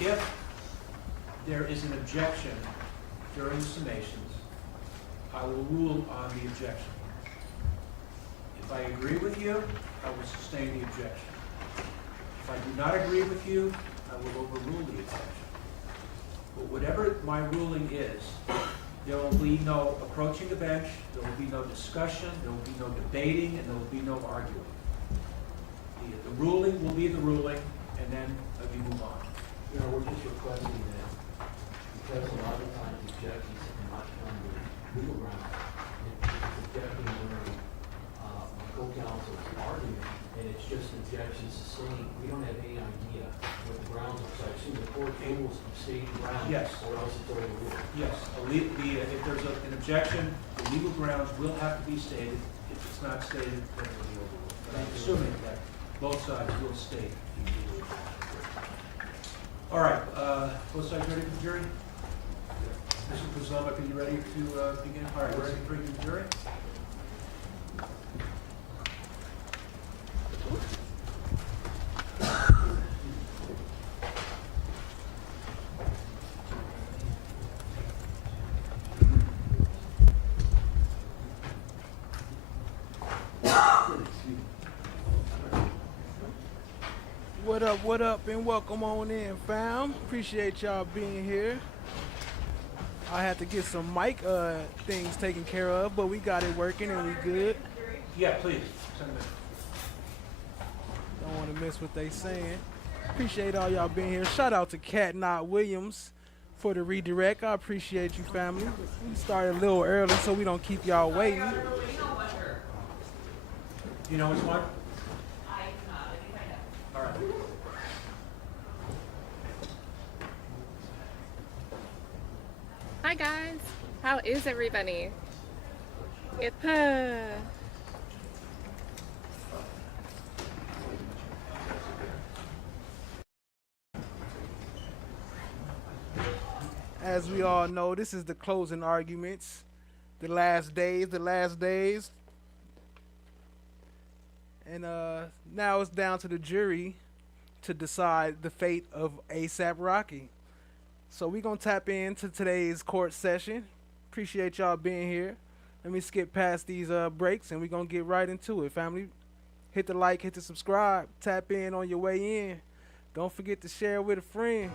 If there is an objection during the summations, I will rule on the objection. If I agree with you, I will sustain the objection. If I do not agree with you, I will overrule the objection. But whatever my ruling is, there will be no approaching the bench, there will be no discussion, there will be no debating, and there will be no arguing. The ruling will be the ruling, and then we move on. You know, we're just requesting that because a lot of times objections are not come with legal grounds. It's objecting during co-counsel argument, and it's just objections sustained. We don't have any idea what the grounds are. So I assume the court rules state grounds, Yes. or else it's overruled. Yes, if there's an objection, the legal grounds will have to be stated. If it's not stated, then it will be overruled. But I'm assuming that both sides will state the legal grounds. All right, both sides ready for the jury? Mr. Kuzama, are you ready to begin? All right, ready for the jury? What up, and welcome on in, fam. Appreciate y'all being here. I had to get some mic things taken care of, but we got it working and we good. Yeah, please. Send them Don't want to miss what they saying. Appreciate all y'all being here. Shout out to Cat Knott Williams for the redirect. I appreciate you, family. We started a little early so we don't keep y'all waiting. You know which one? All right. Hi guys, how is everybody? As we all know, this is the closing arguments. The last days. And now it's down to the jury to decide the fate of ASAP Rocky. So we're going to tap into today's court session. Appreciate y'all being here. Let me skip past these breaks and we're going to get right into it, family. Hit the like, hit the subscribe, tap in on your way in. Don't forget to share with a friend.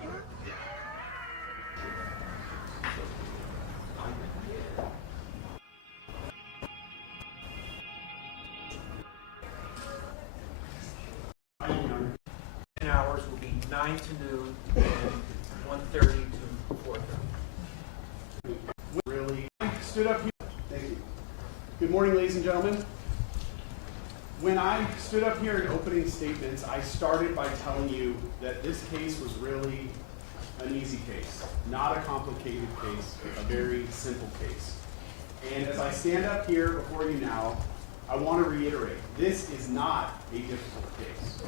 Hours will be 9 to noon and 1:30 to 4:30. Really stood up here. Thank you. Good morning, ladies and gentlemen. When I stood up here in opening statements, I started by telling you that this case was really an easy case, not a complicated case, a very simple case. And as I stand up here before you now, I want to reiterate, this is not a difficult case.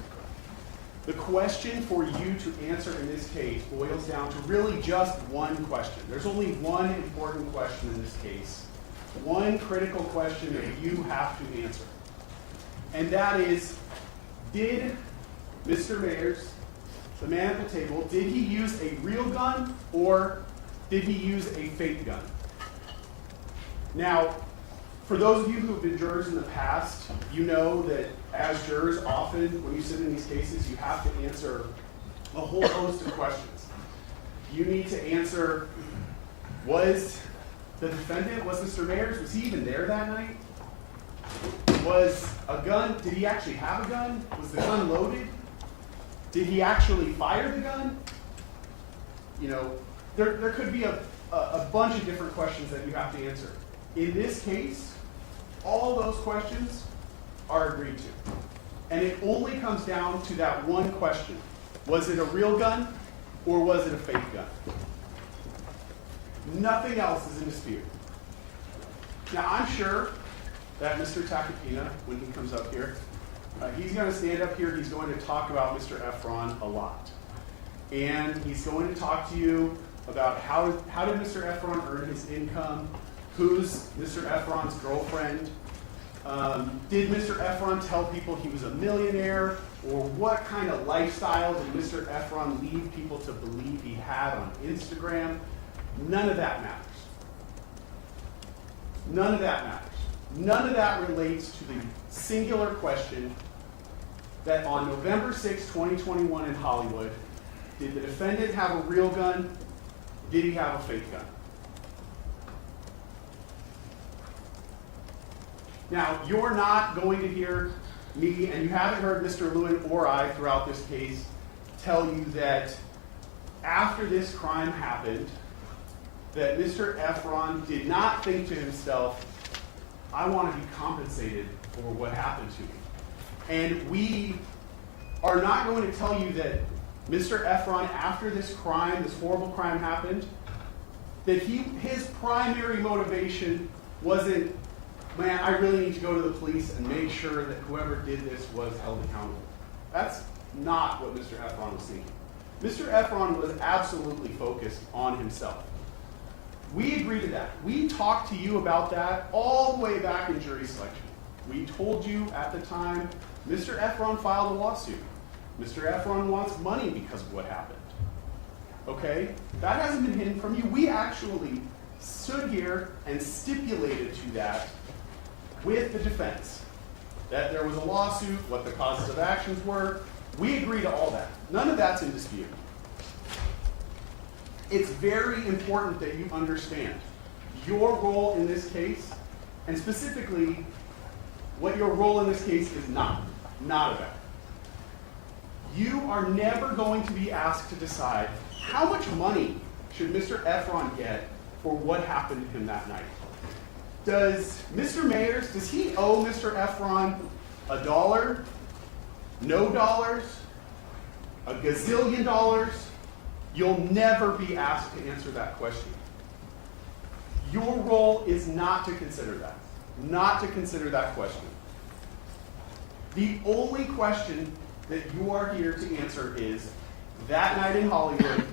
The question for you to answer in this case boils down to really just one question. There's only one important question in this case, one critical question that you have to answer. And that is, did Mr. Mayers, the man at the table, did he use a real gun or did he use a fake gun? Now, for those of you who have been jurors in the past, you know that as jurors, often when you sit in these cases, you have to answer a whole host of questions. You need to answer, was the defendant, was Mr. Mayers, was he even there that night? Was a gun, did he actually have a gun? Was the gun loaded? Did he actually fire the gun? You know, there could be a bunch of different questions that you have to answer. In this case, all those questions are agreed to. And it only comes down to that one question. Was it a real gun or was it a fake gun? Nothing else is in dispute. Now, I'm sure that Mr. Takapina, when he comes up here, he's going to stand up here, he's going to talk about Mr. Efron a lot. And he's going to talk to you about how did Mr. Efron earn his income, who's Mr. Efron's girlfriend, Did Mr. Efron tell people he was a millionaire? Or what kind of lifestyle did Mr. Efron lead people to believe he had on Instagram? None of that matters. None of that matters. None of that relates to the singular question that on November 6, 2021 in Hollywood, did the defendant have a real gun? Did he have a fake gun? Now, you're not going to hear me, and you haven't heard Mr. Lewin or I throughout this case tell you that after this crime happened, that Mr. Efron did not think to himself, I want to be compensated for what happened to me. And we are not going to tell you that Mr. Efron, after this crime, this horrible crime happened, that his primary motivation wasn't, man, I really need to go to the police and make sure that whoever did this was held accountable. That's not what Mr. Efron was thinking. Mr. Efron was absolutely focused on himself. We agree to that. We talked to you about that all the way back in jury selection. We told you at the time, Mr. Efron filed a lawsuit. Mr. Efron wants money because of what happened. Okay? That hasn't been hidden from you. We actually stood here and stipulated to that with the defense, that there was a lawsuit, what the causes of actions were. We agree to all that. None of that's in dispute. It's very important that you understand your role in this case, and specifically what your role in this case is not about. You are never going to be asked to decide how much money should Mr. Efron get for what happened to him that night. Does Mr. Mayers, does he owe Mr. Efron $1, no dollars, a gazillion dollars? You'll never be asked to answer that question. Your role is not to consider that, not to consider that question. The only question that you are here to answer is, that night in Hollywood,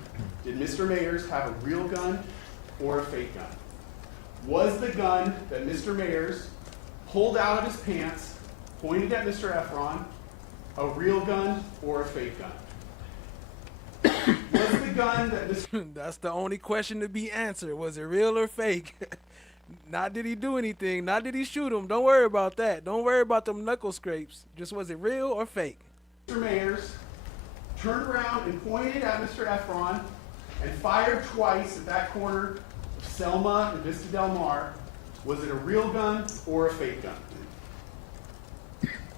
did Mr. Mayers have a real gun or a fake gun? Was the gun that Mr. Mayers pulled out of his pants, pointed at Mr. Efron, a real gun or a fake gun? Was the gun that Mr. That's the only question to be answered. Was it real or fake? Not did he do anything. Not did he shoot him. Don't worry about that. Don't worry about them knuckle scrapes. Just was it real or fake? Mr. Mayers turned around and pointed at Mr. Efron and fired twice at that corner of Selma and Vista Del Mar. Was it a real gun or a fake gun?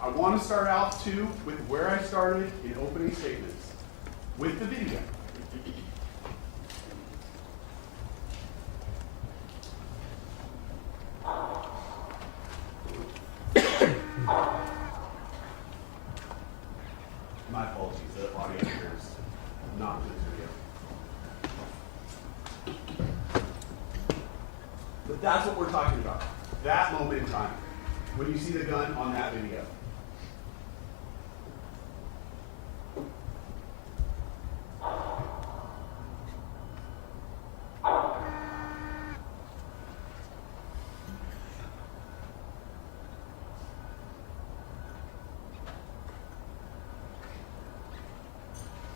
I want to start out, too, with where I started in opening statements, with the video. My apologies, the audio here is not in this video. But that's what we're talking about, that moment in time, when you see the gun on that video.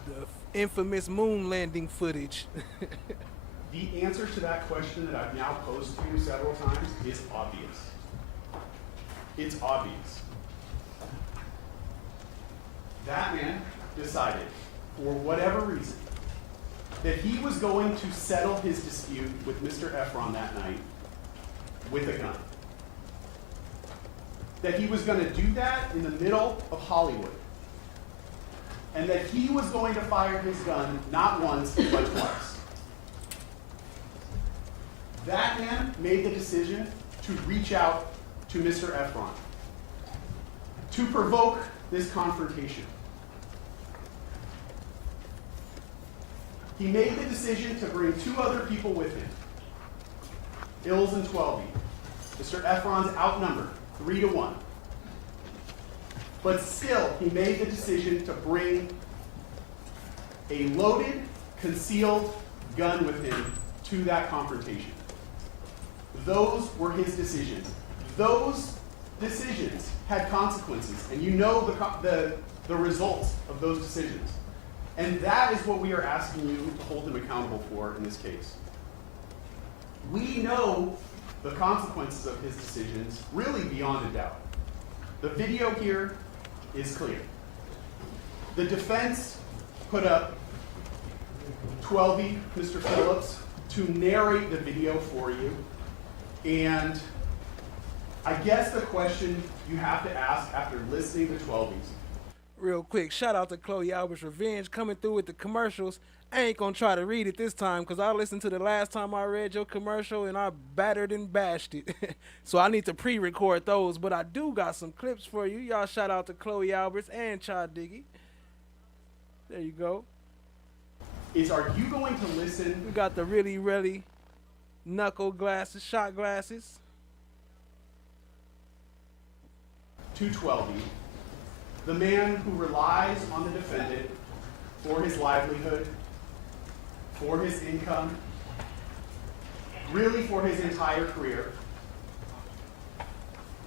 The infamous moon landing footage. The answer to that question that I've now posed to you several times is obvious. It's obvious. That man decided, for whatever reason, that he was going to settle his dispute with Mr. Efron that night with a gun. That he was going to do that in the middle of Hollywood. And that he was going to fire his gun not once, but twice. That man made the decision to reach out to Mr. Efron, to provoke this confrontation. He made the decision to bring two other people with him, Ills and Twelvey. Mr. Efron's outnumbered 3-1. But still, he made the decision to bring a loaded, concealed gun with him to that confrontation. Those were his decisions. Those decisions had consequences, and you know the results of those decisions. And that is what we are asking you to hold him accountable for in this case. We know the consequences of his decisions really beyond a doubt. The video here is clear. The defense put up 12 Mr. Phillips to narrate the video for you. And I guess the question you have to ask after listening to 12s. Real quick, shout out to Chloe Albert's Revenge coming through with the commercials. I ain't gonna try to read it this time because I listened to the last time I read your commercial and I battered and bashed it. So I need to pre-record those, but I do got some clips for you. Y'all shout out to Chloe Alberts and Chad Diggy. There you go. Are you going to listen? We got the really knuckle glasses, shot glasses. To 12, the man who relies on the defendant for his livelihood, for his income, really for his entire career.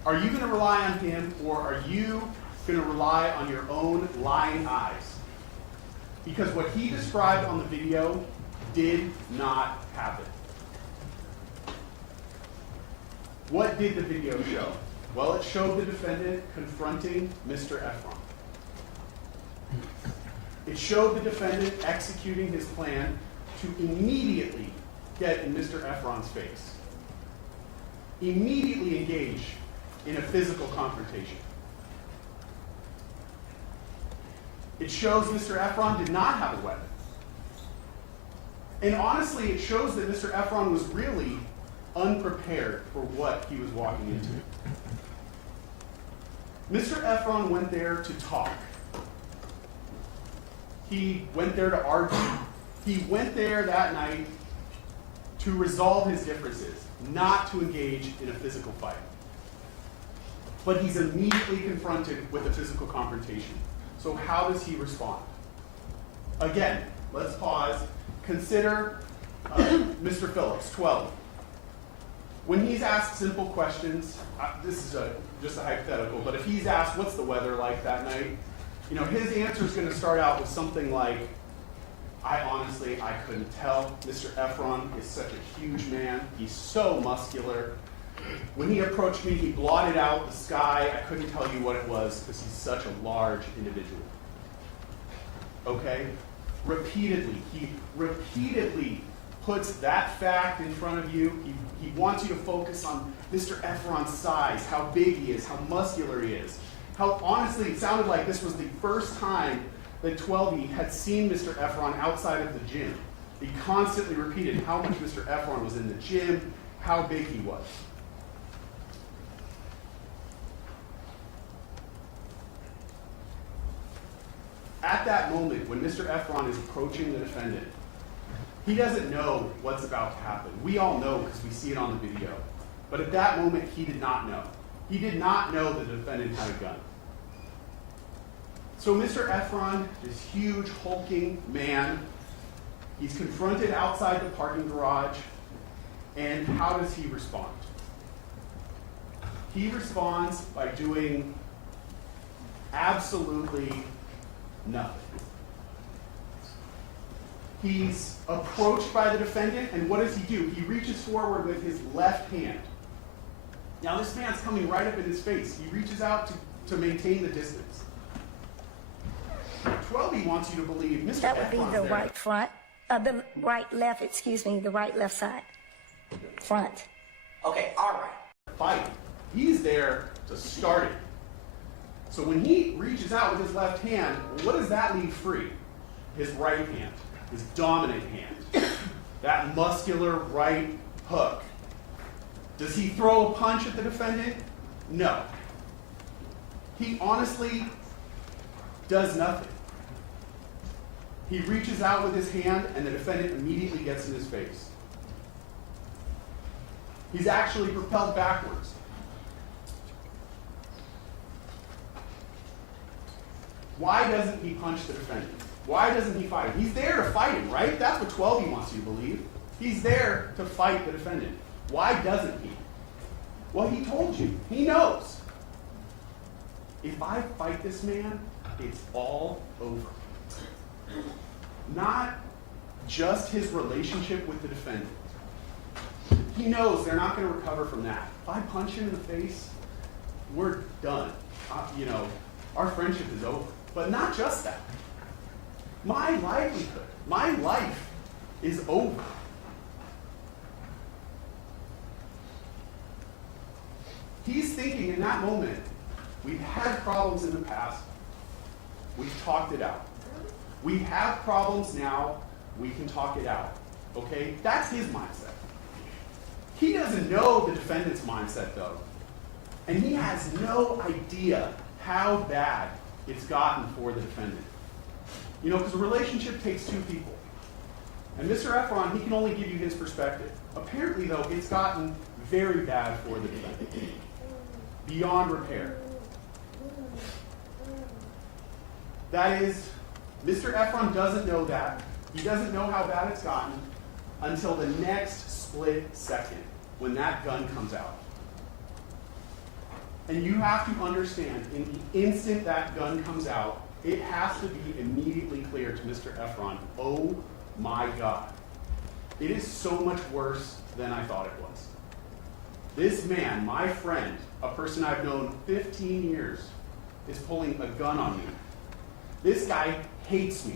Are you going to rely on him, or are you going to rely on your own lying eyes? Because what he described on the video did not happen. What did the video show? Well, it showed the defendant confronting Mr. Efron. It showed the defendant executing his plan to immediately get in Mr. Efron's face. Immediately engage in a physical confrontation. It shows Mr. Efron did not have a weapon. And honestly, it shows that Mr. Efron was really unprepared for what he was walking into. Mr. Efron went there to talk. He went there to argue. He went there that night to resolve his differences, not to engage in a physical fight. But he's immediately confronted with a physical confrontation. So how does he respond? Again, let's pause. Consider Mr. Phillips, 12. When he's asked simple questions, this is just a hypothetical, but if he's asked, what's the weather like that night? You know, his answer is going to start out with something like, I couldn't tell. Mr. Efron is such a huge man. He's so muscular. When he approached me, he blotted out the sky. I couldn't tell you what it was because he's such a large individual. Okay? He repeatedly puts that fact in front of you. He wants you to focus on Mr. Efron's size, how big he is, how muscular he is. How honestly, it sounded like this was the first time that 12 had seen Mr. Efron outside of the gym. He constantly repeated how much Mr. Efron was in the gym, how big he was. At that moment, when Mr. Efron is approaching the defendant, he doesn't know what's about to happen. We all know because we see it on the video. But at that moment, he did not know. He did not know the defendant had a gun. So Mr. Efron, this huge, hulking man, he's confronted outside the parking garage, and how does he respond? He responds by doing absolutely nothing. He's approached by the defendant, and what does he do? He reaches forward with his left hand. Now this man's coming right up in his face. He reaches out to maintain the distance. 12 wants you to believe Mr. That would be Efron's the there. right front, the right left, the right left side. Front. Okay, all right. Fight. He's there to start it. So when he reaches out with his left hand, what does that leave free? His right hand, his dominant hand. That muscular right hook. Does he throw a punch at the defendant? No. He honestly does nothing. He reaches out with his hand, and the defendant immediately gets in his face. He's actually propelled backwards. Why doesn't he punch the defendant? Why doesn't he fight him? He's there to fight him, right? That's what 12 wants you to believe. He's there to fight the defendant. Why doesn't he? Well, he told you. He knows. if I fight this man, it's all over. Not just his relationship with the defendant. He knows they're not going to recover from that. If I punch him in the face, we're done. Our friendship is over. But not just that. My livelihood, my life is over. He's thinking in that moment, we've had problems in the past, we've talked it out. We have problems now, we can talk it out. Okay? That's his mindset. He doesn't know the defendant's mindset, though. And he has no idea how bad it's gotten for the defendant. Because a relationship takes two people. And Mr. Efron, he can only give you his perspective. Apparently, though, it's gotten very bad for the defendant. Beyond repair. That is, Mr. Efron doesn't know that. He doesn't know how bad it's gotten until the next split second when that gun comes out. And you have to understand, in the instant that gun comes out, it has to be immediately clear to Mr. Efron, oh my God. It is so much worse than I thought it was. This man, my friend, a person I've known 15 years, is pulling a gun on me. This guy hates me.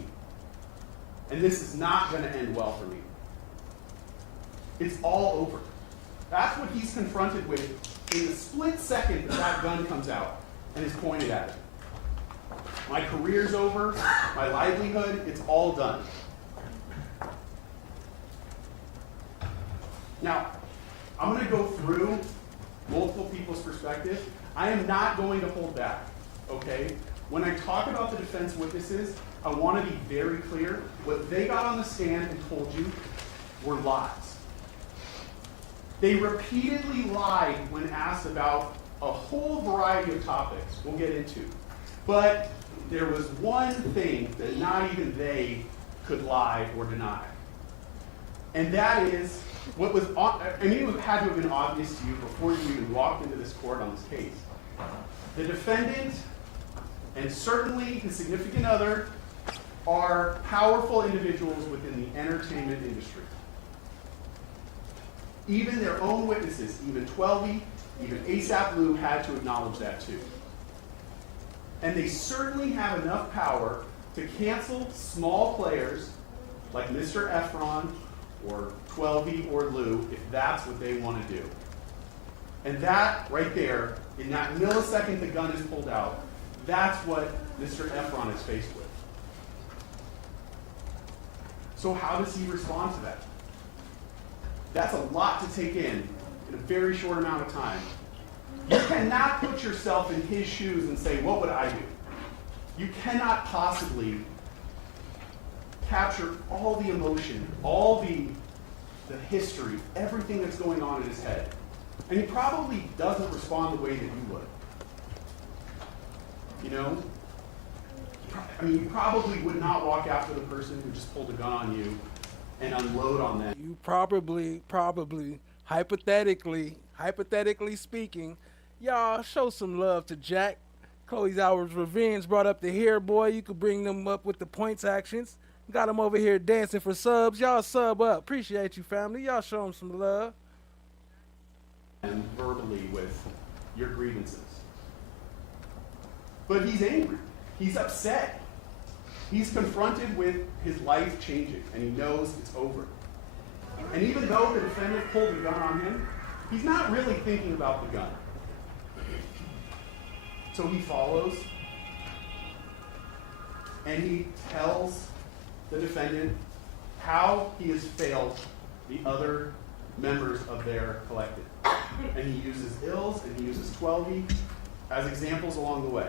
And this is not going to end well for me. It's all over. That's what he's confronted with in the split second that gun comes out and is pointed at him. My career's over, my livelihood, it's all done. Now, I'm going to go through multiple people's perspectives. I am not going to hold back, okay? When I talk about the defense witnesses, I want to be very clear. What they got on the stand and told you were lies. They repeatedly lied when asked about a whole variety of topics we'll get into. Had there was one thing that not even they could lie or deny. And that is, it had to have been obvious to you before you even walked into this court on this case. The defendant, and certainly his significant other, are powerful individuals within the entertainment industry. Even their own witnesses, even Twelvey, even ASAP Lou had to acknowledge that too. And they certainly have enough power to cancel small players like Mr. Efron or Twelvey or Lou if that's what they want to do. And that right there, in that millisecond the gun is pulled out, that's what Mr. Efron is faced with. So how does he respond to that? That's a lot to take in a very short amount of time. You cannot put yourself in his shoes and say, what would I do? You cannot possibly capture all the emotion, all the history, everything that's going on in his head. And he probably doesn't respond the way that you would. You probably would not walk after the person who just pulled a gun on you and unload on them. You probably, hypothetically speaking, y'all show some love to Jack. Chloe's Hours Revenge brought up the hair boy. You could bring them up with the points actions. Got him over here dancing for subs. Y'all sub up. Appreciate you, family. Y'all show him some love. And verbally with your grievances. But he's angry. He's upset. He's confronted with his life changing, and he knows it's over. And even though the defendant pulled the gun on him, he's not really thinking about the gun. So he follows, and he tells the defendant how he has failed the other members of their collective. And he uses Ills and he uses Twelvey as examples along the way.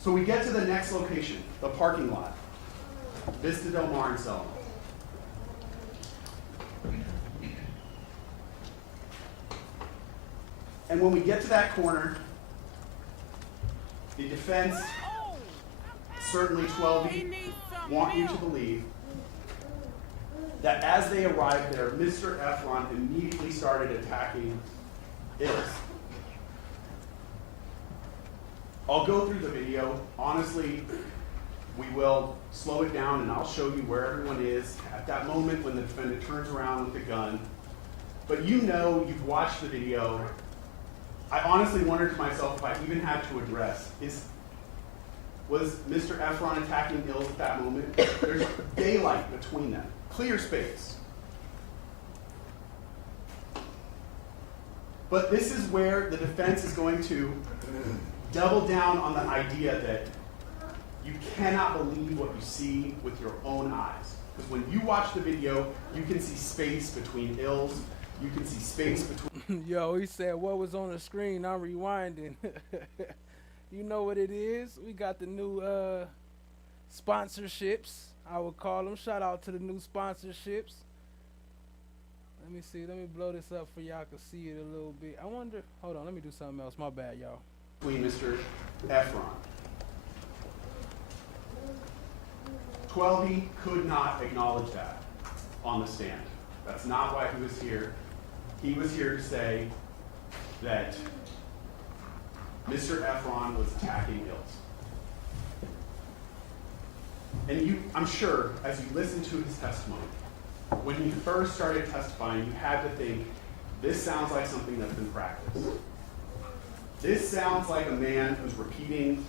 So we get to the next location, the parking lot, Vista Del Mar in Selma. And when we get to that corner, the defense, certainly Twelvey, want you to believe that as they arrived there, Mr. Efron immediately started attacking Ills. I'll go through the video. Honestly, we will slow it down and I'll show you where everyone is at that moment when the defendant turns around with the gun. But you know, you've watched the video. I honestly wondered to myself if I even had to address, was Mr. Efron attacking Ills at that moment? There's daylight between them, clear space. But this is where the defense is going to double down on the idea that you cannot believe what you see with your own eyes. Because when you watch the video, you can see space between Ills, you can see space between... Yo, he said, what was on the screen? I'm rewinding. You know what it is? We got the new sponsorships, I would call them. Shout out to the new sponsorships. Let me see. Let me blow this up for y'all can see it a little bit. I wonder. Hold on. Let me do something else. My bad, y'all. Between Mr. Efron. 12E could not acknowledge that on the stand. That's not why he was here. He was here to say that Mr. Efron was attacking Ills. And I'm sure, as you listen to his testimony, when he first started testifying, you had to think, this sounds like something that's been practiced. This sounds like a man who's repeating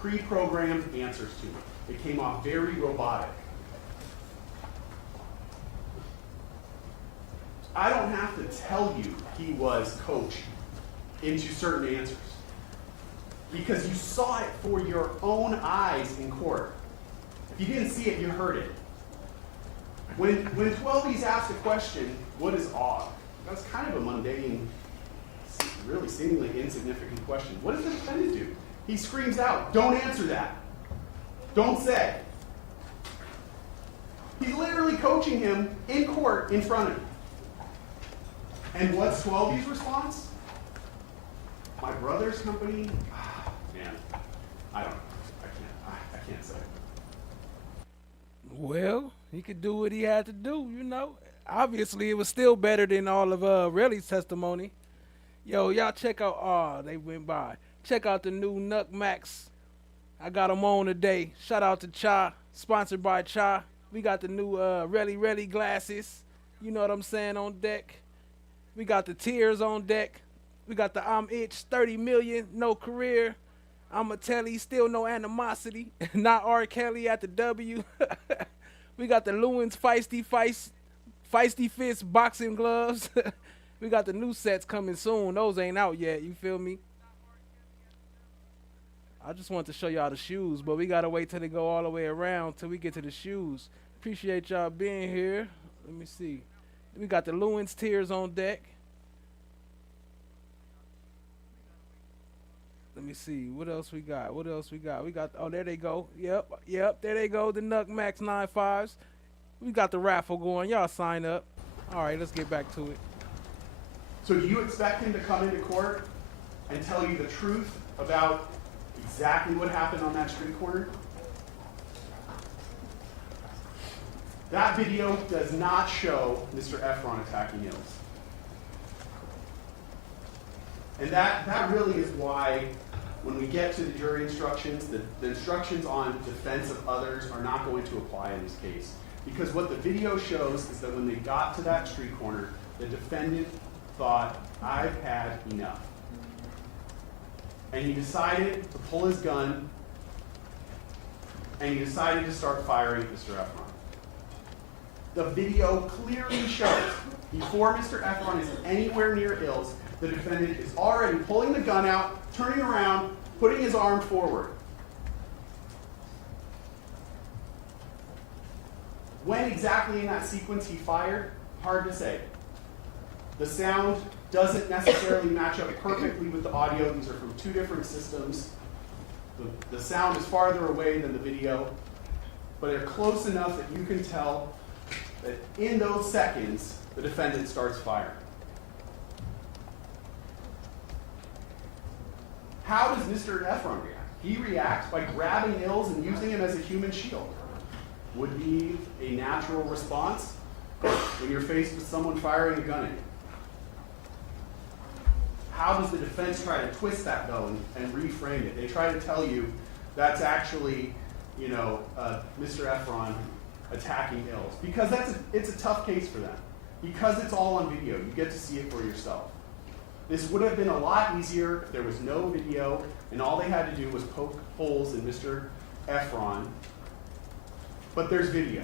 pre-programmed answers to him. It came off very robotic. I don't have to tell you he was coached into certain answers, because you saw it for your own eyes in court. If you didn't see it, you heard it. When 12E's asked a question, what is awe? That's kind of a mundane, really seemingly insignificant question. What does the defendant do? He screams out, don't answer that. Don't say. He's literally coaching him in court in front of him. And what's 12E's response? My brother's company? Man, I don't know. I can't say. Well, he could do what he had to do, you know. Obviously, it was still better than all of Relly's testimony. Yo, y'all check out, they went by. Check out the new Nuck Max. I got them on today. Shout out to Cha, sponsored by Cha. We got the new Relly glasses. You know what I'm saying, on deck. We got the tears on deck. We got the I'm Itch, 30 million, no career. I'ma tell you, still no animosity. Not R. Kelly at the W. We got the Lewin's Feisty Fist boxing gloves. We got the new sets coming soon. Those ain't out yet, you feel me? I just want to show y'all the shoes, but we gotta wait till they go all the way around till we get to the shoes. Appreciate y'all being here. Let me see. We got the Lewin's tears on deck. Let me see. What else we got? What else we got? We got, oh, there they go. Yep, there they go. The Nuck Max 95s. We got the raffle going. Y'all sign up. All right, let's get back to it. So do you expect him to come into court and tell you the truth about exactly what happened on that street corner? That video does not show Mr. Efron attacking Ills. And that really is why, when we get to the jury instructions, the instructions on defense of others are not going to apply in this case. Because what the video shows is that when they got to that street corner, the defendant thought, I've had enough. And he decided to pull his gun, and he decided to start firing at Mr. Efron. The video clearly shows, before Mr. Efron is anywhere near Ills, the defendant is already pulling the gun out, turning around, putting his arm forward. When exactly in that sequence he fired, hard to say. The sound doesn't necessarily match up perfectly with the audio. These are from two different systems. The sound is farther away than the video, but they're close enough that you can tell that in those seconds, the defendant starts firing. How does Mr. Efron react? He reacts by grabbing Ills and using him as a human shield. Would be a natural response when you're faced with someone firing a gun at you. how does the defense try to twist that though and reframe it? They try to tell you that's actually, Mr. Efron attacking Ills. Because it's a tough case for them. Because it's all on video, you get to see it for yourself. This would have been a lot easier if there was no video and all they had to do was poke holes in Mr. Efron, but there's video.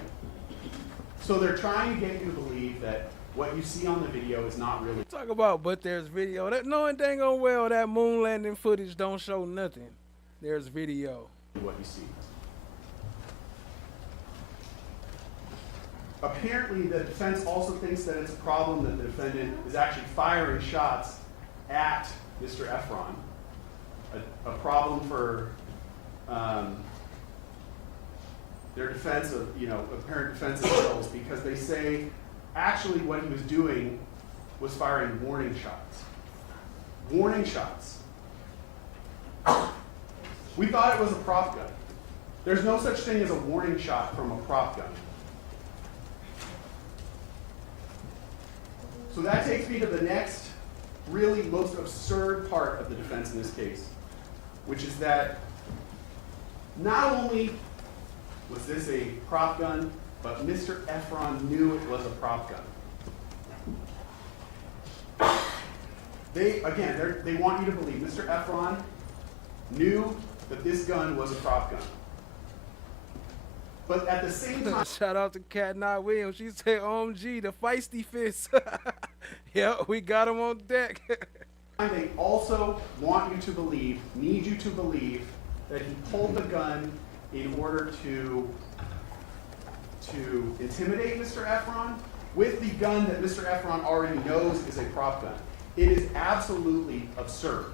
So they're trying to get you to believe that what you see on the video is not really Talk about, but there's video. That knowing dang on well that moon landing footage don't show nothing. There's video. what you see. Apparently, the defense also thinks that it's a problem that the defendant is actually firing shots at Mr. Efron. A problem for their defense of, apparent defense of Ills, because they say actually what he was doing was firing warning shots. Warning shots. We thought it was a prop gun. There's no such thing as a warning shot from a prop gun. So that takes me to the next, really most absurd part of the defense in this case, which is that not only was this a prop gun, but Mr. Efron knew it was a prop gun. They want you to believe Mr. Efron knew that this gun was a prop gun. But at the same time, Shout out to Cat Not Williams. She said, OMG, the feisty fist. Yep, we got him on deck. they also want you to believe, need you to believe, that he pulled the gun in order to intimidate Mr. Efron with the gun that Mr. Efron already knows is a prop gun. It is absolutely absurd.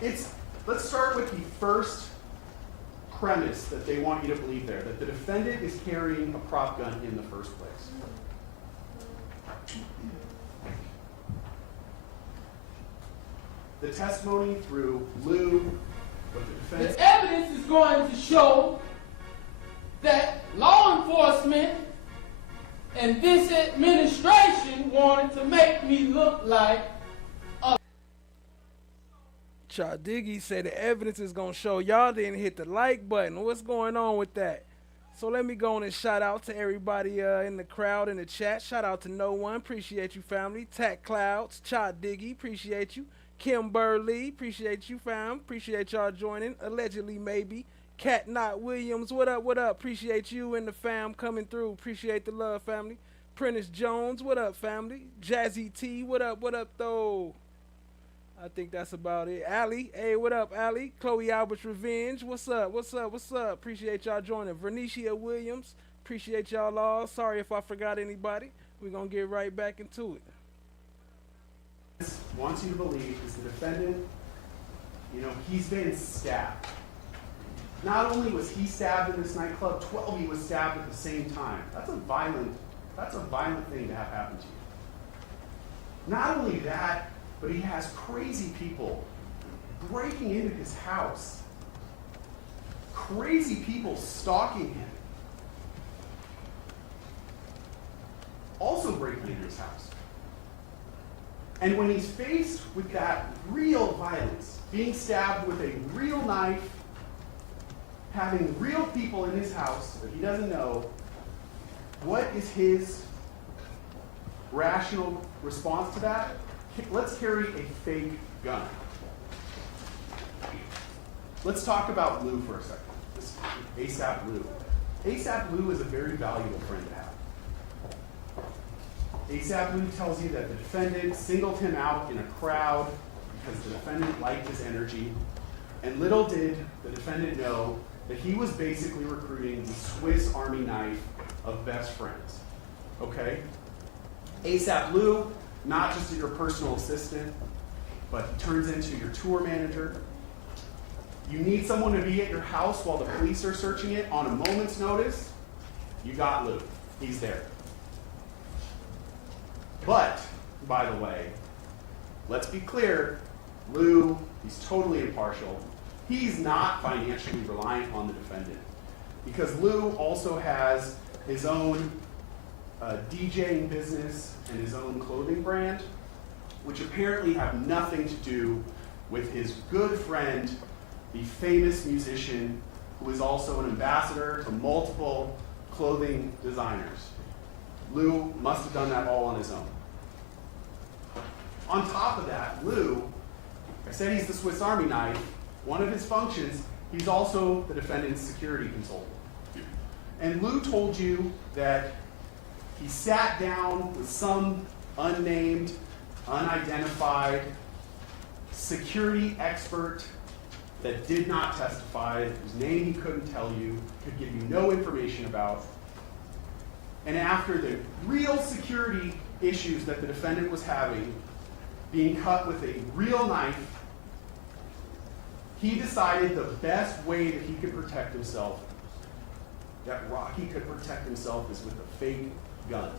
Let's start with the first premise that they want you to believe there, that the defendant is carrying a prop gun in the first place. The testimony through Lou, what the defense... The evidence is going to show that law enforcement and this administration wanted to make me look like Diggy said the evidence is going to show y'all didn't hit the like button. What's going on with that? So let me go on and shout out to everybody in the crowd, in the chat. Shout out to No One. Appreciate you, family. Tack Clouds. Diggy. Appreciate you. Kim Burley. Appreciate you, fam. Appreciate y'all joining. Allegedly, maybe. Cat Not Williams. What up, what up? Appreciate you and the fam coming through. Appreciate the love, family. Prentice Jones. What up, family? Jazzy T. What up, though? I think that's about it. Allie, hey, what up, Allie? Chloe Albert's Revenge, what's up? Appreciate y'all joining. Vernicia Williams, appreciate y'all all. Sorry if I forgot anybody. We're going to get right back into it. Wants you to believe is the defendant, he's been stabbed. Not only was he stabbed in this nightclub, 12 was stabbed at the same time. That's a violent thing to have happen to you. Not only that, but he has crazy people breaking into his house. Crazy people stalking him. Also breaking into his house. And when he's faced with that real violence, being stabbed with a real knife, having real people in his house that he doesn't know, what is his rational response to that? Let's carry a fake gun. Let's talk about Lou for a second. This ASAP Lou. ASAP Lou is a very valuable friend to have. ASAP Lou tells you that the defendant singled him out in a crowd because the defendant liked his energy. And little did the defendant know that he was basically recruiting the Swiss Army knife of best friends. Okay? ASAP Lou, not just your personal assistant, but he turns into your tour manager. You need someone to be at your house while the police are searching it on a moment's notice, you got Lou. He's there. But, by the way, let's be clear, Lou, he's totally impartial. He's not financially reliant on the defendant because Lou also has his own DJing business and his own clothing brand, which apparently have nothing to do with his good friend, the famous musician who is also an ambassador to multiple clothing designers. Lou must have done that all on his own. On top of that, Lou, I said he's the Swiss Army knife. One of his functions, he's also the defendant's security consultant. And Lou told you that he sat down with some unnamed, unidentified security expert that did not testify, whose name he couldn't tell you, could give you no information about. And after the real security issues that the defendant was having, being cut with a real knife, he decided the best way that he could protect himself, that Rocky could protect himself, is with a fake gun.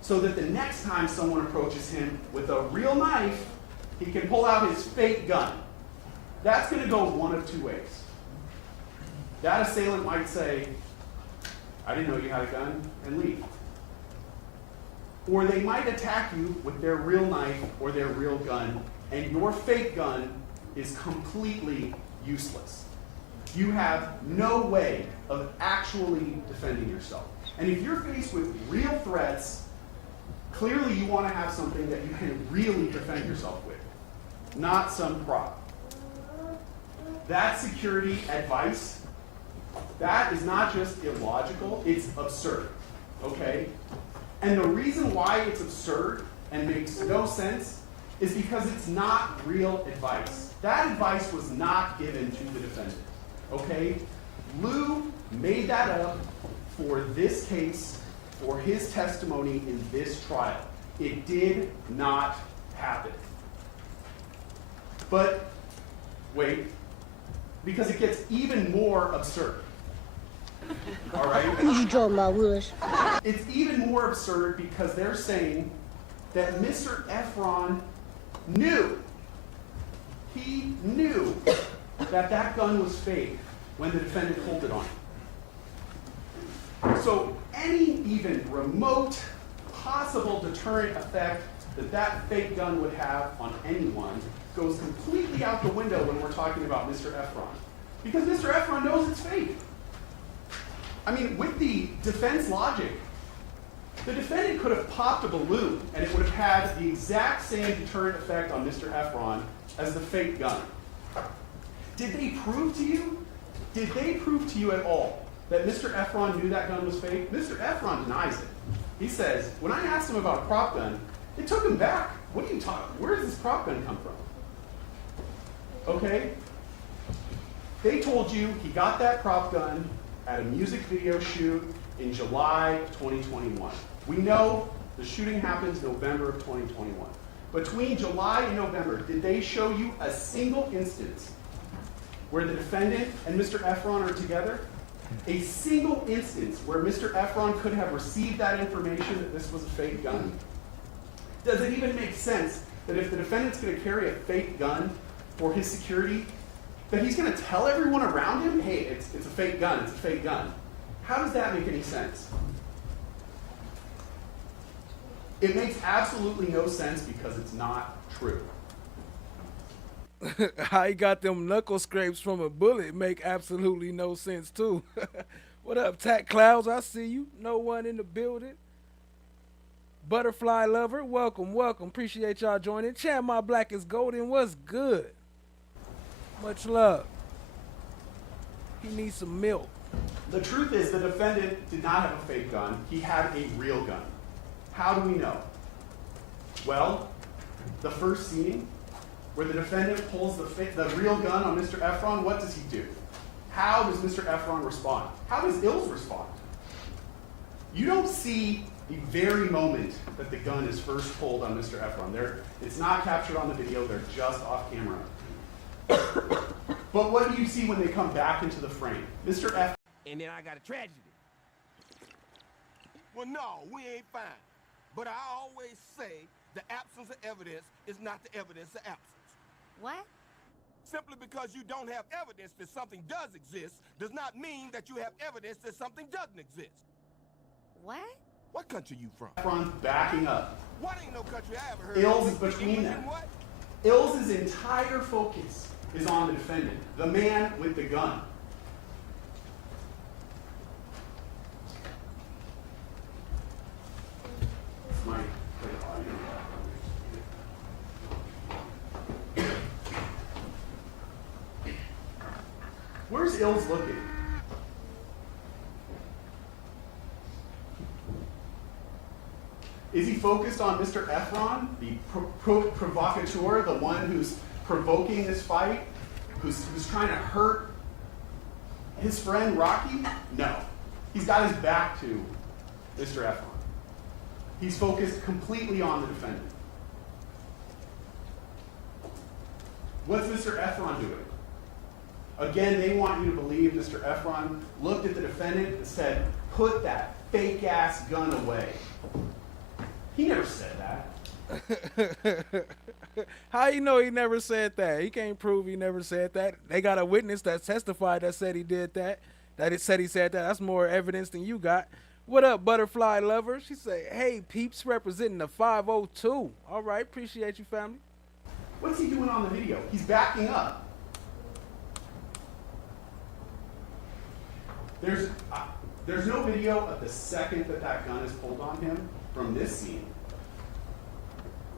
So that the next time someone approaches him with a real knife, he can pull out his fake gun. That's going to go one of two ways. That assailant might say, "I didn't know you had a gun," and leave. Or they might attack you with their real knife or their real gun, and your fake gun is completely useless. You have no way of actually defending yourself. And if you're faced with real threats, clearly you want to have something that you can really defend yourself with, not some prop. That security advice, that is not just illogical, it's absurd, okay? And the reason why it's absurd and makes no sense is because it's not real advice. That advice was not given to the defendant, okay? Lou made that up for this case, for his testimony in this trial. It did not happen. But wait, because it gets even more absurd. All right? Who you talking about, Rush? It's even more absurd because they're saying that Mr. Efron knew. He knew that that gun was fake when the defendant pulled it on him. So any even remote possible deterrent effect that that fake gun would have on anyone goes completely out the window when we're talking about Mr. Efron. Because Mr. Efron knows it's fake. I mean, with the defense logic, the defendant could have popped a balloon and it would have had the exact same deterrent effect on Mr. Efron as the fake gun. Did they prove to you? Did they prove to you at all that Mr. Efron knew that gun was fake? Mr. Efron denies it. He says, when I asked him about a prop gun, it took him back. What are you talking? Where does this prop gun come from? Okay? They told you he got that prop gun at a music video shoot in July of 2021. We know the shooting happens November of 2021. Between July and November, did they show you a single instance where the defendant and Mr. Efron are together? A single instance where Mr. Efron could have received that information that this was a fake gun? Does it even make sense that if the defendant's going to carry a fake gun for his security, that he's going to tell everyone around him, hey, it's a fake gun, it's a fake gun? How does that make any sense? It makes absolutely no sense because it's not true. How he got them knuckle scrapes from a bullet make absolutely no sense too. What up, Tack Clouds? I see you. No one in the building. Butterfly Lover, welcome, welcome. Appreciate y'all joining. Chan My Black is Golden. What's good? Much love. He needs some milk. The truth is the defendant did not have a fake gun. He had a real gun. How do we know? Well, the first scene where the defendant pulls the real gun on Mr. Efron, what does he do? How does Mr. Efron respond? How does Ills respond? You don't see the very moment that the gun is first pulled on Mr. Efron. It's not captured on the video, they're just off camera. But what do you see when they come back into the frame? Mr. Efron. And then I got a tragedy. Well, no, we ain't fine. But I always say the absence of evidence is not the evidence of absence. What? Simply because you don't have evidence that something does exist does not mean that you have evidence that something doesn't exist. What? What country you from? Efron's backing up. What ain't no country I ever heard Ills of? is between England them. and what? Ills' entire focus is on the defendant, the man with the gun. My Where's Ills looking? Is he focused on Mr. Efron, the provocateur, the one who's provoking this fight, who's trying to hurt his friend Rocky? No. He's got his back to Mr. Efron. He's focused completely on the defendant. What's Mr. Efron doing? Again, they want you to believe Mr. Efron looked at the defendant and said, "Put that fake-ass gun away." He never said that. How you know he never said that? He can't prove he never said that. They got a witness that testified that said he did that. That it said he said that. That's more evidence than you got. What up, butterfly lover? She said, "Hey, peeps, representing the 502. All right, appreciate you, family." What's he doing on the video? He's backing up. There's no video of the second that gun is pulled on him from this scene.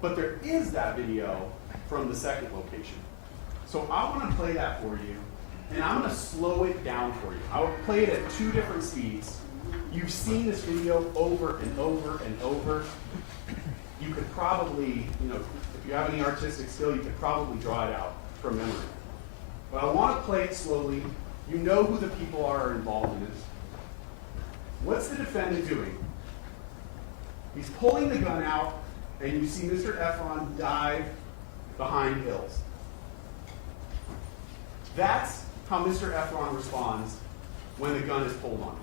But there is that video from the second location. So I want to play that for you, and I'm going to slow it down for you. I will play it at 2 different speeds. You've seen this video over and over and over. You could probably, if you have any artistic skill, you could probably draw it out from memory. But I want to play it slowly. You know who the people are involved in this. What's the defendant doing? He's pulling the gun out, and you see Mr. Efron dive behind Ills. That's how Mr. Efron responds when the gun is pulled on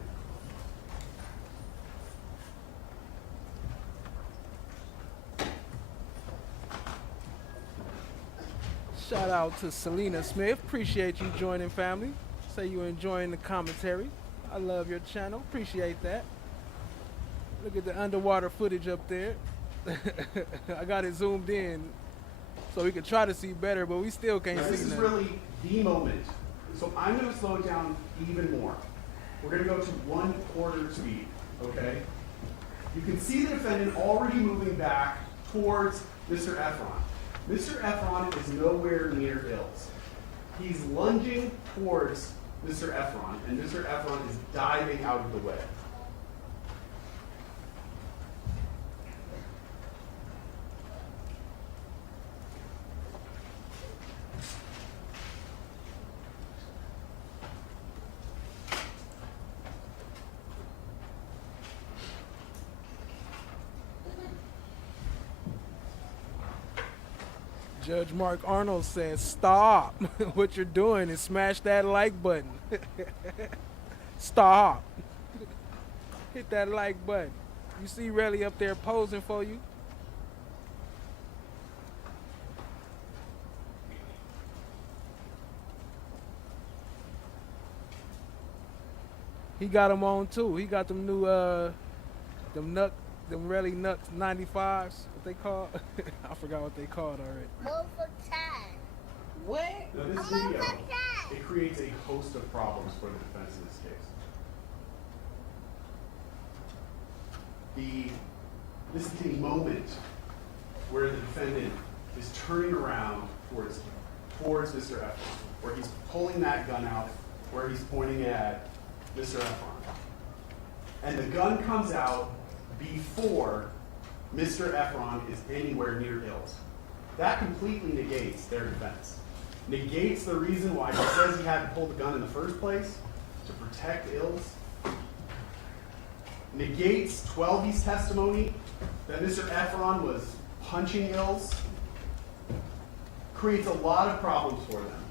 him. Shout out to Selena Smith. Appreciate you joining, family. Say you enjoying the commentary. I love your channel. Appreciate that. Look at the underwater footage up there. I got it zoomed in so we can try to see better, but we still can't see This is nothing. really the moment. So I'm going to slow it down even more. We're going to go to 1/4 speed, okay? You can see the defendant already moving back towards Mr. Efron. Mr. Efron is nowhere near Ills. He's lunging towards Mr. Efron, and Mr. Efron is diving out of the way. Judge Mark Arnold says, "Stop. What you're doing is smash that like button." Stop. Hit that like button. You see Relly up there posing for you? He got them on too. He got them new them Relly Nuts 95s. What they call? I forgot what they called already. What? Now this video, it creates a host of problems for the defense in this case. This is the moment where the defendant is turning around towards Mr. Efron, where he's pulling that gun out, where he's pointing at Mr. Efron. And the gun comes out before Mr. Efron is anywhere near Ills. That completely negates their defense. Negates the reason why he says he had to pull the gun in the first place, to protect Ills. Negates 12E's testimony that Mr. Efron was punching Ills. Creates a lot of problems for them.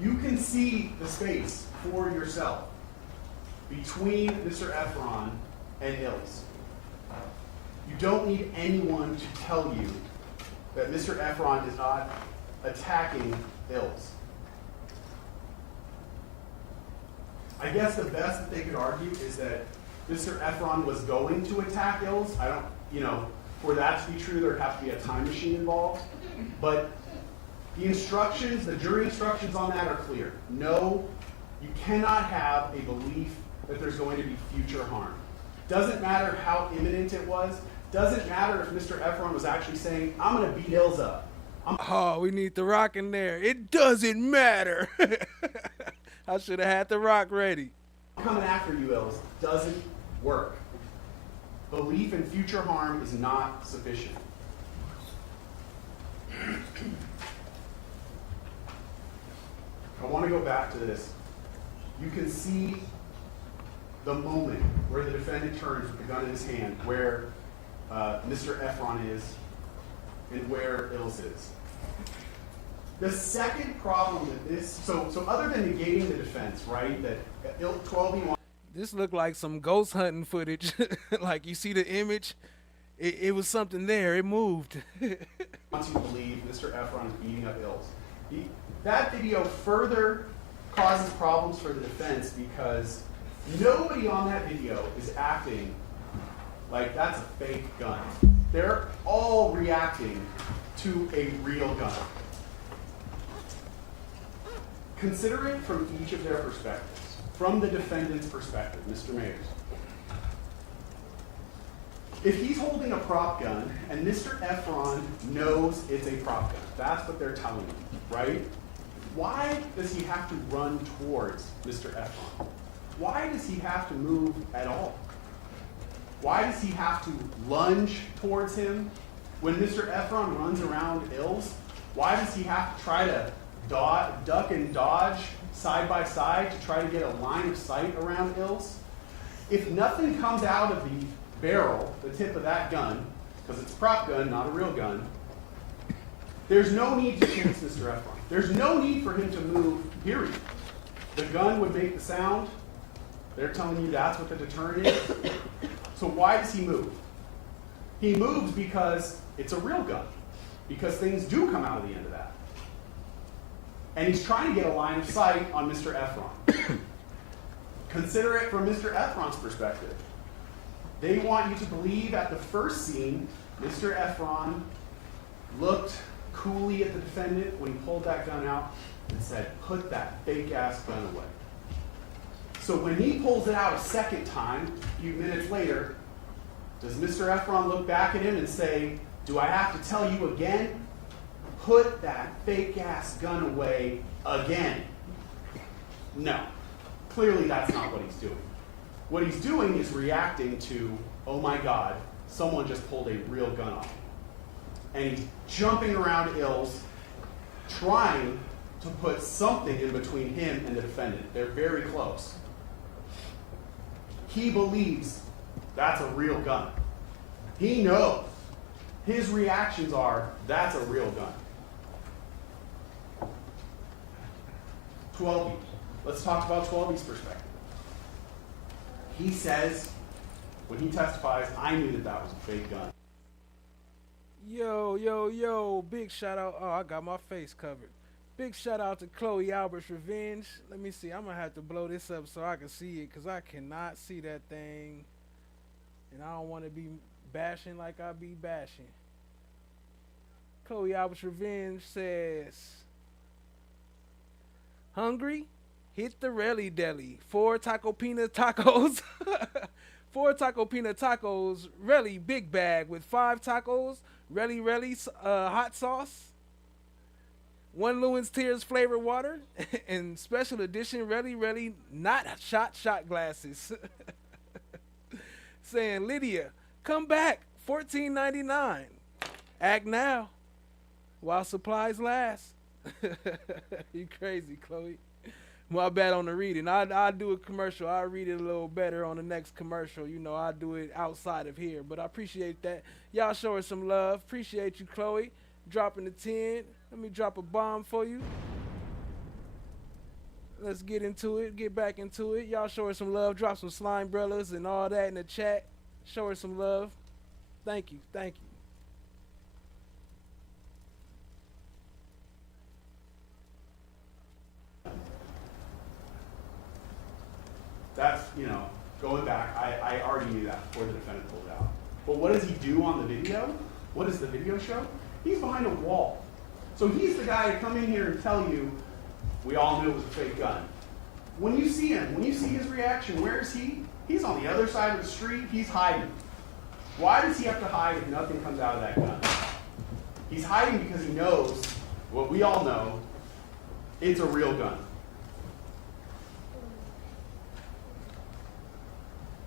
You can see the space for yourself between Mr. Efron and Ills. You don't need anyone to tell you that Mr. Efron is not attacking Ills. I guess the best that they could argue is that Mr. Efron was going to attack Ills. I don't, for that to be true, there'd have to be a time machine involved. But the instructions, the jury instructions on that are clear. No, you cannot have a belief that there's going to be future harm. Doesn't matter how imminent it was. Doesn't matter if Mr. Efron was actually saying, I'm going to beat Ills up. Oh, we need the Rock in there. It doesn't matter. I should have had the Rock ready. Coming after you, Ills, doesn't work. Belief in future harm is not sufficient. I want to go back to this. You can see the moment where the defendant turns with the gun in his hand, where Mr. Efron is, and where Ills is. The second problem with this, so other than negating the defense, right, that 12E1. This looked like some ghost hunting footage. Like you see the image, it was something there. It moved. Wants you to believe Mr. Efron is beating up Ills. That video further causes problems for the defense because nobody on that video is acting like that's a fake gun. They're all reacting to a real gun. Consider it from each of their perspectives. From the defendant's perspective, Mr. Mayers. If he's holding a prop gun and Mr. Efron knows it's a prop gun, that's what they're telling him, right? Why does he have to run towards Mr. Efron? Why does he have to move at all? Why does he have to lunge towards him? When Mr. Efron runs around Ills, why does he have to try to duck and dodge side by side to try to get a line of sight around Ills? If nothing comes out of the barrel, the tip of that gun, because it's a prop gun, not a real gun, there's no need to chase Mr. Efron. There's no need for him to move, period. The gun would make the sound. They're telling you that's what the deterrent is. So why does he move? He moves because it's a real gun, because things do come out of the end of that. And he's trying to get a line of sight on Mr. Efron. Consider it from Mr. Efron's perspective. They want you to believe at the first scene, Mr. Efron looked coolly at the defendant when he pulled that gun out and said, put that fake-ass gun away. So when he pulls it out a second time, a few minutes later, does Mr. Efron look back at him and say, do I have to tell you again? Put that fake-ass gun away again. No. Clearly that's not what he's doing. What he's doing is reacting to, oh my God, someone just pulled a real gun off. And he's jumping around Ills, trying to put something in between him and the defendant. They're very close. He believes that's a real gun. He knows. His reactions are, that's a real gun. 12E. Let's talk about 12E's perspective. He says, when he testifies, I knew that that was a fake gun. Yo, big shout out. Oh, I got my face covered. Big shout out to Chloe Albert's Revenge. Let me see. I'm going to have to blow this up so I can see it because I cannot see that thing. And I don't want to be bashing like I be bashing. Chloe Albert's Revenge says, hungry? Hit the Reli Deli. 4 Taco Peanut tacos. 4 Taco Peanut tacos. Reli big bag with 5 tacos. Reli hot sauce. 1 Lewin's Tears flavored water. And special edition Reli not shot glasses. Saying, Lydia, come back. $14.99. Act now while supplies last. You crazy, Chloe. My bad on the reading. I'll do a commercial. I'll read it a little better on the next commercial. You know, I'll do it outside of here. But I appreciate that. Y'all show her some love. Appreciate you, Chloe. Dropping the 10. Let me drop a bomb for you. Let's get into it. Get back into it. Y'all show her some love. Drop some slime brothers and all that in the chat. Show her some love. Thank you. Thank you. That's, Going back, I already knew that before the defendant pulled it out. But what does he do on the video? What does the video show? He's behind a wall. So he's the guy to come in here and tell you, we all knew it was a fake gun. When you see him, when you see his reaction, where is he? He's on the other side of the street, he's hiding. Why does he have to hide if nothing comes out of that gun? He's hiding because he knows, what we all know, it's a real gun.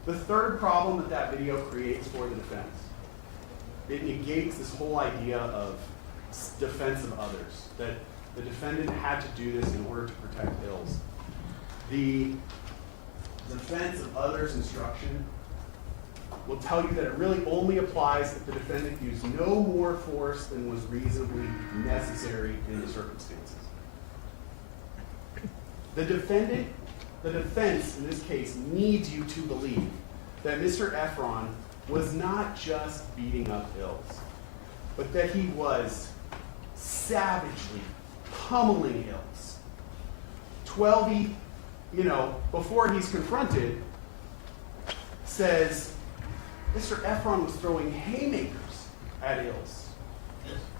The third problem that that video creates for the defense, it negates this whole idea of defense of others, that the defendant had to do this in order to protect Ills. The defense of others instruction will tell you that it really only applies if the defendant used no more force than was reasonably necessary in the circumstances. The defense in this case needs you to believe that Mr. Efron was not just beating up Ills, but that he was savagely pummeling Ills. 12E, before he's confronted, says Mr. Efron was throwing haymakers at Ills,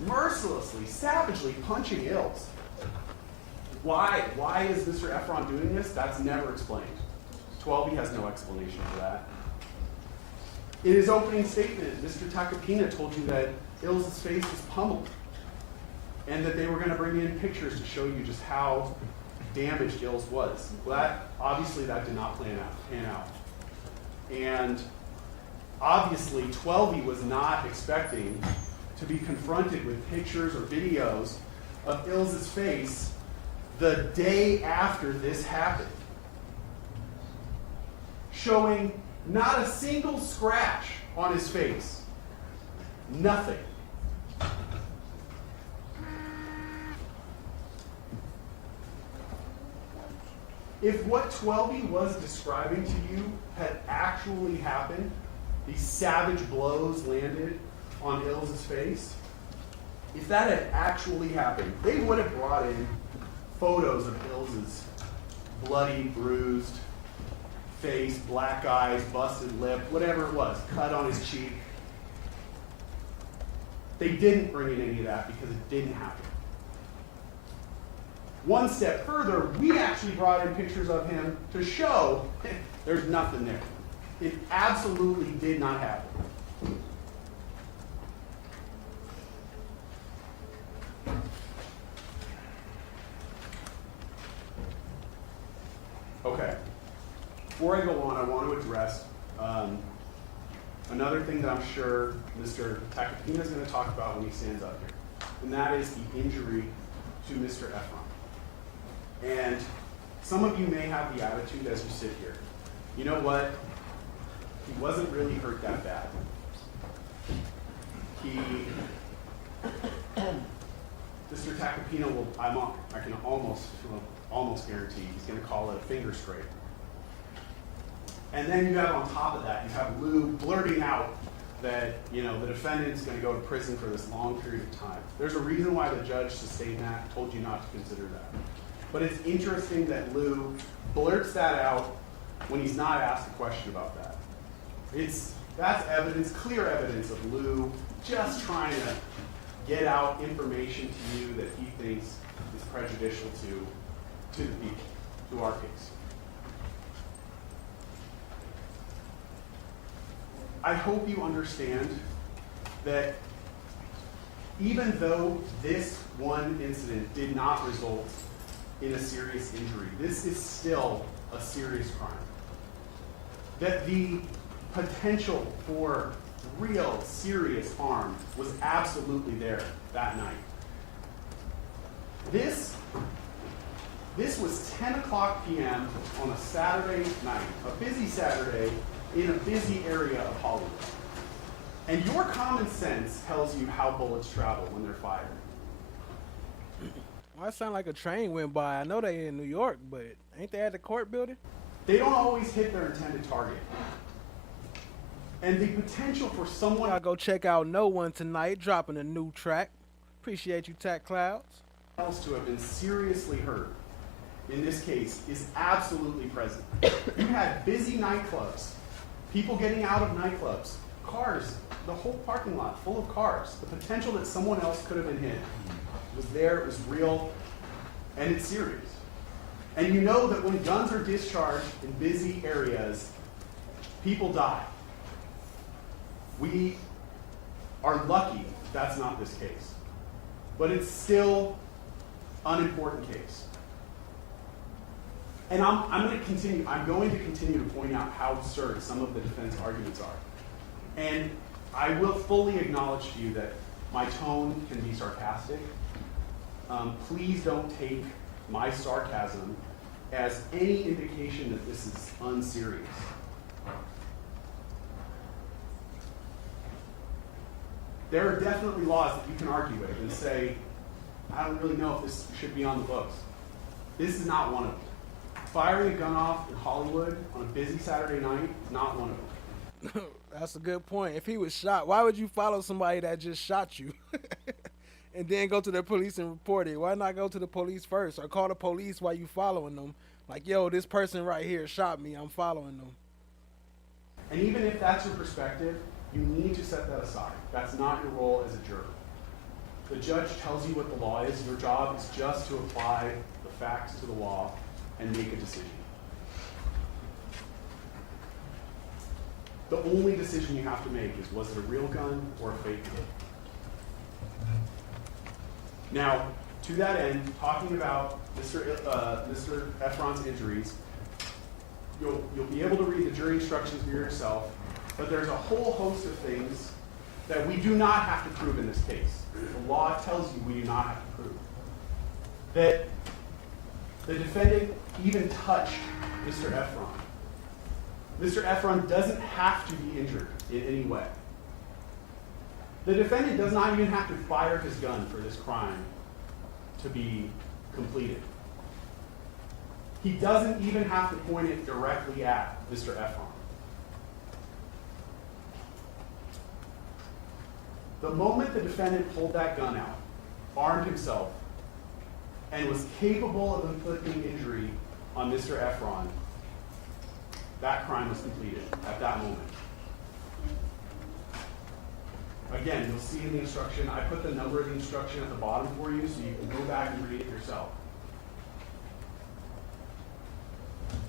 mercilessly, savagely punching Ills. Why is Mr. Efron doing this? That's never explained. 12E has no explanation for that. In his opening statement, Mr. Takapina told you that Ills' face was pummeled and that they were going to bring in pictures to show you just how damaged Ills was. Well, obviously that did not pan out. And obviously 12E was not expecting to be confronted with pictures or videos of Ills' face the day after this happened, showing not a single scratch on his face. Nothing. If what 12E was describing to you had actually happened, these savage blows landed on Ills' face, if that had actually happened, they would have brought in photos of Ills' bloody, bruised face, black eyes, busted lip, whatever it was, cut on his cheek. They didn't bring in any of that because it didn't happen. One step further, we actually brought in pictures of him to show there's nothing there. It absolutely did not happen. Okay. Before I go on, I want to address another thing that I'm sure Mr. Takapina is going to talk about when he stands up here, and that is the injury to Mr. Efron. And some of you may have the attitude as you sit here, you know what? He wasn't really hurt that bad. Mr. Takapina will, I can almost guarantee he's going to call it a finger scrape. And then you have on top of that, you have Lou blurting out that the defendant's going to go to prison for this long period of time. There's a reason why the judge sustained that, told you not to consider that. But it's interesting that Lou blurts that out when he's not asked a question about that. That's evidence, clear evidence of Lou just trying to get out information to you that he thinks is prejudicial to the people, to our case. I hope you understand that even though this one incident did not result in a serious injury, this is still a serious crime. That the potential for real serious harm was absolutely there that night. This was 10 o'clock p.m. on a Saturday night, a busy Saturday in a busy area of Hollywood. And your common sense tells you how bullets travel when they're fired. Well, that sound like a train went by. I know they in New York, but ain't they at the court building? They don't always hit their intended target. And the potential for someone... I'll go check out No One tonight, dropping a new track. Appreciate you, Tack Clouds. ...else to have been seriously hurt in this case is absolutely present. You had busy nightclubs, people getting out of nightclubs, cars, the whole parking lot full of cars. The potential that someone else could have been hit was there, it was real, and it's serious. And you know that when guns are discharged in busy areas, people die. We are lucky that's not this case. But it's still an unimportant case. And I'm going to continue to point out how absurd some of the defense arguments are. And I will fully acknowledge to you that my tone can be sarcastic. Please don't take my sarcasm as any indication that this is unserious. There are definitely laws that you can argue with and say, I don't really know if this should be on the books. This is not one of them. Firing a gun off in Hollywood on a busy Saturday night is not one of them. That's a good point. If he was shot, why would you follow somebody that just shot you and then go to the police and report it? Why not go to the police first or call the police while you following them? Like, yo, this person right here shot me. I'm following them. And even if that's your perspective, you need to set that aside. That's not your role as a juror. The judge tells you what the law is. Your job is just to apply the facts to the law and make a decision. The only decision you have to make is, was it a real gun or a fake gun? Now, to that end, talking about Mr. Efron's injuries, you'll be able to read the jury instructions for yourself, but there's a whole host of things that we do not have to prove in this case. The law tells you we do not have to prove. That the defendant even touched Mr. Efron. Mr. Efron doesn't have to be injured in any way. The defendant does not even have to fire his gun for this crime to be completed. He doesn't even have to point it directly at Mr. Efron. The moment the defendant pulled that gun out, armed himself, and was capable of inflicting injury on Mr. Efron, that crime was completed at that moment. Again, you'll see in the instruction, I put the number of the instruction at the bottom for you so you can go back and read it yourself.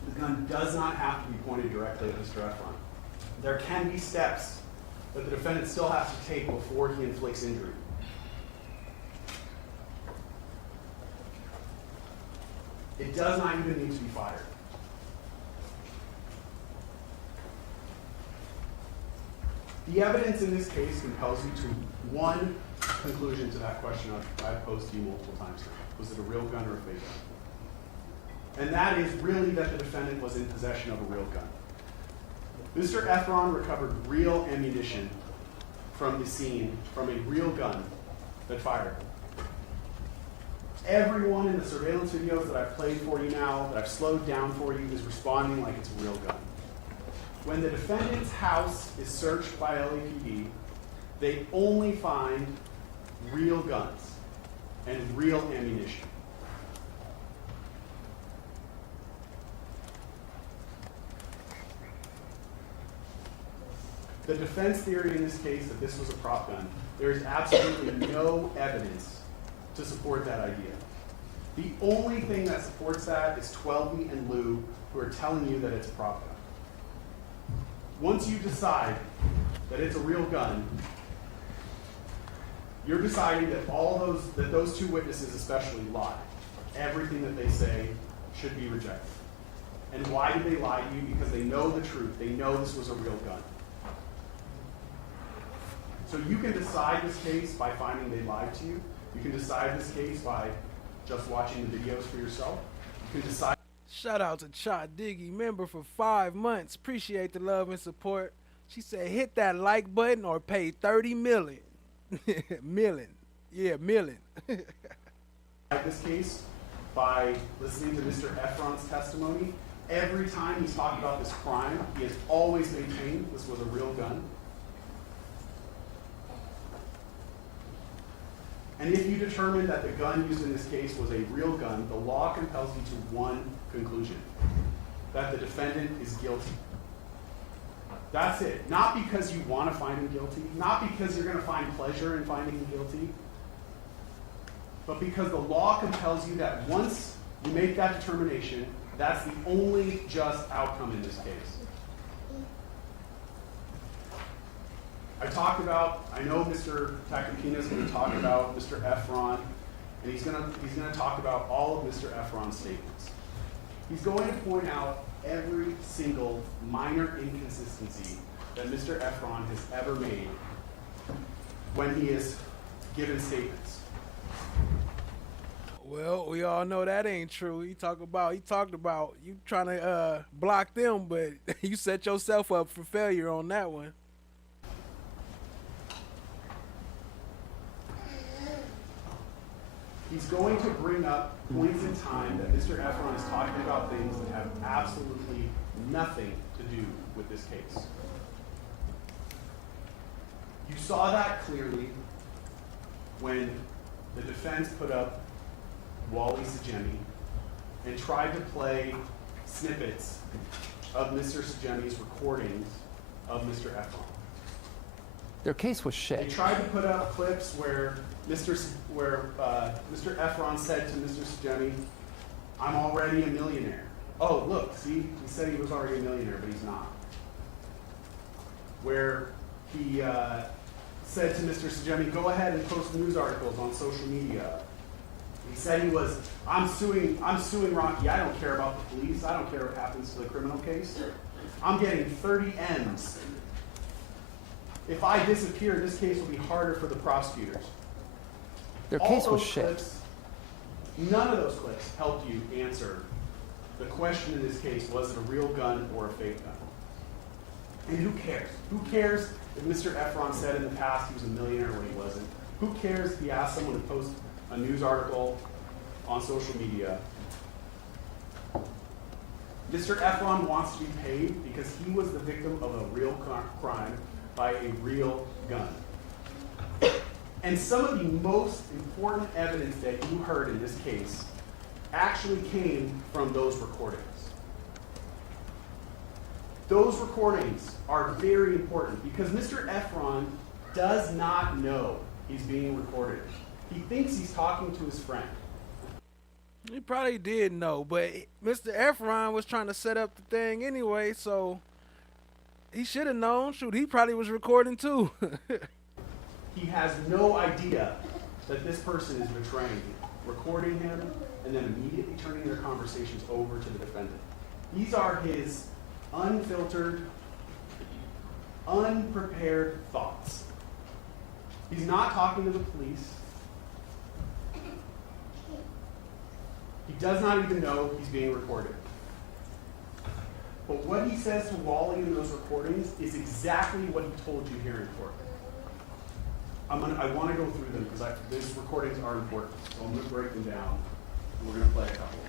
The gun does not have to be pointed directly at Mr. Efron. There can be steps that the defendant still has to take before he inflicts injury. It does not even need to be fired. The evidence in this case compels you to one conclusion to that question I've posed to you multiple times now. Was it a real gun or a fake gun? And that is really that the defendant was in possession of a real gun. Mr. Efron recovered real ammunition from the scene, from a real gun that fired. Everyone in the surveillance videos that I've played for you now, that I've slowed down for you, is responding like it's a real gun. When the defendant's house is searched by LAPD, they only find real guns and real ammunition. The defense theory in this case that this was a prop gun, there is absolutely no evidence to support that idea. The only thing that supports that is Twelby and Lou, who are telling you that it's a prop gun. Once you decide that it's a real gun, you're deciding that those two witnesses especially lied. Everything that they say should be rejected. And why did they lie to you? Because they know the truth. They know this was a real gun. So you can decide this case by finding they lied to you. You can decide this case by just watching the videos for yourself. You can decide. Shout out to Cha Diggy, member for 5 months. Appreciate the love and support. She said, hit that like button or pay 30 million. Million. Yeah, million. This case by listening to Mr. Efron's testimony. Every time he's talked about this crime, he has always maintained this was a real gun. And if you determine that the gun used in this case was a real gun, the law compels you to one conclusion, that the defendant is guilty. That's it. Not because you want to find him guilty, not because you're going to find pleasure in finding him guilty, but because the law compels you that once you make that determination, that's the only just outcome in this case. I know Mr. Takakina is going to talk about Mr. Efron, and he's going to talk about all of Mr. Efron's statements. He's going to point out every single minor inconsistency that Mr. Efron has ever made when he has given statements. Well, we all know that ain't true. He talked about you trying to block them, but you set yourself up for failure on that one. He's going to bring up points in time that Mr. Efron is talking about things that have absolutely nothing to do with this case. You saw that clearly when the defense put up Wally Sajemi and tried to play snippets of Mr. Sajemi's recordings of Mr. Efron. Their case was They shit. tried to put up clips where Mr. Efron said to Mr. Sajemi, "I'm already a millionaire." Oh, look, see, he said he was already a millionaire, but he's not. Where he said to Mr. Sajemi, "Go ahead and post news articles on social media." He said he was, I'm suing Rocky. I don't care about the police. I don't care what happens to the criminal case. I'm getting 30 M's. If I disappear, this case will be harder for the prosecutors. Their All case was those shit. clips, none of those clips helped you answer the question in this case: was it a real gun or a fake gun? And who cares? Who cares if Mr. Efron said in the past he was a millionaire when he wasn't? Who cares if he asked someone to post a news article on social media? Mr. Efron wants to be paid because he was the victim of a real crime by a real gun. And some of the most important evidence that you heard in this case actually came from those recordings. Those recordings are very important because Mr. Efron does not know he's being recorded. He thinks he's talking to his friend. He probably did know, but Mr. Efron was trying to set up the thing anyway, so he should have known. Shoot, he probably was recording too. He has no idea that this person is betraying him, recording him, and then immediately turning their conversations over to the defendant. These are his unfiltered, unprepared thoughts. He's not talking to the police. He does not even know he's being recorded. But what he says to Wally in those recordings is exactly what he told you here in court. I want to go through them because these recordings are important. So I'm going to break them down, and we're going to play a couple of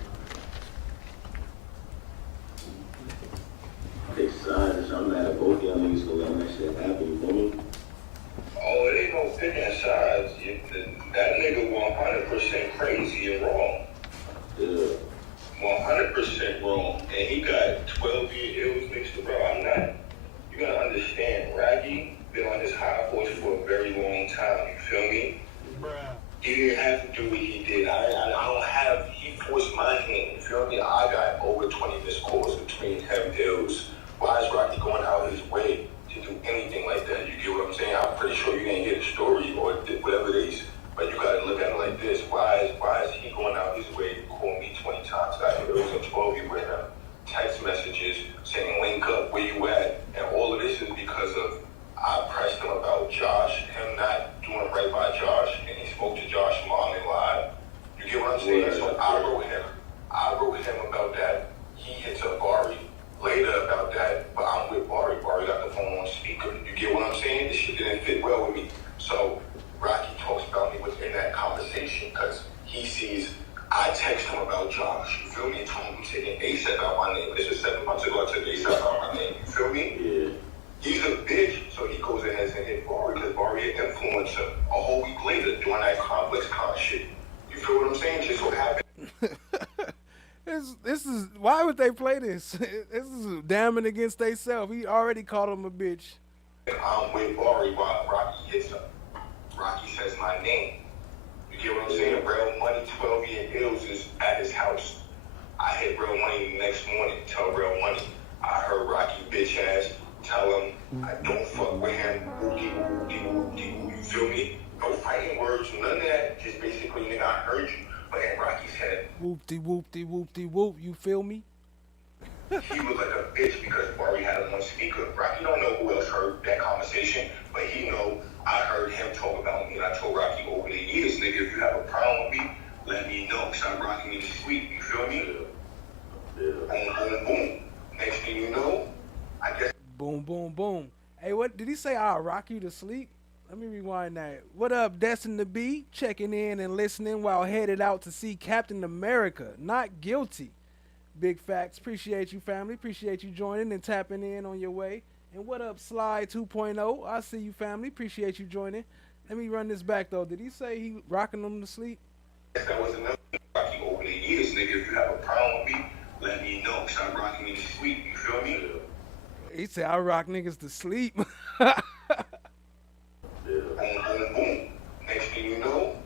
them. Hey, son, I'm mad at both y'all niggas gonna let that shit happen, you feel me? Oh, it ain't no picking sides. That nigga 100% crazy and wrong. Yeah. 100% wrong. And he got 12-year ills mixed bro. I'm not. You gotta understand, Raggy been on his high horse for a very long time. You feel me? Bruh. He didn't have to do what he did. I don't have, he forced my hand. You feel me? I got over 20 missed calls between him deals. Why is Rocky going out of his way to do anything like that? You get what I'm saying? I'm pretty sure you didn't get a story or whatever it is, but you gotta look at it like this. Why is he going out his way to call me 20 times? I it was a 12-year with him. Text messages saying link up, where you at? And all of this is because of I pressed him about Josh, him not doing right by Josh, and he spoke to Josh's mom and lied. You get what I'm saying? So I wrote him about that. He hits up Bari later about that, but I'm with Bari. Bari got the phone on speaker. You get what I'm saying? This shit didn't fit well with me. So Rocky talks about me within that conversation because he sees I text him about Josh. You feel me? And told him I'm taking ASAP out my name. This was 7 months ago. I took ASAP out my name. You feel me? Yeah. He's a bitch, so he goes ahead and hit Bari because Bari influenced him. A whole week later, during that complex feel what I'm saying? Just so happens. This is why would they play this? This is damning against theyself. He already called him a bitch. I'm with Bari while Rocky hits her. Rocky says my name. You get what I'm saying? Real Money, 12-year bills is at his house. I hit Real Money the next morning, tell Real Money. I heard Rocky bitch ass tell him I don't fuck with him. Whoop-de-whoop-de-whoop-de-whoop. You feel me? No fighting words, none of that. Just basically, nigga, I heard you. But in Rocky's head, Whoop-de-whoop-de-whoop-de-whoop. You feel me? he was like a bitch because Bari had him on speaker. Rocky don't know who else heard that conversation, but he know I heard him talk about me. And I told Rocky over the years, nigga, if you have a problem with me, let me know. Cause I'm rocking you to sleep. You feel me? Boom, boom, boom. Next thing you know, I guess. Boom, boom, boom. Hey, what did he say? I'll rock you to sleep. Let me rewind that. What up, Destin to Be? Checking in and listening while headed out to see Captain America. Not guilty. Big facts. Appreciate you, family. Appreciate you joining and tapping in on your way. And what up, Sly 2.0? I see you, family. Appreciate you joining. Let me run this back, though. Did he say he rocking them to sleep? That was enough. Rocky over the years, nigga. If you have a problem with me, let me know. Cause I'm rocking you to sleep. You feel me? He said, I rock niggas to sleep. Boom, boom, boom. Next thing you know,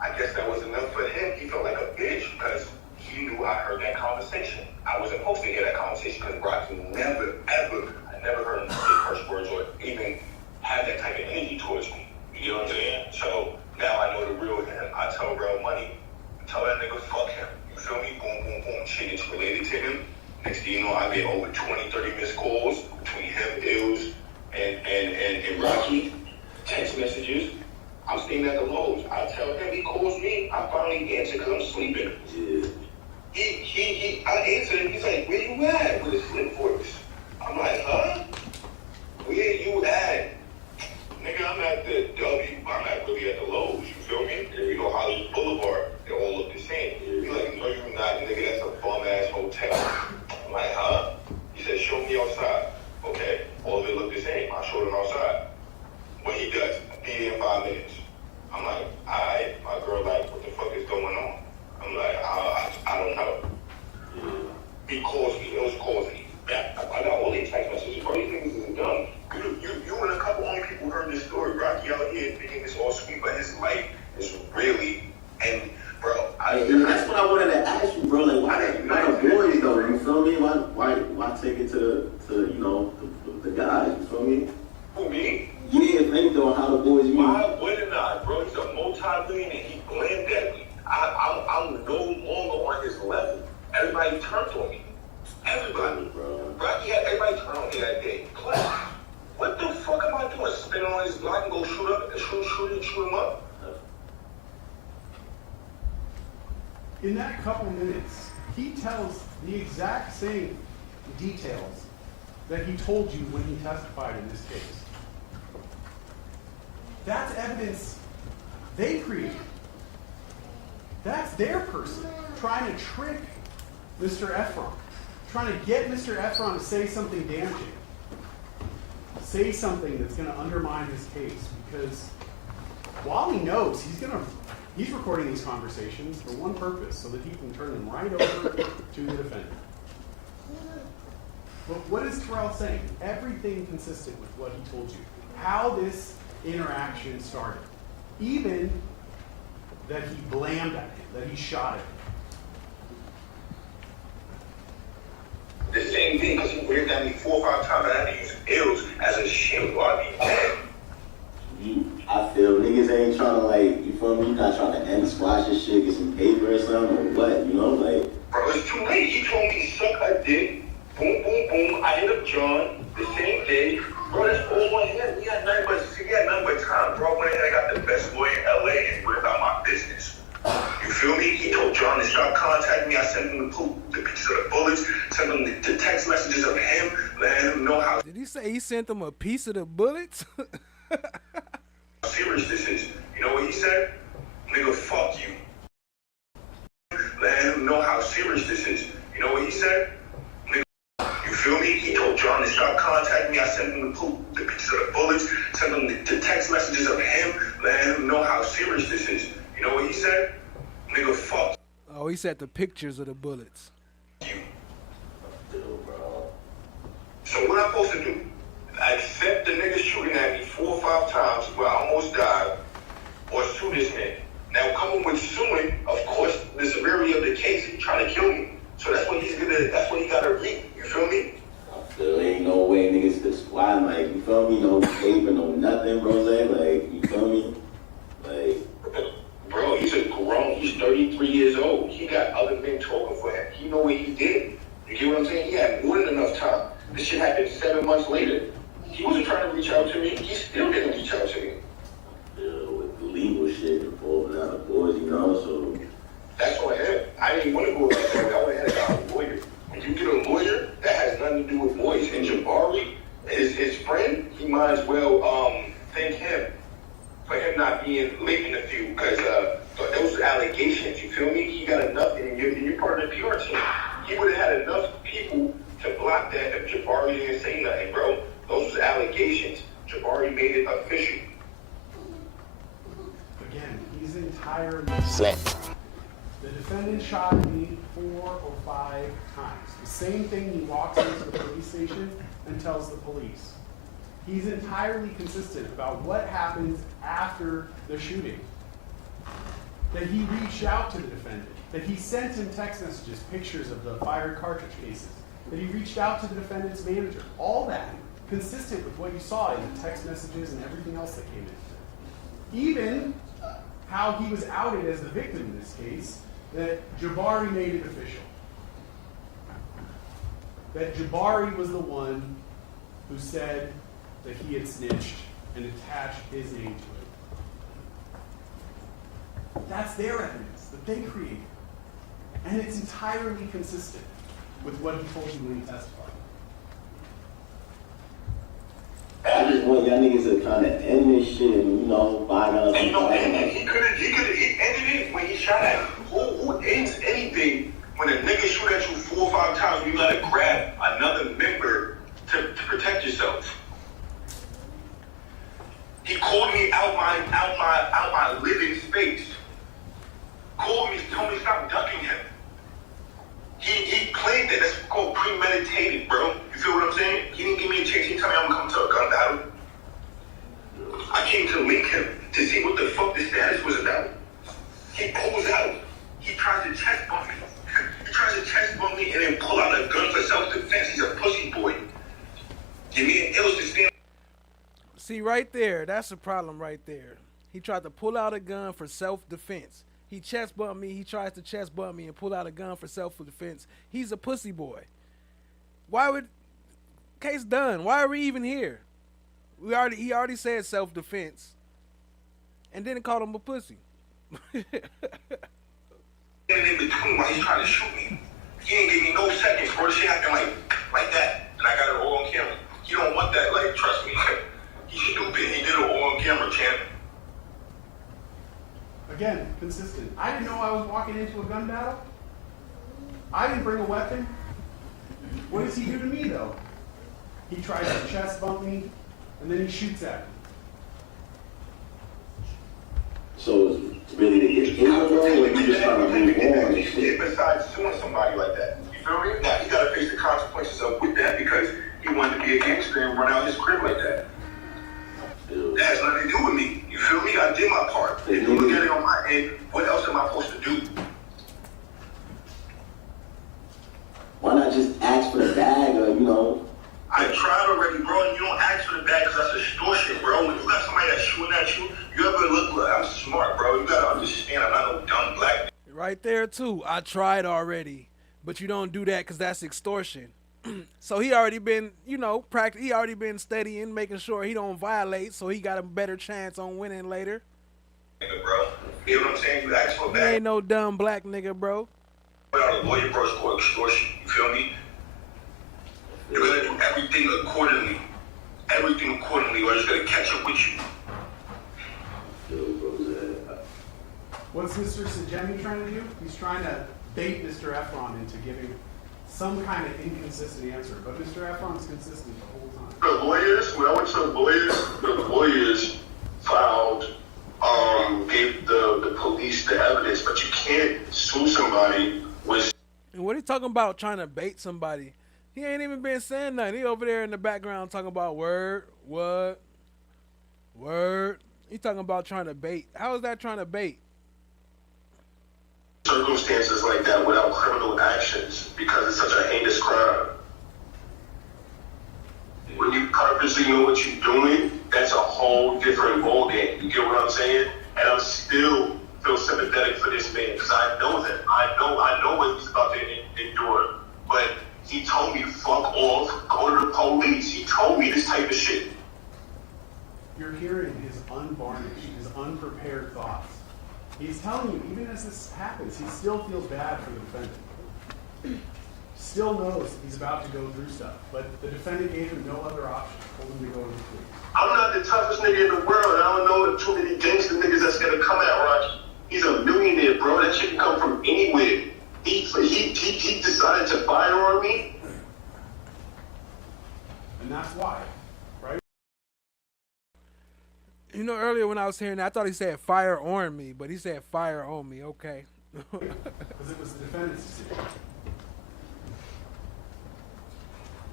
I guess that was enough for him. He felt like a bitch because he knew I heard that conversation. I wasn't supposed to hear that conversation because Rocky never, ever, I never heard him say curse words or even have that type of energy towards me. You know what I'm saying? So now I know the real him. I tell Real Money, tell that nigga fuck him. You feel me? Boom, boom, boom. Shit is related to him. Next thing you know, I get over 20, 30 missed calls between him, Ills, and Rocky. Text messages. I'm staying at the Lowe's. I tell him, he calls me. I finally answer because I'm sleeping. Yeah. I answer him. He's like, where you at? With a slim voice. I'm like, huh? Where you at? Nigga, I'm at the W. I'm not really at the Lowe's. You feel me? You know, Hollywood Boulevard. They all look the same. He's like, no, you're not. Nigga, that's a bum-ass hotel. I'm like, huh? He said, show me outside. Okay. All of it look the same. I showed him outside. What he does, be there in 5 minutes. I'm like, alright, my girl like, what the fuck is going on? I'm like, I don't know. He calls me, Ills calls me. I got all these text messages, bro. These niggas isn't dumb. You and a couple only people heard this story. Rocky out here thinking it's all sweet, but his life is really, and bro, that's what I wanted to ask you, bro. Like, why the boys though? You feel me? Why take it to you know the guys? You feel me? Who, me? Yeah, think though how the boys mean. Why wouldn't I, bro? He's a multi-millionaire. He blamed at me. I'm no longer on his level. Everybody turned on me. Everybody, bro. Rocky had everybody turn on me that day. Plus, what the fuck am I doing? Spin on his block and go shoot him up? In that couple minutes, he tells the exact same details that he told you when he testified in this case. That's evidence they created. That's their person trying to trick Mr. Efron, trying to get Mr. Efron to say something damaging, say something that's going to undermine his case, because while he knows he's recording these conversations for one purpose, so that he can turn them right over to the defendant. But what is Terrell saying? Everything consistent with what he told you. How this interaction started. Even that he blamed at him, that he shot at him. The same thing, because he waved at me 4 or 5 times. I had to use Ills as a shield or I'd be dead. I feel niggas ain't trying to like, you feel me? You not trying to end squash this shit, get some paper or something, or what, you know? Like, bro, it's too late. He told me suck a dick. Boom, boom, boom. I hit up John the same day. Bro, that's all on him. He had nothing but time, bro. When I got the best lawyer in LA and went about my business. You feel me? He told John to stop contacting me. I sent him the pictures of the bullets, sent him the text messages of him, letting him know how. Did he say he sent him a piece of the bullets? serious this is. You know what he said? Nigga, fuck you. Letting him know how serious this is. You know what he said? Nigga, you feel me? He told John to stop contacting me. I sent him the pictures of the bullets, sent him the text messages of him, letting him know how serious this is. You know what he said? Nigga, Oh, he said the pictures of the bullets. So what I'm supposed to do? I accept the nigga shooting at me 4 or 5 times where I almost died, or sue this man. Now coming with suing, of course, the severity of the case, he's trying to kill me. So that's what he gotta read. You feel me? There ain't no way niggas could squat, like, you feel me? No paper, no nothing, bro. Like, you feel me? Like, bro, he's he's 33 years old. He got other men talking for him. He know what he did. You get what I'm saying? He had more than enough time. This shit happened 7 months later. He wasn't trying to reach out to me. He still didn't reach out to me. with the legal shit involving out of boys, you know, so. That's what I had. I didn't want to go with that. I would have had a lawyer. When you get a lawyer, that has nothing to do with boys. And Jabari, his friend, he might as well thank him for him not being late in the field, because those allegations, you feel me? He got enough, and you're part of the PR team. He would have had enough people to block that if Jabari didn't say nothing, bro. Those was allegations. Jabari made it official. Again, he's entirely Slap. The defendant shot me 4 or 5 times. The same thing he walks into the police station and tells the police. He's entirely consistent about what happens after the shooting. That he reached out to the defendant. That he sent him text messages, pictures of the fired cartridge cases. That he reached out to the defendant's manager. All that consistent with what you saw in the text messages and everything else that came in. Even how he was outed as the victim in this case, that Jabari made it official. That Jabari was the one who said that he had snitched and attached his name to it. That's their evidence that they created. And it's entirely consistent with what he told you when he testified. I just want y'all niggas to kind of end this shit and, you know, bygones. And he ended it when he shot at him. Who ends anything when a nigga shoot at you 4 or 5 times? You gotta grab another member to protect yourself. He called me out my living space. Called me, told me stop ducking him. He claimed that that's called premeditated, bro. You feel what I'm saying? He didn't give me a chance. He told me I'm gonna come to a gun battle. I came to link him to see what the fuck the status was about. He pulls out. He tries to chest bump me. He tries to chest bump me and then pull out a gun for self-defense. He's a pussy boy. Give me an ills to stand. See, right there, that's the problem right there. He tried to pull out a gun for self-defense. He chest bumped me. He tries to chest bump me and pull out a gun for self-defense. He's a pussy boy. Why would... Case done. Why are we even here? He already said self-defense. And then called him a pussy. In between while he's trying to shoot me. He ain't give me no seconds, bro. Shit happened like that. And I got it all on camera. You don't want that, like, trust me. He's stupid. He did it all on camera, champ. Again, consistent. I didn't know I was walking into a gun battle. I didn't bring a weapon. What does he do to me, though? He tries to chest bump me, and then he shoots at me. So it's really to get in the room, or you just trying to move on and shit? Besides suing somebody like that. You feel me? Now, he got to face the consequences of with that because he wanted to be a gangster and run out his crib like that. That has nothing to do with me. You feel me? I did my part. If you look at it on my end, what else am I supposed to do? Why not just ask for the bag or, you know? I tried already, bro, and you don't ask for the bag because that's extortion, bro. When you got somebody that's shooting at you, you ever look like, I'm smart, bro. You got to understand I'm not no dumb black. Right there, too. I tried already. But you don't do that because that's extortion. So he already been, you know, he already been studying, making sure he don't violate, so he got a better chance on winning later. Nigga, bro. You know what I'm saying? You ask for a He bag. ain't no dumb black nigga, bro. Without a lawyer, bro, it's called extortion. You feel me? You're going to do everything accordingly. Everything accordingly, or it's going to catch up with you. What's Mr. Sajemi trying to do? He's trying to bait Mr. Efron into giving some kind of inconsistent answer, but Mr. Efron's consistent the whole time. The lawyers, when I went to the lawyers filed, gave the police the evidence, but you can't sue to somebody was. And what he talking about trying to bait somebody? He ain't even been saying nothing. He over there in the background talking about word, what, word. He talking about trying to bait. How is that trying to bait? Circumstances like that without criminal actions because it's such a heinous crime. When you purposely know what you're doing, that's a whole different ballgame. You get what I'm saying? And I'm still feel sympathetic for this man because I know him. I know what he's about to endure. But he told me to fuck off, go to the police. He told me this type of shit. You're hearing his unvarnished, his unprepared thoughts. He's telling you, even as this happens, he still feels bad for the defendant. Still knows he's about to go through stuff, but the defendant gave him no other option. Told him to go to the police. I'm not the toughest nigga in the world, and I don't know too many gangster niggas that's gonna come at Rocky. He's a millionaire, bro. That shit can come from anywhere. He decided to fire on me. And that's why, right? You know, earlier when I was hearing that, I thought he said fire on me, but he said fire on me. Okay. Because it was the defendant's decision.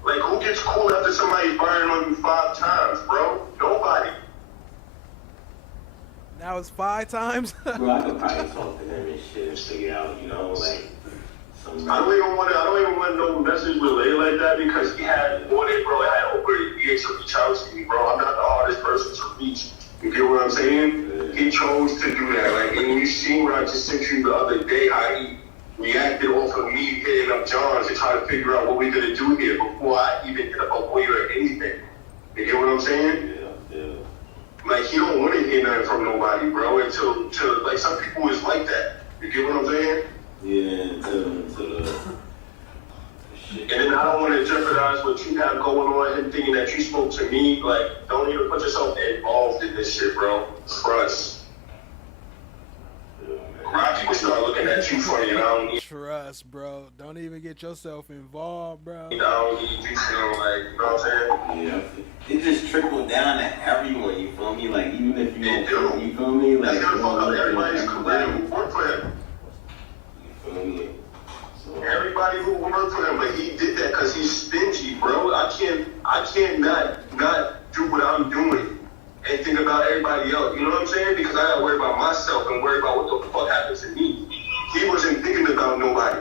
Like, who gets cool after somebody firing on you 5 times, bro? Nobody. That was 5 times? Bro, I could probably talk to him and shit and figure out, you know, like, some... I don't even want no message relayed like that because he had more than, bro, I had over a year to reach out to me, bro. I'm not the hardest person to reach. You get what I'm saying? Yeah. He chose to do that. Like, and you seen what I just sent you the other day, how he reacted off of me hitting up John to try to figure out what we're going to do here before I even hit up a lawyer or anything. You get what I'm saying? Yeah. Like, he don't want to hear nothing from nobody, bro, until like, some people is like that. You get what I'm saying? Yeah, and then I don't want to jeopardize what you have going on and thinking that you spoke to me. Like, don't even put yourself involved in this shit, bro. Trust. Rocky will start looking at you funny, and I don't need... Trust, bro. Don't even get yourself involved, bro. I don't need you to, like, you know what I'm saying? Yeah. It just trickled down to everyone, you feel me? Like, even if you don't, you feel me? Like, that's gonna fuck up everybody's career who worked for him. You feel me? So, everybody who worked for him, but he did that because he's stingy, bro. I can't not do what I'm doing and think about everybody else. You know what I'm saying? Because I gotta worry about myself and worry about what the fuck happened to me. He wasn't thinking about nobody.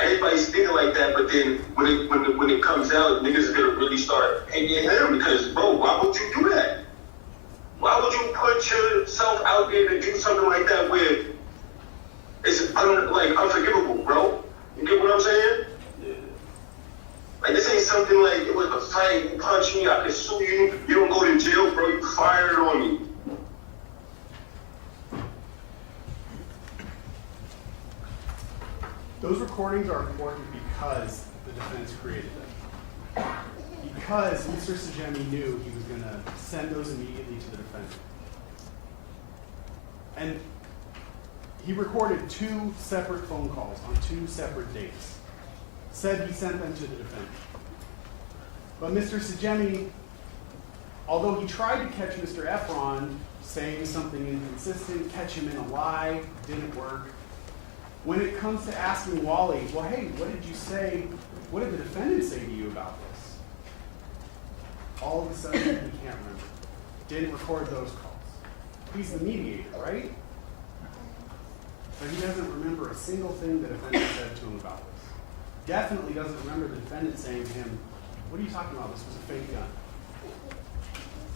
Everybody's thinking like that, but then when it comes out, niggas are gonna really start hating him because, bro, why would you do that? Why would you put yourself out there to do something like that where it's unforgivable, bro? You get what I'm saying? yeah. Like, this ain't something like, it was a fight, you punch me, I can sue you, you don't go to jail, bro, you fired on me. Those recordings are important because the defense created them. Because Mr. Sajemi knew he was going to send those immediately to the defendant. And he recorded 2 separate phone calls on 2 separate dates. Said he sent them to the defendant. But Mr. Sajemi, although he tried to catch Mr. Efron saying something inconsistent, catch him in a lie, didn't work. When it comes to asking Wally, well, hey, what did you say? What did the defendant say to you about this? All of a sudden, he can't remember. Didn't record those calls. He's the mediator, right? But he doesn't remember a single thing the defendant said to him about this. Definitely doesn't remember the defendant saying to him, what are you talking about? This was a fake gun.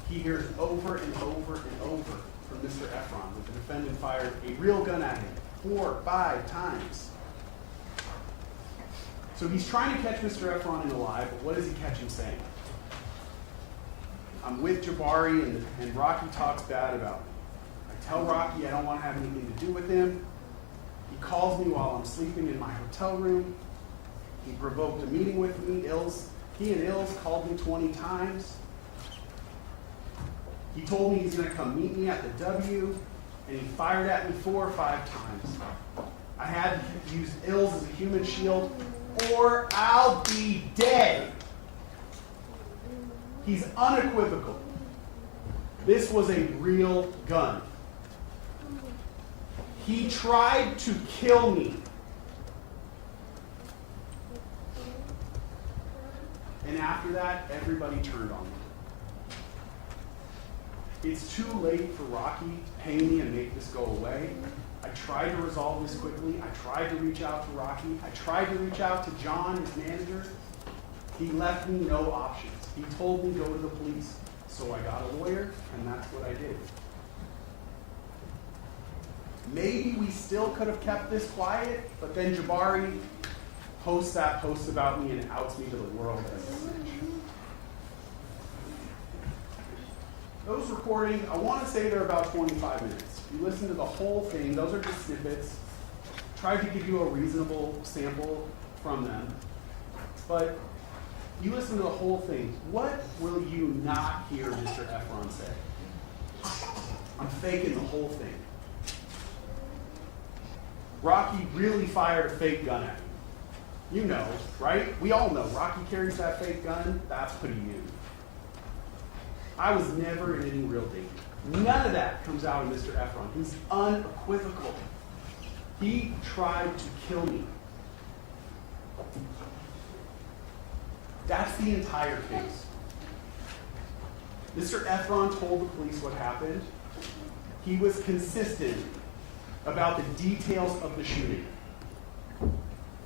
He hears over and over and over from Mr. Efron that the defendant fired a real gun at him 4 or 5 times. So he's trying to catch Mr. Efron in a lie, but what does he catch him saying? I'm with Jabari and Rocky talks bad about me. I tell Rocky I don't want to have anything to do with him. He calls me while I'm sleeping in my hotel room. He provoked a meeting with me. He and Ills called me 20 times. He told me he's going to come meet me at the W, and he fired at me 4 or 5 times. I had to use Ills as a human shield, or I'll be dead. He's unequivocal. This was a real gun. He tried to kill me And after that, everybody turned on me. It's too late for Rocky to pay me and make this go away. I tried to resolve this quickly. I tried to reach out to Rocky. I tried to reach out to John, his manager. He left me no options. He told me go to the police. So I got a lawyer, and that's what I did. Maybe we still could have kept this quiet, but then Jabari posts that post about me and outs me to the world as a snitch. Those recordings, I want to say they're about 25 minutes. You listen to the whole thing. Those are just snippets. Tried to give you a reasonable sample from them. But you listen to the whole thing. What will you not hear Mr. Efron say? I'm faking the whole thing. Rocky really fired a fake gun at me. You know, right? We all know. Rocky carries that fake gun. That's pretty new. I was never in any real danger. None of that comes out of Mr. Efron. He's unequivocal. He tried to kill me. That's the entire case. Mr. Efron told the police what happened. He was consistent about the details of the shooting.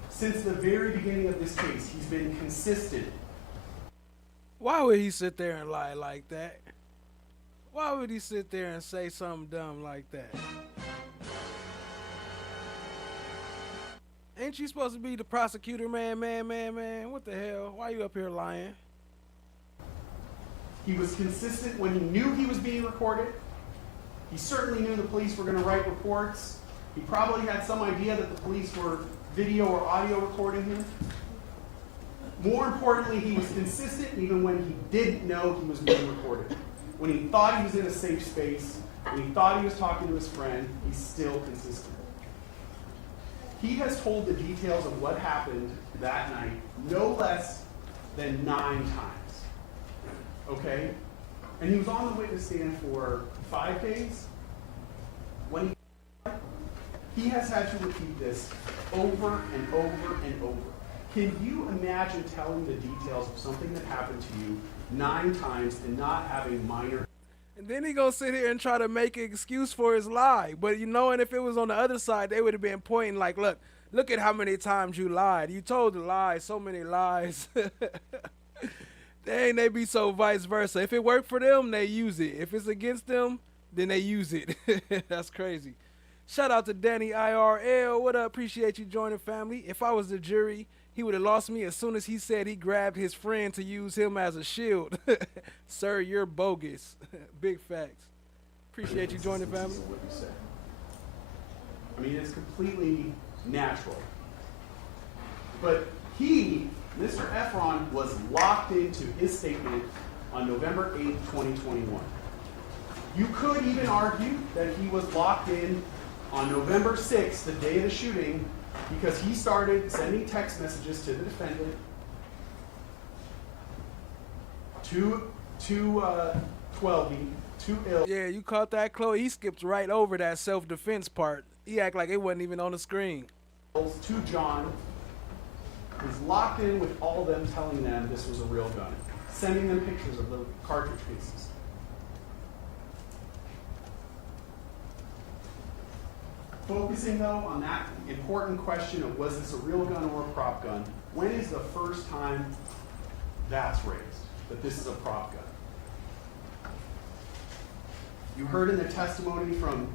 Since the very beginning of this case, he's been consistent. Why would he sit there and lie like that? Why would he sit there and say something dumb like that? Ain't you supposed to be the prosecutor, man? What the hell? Why you up here lying? He was consistent when he knew he was being recorded. He certainly knew the police were going to write reports. He probably had some idea that the police were video or audio recording him. More importantly, he was consistent even when he didn't know he was being recorded. When he thought he was in a safe space, when he thought he was talking to his friend, he's still consistent. He has told the details of what happened that night no less than 9 times. Okay? And he was on the witness stand for 5 days. When he has had to repeat this over and over and over. Can you imagine telling the details of something that happened to you 9 times and not having minor... And then he gonna sit here and try to make an excuse for his lie. But you know, and if it was on the other side, they would have been pointing like, look at how many times you lied. You told the lie, so many lies. Dang, they be so vice versa. If it worked for them, they use it. If it's against them, then they use it. That's crazy. Shout out to Danny IRL. What up? Appreciate you joining, family. If I was the jury, he would have lost me as soon as he said he grabbed his friend to use him as a shield. Sir, you're bogus. Big facts. Appreciate you joining, family. What you said. I mean, it's completely natural. But he, Mr. Efron, was locked into his statement on November 8th, 2021. You could even argue that he was locked in on November 6th, the day of the shooting, because he started sending text messages to the defendant to 12B, to ill. Yeah, you caught that, Chloe? He skipped right over that self-defense part. He act like it wasn't even on the screen. To John, was locked in with all of them telling them this was a real gun, sending them pictures of the cartridge cases. Focusing, though, on that important question of was this a real gun or a prop gun, when is the first time that's raised, that this is a prop gun? You heard in the testimony from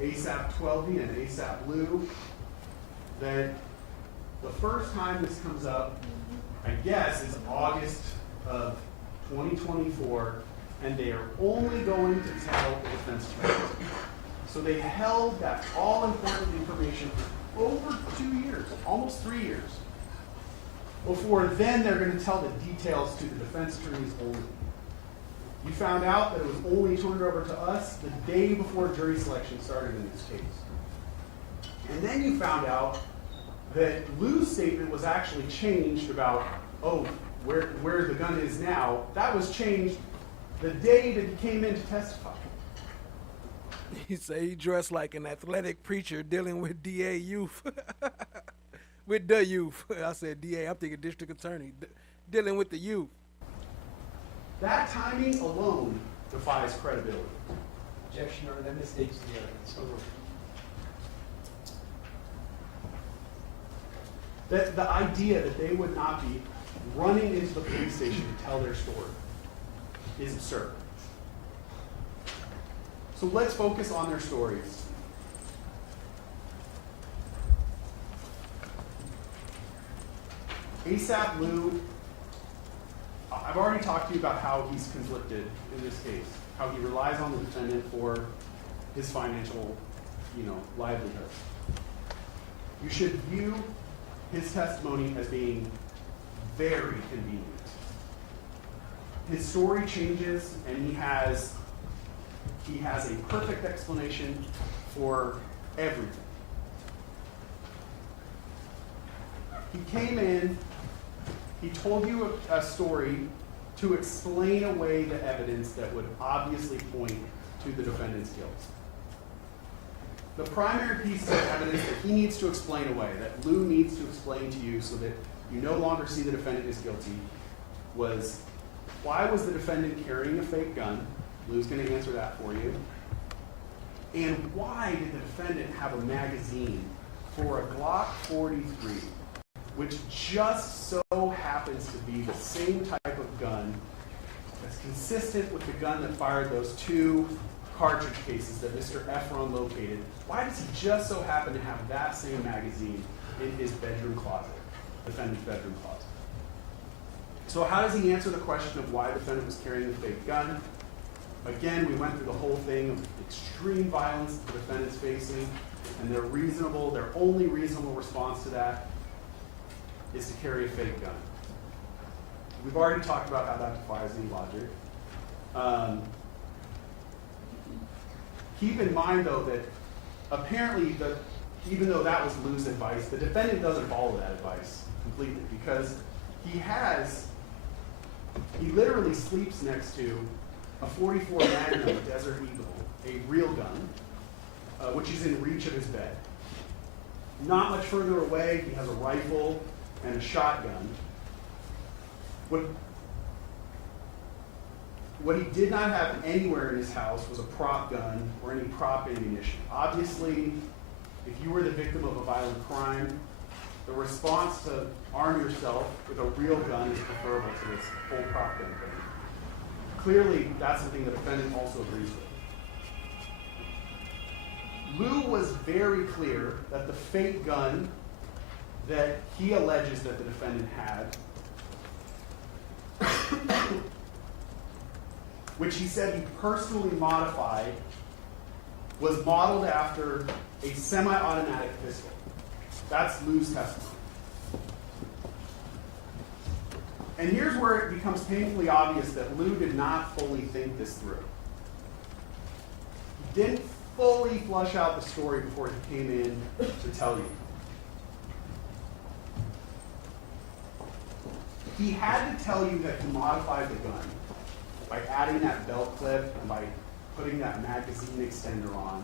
ASAP 12B and ASAP Blue that the first time this comes up, I guess, is August of 2024, and they are only going to tell the defense attorney. So they held that all-important information for over 2 years, almost 3 years, before then they're going to tell the details to the defense attorneys only. You found out that it was only turned over to us the day before jury selection started in this case. And then you found out that Lou's statement was actually changed about, where the gun is now. That was changed the day that he came in to testify. He said he dressed like an athletic preacher dealing with DA youth. With the youth. I said DA, I'm thinking district attorney. dealing with the youth. That timing alone defies credibility. Objection, Your Honor, that misstates the evidence. That the idea that they would not be running into the police station to tell their story is absurd. So let's focus on their stories. ASAP Lou, I've already talked to you about how he's conflicted in this case, how he relies on the defendant for his financial, livelihood. You should view his testimony as being very convenient. His story changes, and he has a perfect explanation for everything. He came in, he told you a story to explain away the evidence that would obviously point to the defendant's guilt. The primary piece of evidence that he needs to explain away, that Lou needs to explain to you so that you no longer see the defendant is guilty, was why was the defendant carrying a fake gun? Lou's going to answer that for you. And why did the defendant have a magazine for a Glock 43, which just so happens to be the same type of gun that's consistent with the gun that fired those two cartridge cases that Mr. Efron located? Why does he just so happen to have that same magazine in his bedroom closet, defendant's bedroom closet? So how does he answer the question of why the defendant was carrying a fake gun? Again, we went through the whole thing of extreme violence the defendant's facing, and their only reasonable response to that is to carry a fake gun. We've already talked about how that defies any logic. Keep in mind, though, that apparently, even though that was Lou's advice, the defendant doesn't follow that advice completely, because he literally sleeps next to a 44 Magnum Desert Eagle, a real gun, which is in reach of his bed. Not much further away, he has a rifle and a shotgun. What he did not have anywhere in his house was a prop gun or any prop ammunition. Obviously, if you were the victim of a violent crime, the response to arm yourself with a real gun is preferable to this whole prop gun thing. Clearly, that's something the defendant also agrees with. Lou was very clear that the fake gun that he alleges that the defendant had, which he said he personally modified, was modeled after a semi-automatic pistol. That's Lou's testimony. And here's where it becomes painfully obvious that Lou did not fully think this through. He didn't fully flush out the story before he came in to tell you. He had to tell you that he modified the gun by adding that belt clip and by putting that magazine extender on,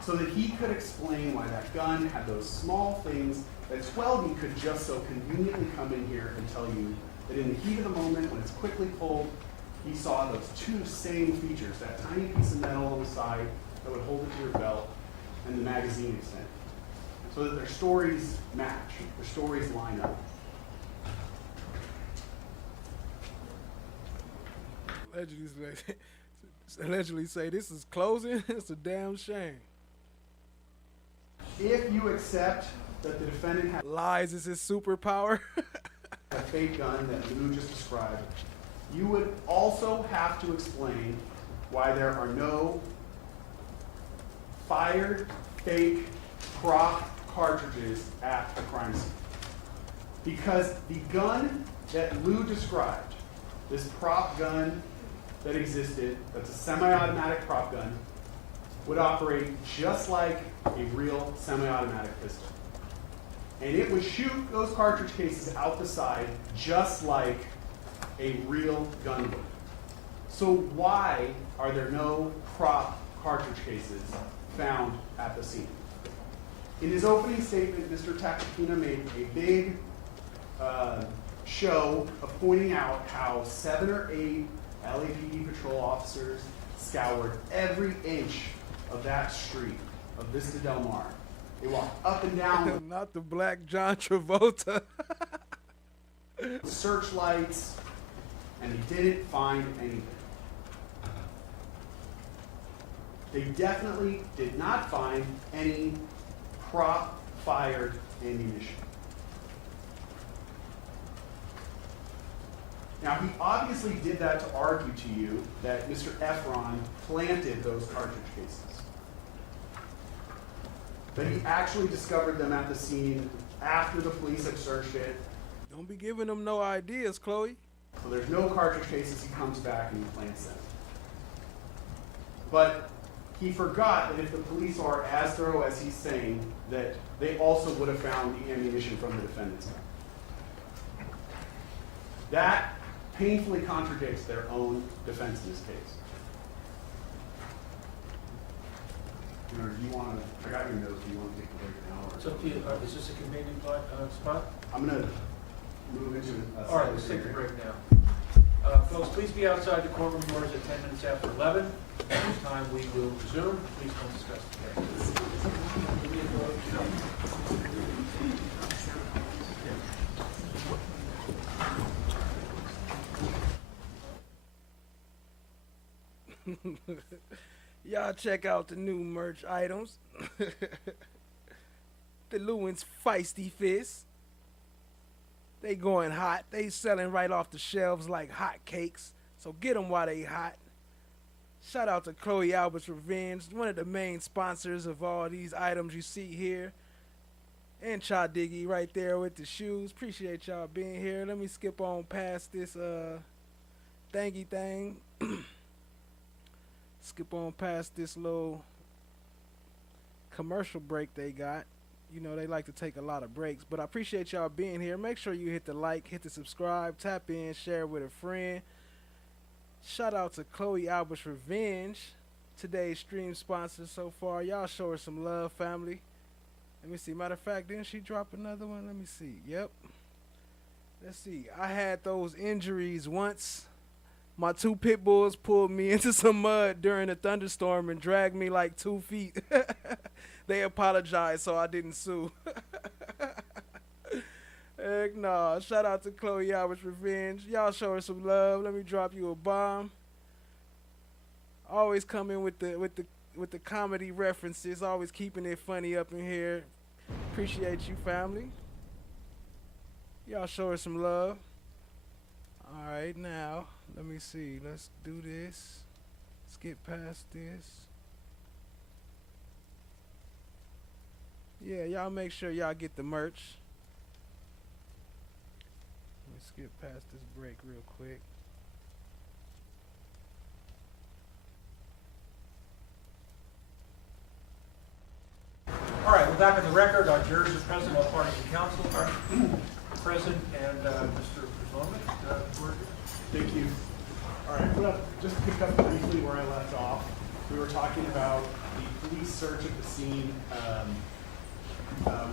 so that he could explain why that gun had those small things that Twelby could just so conveniently come in here and tell you that in the heat of the moment, when it's quickly pulled, he saw those two same features, that tiny piece of metal on the side that would hold it to your belt, and the magazine extender, so that their stories match, their stories line up. Allegedly say this is closing. It's a damn shame. If you accept that the defendant had lies is his superpower, a fake gun that Lou just described, you would also have to explain why there are no fired fake prop cartridges at the crime scene. Because the gun that Lou described, this prop gun that existed, that's a semi-automatic prop gun, would operate just like a real semi-automatic pistol. And it would shoot those cartridge cases out the side just like a real gun would. So why are there no prop cartridge cases found at the scene? In his opening statement, Mr. Takakina made a big show of pointing out how 7 or 8 LAPD patrol officers scoured every inch of that street of Vista Del Mar. They walked up and down Not the black John Travolta. with searchlights, and they didn't find anything. They definitely did not find any prop-fired ammunition. Now, he obviously did that to argue to you that Mr. Efron planted those cartridge cases. But he actually discovered them at the scene after the police had searched it. Don't be giving them no ideas, Chloe. So there's no cartridge cases. He comes back and he plants them. But he forgot that if the police are as thorough as he's saying, that they also would have found the ammunition from the defendant's gun. That painfully contradicts their own defense in this case. Do you want to, I got your notes, do you want to take a break now? Or It's up to you. Is this a convenient spot? I'm going to move into All right, let's take a break now. Folks, please be outside the courtroom doors at 10 minutes after 11. At this time, we will resume. Please don't discuss the case. Y'all check out the new merch items. The Lewin's Feisty Fist. They going hot. They selling right off the shelves like hot cakes. So get them while they hot. Shout out to Chloe Albert's Revenge, one of the main sponsors of all these items you see here. And Cha Diggy right there with the shoes. Appreciate y'all being here. Let me skip on past this thangy thing. Skip on past this little commercial break they got. You know, they like to take a lot of breaks. But I appreciate y'all being here. Make sure you hit the like, hit the subscribe, tap in, share with a friend. Shout out to Chloe Albert's Revenge, today's stream sponsor so far. Y'all show her some love, family. Let me see. Matter of fact, didn't she drop another one? Let me see. Yep. Let's see. I had those injuries once. My 2 pit bulls pulled me into some mud during a thunderstorm and dragged me like 2 feet. They apologized, so I didn't sue. Heck no. Shout out to Chloe Albert's Revenge. Y'all show her some love. Let me drop you a bomb. Always come in with the comedy references. Always keeping it funny up in here. Appreciate you, family. Y'all show her some love. All right, now let me see. Let's do this. Let's get past this. Yeah, y'all make sure y'all get the merch. Let me skip past this break real quick. All right, we're back on the record. Our jurors are present, all parties and counsel are present, and Mr. Prezovic, Thank you. All right, I'm gonna just pick up briefly where I left off. We were talking about the police search at the scene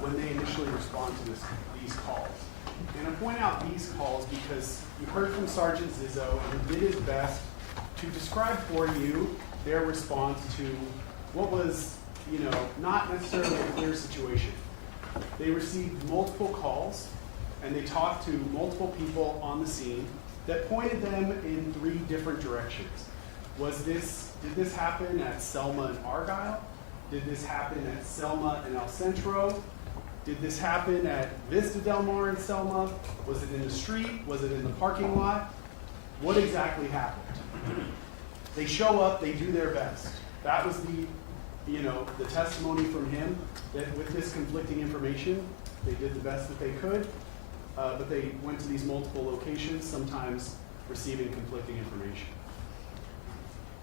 when they initially respond to these calls. And I point out these calls because you heard from Sergeant Zizzo, who did his best to describe for you their response to what was, not necessarily a clear situation. They received multiple calls, and they talked to multiple people on the scene that pointed them in 3 different directions. Did this happen at Selma and Argyle? Did this happen at Selma and El Centro? Did this happen at Vista Del Mar and Selma? Was it in the street? Was it in the parking lot? What exactly happened? They show up, they do their best. That was the testimony from him, that with this conflicting information, they did the best that they could, but they went to these multiple locations, sometimes receiving conflicting information.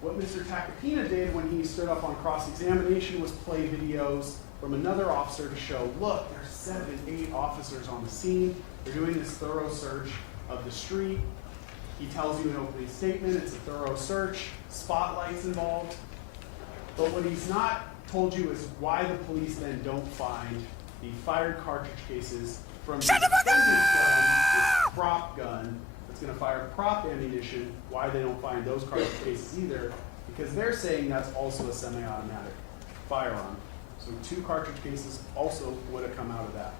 What Mr. Tacopina did when he stood up on cross-examination was play videos from another officer to show, look, there's 7, 8 officers on the scene. They're doing this thorough search of the street. He tells you in opening statement, it's a thorough search, spotlights involved. But what he's not told you is why the police then don't find the fired cartridge cases from the defendant's gun prop gun that's going to fire prop ammunition, why they don't find those cartridge cases either, because they're saying that's also a semi-automatic firearm. So 2 cartridge cases also would have come out of that.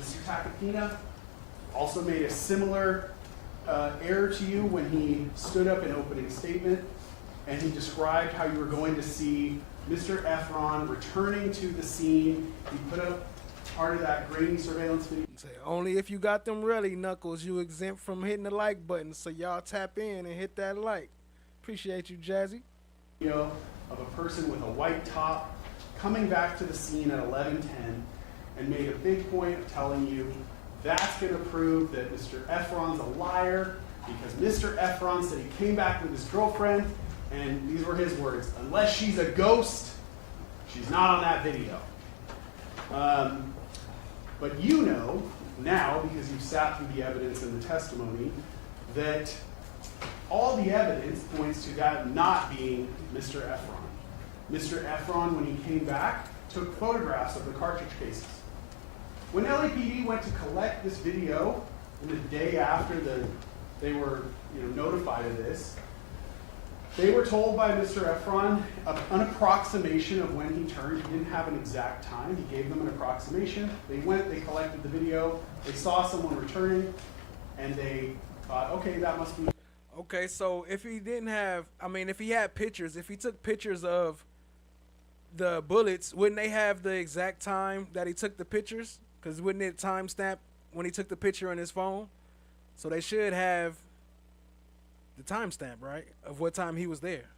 Mr. Tacopina also made a similar error to you when he stood up in opening statement, and he described how you were going to see Mr. Efron returning to the scene. He put up part of that grainy surveillance video. Say, only if you got them ready, Knuckles, you exempt from hitting the like button. So y'all tap in and hit that like. Appreciate you, Jazzy. Of a person with a white top coming back to the scene at 11:10 and made a big point of telling you that's going to prove that Mr. Efron's a liar because Mr. Efron said he came back with his girlfriend, and these were his words, unless she's a ghost, she's not on that video. But you know now, because you've sat through the evidence and the testimony, that all the evidence points to that not being Mr. Efron. Mr. Efron, when he came back, took photographs of the cartridge cases. When LAPD went to collect this video, in the day after they were notified of this, they were told by Mr. Efron an approximation of when he turned. He didn't have an exact time. He gave them an approximation. They went, they collected the video, they saw someone returning, and they thought, okay, that must be. Okay, so if he didn't have, if he had pictures, if he took pictures of the bullets, wouldn't they have the exact time that he took the pictures? Because wouldn't it timestamp when he took the picture on his phone? So they should have the timestamp, right, of what time he was there.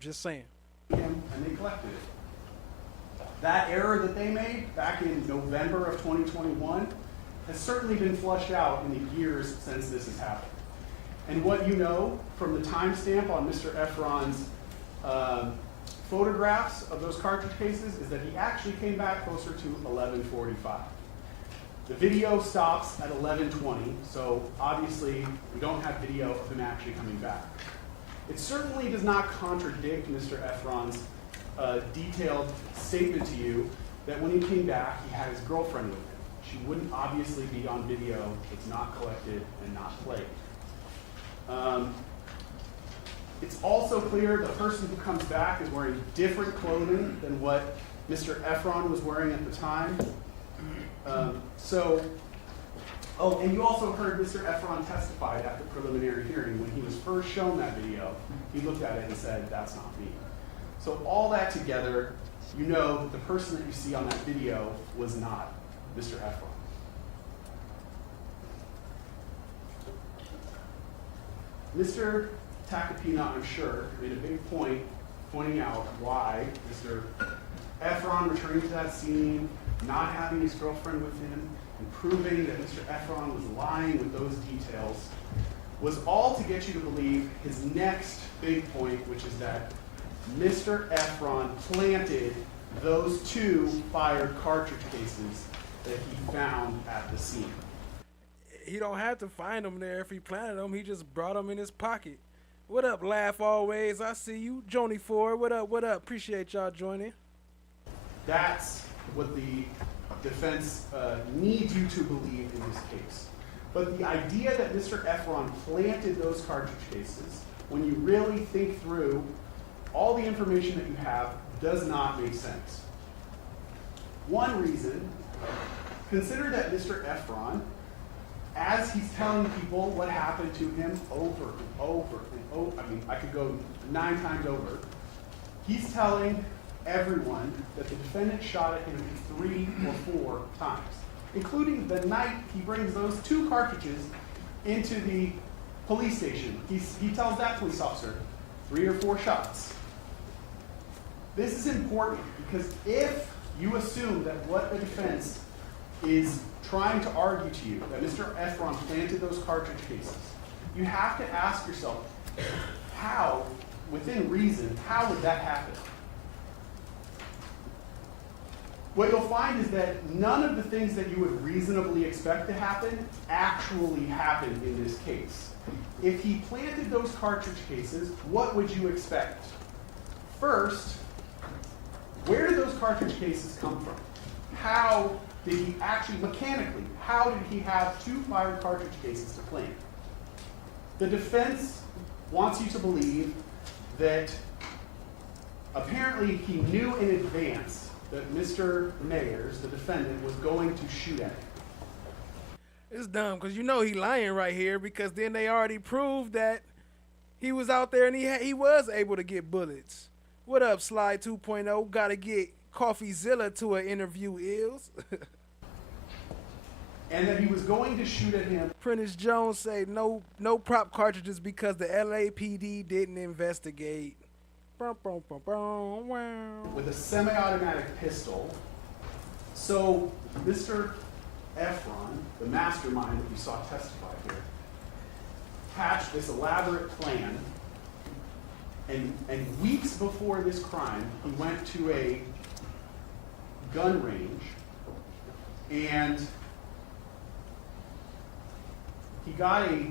Just saying. And they collected it. That error that they made back in November of 2021 has certainly been flushed out in the years since this has happened. And what you know from the timestamp on Mr. Efron's photographs of those cartridge cases is that he actually came back closer to 11:45. The video stops at 11:20, so obviously we don't have video of him actually coming back. It certainly does not contradict Mr. Efron's detailed statement to you that when he came back, he had his girlfriend with him. She wouldn't obviously be on video. It's not collected and not played. It's also clear the person who comes back is wearing different clothing than what Mr. Efron was wearing at the time. And you also heard Mr. Efron testify at the preliminary hearing. When he was first shown that video, he looked at it and said, that's not me. So all that together, you know that the person that you see on that video was not Mr. Efron. Mr. Tacopina, I'm sure, made a big point pointing out why Mr. Efron returning to that scene, not having his girlfriend with him, and proving that Mr. Efron was lying with those details, was all to get you to believe his next big point, which is that Mr. Efron planted those 2 fired cartridge cases that he found at the scene. He don't have to find them there if he planted them. He just brought them in his pocket. What up, Laugh Always? I see you. Joni Ford, what up, what up? Appreciate y'all joining. That's what the defense needs you to believe in this case. But the idea that Mr. Efron planted those cartridge cases, when you really think through all the information that you have, does not make sense. One reason, consider that Mr. Efron, as he's telling people what happened to him over and over and over, I could go 9 times over, he's telling everyone that the defendant shot at him 3 or 4 times, including the night he brings those 2 cartridges into the police station. He tells that police officer 3 or 4 shots. This is important because if you assume that what the defense is trying to argue to you, that Mr. Efron planted those cartridge cases, you have to ask yourself, how, within reason, how would that happen? What you'll find is that none of the things that you would reasonably expect to happen actually happened in this case. If he planted those cartridge cases, what would you expect? First, where did those cartridge cases come from? how did he actually, mechanically, how did he have 2 fired cartridge cases to plant? The defense wants you to believe that apparently he knew in advance that Mr. Mayers, the defendant, was going to shoot at him. It's dumb because you know he lying right here because then they already proved that he was out there and he was able to get bullets. What up, Slide 2.0? Gotta get CoffeeZilla to an interview, Ills. And that he was going to shoot at him. Prentice Jones say no prop cartridges because the LAPD didn't investigate. With a semi-automatic pistol. So Mr. Efron, the mastermind that you saw testify here, hatched this elaborate plan, and weeks before this crime, he went to a gun range and he got a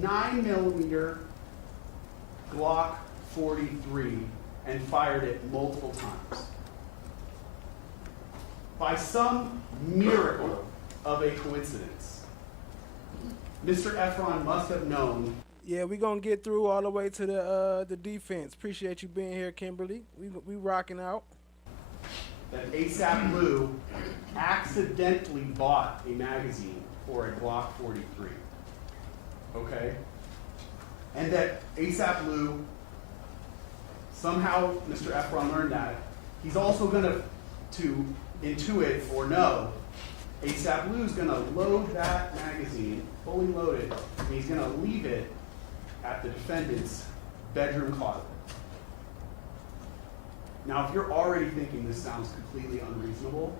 9mm Glock 43 and fired it multiple times. By some miracle of a coincidence, Mr. Efron must have known. Yeah, we're going to get through all the way to the defense. Appreciate you being here, Kimberly. We rocking out. That ASAP Lou accidentally bought a magazine for a Glock 43. Okay? And that ASAP Lou, somehow Mr. Efron learned that. He's also going to intuit or know ASAP Lou's going to load that magazine, fully loaded, and he's going to leave it at the defendant's bedroom closet. Now, if you're already thinking this sounds completely unreasonable,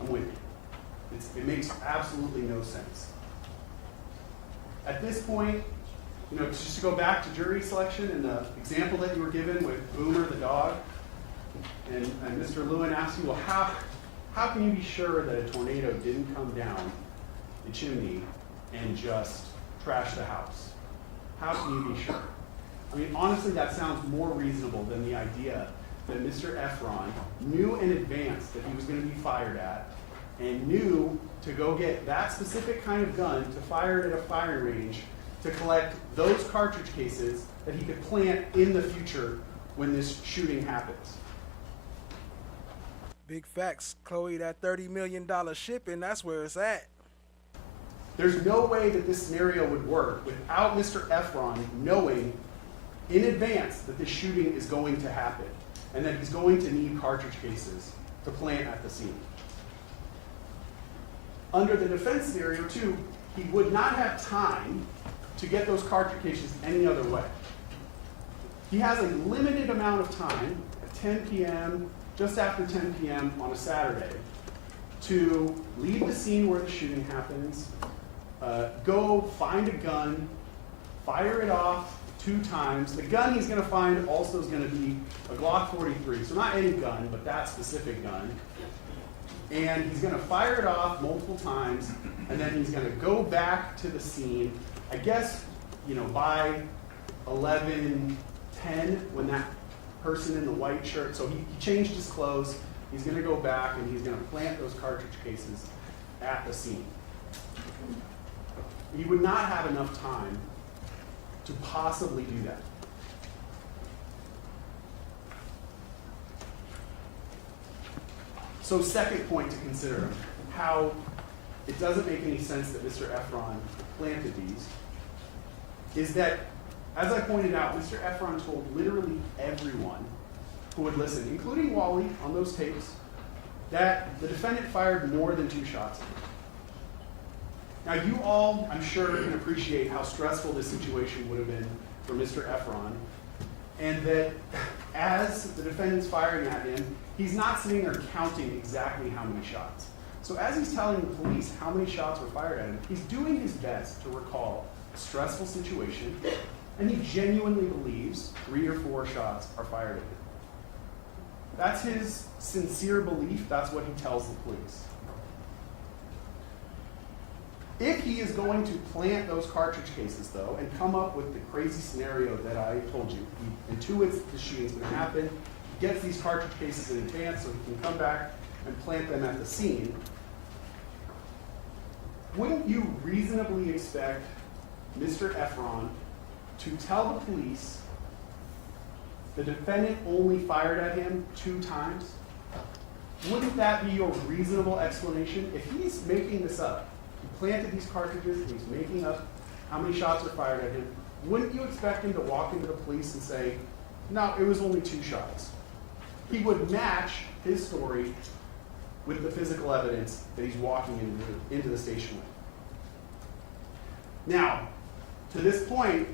I'm with you. It makes absolutely no sense. At this point, just to go back to jury selection and the example that you were given with Boomer the dog, and Mr. Lewin asked you, well, how can you be sure that a tornado didn't come down the chimney and just trash the house? How can you be sure? I mean, honestly, that sounds more reasonable than the idea that Mr. Efron knew in advance that he was going to be fired at and knew to go get that specific kind of gun to fire it at a firing range to collect those cartridge cases that he could plant in the future when this shooting happens. Big facts, Chloe. That $30 million shipping, that's where it's at. There's no way that this scenario would work without Mr. Efron knowing in advance that this shooting is going to happen and that he's going to need cartridge cases to plant at the scene. Under the defense scenario, too, he would not have time to get those cartridge cases any other way. He has a limited amount of time at 10 p.m., just after 10 p.m. on a Saturday, to leave the scene where the shooting happens, go find a gun, fire it off 2 times. The gun he's going to find also is going to be a Glock 43, so not any gun, but that specific gun. And he's going to fire it off multiple times, and then he's going to go back to the scene. I guess, by 11:10, when that person in the white shirt, so he changed his clothes, he's going to go back and he's going to plant those cartridge cases at the scene. He would not have enough time to possibly do that. So second point to consider, how it doesn't make any sense that Mr. Efron planted these, is that, as I pointed out, Mr. Efron told literally everyone who would listen, including Wally on those tapes, that the defendant fired more than 2 shots. Now you all, I'm sure, can appreciate how stressful this situation would have been for Mr. Efron, and that as the defendant's firing at him, he's not sitting there counting exactly how many shots. So as he's telling the police how many shots were fired at him, he's doing his best to recall a stressful situation, and he genuinely believes 3 or 4 shots are fired at him. That's his sincere belief. That's what he tells the police. If he is going to plant those cartridge cases, though, and come up with the crazy scenario that I told you, he intuits the shooting's going to happen, he gets these cartridge cases in advance so he can come back and plant them at the scene, wouldn't you reasonably expect Mr. Efron to tell the police the defendant only fired at him 2 times? Wouldn't that be your reasonable explanation? If he's making this up, he planted these cartridges, and he's making up how many shots were fired at him, wouldn't you expect him to walk into the police and say, no, it was only 2 shots? He would match his story with the physical evidence that he's walking into the station with. Now, to this point,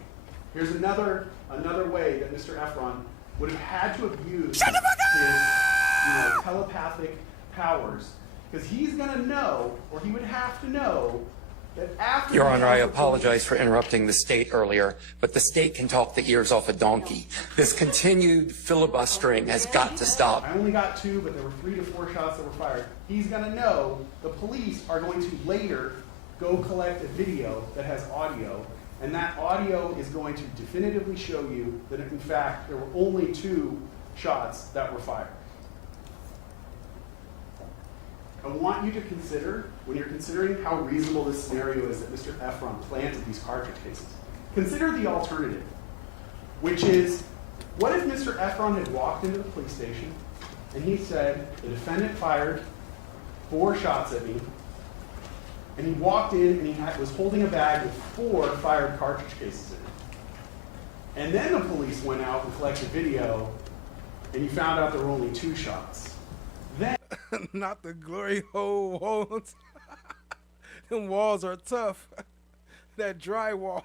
here's another way that Mr. Efron would have had to have used his telepathic powers, because he's going to know, or he would have to know, that after... Your Honor, I apologize for interrupting the state earlier, but the state can talk the ears off a donkey. This continued filibustering has got to stop. I only got 2, but there were 3 to 4 shots that were fired. He's going to know the police are going to later go collect a video that has audio, and that audio is going to definitively show you that, in fact, there were only 2 shots that were fired. I want you to consider, when you're considering how reasonable this scenario is that Mr. Efron planted these cartridge cases, consider the alternative, which is, what if Mr. Efron had walked into the police station and he said, the defendant fired 4 shots at me, and he walked in and he was holding a bag with 4 fired cartridge cases in it. And then the police went out and collected video, and you found out there were only 2 shots. Then, not the glory hole walls. Them walls are tough. That drywall.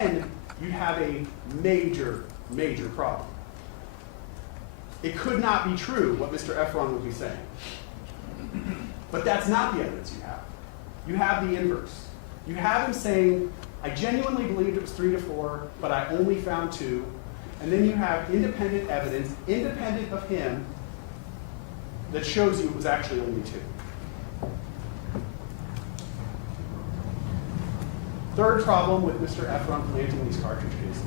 and you'd have a major, major problem. It could not be true what Mr. Efron would be saying. But that's not the evidence you have. You have the inverse. You have him saying, I genuinely believed it was 3 to 4, but I only found 2. And then you have independent evidence, independent of him, that shows you it was actually only 2. Third problem with Mr. Efron planting these cartridge cases.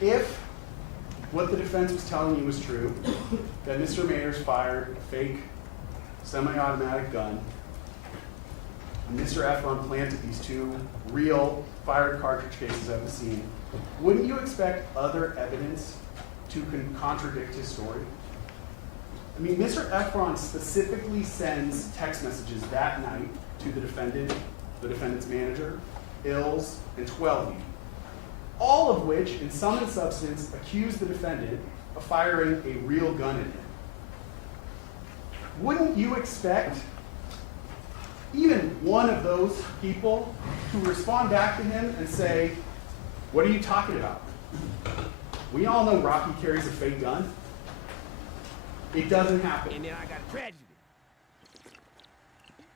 If what the defense was telling you was true, that Mr. Mayers fired a fake semi-automatic gun, and Mr. Efron planted these 2 real fired cartridge cases at the scene, wouldn't you expect other evidence to contradict his story? I mean, Mr. Efron specifically sends text messages that night to the defendant's manager, Ills, and Twelve, all of which, in sum and substance, accuse the defendant of firing a real gun at him. Wouldn't you expect even one of those people to respond back to him and say, what are you talking about? We all know Rocky carries a fake gun. It doesn't happen. And then I got a tragedy.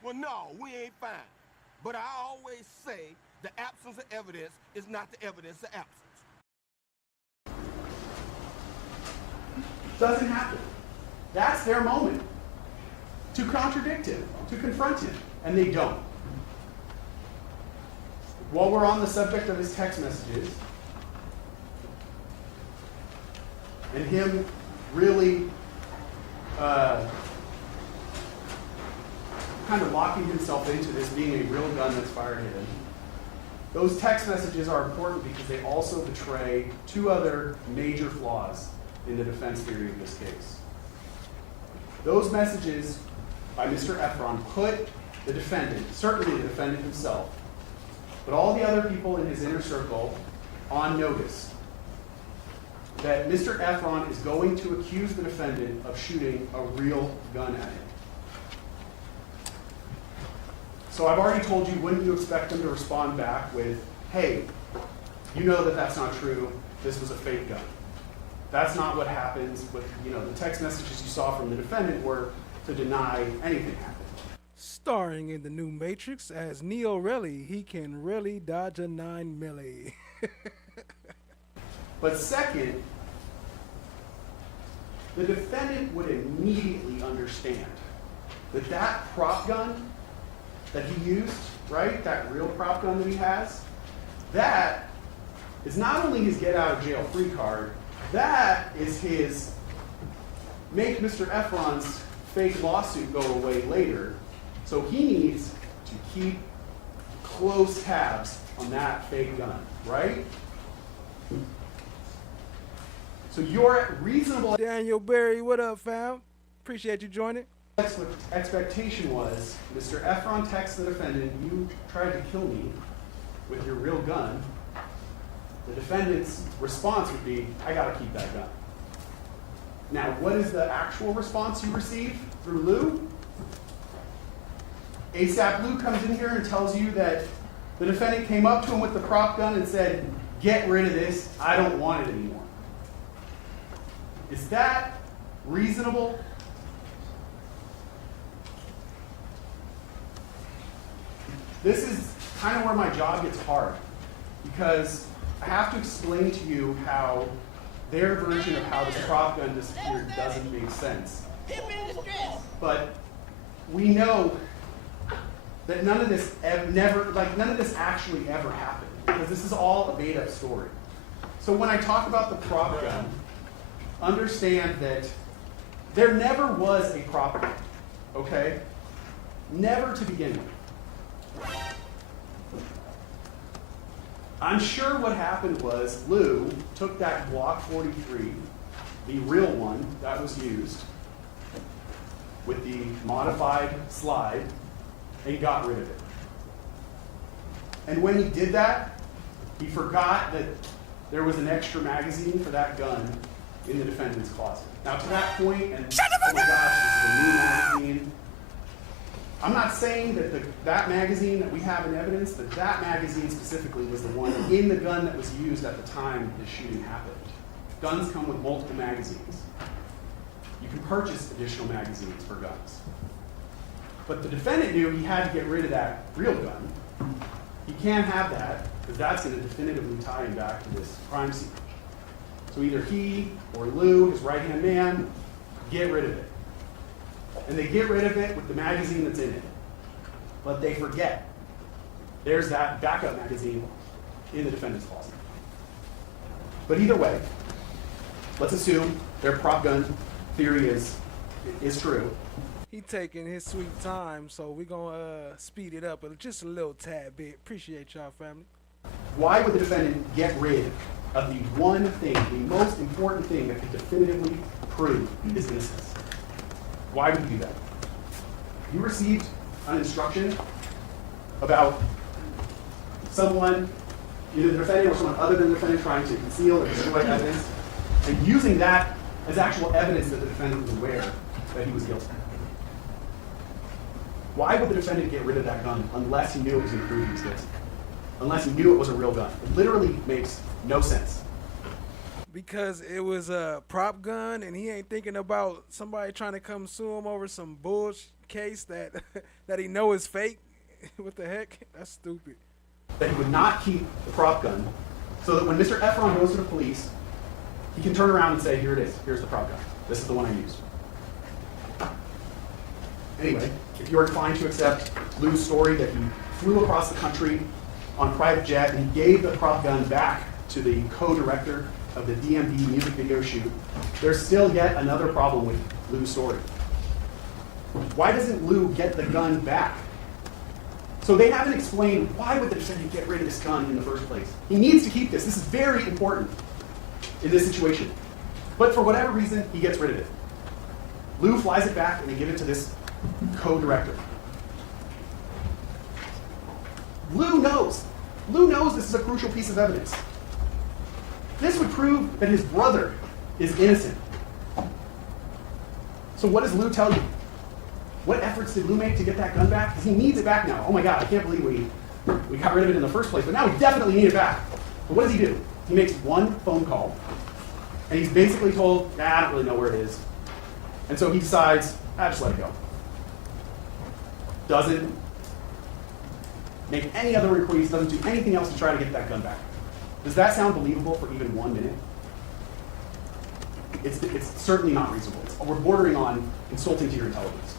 Well, no, we ain't fine. But I always say the absence of evidence is not the evidence of absence. Doesn't happen. That's their moment to contradict him, to confront him, and they don't. While we're on the subject of his text messages, and him really kind of locking himself into this being a real gun that's fired at him, those text messages are important because they also betray 2 other major flaws in the defense theory of this case. Those messages by Mr. Efron put the defendant, certainly the defendant himself, but all the other people in his inner circle on notice that Mr. Efron is going to accuse the defendant of shooting a real gun at him. So I've already told you, wouldn't you expect them to respond back with, hey, you know that that's not true, this was a fake gun. That's not what happens with, the text messages you saw from the defendant were to deny anything happened. Starring in the new Matrix as Neo Relly, he can really dodge a 9 milli. But second, the defendant would immediately understand that that prop gun that he used, right, that real prop gun that he has, that is not only his get out of jail free card, That is his make Mr. Efron's fake lawsuit go away later. So he needs to keep close tabs on that fake gun, right? So your reasonable Daniel Berry, what up, fam? Appreciate you joining. expectation was, Mr. Efron texts the defendant, you tried to kill me with your real gun. The defendant's response would be, I gotta keep that gun. Now, what is the actual response you receive through Lou? ASAP Lou comes in here and tells you that the defendant came up to him with the prop gun and said, get rid of this, I don't want it anymore. Is that reasonable? This is kind of where my job gets hard, because I have to explain to you how their version of how this prop gun disappeared doesn't make sense. But we know that none of this actually ever happened, because this is all a made-up story. So when I talk about the prop gun, understand that there never was a prop gun, okay? Never to begin with. I'm sure what happened was Lou took that Glock 43, the real one that was used, with the modified slide, and got rid of it. And when he did that, he forgot that there was an extra magazine for that gun in the defendant's closet. Now to that point, and oh my gosh, this is a new magazine. I'm not saying that that magazine that we have in evidence, that that magazine specifically was the one in the gun that was used at the time the shooting happened. Guns come with multiple magazines. You can purchase additional magazines for guns. But the defendant knew he had to get rid of that real gun. He can't have that, because that's going to definitively tie him back to this crime scene. So either he or Lou, his right-hand man, get rid of it. And they get rid of it with the magazine that's in it. But they forget there's that backup magazine in the defendant's closet. But either way, let's assume their prop gun theory is true. He taking his sweet time, so we're gonna speed it up just a little tad bit. Appreciate y'all, family. Why would the defendant get rid of the one thing, the most important thing that could definitively prove his innocence? Why would he do that? You received an instruction about someone, either the defendant or someone other than the defendant, trying to conceal or destroy evidence, and using that as actual evidence that the defendant was aware that he was guilty. Why would the defendant get rid of that gun unless he knew it was going to prove he was guilty? Unless he knew it was a real gun? It literally makes no sense. Because it was a prop gun, and he ain't thinking about somebody trying to come sue him over some bullshit case that that he know is fake. What the heck? That's stupid. That he would not keep the prop gun, so that when Mr. Efron goes to the police, he can turn around and say, here it is, here's the prop gun. This is the one I used. Anyway, if you're inclined to accept Lou's story that he flew across the country on a private jet and he gave the prop gun back to the co-director of the DMV music video shoot, there's still yet another problem with Lou's story. Why doesn't Lou get the gun back? So they haven't explained why would the defendant get rid of this gun in the first place. He needs to keep this. This is very important in this situation. But for whatever reason, he gets rid of it. Lou flies it back and they give it to this co-director. Lou knows. Lou knows this is a crucial piece of evidence. This would prove that his brother is innocent. So what does Lou tell you? What efforts did Lou make to get that gun back? Because he needs it back now. Oh my God, I can't believe we got rid of it in the first place, but now we definitely need it back. But what does he do? He makes one phone call, and he's basically told, I don't really know where it is. And so he decides, just let it go. Doesn't make any other inquiries, doesn't do anything else to try to get that gun back. Does that sound believable for even 1 minute? It's certainly not reasonable. We're bordering on insulting to your intelligence.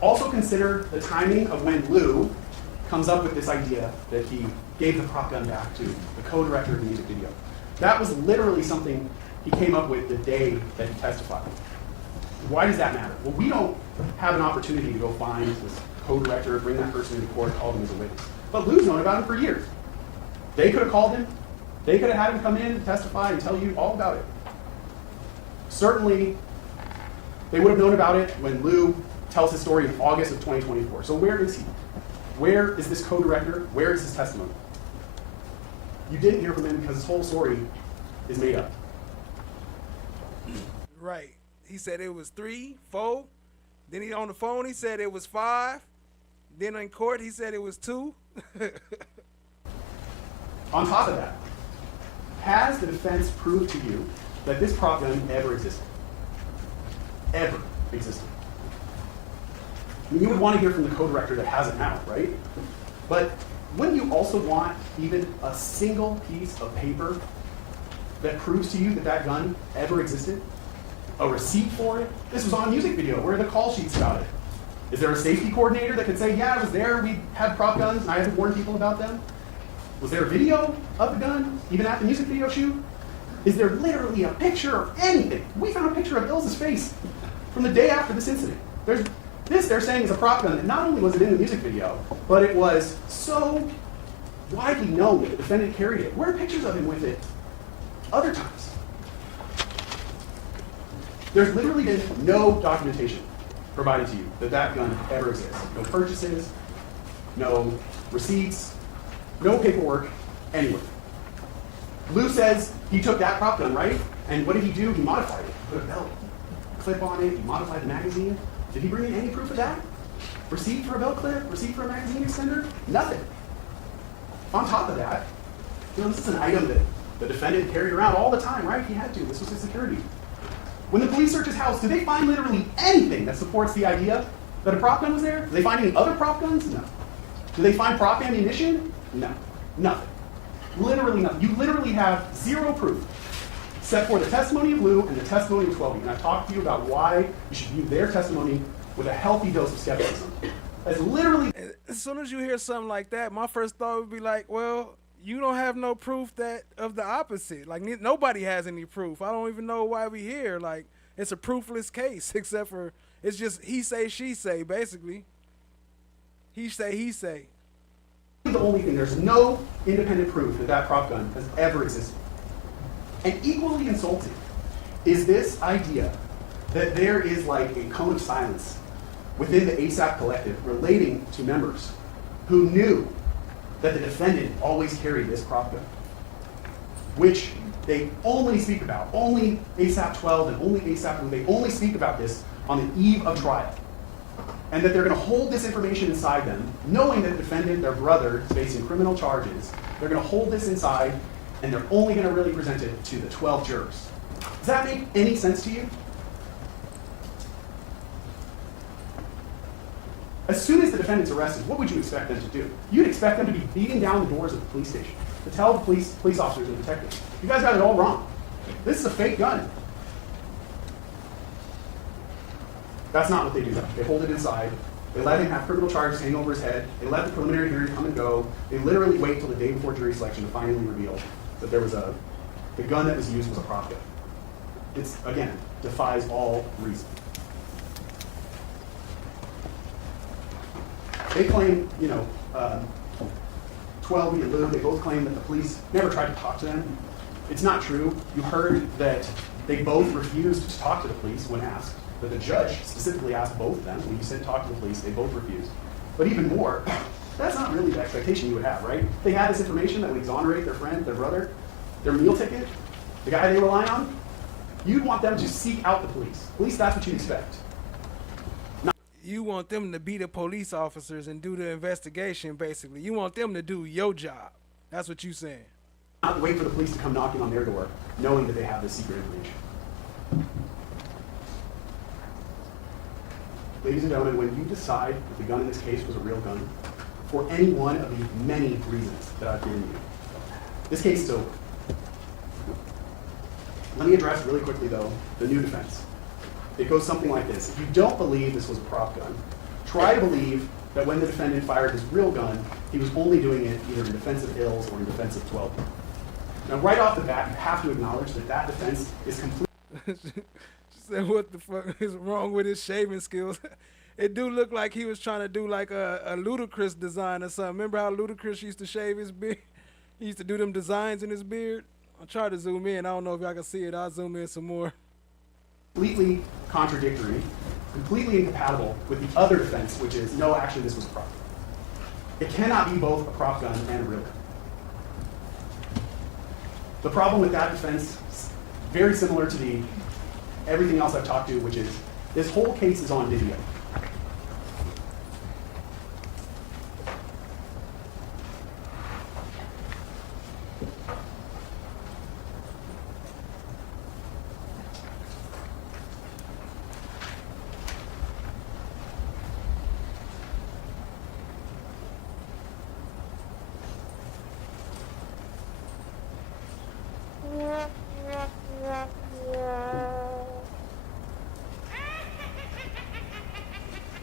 Also consider the timing of when Lou comes up with this idea that he gave the prop gun back to the co-director of the music video. That was literally something he came up with the day that he testified. Why does that matter? Well, we don't have an opportunity to go find this co-director, bring that person into court, call them as a witness. But Lou's known about him for years. They could have called him. They could have had him come in and testify and tell you all about it. Certainly, they would have known about it when Lou tells his story in August of 2024. So where is he? Where is this co-director? Where is his testimony? You didn't hear from him because his whole story is made up. Right. He said it was 3, 4. Then he on the phone, he said it was 5. Then in court, he said it was 2. On top of that, has the defense proved to you that this prop gun ever existed? Ever existed? I mean, you would want to hear from the co-director that has it now, right? But wouldn't you also want even a single piece of paper that proves to you that that gun ever existed? A receipt for it? This was on a music video. Where are the call sheets about it? Is there a safety coordinator that could say, yeah, I was there, we had prop guns, and I had to warn people about them? Was there a video of the gun, even at the music video shoot? Is there literally a picture of anything? We found a picture of Ilse's face from the day after this incident. This they're saying is a prop gun that not only was it in the music video, but it was so widely known that the defendant carried it. Where are pictures of him with it other times? There's literally been no documentation provided to you that that gun ever exists. No purchases, no receipts, no paperwork, anywhere. Lou says he took that prop gun, right? And what did he do? He modified it. Put a belt clip on it. He modified the magazine. Did he bring in any proof of that? Receipt for a belt clip? Receipt for a magazine extender? Nothing. On top of that, this is an item that the defendant carried around all the time, right? He had to. This was his security. When the police search his house, did they find literally anything that supports the idea that a prop gun was there? Did they find any other prop guns? No. Did they find prop ammunition? No. Nothing. Literally nothing. You literally have zero proof, except for the testimony of Lou and the testimony of 12. And I've talked to you about why you should view their testimony with a healthy dose of skepticism. That's literally... As soon as you hear something like that, my first thought would be like, well, you don't have no proof that of the opposite. Like, nobody has any proof. I don't even know why we here. Like, it's a proofless case, except for it's just he say, she say, basically. He say, he say. The only thing, there's no independent proof that that prop gun has ever existed. And equally insulting is this idea that there is like a cone of silence within the ASAP collective relating to members who knew that the defendant always carried this prop gun, which they only speak about, only ASAP 12 and only ASAP Lou, they only speak about this on the eve of trial. And that they're going to hold this information inside them, knowing that the defendant, their brother, is facing criminal charges. They're going to hold this inside, and they're only going to really present it to the 12 jurors. Does that make any sense to you? As soon as the defendant's arrested, what would you expect them to do? You'd expect them to be beating down the doors of the police station to tell the police officers and detectives, you guys got it all wrong. This is a fake gun. That's not what they do. They hold it inside. They let him have criminal charges hang over his head. They let the preliminary hearing come and go. They literally wait till the day before jury selection to finally reveal that there was the gun that was used was a prop gun. It's, again, defies all reason. They claim, 12 and Lou, they both claim that the police never tried to talk to them. It's not true. You heard that they both refused to talk to the police when asked. That the judge specifically asked both of them, when you said talk to the police, they both refused. But even more, that's not really the expectation you would have, right? They had this information that would exonerate their friend, their brother, their meal ticket, the guy they rely on. You'd want them to seek out the police. At least that's what you'd expect. You want them to be the police officers and do the investigation, basically. You want them to do your job. That's what you're saying. Not wait for the police to come knocking on their door, knowing that they have this secret information. Ladies and gentlemen, when you decide that the gun in this case was a real gun, for any one of the many reasons that I've given you, this case is over. Let me address really quickly, though, the new defense. It goes something like this. If you don't believe this was a prop gun, try to believe that when the defendant fired his real gun, he was only doing it either in defense of Hills or in defense of 12. Now, right off the bat, you have to acknowledge that that defense is completely... She said, what the fuck is wrong with his shaving skills? It do look like he was trying to do like a Ludacris design or something. Remember how Ludacris used to shave his beard? He used to do them designs in his beard. I'll try to zoom in. I don't know if y'all can see it. I'll zoom in some more. completely contradictory, completely incompatible with the other defense, which is, no, actually, this was a prop gun. It cannot be both a prop gun and a real gun. The problem with that defense is very similar to everything else I've talked to, which is this whole case is on video.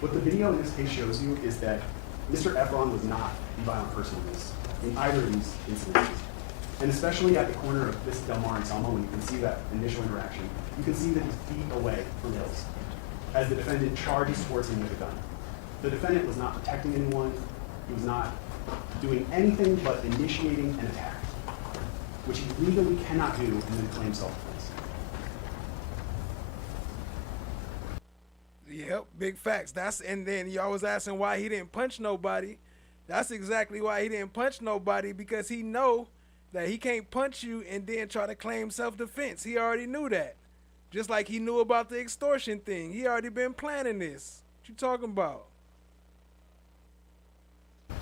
What the video in this case shows you is that Mr. Efron was not the violent person in either of these incidences. And especially at the corner of this Del Mar and Selma, when you can see that initial interaction, you can see that he's feet away from Hills as the defendant charges towards him with a gun. The defendant was not protecting anyone. He was not doing anything but initiating an attack, which he legally cannot do and then claim self-defense. Yep, big facts. And then y'all was asking why he didn't punch nobody. That's exactly why he didn't punch nobody, because he know that he can't punch you and then try to claim self-defense. He already knew that. Just like he knew about the extortion thing. He already been planning this. What you talking about?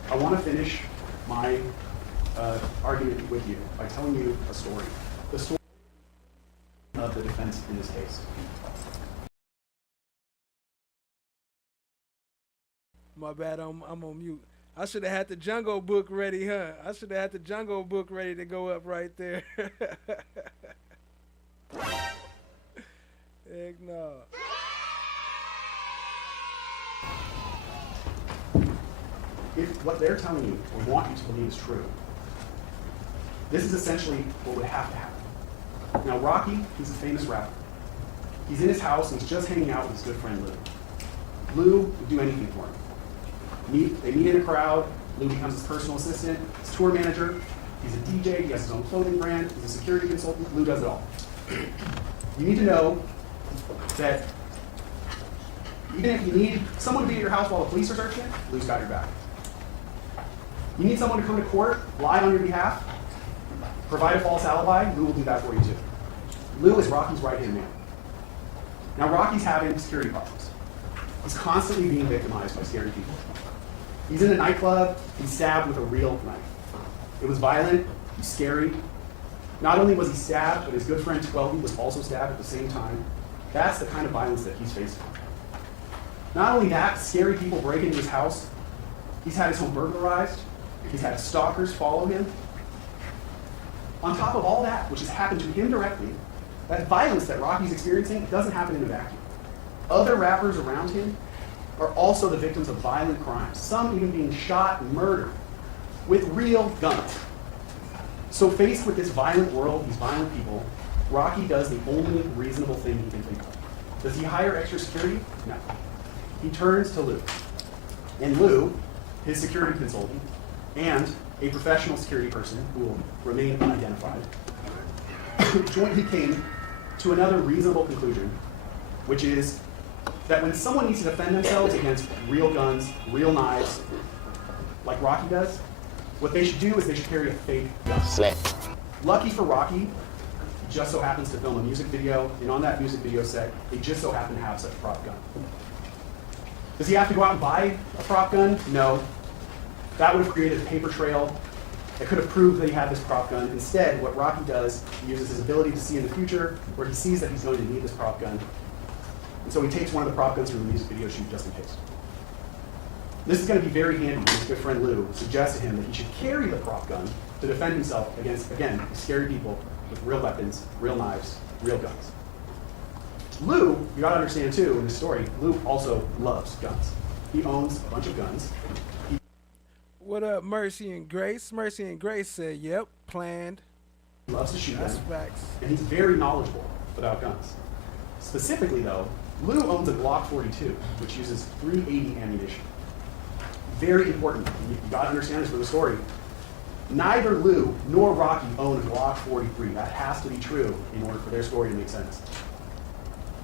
I want to finish my argument with you by telling you a story. The story of the defense in this case. My bad, I'm on mute. I should have had the Jungle Book ready, huh? I should have had the Jungle Book ready to go up right there. Heck no. If what they're telling you or want you to believe is true, this is essentially what would have to happen. Now, Rocky, he's a famous rapper. He's in his house and he's just hanging out with his good friend Lou. Lou would do anything for him. They meet in a crowd. Lou becomes his personal assistant, his tour manager. He's a DJ. He has his own clothing brand. He's a security consultant. Lou does it all. You need to know that even if you need someone to be at your house while the police are searching it, Lou's got your back. You need someone to come to court, lie on your behalf, provide a false alibi, Lou will do that for you too. Lou is Rocky's right-hand man. Now, Rocky's having security problems. He's constantly being victimized by scary people. He's in a nightclub, he's stabbed with a real knife. It was violent, he's scary. Not only was he stabbed, but his good friend Twelby was also stabbed at the same time. That's the kind of violence that he's facing. Not only that, scary people break into his house. He's had his home burglarized. He's had stalkers follow him. On top of all that, which has happened to him directly, that violence that Rocky's experiencing doesn't happen in a vacuum. Other rappers around him are also the victims of violent crimes, some even being shot and murdered with real guns. So faced with this violent world, these violent people, Rocky does the only reasonable thing he can think of. Does he hire extra security? No. He turns to Lou. And Lou, his security consultant, and a professional security person who will remain unidentified, jointly came to another reasonable conclusion, which is that when someone needs to defend themselves against real guns, real knives, like Rocky does, what they should do is they should carry a fake gun. Lucky for Rocky, he just so happens to film a music video, and on that music video set, they just so happen to have such a prop gun. Does he have to go out and buy a prop gun? No. That would have created a paper trail that could have proved that he had this prop gun. Instead, what Rocky does, he uses his ability to see in the future, where he sees that he's going to need this prop gun. And so he takes one of the prop guns from the music video shoot just in case. This is going to be very handy when his good friend Lou suggests to him that he should carry the prop gun to defend himself against, again, scary people with real weapons, real knives, real guns. Lou, you gotta understand too, in this story, Lou also loves guns. he owns a bunch of guns. What up, Mercy and Grace? Mercy and Grace said, "Yep, planned." He loves to shoot That's them, facts. and he's very knowledgeable about guns. Specifically, though, Lou owns a Glock 42, which uses .380 ammunition. Very important. You got to understand this for the story. Neither Lou nor Rocky own a Glock 43. That has to be true in order for their story to make sense.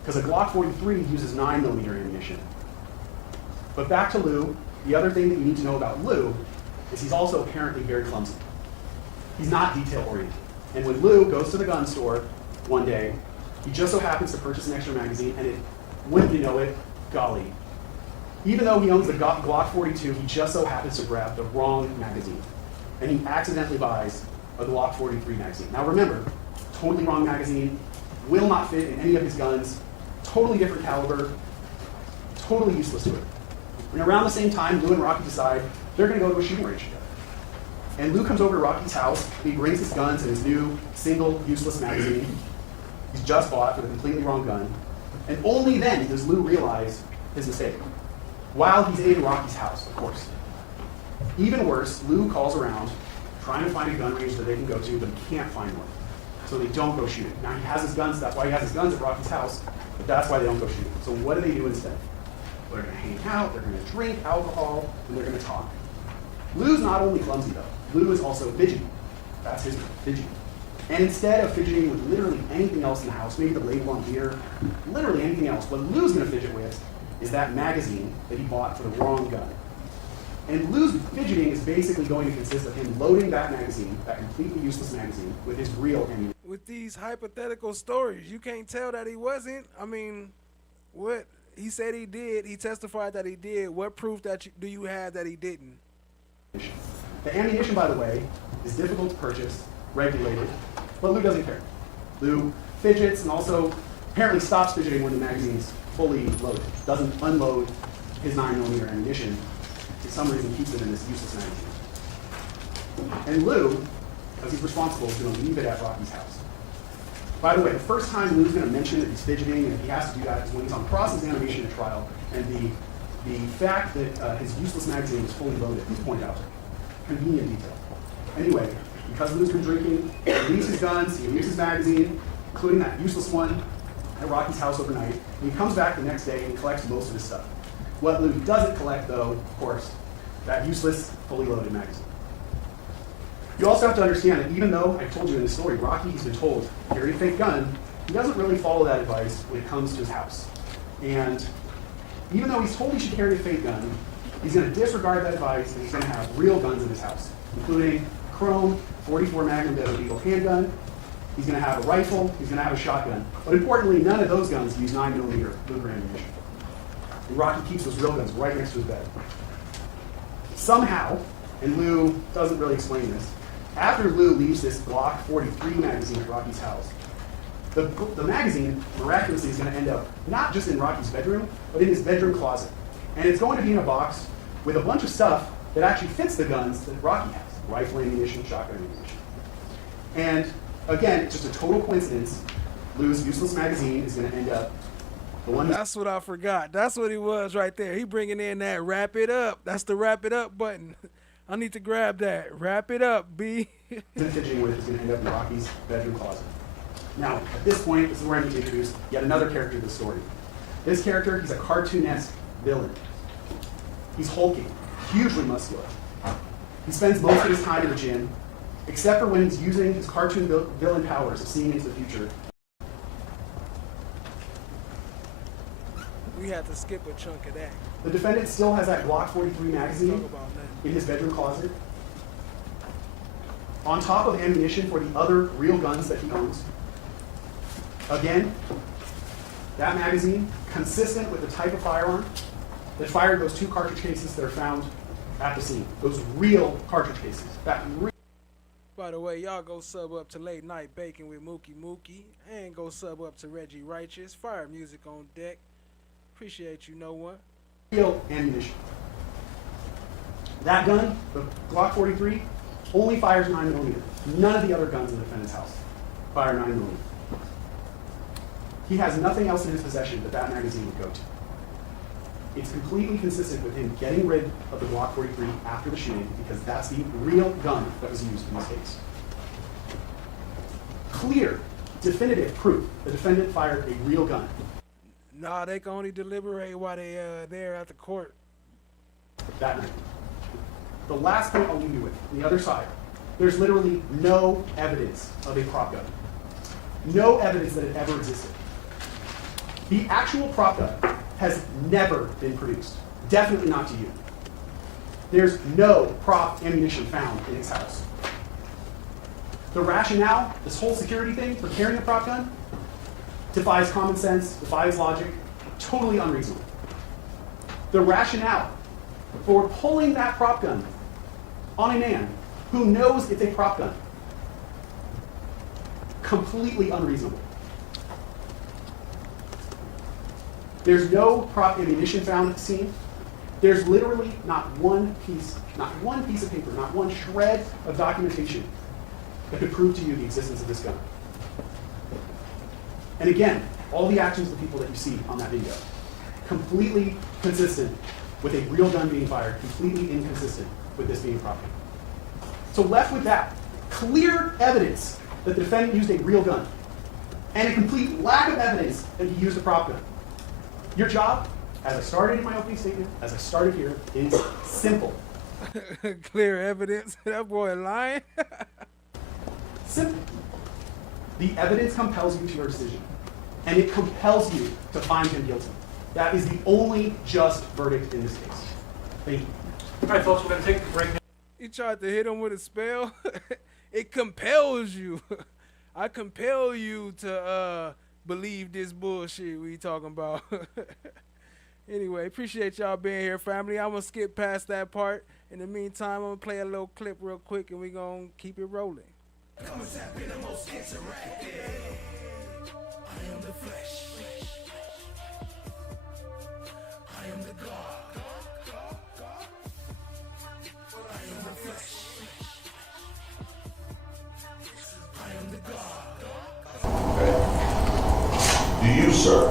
Because a Glock 43 uses 9mm ammunition. But back to Lou, the other thing that you need to know about Lou is he's also apparently very clumsy. He's not detail-oriented. And when Lou goes to the gun store one day, he just so happens to purchase an extra magazine, and wouldn't you know it, golly. Even though he owns the Glock 42, he just so happens to grab the wrong magazine. And he accidentally buys a Glock 43 magazine. Now remember, totally wrong magazine, will not fit in any of his guns, totally different caliber, totally useless to it. And around the same time, Lou and Rocky decide they're going to go to a shooting range together. And Lou comes over to Rocky's house, he brings his guns and his new single useless magazine he's just bought for the completely wrong gun. And only then does Lou realize his mistake. While he's in Rocky's house, of course. Even worse, Lou calls around trying to find a gun range that they can go to, but he can't find one. So they don't go shooting. Now he has his guns, that's why he has his guns at Rocky's house, but that's why they don't go shooting. So what do they do instead? They're gonna hang out, they're gonna drink alcohol, and they're gonna talk. Lou's not only clumsy though, Lou is also fidgety. That's his fidgety. And instead of fidgeting with literally anything else in the house, maybe the label on beer, literally anything else, what Lou's gonna fidget with is that magazine that he bought for the wrong gun. And Lou's fidgeting is basically going to consist of him loading that magazine, that completely useless magazine, with his real ammunition. With these hypothetical stories, you can't tell that he wasn't. I mean, what he said he did, he testified that he did. What proof do you have that he didn't? The ammunition, by the way, is difficult to purchase, regulated, but Lou doesn't care. Lou fidgets and also apparently stops fidgeting when the magazine's fully loaded. Doesn't unload his 9mm ammunition. For some reason, keeps it in this useless magazine. And Lou, as he's responsible, is going to leave it at Rocky's house. By the way, the first time Lou's going to mention that he's fidgeting and he has to do that is when he's on cross-examination at trial, and the fact that his useless magazine was fully loaded is pointed out. Convenient detail. Anyway, because Lou's been drinking, he leaves his guns, he leaves his magazine, including that useless one, at Rocky's house overnight, and he comes back the next day and collects most of his stuff. What Lou doesn't collect, though, of course, that useless, fully loaded magazine. You also have to understand that even though I told you in the story, Rocky has been told, carry a fake gun, he doesn't really follow that advice when it comes to his house. And even though he's told he should carry a fake gun, he's going to disregard that advice and he's going to have real guns in his house, including chrome 44 Magnum Desert Eagle handgun. He's going to have a rifle, he's going to have a shotgun. But importantly, none of those guns use 9mm Luger ammunition. And Rocky keeps those real guns right next to his bed. Somehow, and Lou doesn't really explain this, after Lou leaves this Glock 43 magazine at Rocky's house, the magazine miraculously is going to end up not just in Rocky's bedroom, but in his bedroom closet. And it's going to be in a box with a bunch of stuff that actually fits the guns that Rocky has. Rifle ammunition, shotgun ammunition. And again, it's just a total coincidence. Lou's useless magazine is going to end up the one. That's what I forgot. That's what he was right there. He bringing in that wrap it up. That's the wrap it up button. I need to grab that. Wrap it up, B. Fidgeting with is going to end up in Rocky's bedroom closet. Now, at this point, this is where I need to introduce yet another character to the story. This character, he's a cartoon-esque villain. He's hulking, hugely muscular. He spends most of his time in the gym, except for when he's using his cartoon villain powers of seeing into the future. We had to skip a chunk of that. The defendant still has that Glock 43 magazine in his bedroom closet, on top of ammunition for the other real guns that he owns. Again, that magazine, consistent with the type of firearm that fired those 2 cartridge cases that are found at the scene. Those real cartridge cases. By the way, y'all go sub up to Late Night Bacon with Mookie, and go sub up to Reggie Righteous. Fire music on deck. Appreciate you, no one. Real ammunition. That gun, the Glock 43, only fires 9mm. None of the other guns in the defendant's house fire 9mm. He has nothing else in his possession that that magazine would go to. It's completely consistent with him getting rid of the Glock 43 after the shooting because that's the real gun that was used in this case. Clear, definitive proof the defendant fired a real gun. Nah, they can only deliberate while they there at the court. That night. The last point I'll leave you with, on the other side, there's literally no evidence of a prop gun. No evidence that it ever existed. The actual prop gun has never been produced. Definitely not to you. There's no prop ammunition found in his house. The rationale, this whole security thing for carrying a prop gun, defies common sense, defies logic, totally unreasonable. The rationale for pulling that prop gun on a man who knows it's a prop gun, completely unreasonable. There's no prop ammunition found at the scene. There's literally not one piece of paper, not one shred of documentation that could prove to you the existence of this gun. And again, all the actions of the people that you see on that video, completely consistent with a real gun being fired, completely inconsistent with this being a prop gun. So left with that, clear evidence that the defendant used a real gun, and a complete lack of evidence that he used a prop gun. Your job, as I started in my opening statement, as I started here, is simple. Clear evidence. That boy lying. Simple. The evidence compels you to your decision, and it compels you to find him guilty. That is the only just verdict in this case. Thank you. All right, folks, we're going to take a break now. He tried to hit him with a spell. It compels you. I compel you to believe this bullshit we talking about. Anyway, appreciate y'all being here, family. I'm going to skip past that part. In the meantime, I'm going to play a little clip real quick, and we're going to keep it rolling. Come and tap in the most interactive. I am the flesh. I am the God. I am the flesh. I am the God. Do you, sir,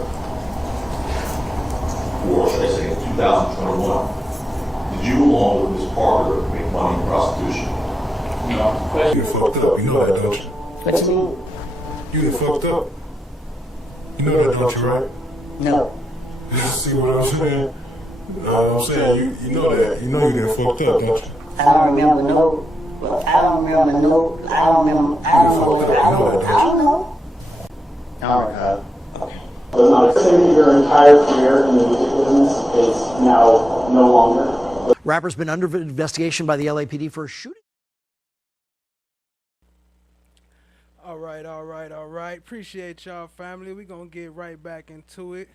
or should I say in 2021, did you along with Ms. Parker make money in prostitution? No. You fucked up. You know that, don't you? What you mean? You done fucked up. You know that, don't you, right? No. You see what I'm saying? I'm saying, you know that. You know you done fucked up, don't you? I don't remember no. Well, I don't remember no. I don't know. I don't know. All right, Was not extending your entire career in the music business is now no longer. Rapper's been under investigation by the LAPD for a shooting. All right. Appreciate y'all, family. We're going to get right back into it.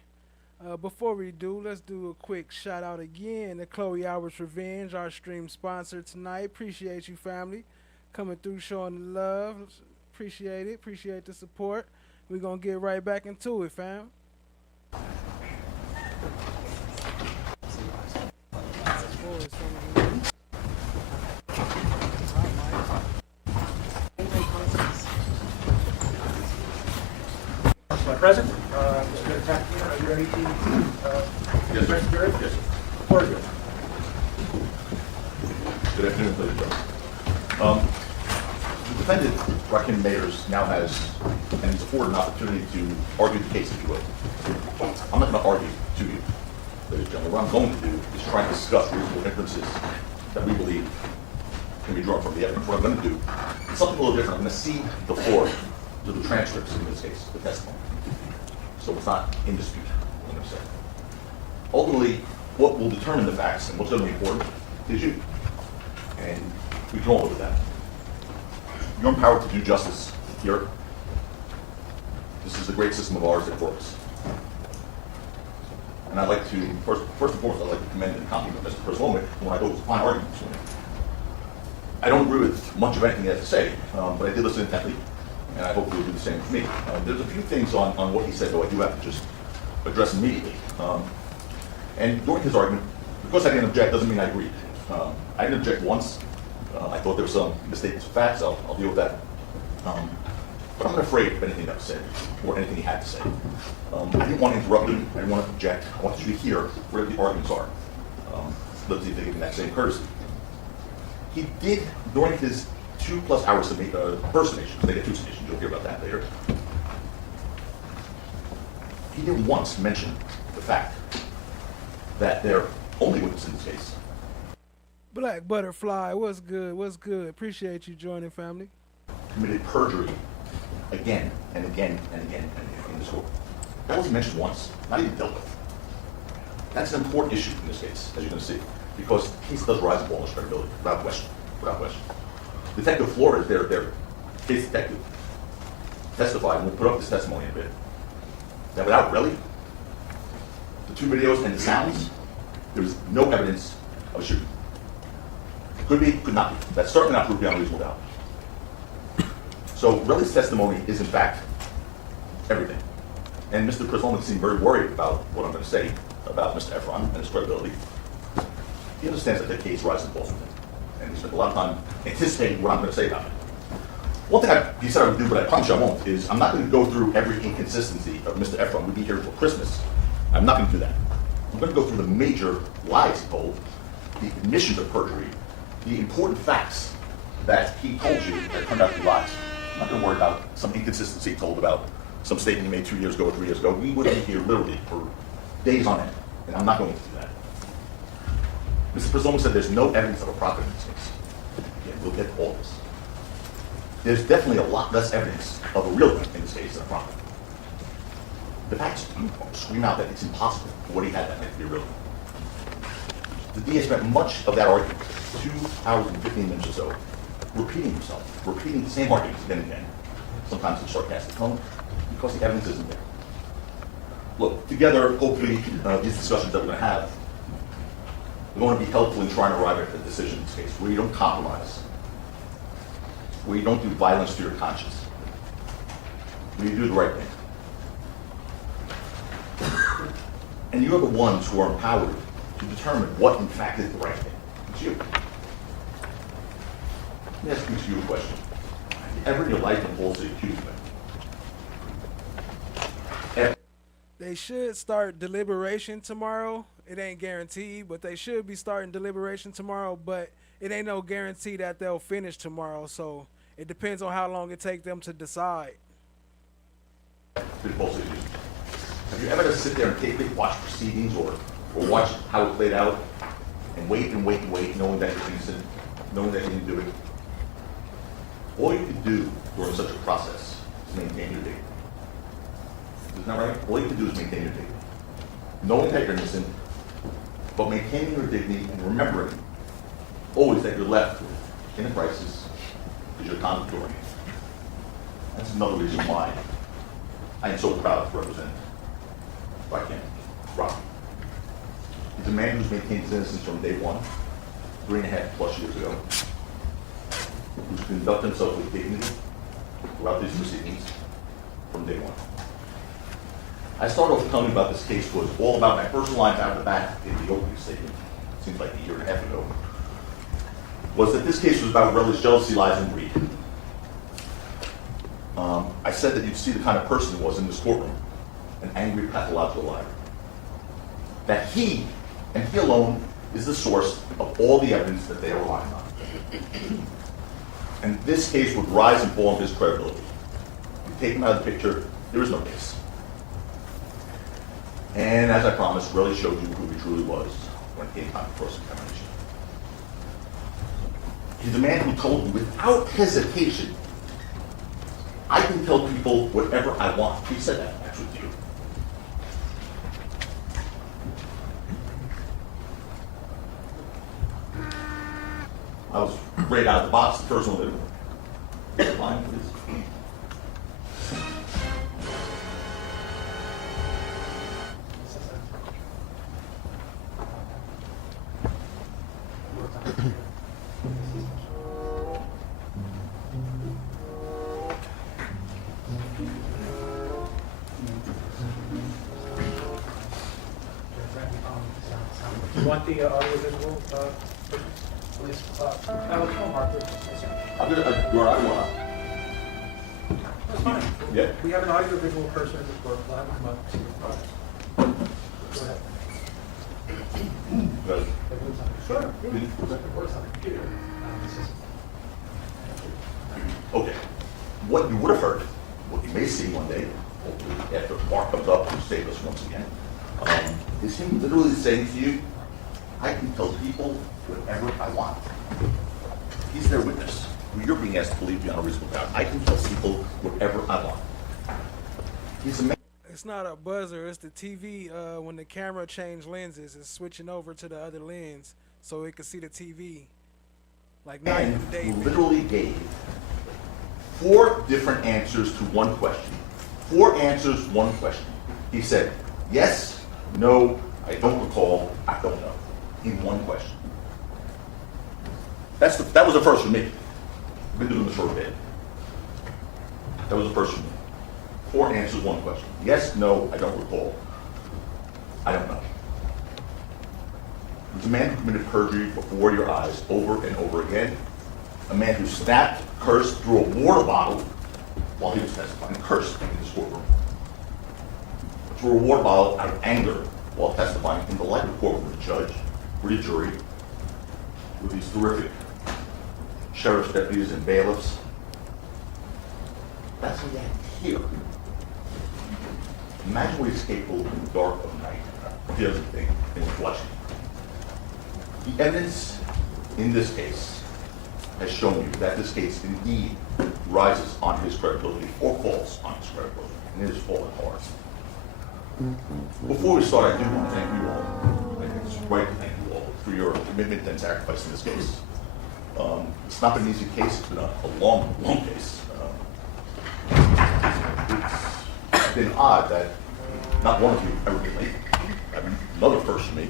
Before we do, let's do a quick shout out again to Chloe Albert's Revenge, our stream sponsor tonight. Appreciate you, family, coming through, showing the love. Appreciate it. Appreciate the support. We're going to get right back into it, fam. My present, Mr. Tappan, are you ready to? Yes, sir. Yes, sir. Very good. Good afternoon, ladies and gentlemen. The defendant, Rakim Mayers, now has, and he's afforded an opportunity to argue the case, if you will. I'm not going to argue to you, ladies and gentlemen. What I'm going to do is try and discuss reasonable inferences that we believe can be drawn from the evidence. What I'm going to do is something a little different. I'm going to cede the floor to the transcripts in this case, the testimony. So it's not in dispute, I'm going to say. Ultimately, what will determine the facts and what's going to be important is you. And we can all live with that. You're empowered to do justice here. This is the great system of ours that works. And I'd like to, first and foremost, I'd like to commend and compliment Mr. Chris Lomick when I go with fine arguments with him. I don't agree with much of anything he has to say, but I did listen intently, and I hope you'll do the same with me. There's a few things on what he said, though, I do have to just address immediately. And during his argument, because I didn't object doesn't mean I agreed. I didn't object once. I thought there were some misstatements of facts. I'll deal with that. but I'm not afraid of anything that was said or anything he had to say. I didn't want to interrupt him. I didn't want to object. I wanted you to hear where the arguments are. Let's see if they give him that same courtesy. He did, during his 2+ hours of first summation, they get 2 summations, you'll hear about that later. He didn't once mention the fact that they're only witness in this case. Black Butterfly, what's good? What's good? Appreciate you joining, family. Committed perjury again and again and again and again in this court. That wasn't mentioned once, not even dealt with. That's an important issue in this case, as you're going to see, because the case does rise and fall in its credibility, without question, without question. Detective Flores, their case detective, testified, and we'll put up this testimony in a bit, that without really the 2 videos and the sounds, there was no evidence of a shooting. Could be, could not be. That's certainly not proof beyond a reasonable doubt. So Relly's testimony is, in fact, everything. And Mr. Prisolman seemed very worried about what I'm going to say about Mr. Efron and his credibility. He understands that the case rises and falls with him. And he spent a lot of time anticipating what I'm going to say about it. One thing he said I would do, but I promise you I won't, is I'm not going to go through every inconsistency of Mr. Efron. We'll be here until Christmas. I'm not going to do that. I'm going to go through the major lies he told, the admissions of perjury, the important facts that he told you that turned out to be lies. I'm not going to worry about some inconsistency he told about some statement he made 2 years ago or 3 years ago. We would be here literally for days on end, and I'm not going to do that. Mr. Prisolman said there's no evidence of a profit in this case. Yeah, we'll get all this. There's definitely a lot less evidence of a real gun in this case than a profit. The facts scream out that it's impossible for what he had that night to be a real gun. The DA spent much of that argument, 2 hours and 15 minutes or so, repeating himself, repeating the same arguments again and again, sometimes in sarcastic tone, because the evidence isn't there. Look, together, hopefully, these discussions that we're going to have are going to be helpful in trying to arrive at a decision in this case, where you don't compromise, where you don't do violence to your conscience, where you do the right thing. And you are the ones who are empowered to determine what, in fact, is the right thing. It's you. Let me ask you a question. Have you ever in your life been falsely accused of it? They should start deliberation tomorrow. It ain't guaranteed, but they should be starting deliberation tomorrow, but it ain't no guarantee that they'll finish tomorrow, so it depends on how long it takes them to decide. Been falsely accused. Have you ever just sit there and take watch proceedings or watch how it played out and wait and wait and wait, knowing that you're innocent, knowing that you didn't do it? All you can do during such a process is maintain your dignity. Isn't that right? All you can do is maintain your dignity. Knowing that you're innocent, but maintaining your dignity and remembering always that you're left in a crisis because you're contradictory. That's another reason why I am so proud to represent Rocky. He's a man who's maintained his innocence from day one, 3.5+ years ago, who's conducted himself with dignity throughout these proceedings from day one. I started off telling you about this case was all about my first lines out of the bat in the opening statement, seems like 1.5 years ago, was that this case was about Relly's jealousy, lies, and greed. I said that you'd see the kind of person he was in this courtroom, an angry, pathological liar. That he, and he alone, is the source of all the evidence that they are relying on. And this case would rise and fall on his credibility. You take him out of the picture, there is no case. And as I promised, Relly showed you who he truly was when it came time for cross-examination. He's a man who told you without hesitation, I can tell people whatever I want. He said that, actually, to you. I was right out of the box, the first one that line, please. You want the audio visual, please? Alex, come on, Mark, please. I'm gonna, where I want. fine. Yeah. We have an audiovisual person in the court, we'll have him come up to the front. Go ahead. Right. Sure. Okay. What you would have heard, what you may see one day, hopefully after Mark comes up to save us once again, is him literally saying to you, I can tell people whatever I want. He's their witness. You're being asked to believe beyond a reasonable doubt. I can tell people whatever I want. He's a man. It's not a buzzer. It's the TV. When the camera changed lenses, it's switching over to the other lens so it can see the TV. Like night And and day. who literally gave 4 different answers to one question. 4 answers, one question. He said, yes, no, I don't recall, I don't know, in one question. That was the first for me. I've been doing this for a bit. That was the first for me. 4 answers, one question. Yes, no, I don't recall, I don't know. It was a man who committed perjury before your eyes over and over again. A man who snapped, cursed, threw a water bottle while he was testifying, cursed in his courtroom. Threw a water bottle out of anger while testifying in the light of court with the judge, with the jury, with these terrific sheriff's deputies and bailiffs. That's what he had here. Imagine what he's capable of in the dark of night. He doesn't think in Flushing. The evidence in this case has shown you that this case indeed rises on his credibility or falls on his credibility, and it has fallen hard. Before we start, I do want to thank you all. I think it's right to thank you all for your commitment and sacrifice in this case. It's not been an easy case. It's been a long, long case. It's been odd that not one of you ever been late. Another first for me.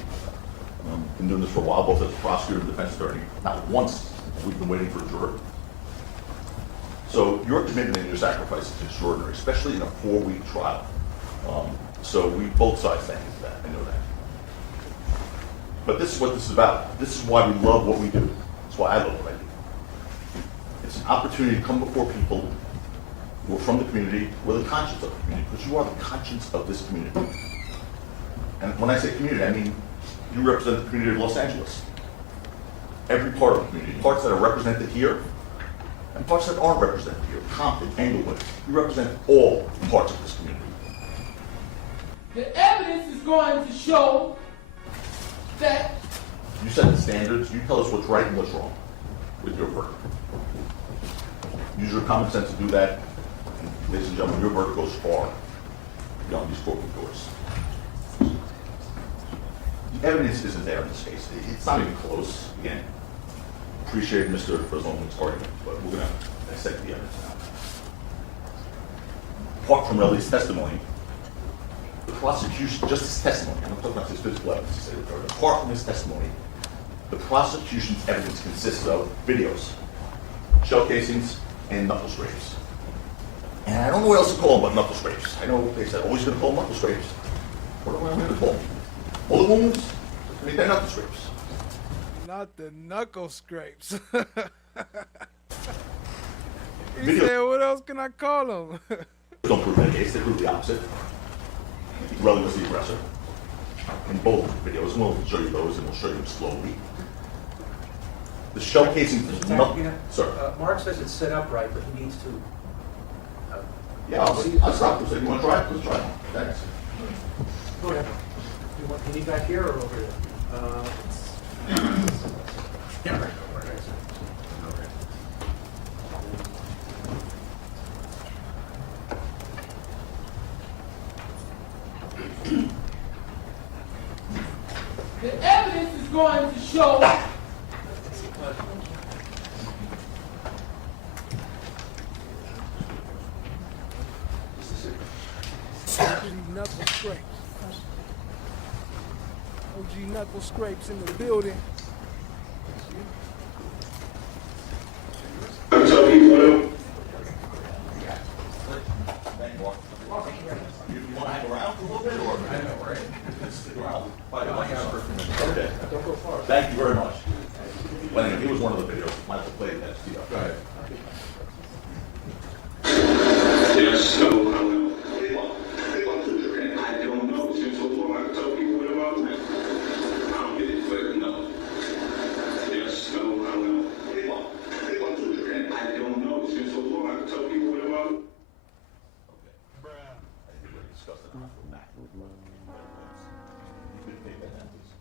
Been doing this for a while, both as a prosecutor and defense attorney. Not once we've been waiting for a juror. So your commitment and your sacrifice is extraordinary, especially in a 4-week trial. So we both sides thank you for that. I know that. But this is what this is about. This is why we love what we do. That's why I love what I do. It's an opportunity to come before people who are from the community, who are the conscience of the community, because you are the conscience of this community. And when I say community, I mean you represent the community of Los Angeles. Every part of the community, parts that are represented here, and parts that aren't represented here, Compton, Englewood. You represent all parts of this community. The evidence is going to show that You set the standards, you tell us what's right and what's wrong with your verdict. Use your common sense to do that. And ladies and gentlemen, your verdict goes far beyond these courtroom doors. The evidence isn't there in this case. It's not even close. Again, appreciate Mr. Breslow's argument, but we're going to dissect the evidence now. Apart from Relly's testimony, the prosecution, just his testimony, I'm not talking about his physical evidence, apart from his testimony, the prosecution's evidence consists of videos, shell casings, and knuckle scrapes. And I don't know what else to call them but knuckle scrapes. I know they said, oh, he's going to call them knuckle scrapes. What am I going to call them? Bullet wounds? I mean, they're knuckle scrapes. Not the knuckle scrapes. He Video. said, what else can I call them? Don't prove that case, they prove the opposite. Relly was the aggressor. In both videos, and we'll show you those and we'll show you them slowly. The shell casing is not, sir. Mark says it's set up right, but he needs to. Yeah, I'll stop. You want to try it? Let's try it. Thanks. Go ahead. You need back here or over there? Yeah, right. the evidence is going to show Knuckle scrapes. OG knuckle scrapes in the building. Tell people You want to hang around for a little bit, or? I know, right? Stick around. Okay. Don't go far. Thank you very much. Well, anyway, he was one of the videos. Michael played that. Go ahead. proof of that. You could take that down, please.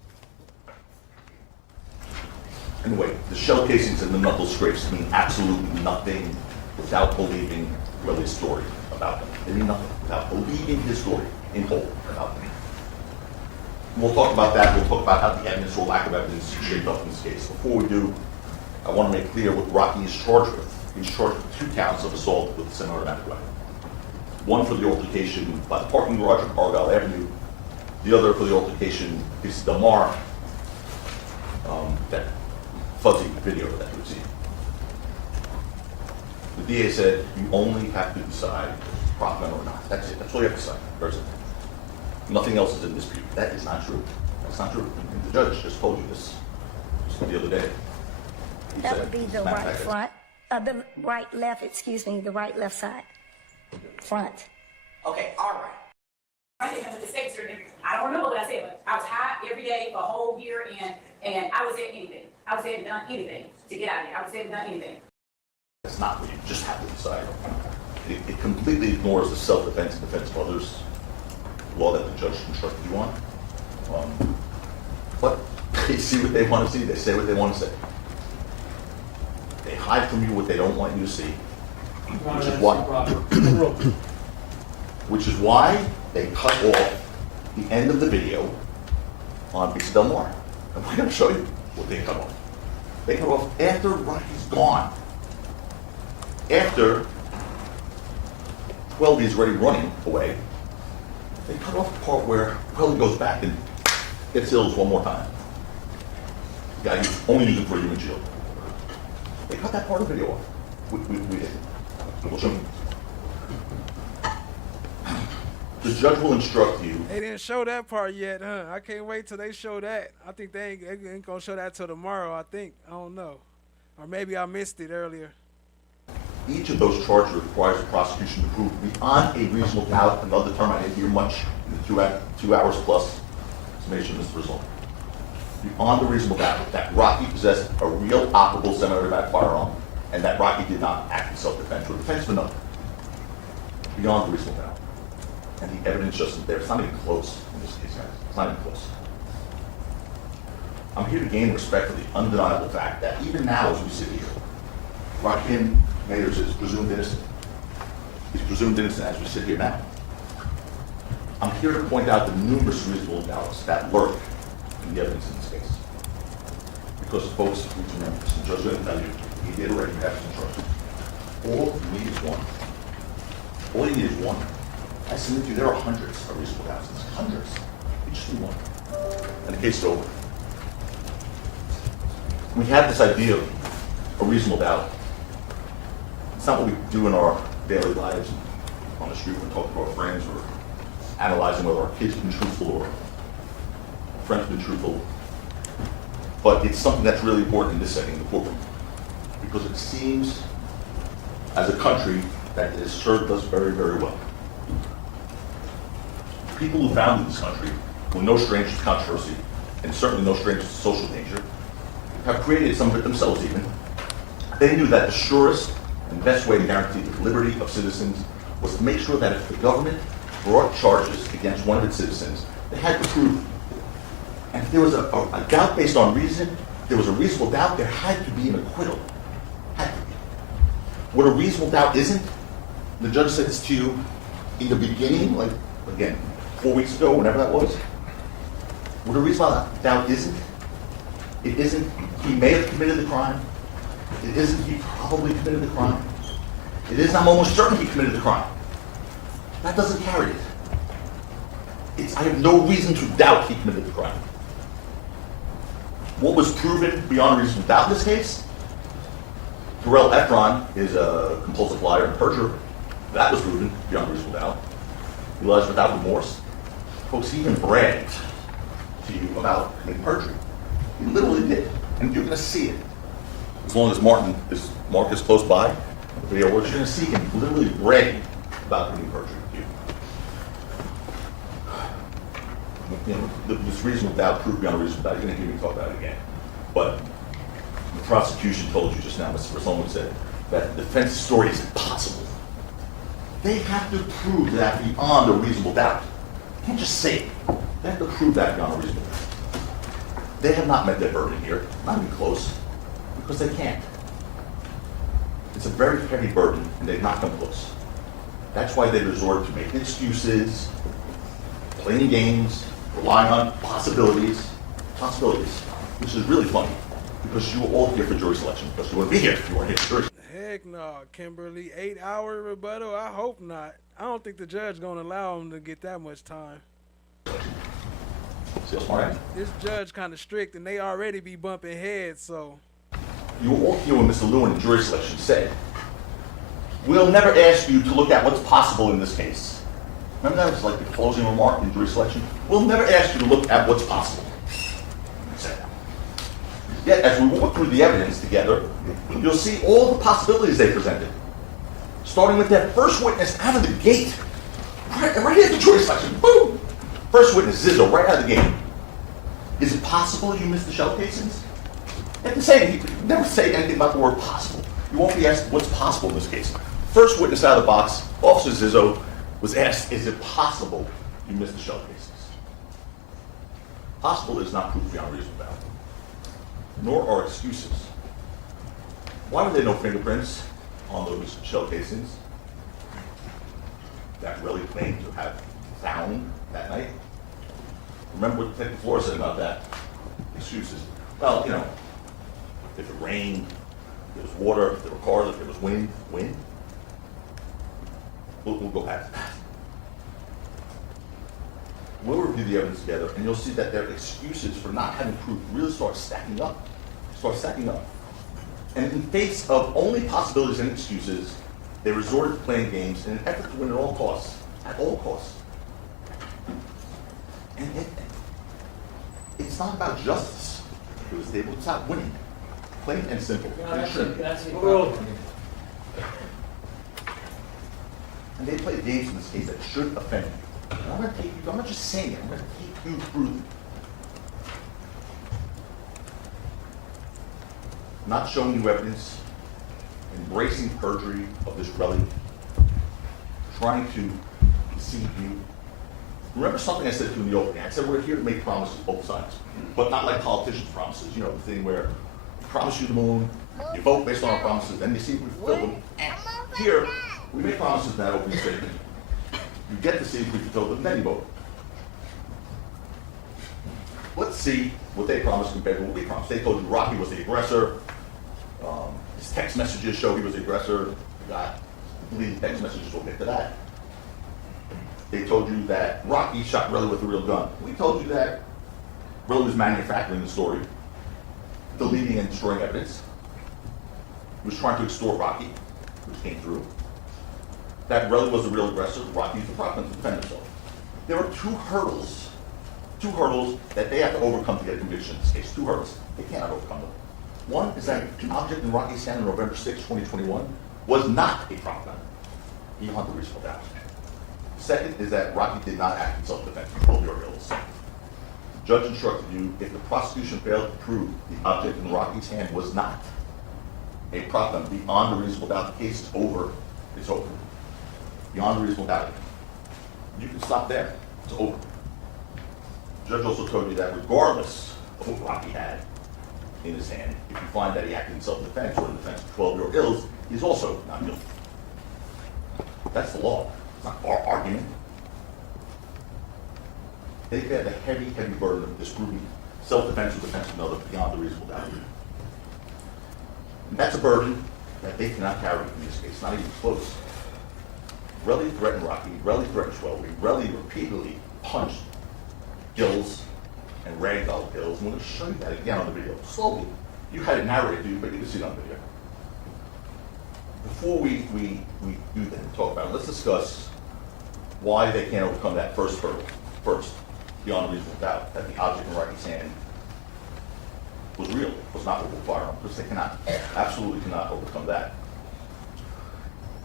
Anyway, the shell casings and the knuckle scrapes mean absolutely nothing without believing Willie's story about them. They mean nothing without believing his story in whole about them. We'll talk about that. We'll talk about how the evidence or lack of evidence shaped up in this case. Before we do, I want to make clear what Rocky is charged with. He's charged with 2 counts of assault with a semi-automatic weapon. One for the altercation by the parking garage on Argyle Avenue. The other for the altercation is Del Mar, that fuzzy video that you see. The DA said you only have to decide if it's proper or not. That's it. That's all you have to decide. Very simple. Nothing else is in dispute. That is not true. That's not true. And the judge just told you this just the other day. He That said, would be the "Matter right of fact, front, the right left, excuse me, the right left side. Front. Okay, all right. I don't remember what I said, but I was high every day for a whole year, and I was saying anything. I was saying done anything to get out of here. I was saying done anything. That's not what you just have to decide. It completely ignores the self-defense and defense of others law that the judge instructed you on. But they see what they want to see. They say what they want to say. They hide from you what they don't want you to see, which is why they cut off the end of the video on Beach Del Mar. And we're going to show you what they cut off. They cut off after Rocky's gone. After 12 is already running away, they cut off the part where Weldy goes back and gets Hills one more time. The guy who's only using for human shield. They cut that part of the video off. We did. We'll show you. The judge will instruct you. They didn't show that part yet, huh? I can't wait till they show that. I think they ain't gonna show that till tomorrow, I think. I don't know. Or maybe I missed it earlier. Each of those charges requires the prosecution to prove beyond a reasonable doubt, another term I didn't hear much in the 2 hours plus summation of this result. Beyond a reasonable doubt that Rocky possessed a real operable semi-automatic firearm and that Rocky did not act in self-defense or defense of another. Beyond a reasonable doubt. And the evidence just isn't there. It's not even close in this case, guys. It's not even close. I'm here to gain respect for the undeniable fact that even now as we sit here, Rakim Mayers is presumed innocent. He's presumed innocent as we sit here now. I'm here to point out the numerous reasonable doubts that lurk in the evidence in this case. Because folks, please remember, the judge will tell you, he did already have some charges. All you need is one. All you need is one. I submit to you, there are hundreds of reasonable doubts in this. Hundreds. You just need one. And the case is over. We have this idea of a reasonable doubt. It's not what we do in our daily lives on the street when we talk to our friends or analyzing whether our kids have been truthful or friends have been truthful. But it's something that's really important in this setting, the courtroom. Because it seems, as a country, that it has served us very, very well. People who founded this country, who are no strangers to controversy, and certainly no strangers to social danger, have created some of it themselves even. They knew that the surest and best way to guarantee the liberty of citizens was to make sure that if the government brought charges against one of its citizens, they had to prove. And if there was a doubt based on reason, if there was a reasonable doubt, there had to be an acquittal. Had to be. What a reasonable doubt isn't, the judge said this to you in the beginning, like, again, 4 weeks ago, whenever that was. What a reasonable doubt isn't, it isn't he may have committed the crime. It isn't he probably committed the crime. It isn't I'm almost certain he committed the crime. That doesn't carry it. It's I have no reason to doubt he committed the crime. What was proven beyond reasonable doubt in this case? Terrell Efron is a compulsive liar and perjurer. That was proven beyond reasonable doubt. He lies without remorse. Folks, he even bragged to you about committing perjury. He literally did. And you're going to see it. As long as Mark is close by, the video works, you're going to see him literally bragging about committing perjury to you. You know, this reasonable doubt, proof beyond reasonable doubt, you're going to hear me talk about it again. But the prosecution told you just now, Mr. Someone said, that the defense's story is impossible. They have to prove that beyond a reasonable doubt. They can't just say it. They have to prove that beyond a reasonable doubt. They have not met their burden here, not even close, because they can't. It's a very heavy burden, and they've not come close. That's why they resort to making excuses, playing games, relying on possibilities, which is really funny, because you were all here for jury selection, because you wouldn't be here if you weren't here for jury. Heck no, Kimberly. 8-hour rebuttal? I hope not. I don't think the judge gonna allow him to get that much time. See how smart I am? This judge kind of strict, and they already be bumping heads, so. You were all here when Mr. Lewin in jury selection said, "We'll never ask you to look at what's possible in this case." Remember that was like the closing remark in jury selection? "We'll never ask you to look at what's possible." He said that. Yet, as we walk through the evidence together, you'll see all the possibilities they presented. Starting with that first witness out of the gate. Right at the jury selection, boom! First witness, Zizzo, right out of the gate. "Is it possible you missed the shell casings?" He never say anything about the word possible. You won't be asked what's possible in this case. First witness out of the box, Officer Zizzo, was asked, "Is it possible you missed the shell casings?" Possible is not proof beyond reasonable doubt, nor are excuses. Why were there no fingerprints on those shell casings that really claimed to have found that night? Remember what Detective Flores said about that? Excuses. Well, if it rained, if there was water, if there were cars, if there was wind. We'll go past that. We'll review the evidence together, and you'll see that their excuses for not having proof really start stacking up. And in face of only possibilities and excuses, they resorted to playing games in an effort to win at all costs. And it's not about justice. It's about winning. Plain and simple. And they play games in this case that should offend you. And I'm not just saying it, I'm going to take you through them. Not showing you evidence, embracing perjury of this relic, trying to deceive you. Remember something I said to you in the opening? I said we're here to make promises both sides, but not like politicians' promises. The thing where we promise you the moon, you vote based on our promises, then you see if we fulfill them. Here, we make promises in that opening statement. You get to see if we fulfill them, then you vote. Let's see what they promised compared to what we promised. They told you Rocky was the aggressor. His text messages show he was the aggressor. Deleted text messages, we'll get to that. They told you that Rocky shot Relly with a real gun. We told you that Relly was manufacturing the story, deleting and destroying evidence. He was trying to extort Rocky, which came through. That Relly was the real aggressor, Rocky used the prop gun to defend himself. There are two hurdles that they have to overcome to get a conviction in this case. Two hurdles. They cannot overcome them. One is that an object in Rocky's hand on November 6, 2021 was not a prop gun, beyond the reasonable doubt. Second is that Rocky did not act in self-defense. The judge instructed you, if the prosecution failed to prove the object in Rocky's hand was not a prop gun, beyond a reasonable doubt, the case is over. It's over. Beyond a reasonable doubt. You can stop there. It's over. The judge also told you that regardless of what Rocky had in his hand, if you find that he acted in self-defense or in defense of 12-year-old ills, he's also not guilty. That's the law. It's not our argument. They bear the heavy, heavy burden of disproving self-defense or defense of another beyond a reasonable doubt. And that's a burden that they cannot carry in this case, not even close. Relly threatened Rocky, Relly threatened Schwelby, Relly repeatedly punched Gills and ragdoll Gills. I'm going to show you that again on the video. Slowly. You had it narrated, dude, but you can see it on video. Before we do that and talk about it, let's discuss why they can't overcome that first hurdle. First, beyond a reasonable doubt, that the object in Rocky's hand was real, was not a firearm, because they cannot, absolutely cannot overcome that.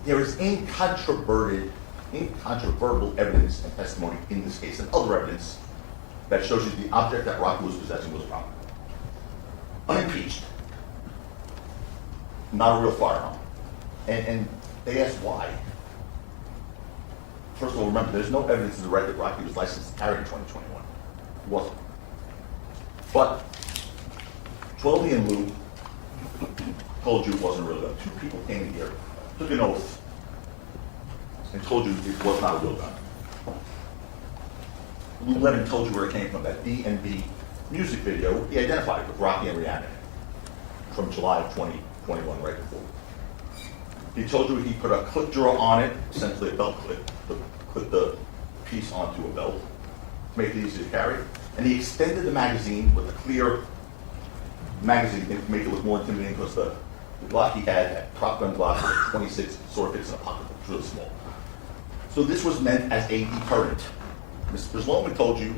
There is incontrovertible evidence and testimony in this case, and other evidence that shows you the object that Rocky was possessing was a prop gun. Unimpeached. Not a real firearm. And they asked why. first of all, remember, there's no evidence in the record that Rocky was licensed to carry in 2021. He wasn't. But 12E and Lou told you it wasn't a real gun. Two people came in here, took an oath, and told you it was not a real gun. Lou Levin told you where it came from, that D&B music video. He identified it with Rocky and Rihanna from July of 2021, right before. He told you he put a clip drawer on it, essentially a belt clip, to clip the piece onto a belt to make it easy to carry. And he extended the magazine with a clear magazine to make it look more intimidating because the Glock he had prop gun Glock with 26 sort of fits in a pocket, it's really small. So this was meant as a deterrent. Mr. Sloman told you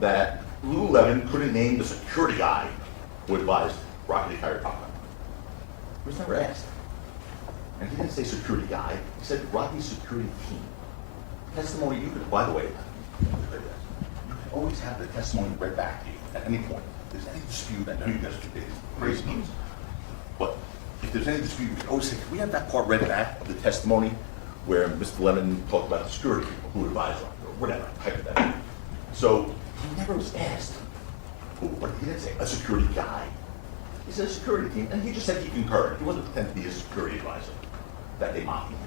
that Lou Levin couldn't name the security guy who advised Rocky to carry a prop gun. He was never asked. And he didn't say security guy, he said Rocky's security team. Testimony you could, by the way, you could always have the testimony read back to you at any point. If there's any dispute, I know you guys do crazy things, but if there's any dispute, you can always say, can we have that part read back of the testimony where Mr. Levin talked about the security people who advised him, or whatever, hypothetically. So he never was asked, what he didn't say, a security guy. He said a security team, and he just said he concurred. He wasn't pretending to be a security advisor that they mocked him.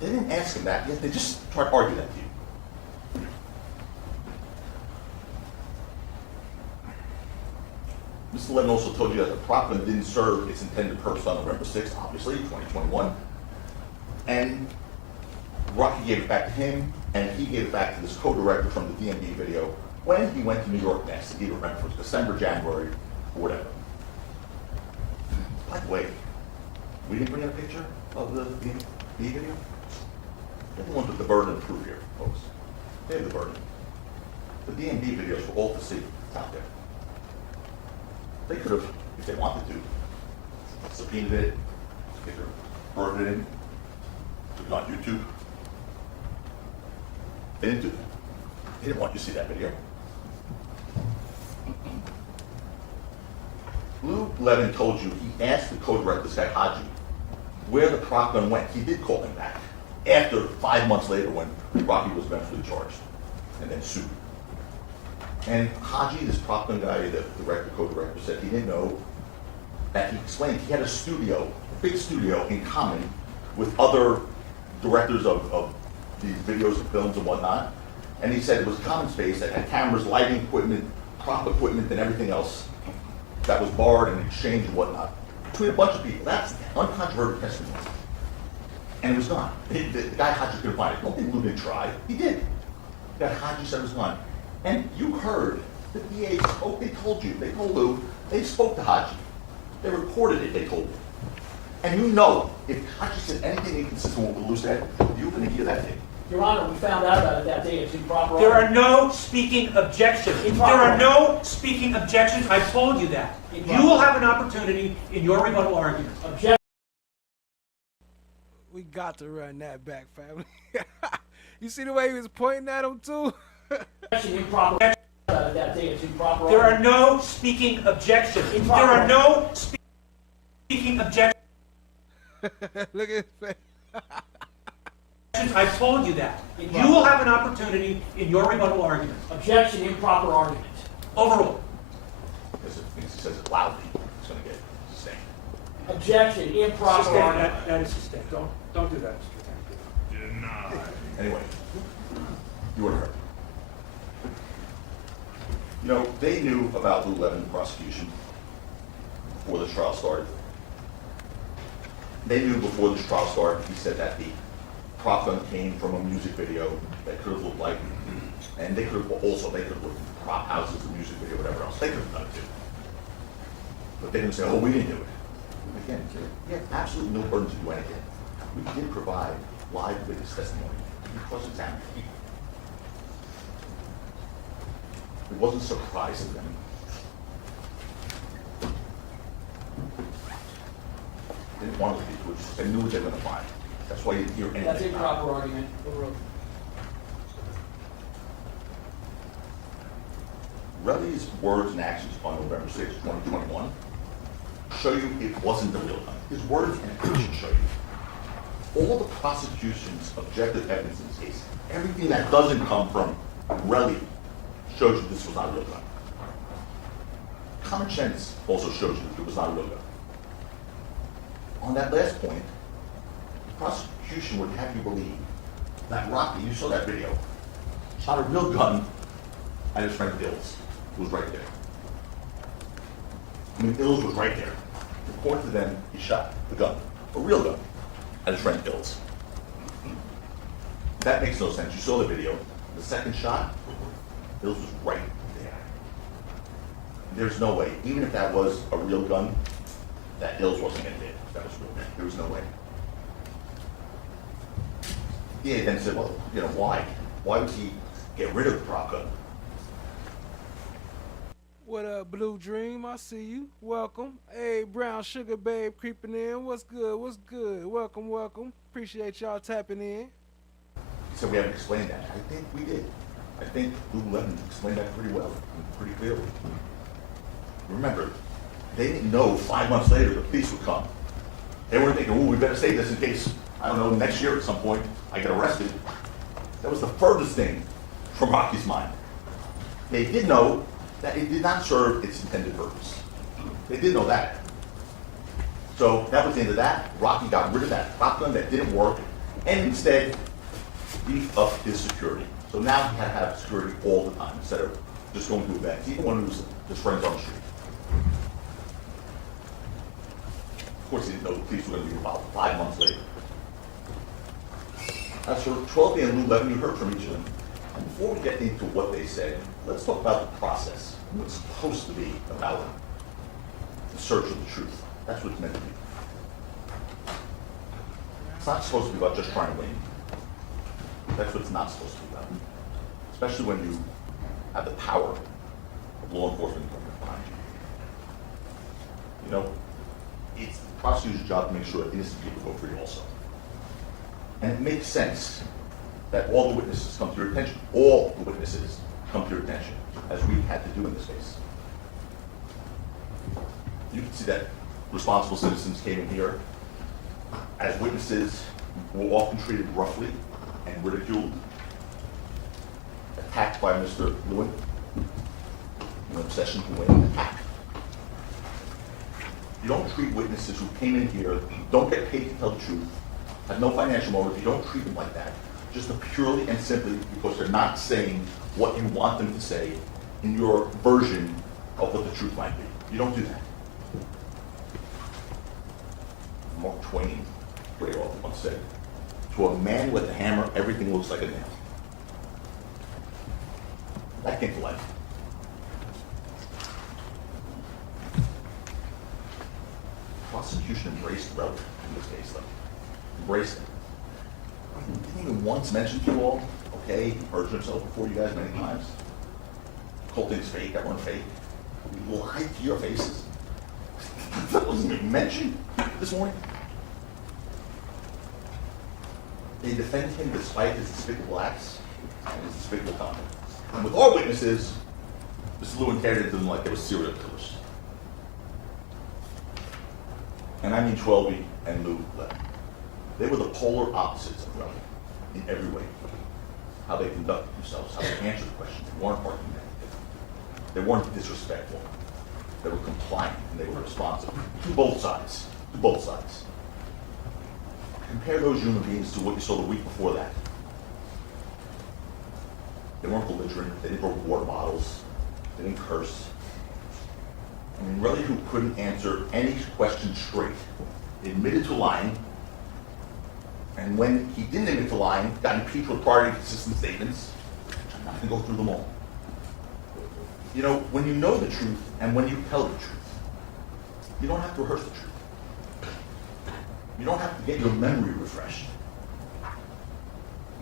They didn't ask him that, yet they just tried to argue that to you. Mr. Levin also told you that the prop gun didn't serve its intended purpose on November 6th, obviously, 2021. And Rocky gave it back to him, and he gave it back to this co-director from the D&B video when he went to New York next. He didn't remember if it was December, January, or whatever. By the way, we didn't bring in a picture of the D&B video? They're the ones with the burden of proof here, folks. They have the burden. The D&B videos for all to see. It's out there. They could have, if they wanted to, subpoenaed it, they could have burned it in, put it on YouTube. They didn't do that. They didn't want you to see that video. Lou Levin told you he asked the co-director, this guy Haji, where the prop gun went. He did call him back after 5 months later when Rocky was eventually charged and then sued. And Haji, this prop gun guy, the director, co-director, said he didn't know that he explained he had a studio, a big studio in common with other directors of these videos and films and whatnot. And he said it was a common space that had cameras, lighting equipment, prop equipment, and everything else that was borrowed and exchanged and whatnot between a bunch of people. That's uncontroverted testimony. And it was gone. The guy Haji couldn't find it. Don't think Lou didn't try. He did. The guy Haji said it was gone. And you heard the DA spoke, they told you, they told Lou, they spoke to Haji. They recorded it, they told you. And you know, if Haji said anything inconsistent with what Lou said, you're going to hear that thing. Your Honor, we found out about it that day. It's improper. There are no speaking objections. There are no speaking objections. I told you that. You will have an opportunity in your rebuttal argument. Objection. We got to run that back, family. You see the way he was pointing at him, too? Improper. That day. It's improper. There are no speaking objections. There are no speaking objections. Look at his face. I told you that. You will have an opportunity in your rebuttal argument. Objection, improper argument. Overruled. Because if he says it loudly, it's going to get sustained. Objection, improper argument. That is sustained. Don't do that, Mr. Denied. Anyway, you were heard. You know, they knew about Lou Levin prosecution before this trial started. They knew before this trial started, he said that the prop gun came from a music video that could have looked like, and they could have also, they could have looked at prop houses, a music video, whatever else. They could have done it too. But they didn't say, oh, we didn't do it. Again, we have absolutely no burden to do anything. We did provide live witness testimony. We cross-examined people. It wasn't surprising them. They didn't want to be pushed. They knew what they were going to find. That's why you didn't hear anything. That's improper argument. Relly's words and actions on November 6, 2021 show you it wasn't the real gun. His words and actions show you all the prosecution's objective evidence in this case, everything that doesn't come from Relly, shows you this was not a real gun. Common sense also shows you that it was not a real gun. On that last point, the prosecution would have you believe that Rocky, you saw that video, shot a real gun at his friend Ills, who was right there. I mean, Ills was right there. According to them, he shot the gun, a real gun, at his friend Ills. That makes no sense. You saw the video. The second shot, Ills was right there. There's no way, even if that was a real gun, that Ills wasn't going to hit. That was real. There was no way. He then said, well, you know, why? Why would he get rid of the prop gun? What up, Blue Dream? I see you. Welcome. Hey, Brown Sugar Babe creeping in. What's good? What's good? Welcome, welcome. Appreciate y'all tapping in. He said we haven't explained that. I think we did. I think Lululemon explained that pretty well, pretty clearly. Remember, they didn't know 5 months later the police would come. They weren't thinking, oh, we better say this in case, I don't know, next year at some point I get arrested. That was the furthest thing from Rocky's mind. They did know that it did not serve its intended purpose. They did know that. So that was the end of that. Rocky got rid of that prop gun that didn't work and instead beefed up his security. So now he had to have security all the time instead of just going to events, even when he was his friends on the street. Of course, he didn't know the police were going to be involved 5 months later. As for 12 and Lululemon, you heard from each of them. And before we get into what they said, let's talk about the process, what's supposed to be about the search of the truth. That's what it's meant to be. It's not supposed to be about just trying to win. That's what it's not supposed to be about. Especially when you have the power of law enforcement behind you. You know, it's the prosecutor's job to make sure that innocent people go free also. And it makes sense that all the witnesses come to your attention. All the witnesses come to your attention, as we had to do in this case. You can see that responsible citizens came in here as witnesses were often treated roughly and ridiculed, attacked by Mr. Lewin, an obsession to win, attacked. You don't treat witnesses who came in here, don't get paid to tell the truth, have no financial motive, you don't treat them like that, just purely and simply because they're not saying what you want them to say in your version of what the truth might be. You don't do that. Mark Twain, great author, once said, to a man with a hammer, everything looks like a nail. That came to life. Prosecution embraced Relly in this case, though. Embraced it. Didn't even once mention to you all, okay, he perjured himself before you guys many times. The whole thing's fake, everyone's fake. He lied to your faces. That wasn't even mentioned this morning. They defend him despite his despicable acts and his despicable conduct. And with our witnesses, Mr. Lewin carried them like they were serial killers. And I mean Twelby and Lou Levin. They were the polar opposites of Relly in every way. How they conducted themselves, how they answered questions. They weren't argumentative. They weren't disrespectful. They were compliant and they were responsive to both sides. To both sides. Compare those human beings to what you saw the week before that. They weren't belligerent. They didn't throw water bottles. They didn't curse. I mean, Relly, who couldn't answer any question straight, admitted to lying, and when he didn't admit to lying, got impeached with prior inconsistent statements. I'm not going to go through them all. You know, when you know the truth and when you tell the truth, you don't have to rehearse the truth. You don't have to get your memory refreshed.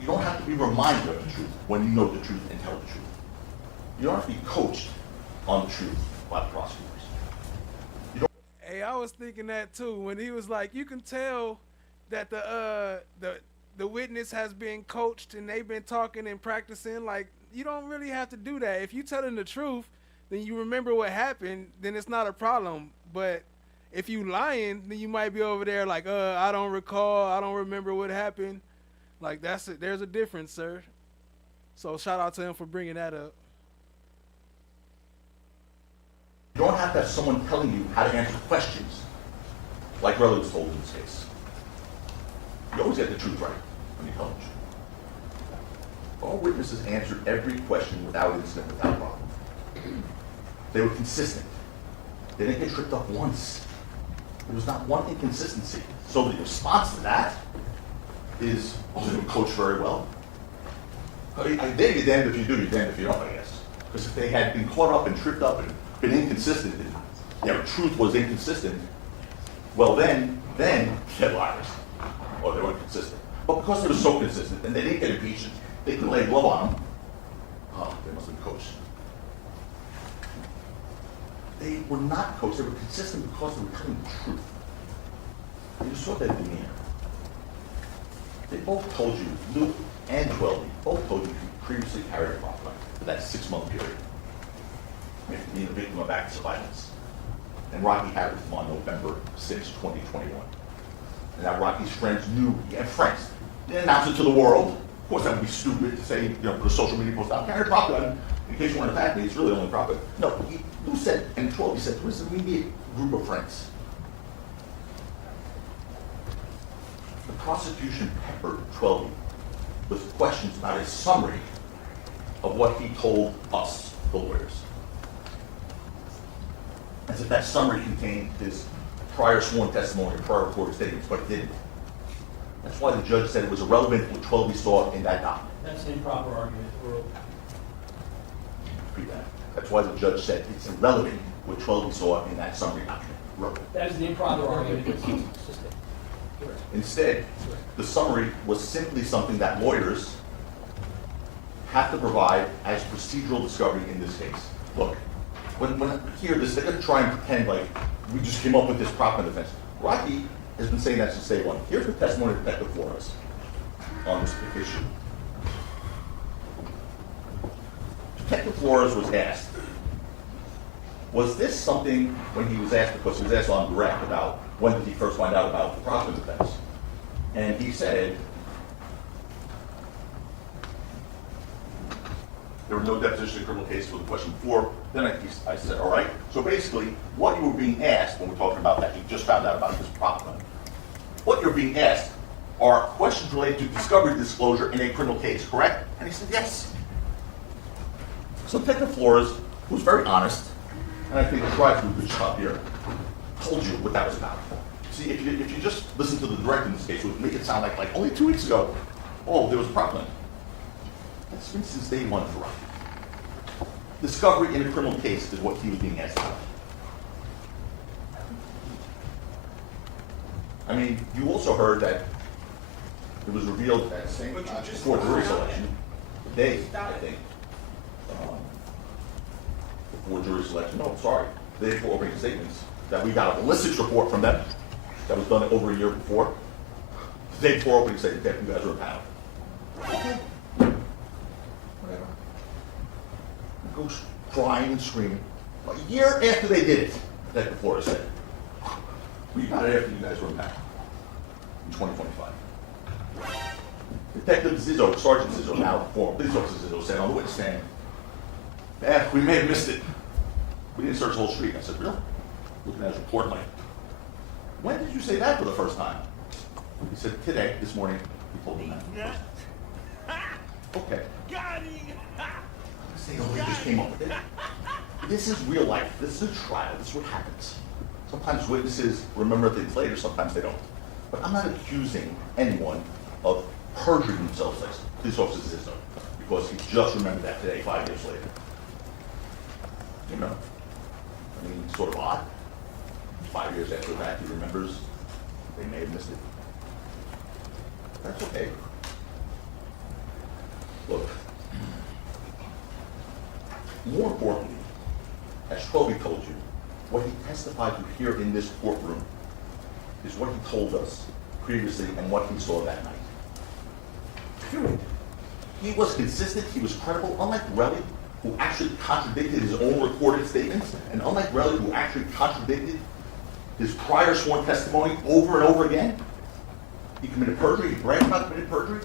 You don't have to be reminded of the truth when you know the truth and tell the truth. You don't have to be coached on the truth by the prosecutors. Hey, I was thinking that too when he was like, you can tell that the witness has been coached and they've been talking and practicing. Like, you don't really have to do that. If you telling the truth, then you remember what happened, then it's not a problem. But If you lying, then you might be over there like, I don't recall, I don't remember what happened. Like that's it. There's a difference, sir. So shout out to him for bringing that up. You don't have to have someone telling you how to answer questions, like Relly was told in this case. You always get the truth right when you tell the truth. All witnesses answered every question without incident, without problem. They were consistent. They didn't get tripped up once. There was not one inconsistency. So the response to that is, oh, they were coached very well. They'd be damned if you do, you're damned if you don't, I guess. Because if they had been caught up and tripped up and been inconsistent, and their truth was inconsistent, well then they're liars. Or they weren't consistent. But because they were so consistent and they didn't get impeached, they couldn't lay a glove on them. Oh, they must have been coached. They were not coached, they were consistent because they were telling the truth. And you saw that demeanor. They both told you, Luke and Twelby, both told you you previously carried a problem for that 6-month period. Being a victim of acts of violence. And Rocky had with him on November 6, 2021. And now Rocky's friends knew he had friends. They didn't announce it to the world. Of course, that would be stupid to say, put a social media post out, carry a prop gun in case you want to attack me. It's really only a prop gun. No, Lou said, and Twelby said, listen, we need a group of friends. The prosecution peppered Twelby with questions about a summary of what he told us, the lawyers. As if that summary contained his prior sworn testimony or prior recorded statements, but it didn't. That's why the judge said it was irrelevant what Twelby saw in that document. That's an improper argument. Repeat that. That's why the judge said it's irrelevant what Twelby saw in that summary document. Irrelevant. That is the improper argument. Instead, the summary was simply something that lawyers have to provide as procedural discovery in this case. Look, when I hear this, they're going to try and pretend like we just came up with this prop gun defense. Rocky has been saying that since day one. Here's the testimony of Detective Flores on this issue. Detective Flores was asked, was this something, when he was asked, because he was asked on direct about when did he first find out about the prop gun defense, and he said, there were no deposition in criminal cases for the question before. Then I said, all right. So basically, what you were being asked when we're talking about that, you just found out about this prop gun. What you're being asked are questions related to discovery disclosure in a criminal case, correct? And he said, yes. So Detective Flores, who was very honest, and I think tried to do a good job here, told you what that was about. See, if you just listen to the direct in this case, it would make it sound like only 2 weeks ago, oh, there was a prop gun. That's been since day one for Rocky. Discovery in a criminal case is what he was being asked about. I mean, you also heard that it was revealed that same before jury selection, the day, I think, before jury selection, no, sorry, the day before opening statements, that we got a ballistics report from them that was done over a year before. The day before opening statement, that you guys were a panel. Okay. Whatever. Goes crying and screaming. A year after they did it, Detective Flores said, we got it after you guys were in panel in 2025. Detective Zizzo, Sergeant Zizzo, now former police officer Zizzo, said on the witness stand, we may have missed it. We didn't search the whole street. I said, really? Looking at his report, like, when did you say that for the first time? He said, today, this morning, he told me that. Okay. Say, oh, they just came up with it. This is real life. This is a trial. This is what happens. Sometimes witnesses remember things later, sometimes they don't. But I'm not accusing anyone of perjuring themselves like police officer Zizzo, because he just remembered that today, 5 years later. You know, I mean, sort of odd. 5 years after that, he remembers they may have missed it. That's okay. Look, more importantly, as Twelby told you, what he testified to here in this courtroom is what he told us previously and what he saw that night. Period. He was consistent, he was credible, unlike Relly, who actually contradicted his own recorded statements, and unlike Relly, who actually contradicted his prior sworn testimony over and over again. He committed perjury, he bragged about committing perjury.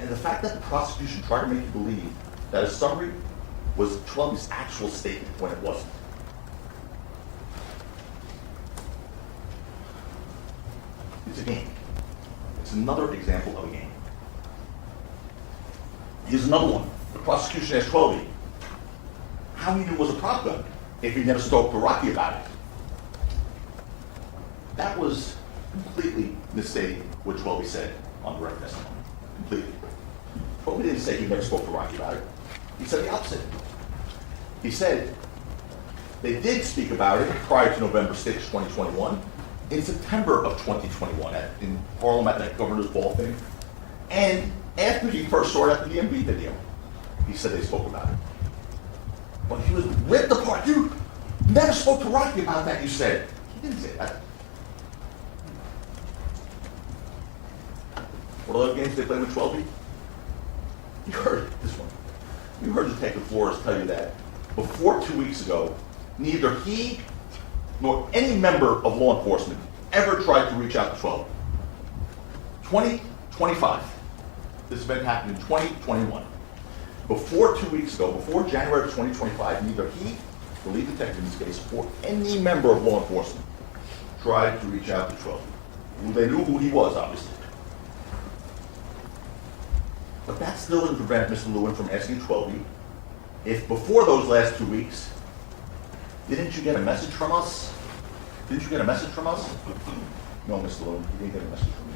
And the fact that the prosecution tried to make you believe that his summary was Twelby's actual statement when it wasn't. It's a game. It's another example of a game. Here's another one. The prosecution asked Twelby how he knew it was a prop gun if he never spoke to Rocky about it. That was completely misstating what Twelby said on direct testimony. Completely. Twelby didn't say he never spoke to Rocky about it. He said the opposite. He said they did speak about it prior to November 6, 2021, in September of 2021 in Harlem at that governor's ball thing, and after he first saw it at the DMV video, he said they spoke about it. But he was ripped apart. You never spoke to Rocky about that, you said. He didn't say that. What other games they play with Twelby? You heard this one. You heard Detective Flores tell you that before 2 weeks ago, neither he nor any member of law enforcement ever tried to reach out to Twelby. 2025. This event happened in 2021. Before 2 weeks ago, before January of 2025, neither he, the lead detective in this case, or any member of law enforcement tried to reach out to Twelby. They knew who he was, obviously. But that still didn't prevent Mr. Lewin from asking Twelby if before those last 2 weeks, didn't you get a message from us? Didn't you get a message from us? No, Mr. Lewin, you didn't get a message from me.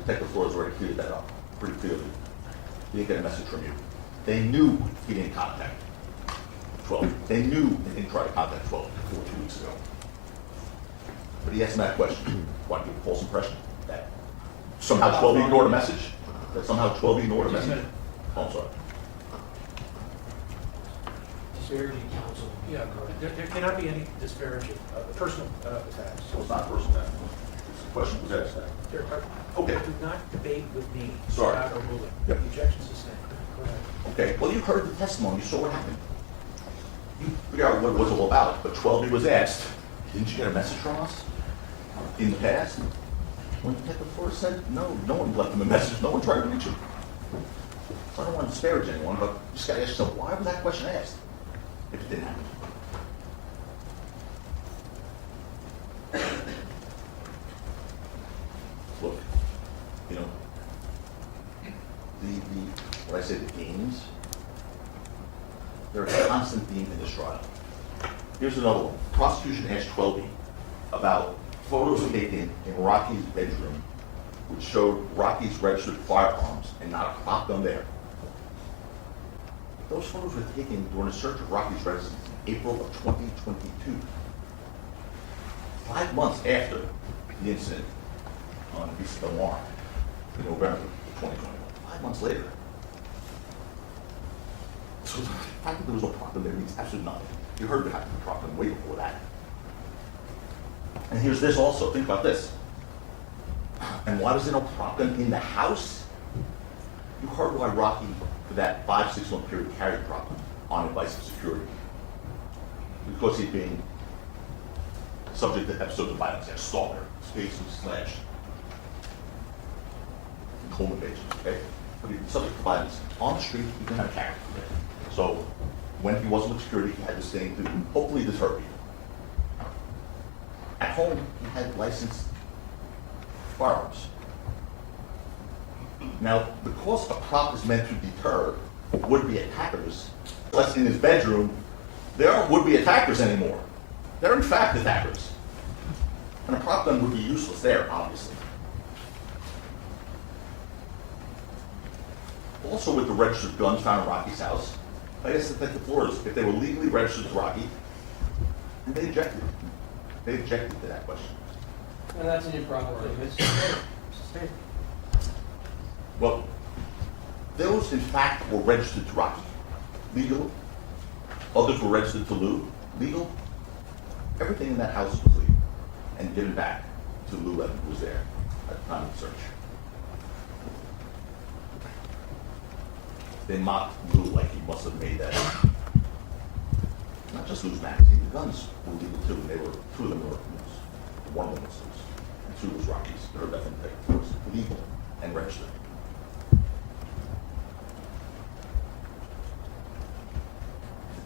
Detective Flores already cleared that up pretty clearly. He didn't get a message from you. They knew he didn't contact Twelby. They knew they didn't try to contact Twelby before 2 weeks ago. But he asked him that question. Want to give a false impression that somehow Twelby ignored a message? That somehow Twelby ignored a message? Oh, I'm sorry. Disparaging counsel. Yeah, there cannot be any disparaging, personal attacks. So it's not personal attack. The question was asked that. Okay. Do not debate with me Sorry. about a ruling. Yep. The objection sustained. Go ahead. Okay, well, you heard the testimony, you saw what happened. You figured out what it was all about, but Twelby was asked, didn't you get a message from us in the past? When Detective Flores said, no, no one left him a message, no one tried to reach him. So I don't want to disparage anyone, but you just got to ask yourself, why was that question asked if it didn't happen? Look, you know, what I say, the games, they're a constant theme in this trial. Here's another one. Prosecution asked Twelby about photos taken in Rocky's bedroom which showed Rocky's registered firearms and not a prop gun there. Those photos were taken during a search of Rocky's residence in April of 2022. 5 months after the incident on Vista Del Mar in November of 2021. 5 months later. So the fact that there was no prop gun there means absolutely nothing. You heard there had to be a prop gun way before that. And here's this also. Think about this. And why was there no prop gun in the house? You heard why Rocky, for that 5-6 month period, carried a prop gun on advice of security. Because he'd been subject to episodes of violence, like stalker, space and slash, and home invasion, okay? But he'd been subject to violence on the street, he didn't have a character. So when he wasn't with security, he had this thing to hopefully deter people. At home, he had licensed firearms. Now, because a prop is meant to deter would-be attackers, unless in his bedroom, there aren't would-be attackers anymore. They're in fact attackers. And a prop gun would be useless there, obviously. Also with the registered guns found in Rocky's house, I guess that the Flores, if they were legally registered to Rocky, and they objected. They objected to that question. And that's an improper statement. Well, those in fact were registered to Rocky. Legal. Others were registered to Lou. Legal. Everything in that house was legal and given back to Lou Evans, who was there at the time of the search. They mocked Lou like he must have made that up. Not just loose magazine, the guns were legal too, and they were, two of them were loose. One of them was loose, and two was Rockies. They were definitely legal and registered.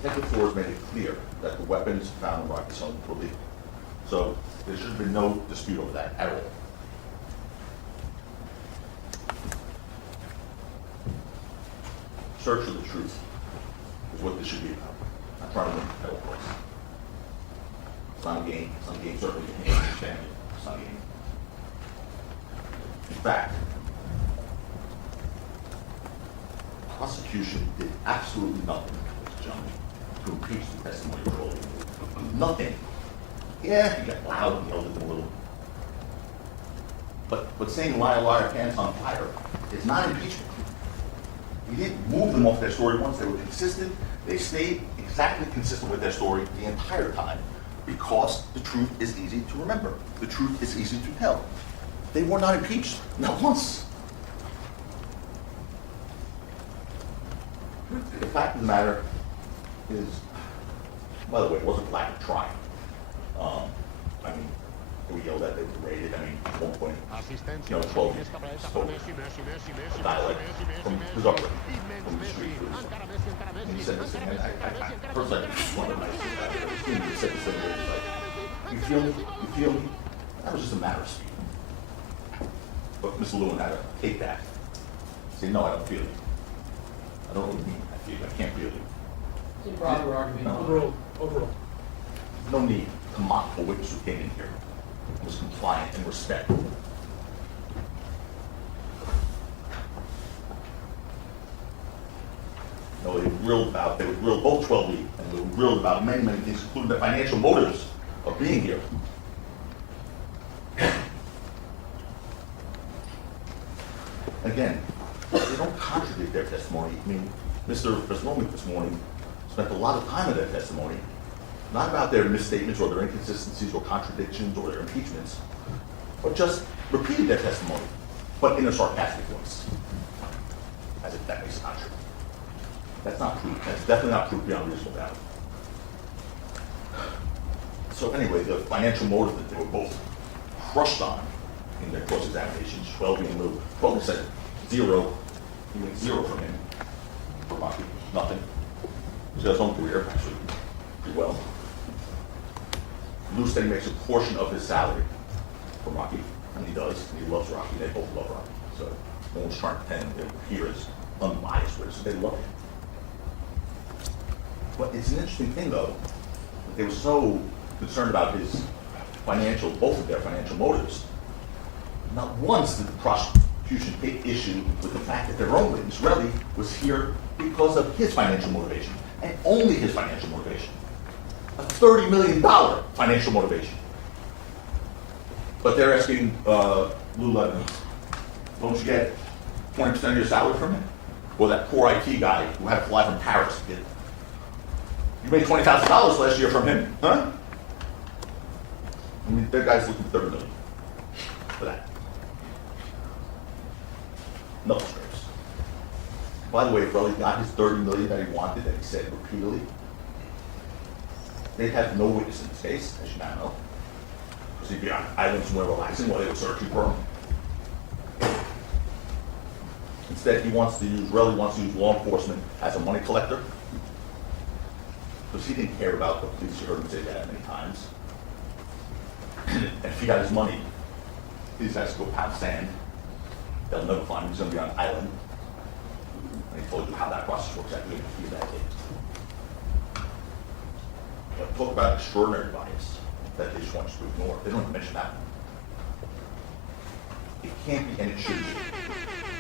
Detective Flores made it clear that the weapons found in Rocky's home were legal. So there should have been no dispute over that at all. Search for the truth is what this should be about. I'm trying to win the title place. It's not a game. It's not a game. Certainly you can't understand it. It's not a game. In fact, the prosecution did absolutely nothing, Mr. Gentleman, to impeach the testimony of Crowley. Nothing. Yeah, he got loud and yelled at them a little. But saying liar, liar, pants on fire is not impeachment. He didn't move them off their story once. They were consistent. They stayed exactly consistent with their story the entire time because the truth is easy to remember. The truth is easy to tell. They were not impeached, not once. The fact of the matter is, by the way, it wasn't lack of trying. I mean, we yelled at, they were raided. I mean, at one point, 12 years spoke a dialect from his upbringing, from the street. And he said this thing, and I personally, I just wanted to he said this thing where he was like, you feel me? You feel me? That was just a matter of speed. But Mr. Lewin had to take that. Say, no, I don't feel you. I don't really mean I feel you. I can't feel you. It's a proper argument. No. Overall. No need to mock the witness who came in here and was compliant and respectful. No, they were grilled both 12 weeks, and they were grilled about many, many things, including the financial motives of being here. Again, they don't contradict their testimony. I mean, Mr. Vesnomi this morning spent a lot of time in their testimony, not about their misstatements or their inconsistencies or contradictions or their impeachments, but just repeated their testimony, but in a sarcastic voice, as if that makes it not true. That's not proof. That's definitely not proof beyond reasonable doubt. So anyway, the financial motive that they were both crushed on in their cross-examinations, 12 and Lou. 12 said zero. He went zero from him. For Rocky, nothing. He has his own career, actually, pretty well. Lou said he makes a portion of his salary for Rocky, and he does, and he loves Rocky. They both love Rocky. So no one's trying to pretend that here is unbiased with it. They love him. But it's an interesting thing, though, that they were so concerned about his financial, both of their financial motives. Not once did the prosecution take issue with the fact that their own witness, Relly, was here because of his financial motivation, and only his financial motivation. A $30 million financial motivation. But they're asking Lou Levin, don't you get 20% of your salary from him? Or that poor IT guy who had to fly from Paris to get it. You made $20,000 last year from him, huh? I mean, that guy's looking for $30 million for that. No stress. By the way, if Relly got his $30 million that he wanted, that he said repeatedly, they'd have no witness in this case, as you now know, because he'd be on island somewhere relaxing while they were searching for him. Instead, Relly wants to use law enforcement as a money collector, because he didn't care about the police. You heard him say that many times. And if he got his money, he just has to go pound sand. They'll never find him. He's going to be on an island. And he told you how that process works after he that day. But talk about extraordinary bias that they just want you to ignore. They don't even mention that one. It can't be, and it should be.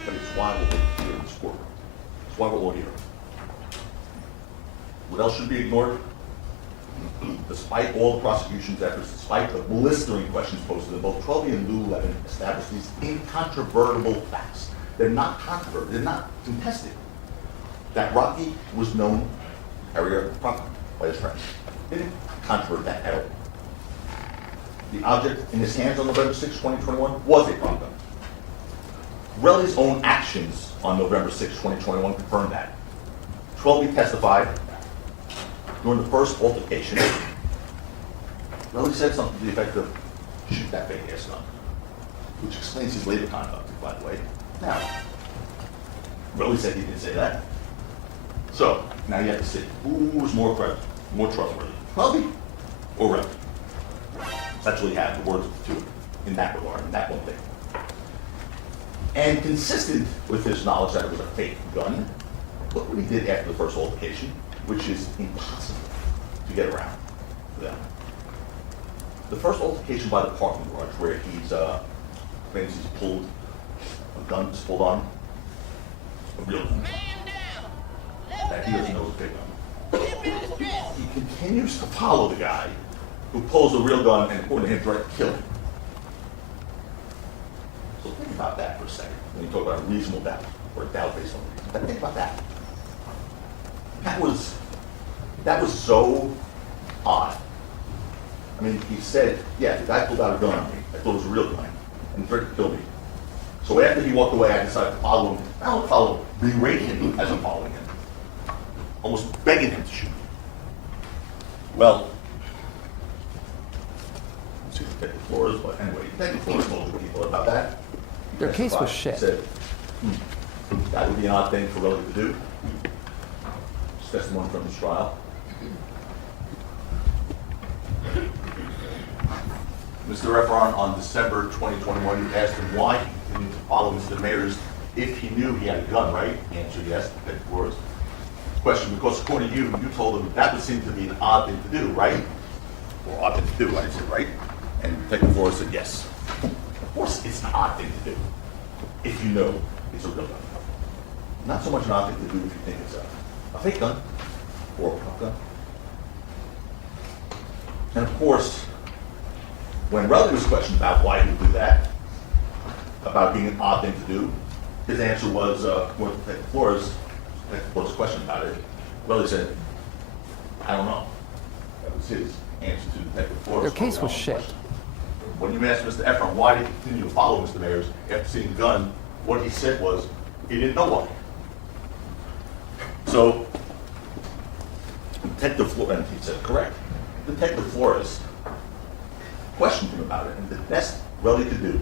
But it's why we're here in this courtroom. It's why we're all here. What else should be ignored? Despite all the prosecution's efforts, despite the blistering questions posed to them, both Twelby and Lou Levin established these incontrovertible facts. They're not controverted, they're not contested. That Rocky was known carrier of property by his friends. They didn't controvert that at all. The object in his hands on November 6, 2021 was a prop gun. Relly's own actions on November 6, 2021 confirmed that. Twelby testified during the first altercation, Relly said something to the effect of, shoot that fake ass gun, which explains his later conduct, by the way. Now, Relly said he didn't say that. So, now you have to see, who's more credible, more trustworthy, Relly or Relly? That's what you have, the words of the two in that regard, in that one thing. And consistent with his knowledge that it was a fake gun, look what he did after the first altercation, which is impossible to get around for them. The first altercation by the parking garage, where claims he's pulled, a gun is pulled on, a real gun, that he doesn't know is a fake gun. He continues to follow the guy who pulls a real gun and, according to him, tries to kill him. So think about that for a second, when you talk about a reasonable doubt, or a doubt based on reason. But think about that. That was so odd. I mean, he said, yeah, the guy pulled out a gun on me. I thought it was a real gun, and threatened to kill me. So after he walked away, I decided to follow him. I don't follow him, berate him as I'm following him. Almost begging him to shoot me. Well, let's see Detective Flores, but anyway, Detective Flores told the people about that. Their case was He shit. said, that would be an odd thing for Relly to do. It's testimony from his trial. Mr. Efron, on December 2021, you asked him why he continued to follow Mr. Mayers if he knew he had a gun, right? He answered yes, Detective Flores. Question, because according to you, you told him that would seem to be an odd thing to do, right? Well, odd thing to do, I said, right? And Detective Flores said yes. Of course it's an odd thing to do if you know it's a real gun. Not so much an odd thing to do if you think it's a fake gun or a pop gun. And of course, when Relly was questioned about why he would do that, about being an odd thing to do, his answer was, when Detective Flores was questioned about it, Relly said, I don't know. That was his answer to Detective Flores. Their case was shit. When you asked Mr. Efron why did he continue to follow Mr. Mayers after seeing the gun, what he said was, he didn't know why. So, Detective Flores, and he said correct, Detective Flores questioned him about it, and the best Relly could do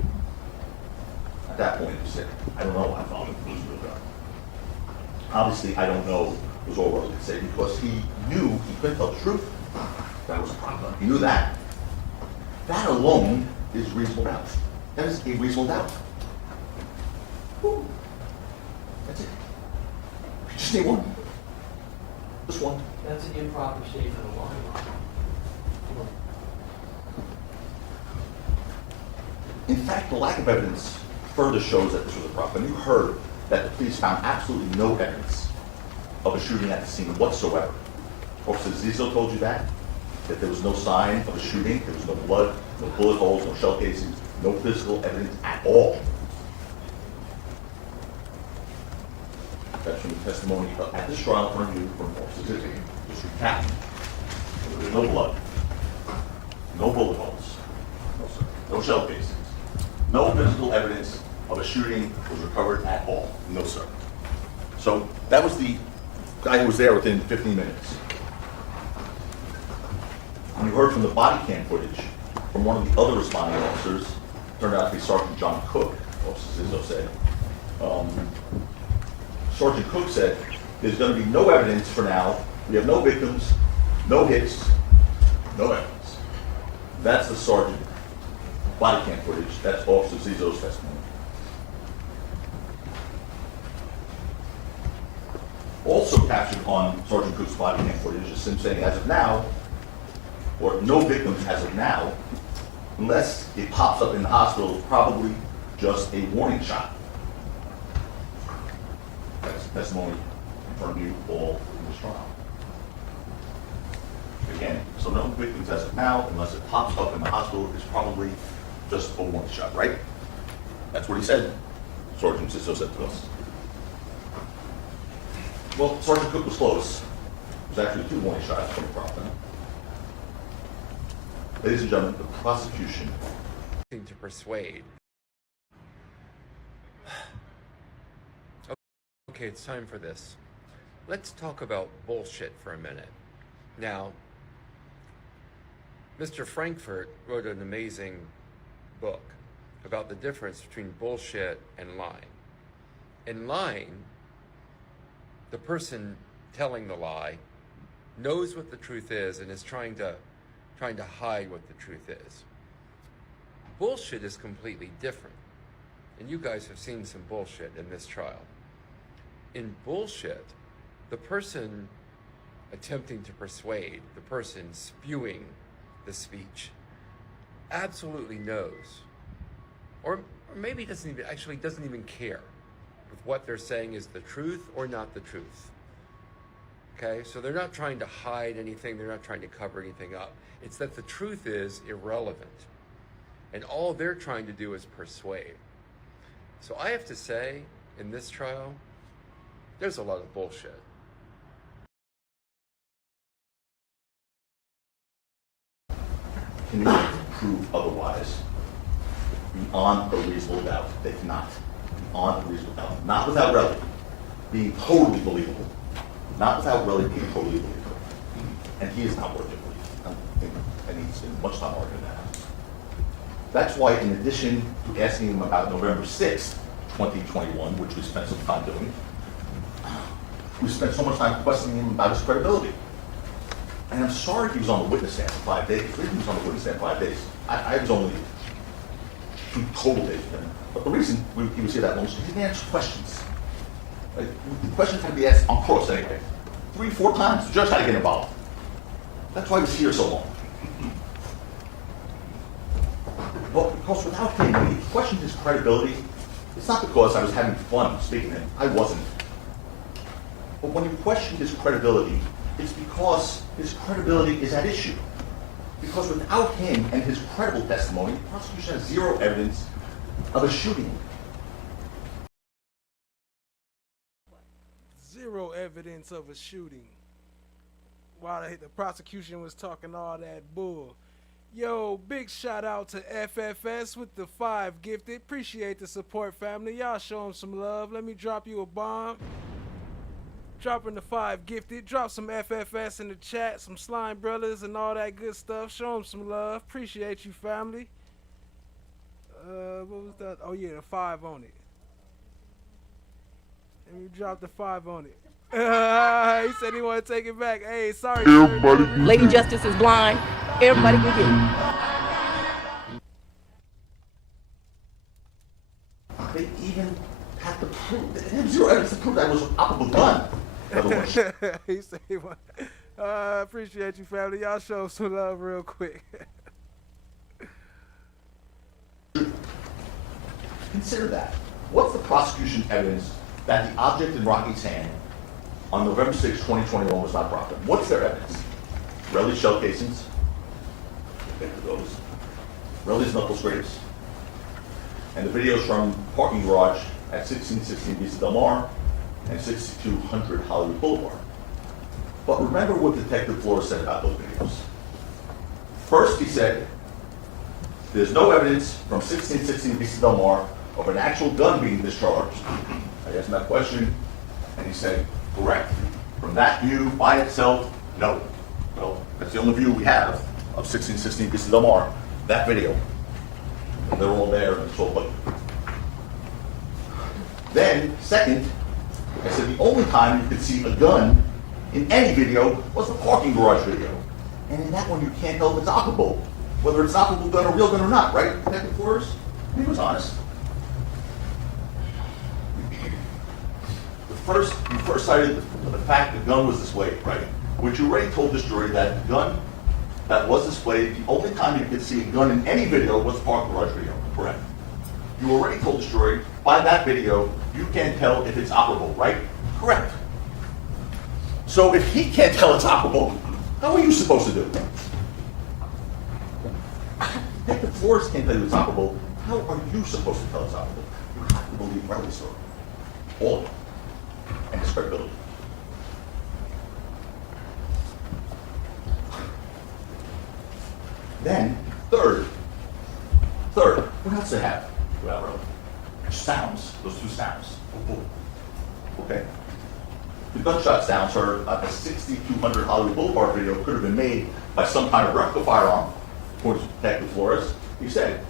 at that point was say, I don't know, I found it was a real gun. Obviously, I don't know was all Relly could say, because he knew he couldn't tell the truth. That was a problem. He knew that. That alone is reasonable doubt. That is a reasonable doubt. Woo. That's it. You just need one. Just one. That's an improper statement of line. In fact, the lack of evidence further shows that this was a prop. And you heard that the police found absolutely no evidence of a shooting at the scene whatsoever. Officer Zizzo told you that there was no sign of a shooting, there was no blood, no bullet holes, no shell casings, no physical evidence at all. That's from the testimony at this trial in front of you from Officer Zizzo. Just recap. There was no blood, no bullet holes, no shell casings, no physical evidence of a shooting was recovered at all. No, sir. So that was the guy who was there within 15 minutes. And you heard from the body cam footage from one of the other responding officers, turned out to be Sergeant John Cook, Officer Zizzo said. Sergeant Cook said, there's going to be no evidence for now. We have no victims, no hits, no evidence. That's the sergeant body cam footage. That's Officer Zizzo's testimony. Also captured on Sergeant Cook's body cam footage is him saying, as of now, or no victims as of now, unless it pops up in the hospital, it's probably just a warning shot. That's testimony in front of you all in this trial. Again, so no victims as of now, unless it pops up in the hospital, it's probably just a warning shot, right? That's what he said. Sergeant Zizzo said to us. Well, Sergeant Cook was close. It was actually 2 warning shots from the problem. Ladies and gentlemen, the prosecution to persuade. Okay, it's time for this. Let's talk about bullshit for a minute. Now, Mr. Frankfurt wrote an amazing book about the difference between bullshit and lying. In lying, the person telling the lie knows what the truth is and is trying to hide what the truth is. Bullshit is completely different. And you guys have seen some bullshit in this trial. In bullshit, the person attempting to persuade, the person spewing the speech, absolutely knows, or maybe doesn't even care if what they're saying is the truth or not the truth. Okay, so they're not trying to hide anything, they're not trying to cover anything up. It's that the truth is irrelevant, and all they're trying to do is persuade. So I have to say, in this trial, there's a lot of bullshit. Can you prove otherwise? Beyond a reasonable doubt, they cannot. Beyond a reasonable doubt. Not without Relly being totally believable. Not without Relly being totally believable. And he is not worth it, believe. And he's been much time arguing that. That's why, in addition to asking him about November 6th, 2021, which we spent some time doing, we spent so much time questioning him about his credibility. And I'm sorry he was on the witness stand for 5 days. The reason he was on the witness stand for 5 days, I was only 2 total days with him. But the reason he was here that long is he didn't answer questions. Like, the questions had to be asked on cross anyway. 3, 4 times, the judge had to get involved. That's why he was here so long. But because without him, when he questioned his credibility, it's not because I was having fun speaking to him. I wasn't. But when you question his credibility, it's because his credibility is at issue. Because without him and his credible testimony, the prosecution has zero evidence of a shooting. Zero evidence of a shooting. While the prosecution was talking all that bull. Yo, big shout out to FFS with the 5 gifted. Appreciate the support, family. Y'all show them some love. Let me drop you a bomb. Dropping the 5 gifted. Drop some FFS in the chat, some Slime Brothers and all that good stuff. Show them some love. Appreciate you, family. What was that? Oh yeah, the 5 on it. And you dropped the 5 on it. He said he want to take it back. Hey, sorry. Lady Justice is blind. Everybody can get it. They even had to prove, they had zero evidence to prove that it was an operable gun. He said he want. Appreciate you, family. Y'all show some love real quick. Consider that. What's the prosecution evidence that the object in Rocky's hand on November 6, 2021 was not proper? What's their evidence? Relly's shell casings. Back to those. Relly's knuckle scrapes. And the videos from parking garage at 1616 Vista Del Mar and 6200 Hollywood Boulevard. But remember what Detective Flores said about those videos. First, he said, there's no evidence from 1616 Vista Del Mar of an actual gun being discharged. I asked him that question, and he said, correct. From that view by itself, no. Well, that's the only view we have of 1616 Vista Del Mar, that video. And they're all there, and it's all public. Then, second, I said the only time you could see a gun in any video was the parking garage video. And in that one, you can't tell if it's operable, whether it's an operable gun or real gun or not, right, Detective Flores? He was honest. You first cited the fact the gun was displayed, right? Which you already told this jury that the gun that was displayed, the only time you could see a gun in any video was the parking garage video, correct? You already told this jury, by that video, you can't tell if it's operable, right? Correct. So if he can't tell it's operable, how are you supposed to do it? If the Flores can't tell you it's operable, how are you supposed to tell it's operable? You have to believe Relly's story. All of it. And his credibility. Then, third, what else do they have without Relly? Sounds, those 2 sounds. Okay? The gunshot sounds heard at the 6200 Hollywood Boulevard video could have been made by some kind of replica firearm, according to Detective Flores. He said,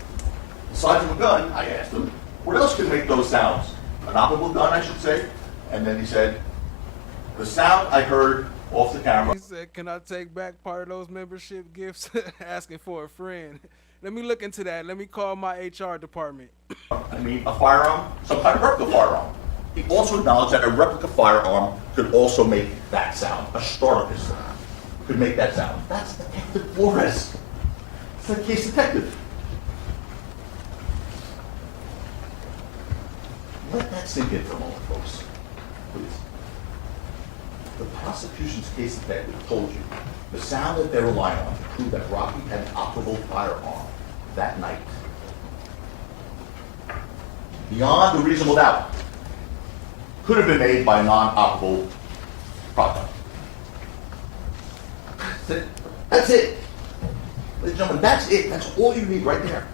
besides from a gun, I asked him, what else could make those sounds? An operable gun, I should say. And then he said, the sound I heard off the camera. He said, can I take back part of those membership gifts? Asking for a friend. Let me look into that. Let me call my HR department. I mean, a firearm, some kind of replica firearm. He also acknowledged that a replica firearm could also make that sound. A starter pistol could make that sound. That's Detective Flores. It's the case detective. Let that sink in for a moment, folks. Please. The prosecution's case detective told you the sound that they're relying on to prove that Rocky had an operable firearm that night, beyond a reasonable doubt, could have been made by a non-operable product. That's it. Ladies and gentlemen, that's it. That's all you need right there.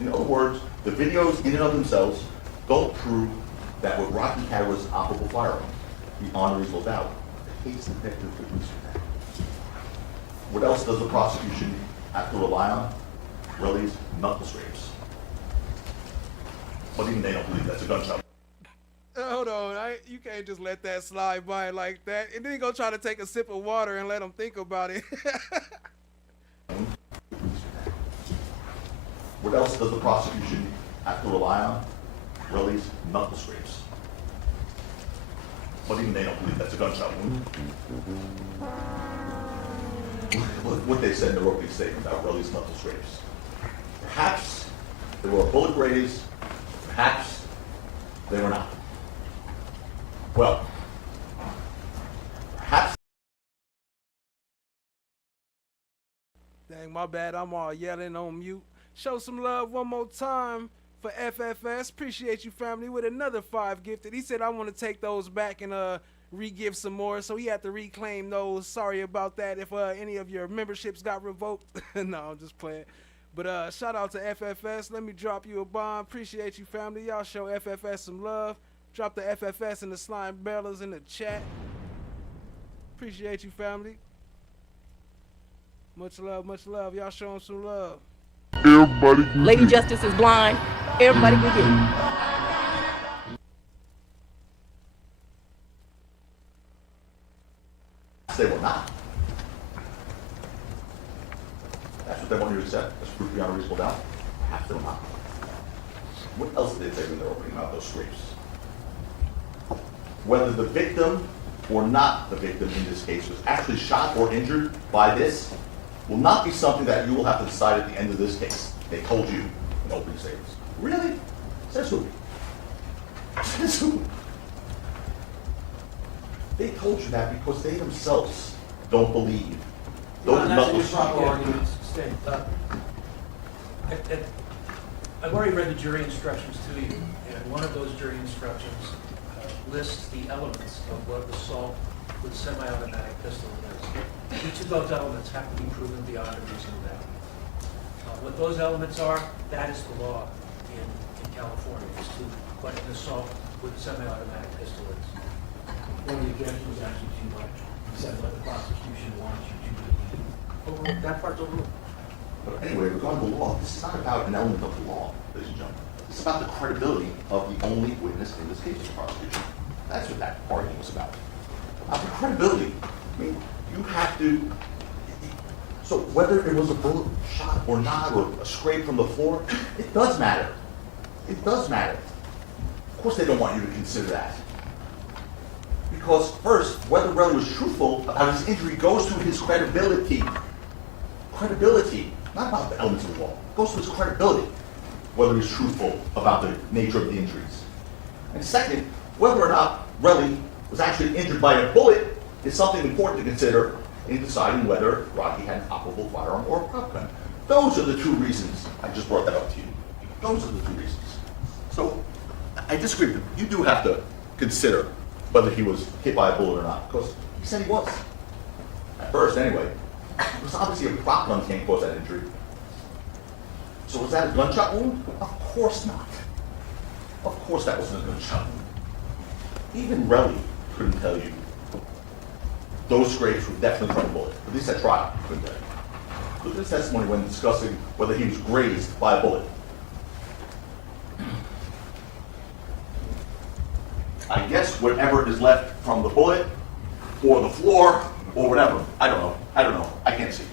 In other words, the videos in and of themselves don't prove that what Rocky had was an operable firearm, beyond a reasonable doubt. The case detective produced that. What else does the prosecution have to rely on? Relly's knuckle scrapes. But even they don't believe that's a gunshot. Hold on, you can't just let that slide by like that. And then he gonna try to take a sip of water and let him think about it. What else does the prosecution have to rely on? Relly's knuckle scrapes. But even they don't believe that's a gunshot wound. What they said in their opening statement about Relly's knuckle scrapes. Perhaps they were bullet grazed, perhaps they were not. Well, perhaps. Dang, my bad, I'm all yelling on mute. Show some love one more time for FFS. Appreciate you, family, with another 5 gifted. He said I want to take those back and re-give some more, so he had to reclaim those. Sorry about that if any of your memberships got revoked. No, I'm just playing. But shout out to FFS. Let me drop you a bomb. Appreciate you, family. Y'all show FFS some love. Drop the FFS and the slime bellers in the chat. Appreciate you, family. Much love, much love. Y'all show them some love. Everybody Lady Justice is blind. Everybody can get it. They were not. That's what they want you to accept. That's proof beyond a reasonable doubt. Perhaps they were not. What else did they say when they were opening out those scrapes? Whether the victim or not the victim in this case was actually shot or injured by this will not be something that you will have to decide at the end of this case. They told you in opening statements. Really? Says who? Says who? They told you that because they themselves don't believe. Those knuckles. I've already read the jury instructions to you, and one of those jury instructions lists the elements of what assault with semi-automatic pistol is. Each of those elements have to be proven beyond a reasonable doubt. What those elements are, that is the law in California, as to what an assault with a semi-automatic pistol is. One of the objections was actually too much. You said what the prosecution wants you to believe. That part's overruled. But anyway, regarding the law, this is not about an element of the law, ladies and gentlemen. It's about the credibility of the only witness in this case, the prosecution. That's what that argument was about. About the credibility. I mean, you have to. So whether it was a bullet shot or not, or a scrape from the floor, it does matter. It does matter. Of course, they don't want you to consider that. Because first, whether Relly was truthful about his injury goes to his credibility. Credibility, not about the elements of the law. It goes to his credibility, whether he's truthful about the nature of the injuries. And second, whether or not Relly was actually injured by a bullet is something important to consider in deciding whether Rocky had an operable firearm or a prop gun. Those are the two reasons. I just brought that up to you. Those are the two reasons. So I disagree with you. You do have to consider whether he was hit by a bullet or not, because he said he was. At first, anyway. It was obviously a prop gun can't cause that injury. So was that a gunshot wound? Of course not. Of course that wasn't a gunshot wound. Even Relly couldn't tell you those scrapes were definitely from a bullet. At least at trial, he couldn't tell you. Look at his testimony when discussing whether he was grazed by a bullet. I guess whatever is left from the bullet, or the floor, or whatever. I don't know. I can't see.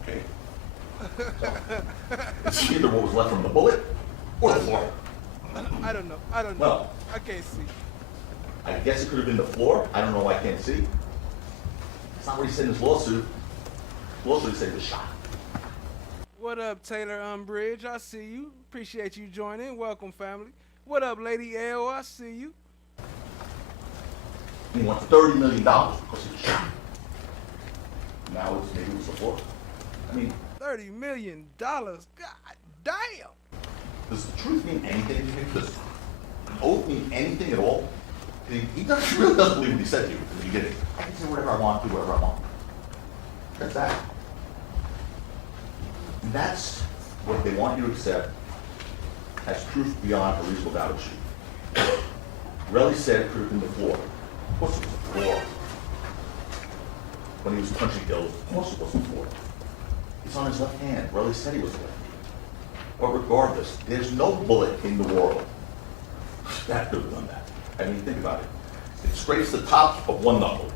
Okay. So, it's either what was left from the bullet, or the floor. I don't know. Well, I can't see. I guess it could have been the floor. I don't know why I can't see. It's not what he said in his lawsuit. Lawsuit he said he was shot. What up, Taylor Umbridge? I see you. Appreciate you joining. Welcome, family. What up, Lady L? I see you. He wants $30 million because he was shot. Now it's maybe it was the floor. I mean, $30 million. God damn. does the truth mean anything to you? Does the oath mean anything at all? He really doesn't believe what he said to you at the beginning. I can say whatever I want, do whatever I want. That's that. And that's what they want you to accept as truth beyond a reasonable doubt issue. Relly said it could have been the floor. Of course it was the floor. When he was punching Hill, of course it wasn't the floor. It's on his left hand. Relly said he was left. But regardless, there's no bullet in the world that could have done that. I mean, think about it. It scrapes the top of one knuckle,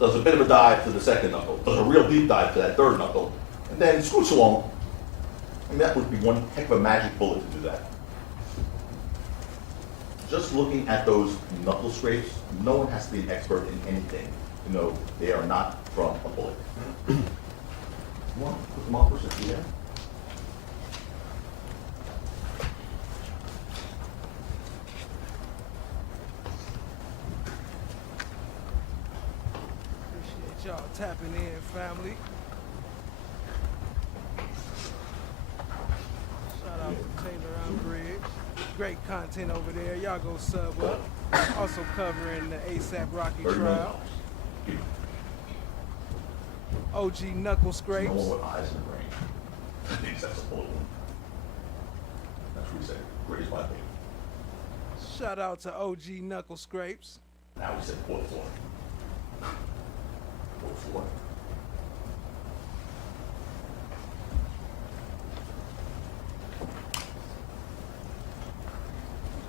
does a bit of a dive to the second knuckle, does a real deep dive to that third knuckle, and then scoots along. I mean, that would be one heck of a magic bullet to do that. Just looking at those knuckle scrapes, no one has to be an expert in anything to know they are not from a bullet. You want to put them up for a yeah? Y'all tapping in, family. Shout out to Taylor Umbridge. Great content over there. Y'all go sub up. Also covering the ASAP Rocky trial. OG knuckle scrapes. No one with eyes in the brain. I think that's a bullet wound. That's what he said. Grazed by me. Shout out to OG knuckle scrapes. Now he said fourth floor. Fourth floor.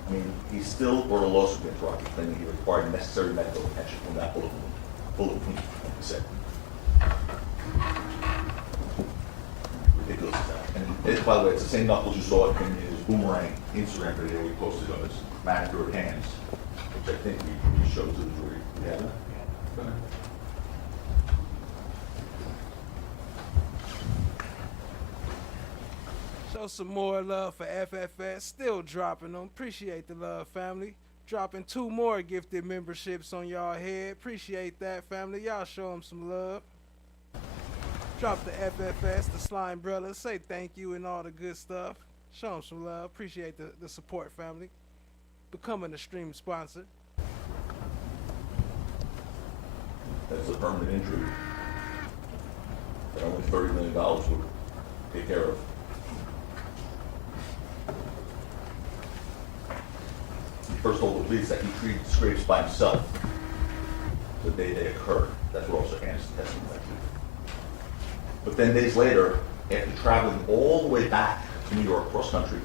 I mean, he still brought a lawsuit against Rocky, claiming he required necessary medical attention from that bullet wound. Bullet wound, like he said. Ridiculous as that. And it, by the way, it's the same knuckles you saw in his boomerang Instagram video he posted on his manicured hands, which I think we showed to the jury. You have that? Go ahead. Show some more love for FFS. Still dropping them. Appreciate the love, family. Dropping 2 more gifted memberships on y'all head. Appreciate that, family. Y'all show them some love. Drop the FFS, the Slime Brothers. Say thank you and all the good stuff. Show them some love. Appreciate the support, family. Becoming a stream sponsor. That's a permanent injury that only $30 million would take care of. He first told the police that he treated the scrapes by himself the day they occurred. That's what Officer Anderson testified to. But then days later, after traveling all the way back to New York cross country,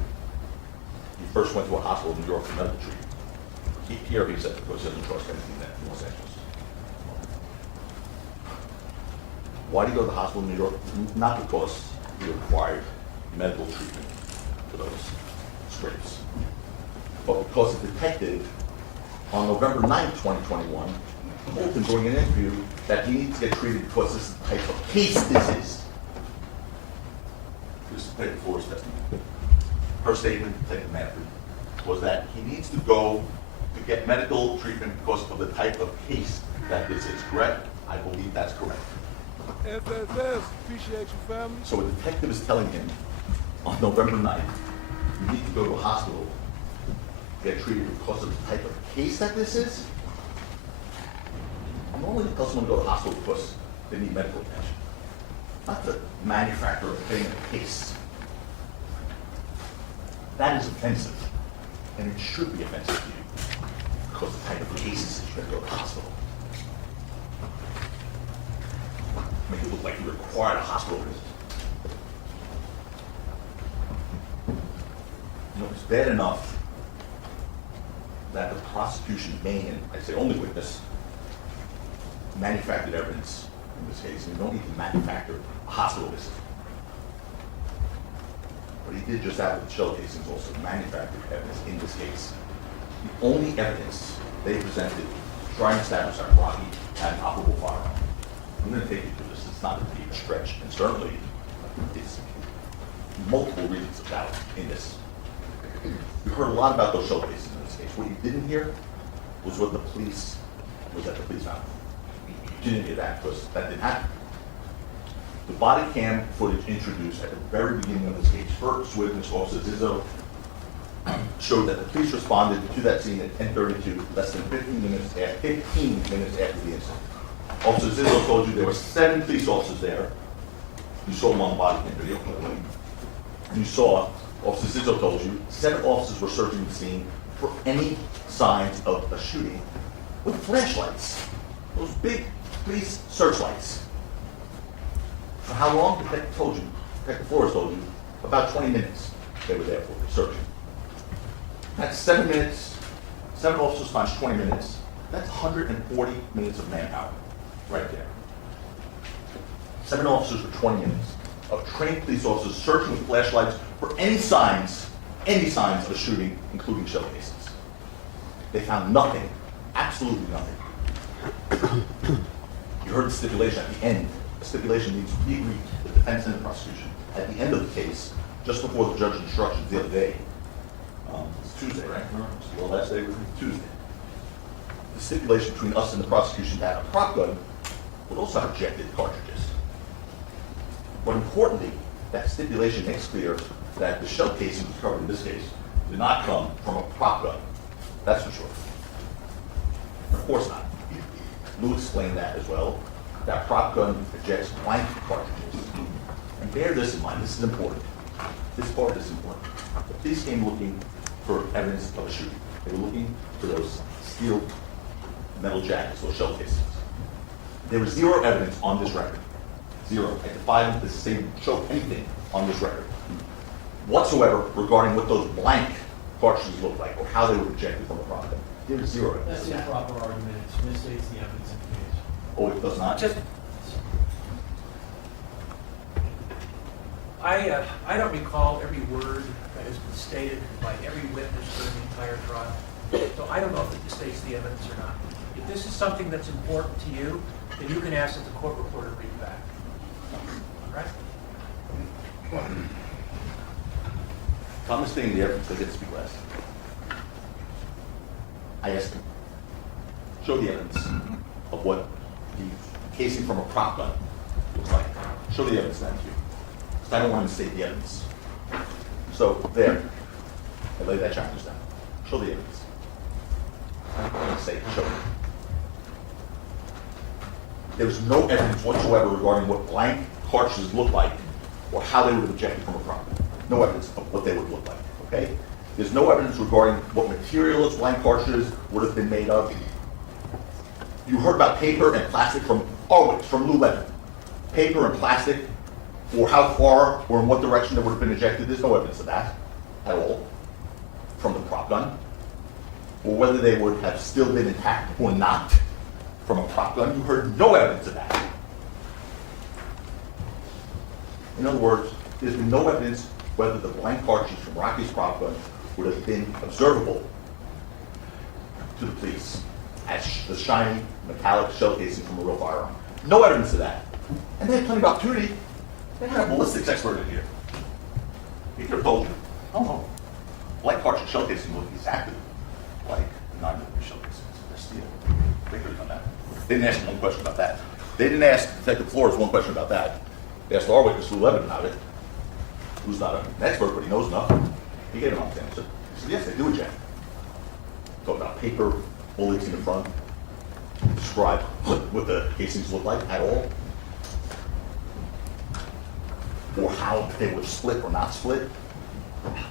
he first went to a hospital in New York for medical treatment. Here he said, because he doesn't trust anything in Los Angeles. Why did he go to the hospital in New York? Not because he required medical treatment for those scrapes, but because a detective on November 9th, 2021, told him during an interview that he needs to get treated because this is the type of case this is. This is Peggy Ford's testimony. Her statement, Detective Manfred, was that he needs to go to get medical treatment because of the type of case that this is. Correct? I believe that's correct. FFS, appreciate you, family. So a detective is telling him on November 9th, you need to go to a hospital, get treated because of the type of case that this is? Normally he tells someone to go to the hospital because they need medical attention, not the manufacturer of getting a case. That is offensive, and it should be offensive to you. because the type of cases that you're going to go to the hospital. Make it look like you required a hospital visit. You know, it's bad enough that the prosecution main, and I say only witness, manufactured evidence in this case. And you don't need to manufacture a hospital visit. But he did just that with the shell casings, also manufactured evidence in this case. The only evidence they presented trying to establish that Rocky had an operable firearm. I'm going to take you through this. It's not a deep stretch, and certainly it's multiple reasons of doubt in this. You heard a lot about those shell casings in this case. What you didn't hear was what the police was at the police found. You didn't hear that because that didn't happen. The body cam footage introduced at the very beginning of this case, first witness Officer Zizzo showed that the police responded to that scene at 10:32, less than 15 minutes after the incident. Officer Zizzo told you there were 7 police officers there. You saw them on the body cam video. And you saw, Officer Zizzo told you, 7 officers were searching the scene for any signs of a shooting with flashlights. Those big police searchlights. For how long? Detective told you, Detective Flores told you, about 20 minutes they were there for searching. That's 7 minutes, 7 officers times 20 minutes. That's 140 minutes of manpower right there. 7 officers for 20 minutes of trained police officers searching with flashlights for any signs of a shooting, including shell casings. They found nothing, absolutely nothing. You heard the stipulation at the end. The stipulation needs to be agreed to the defense and the prosecution. At the end of the case, just before the judge's instructions the other day, it's Tuesday, right? It's the last day, Tuesday. The stipulation between us and the prosecution that a prop gun would also have ejected cartridges. But importantly, that stipulation makes clear that the shell casing recovered in this case did not come from a prop gun. That's for sure. Of course not. Lou explained that as well. That prop gun ejects blank cartridges. And bear this in mind, this is important. This part is important. The police came looking for evidence of a shooting. They were looking for those steel metal jackets, those shell casings. There was 0 evidence on this record. 0. I defy them to say, show anything on this record whatsoever regarding what those blank cartridges look like or how they were ejected from a prop gun. There was 0 evidence. That's an improper argument. It misstates the evidence in the case. Oh, it does not? I don't recall every word that has been stated by every witness during the entire trial. So I don't know if it states the evidence or not. If this is something that's important to you, then you can ask that the court reporter read it back. Right? Thomas stating the evidence, I get to speak last. I asked him, show the evidence of what the casing from a prop gun looks like. Show the evidence then to you. Because I don't want to state the evidence. So there, I laid that challenge down. Show the evidence. I'm going to say, show it. There was no evidence whatsoever regarding what blank cartridges look like or how they would have ejected from a prop gun. No evidence of what they would look like, okay? There's no evidence regarding what material those blank cartridges would have been made of. You heard about paper and plastic from Lou Levin. Paper and plastic, or how far or in what direction they would have been ejected. There's no evidence of that at all from the prop gun. Or whether they would have still been intact or not from a prop gun. You heard no evidence of that. In other words, there's been no evidence whether the blank cartridge from Rocky's prop gun would have been observable to the police as the shiny metallic shell casing from a real firearm. No evidence of that. And they had plenty of opportunity. They had a ballistics expert in here. He could have told you, oh, blank cartridge shell casing look exactly like 9mm shell casings. They're steel. They could have done that. They didn't ask him one question about that. They didn't ask Detective Flores one question about that. They asked our witness, Lou Levin, about it. Who's not an expert, but he knows enough. He gave an honest answer. He said, yes, they do eject. Talk about paper, bullets in the front. Describe what the casings look like at all. Or how they would split or not split.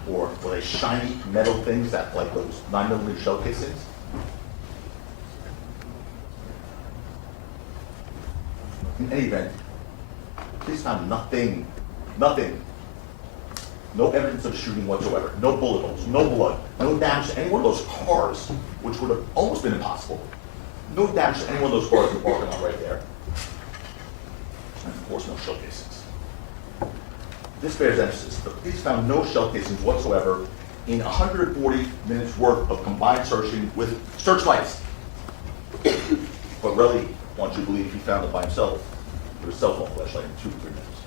Or were they shiny metal things that like those 9mm shell casings? In any event, police found nothing. No evidence of shooting whatsoever. No bullet holes, no blood, no damage to any one of those cars, which would have almost been impossible. No damage to any one of those cars in the parking lot right there. And of course, no shell casings. This bears emphasis. The police found no shell casings whatsoever in 140 minutes worth of combined searching with searchlights. But really, once you believe he found it by himself, with a cell phone flashlight in 2 to 3 minutes.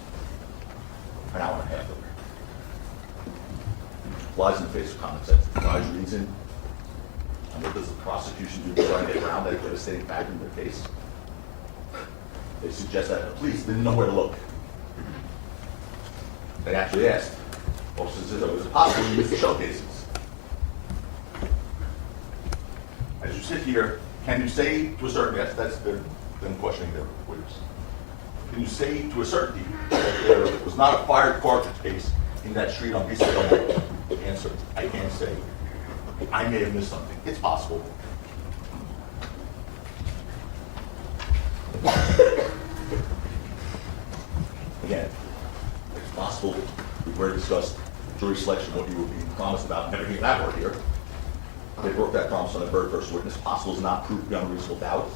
An hour and a half later. Flies in the face of common sense, defies reason. And what does the prosecution do to try and get around that devastating fact in their case? They suggest that the police didn't know where to look. They actually asked, officers, is it possible you missed the shell casings? As you sit here, can you say to a certainty, that's them questioning their witness. Can you say to a certainty that there was not a fired cartridge case in that street on East Elmore? Answer, I can't say. I may have missed something. It's possible. Again, it's possible. We've already discussed jury selection, what you were being promised about, and everything that word here. They broke that promise on the third person witness. Possible is not proof beyond reasonable doubt,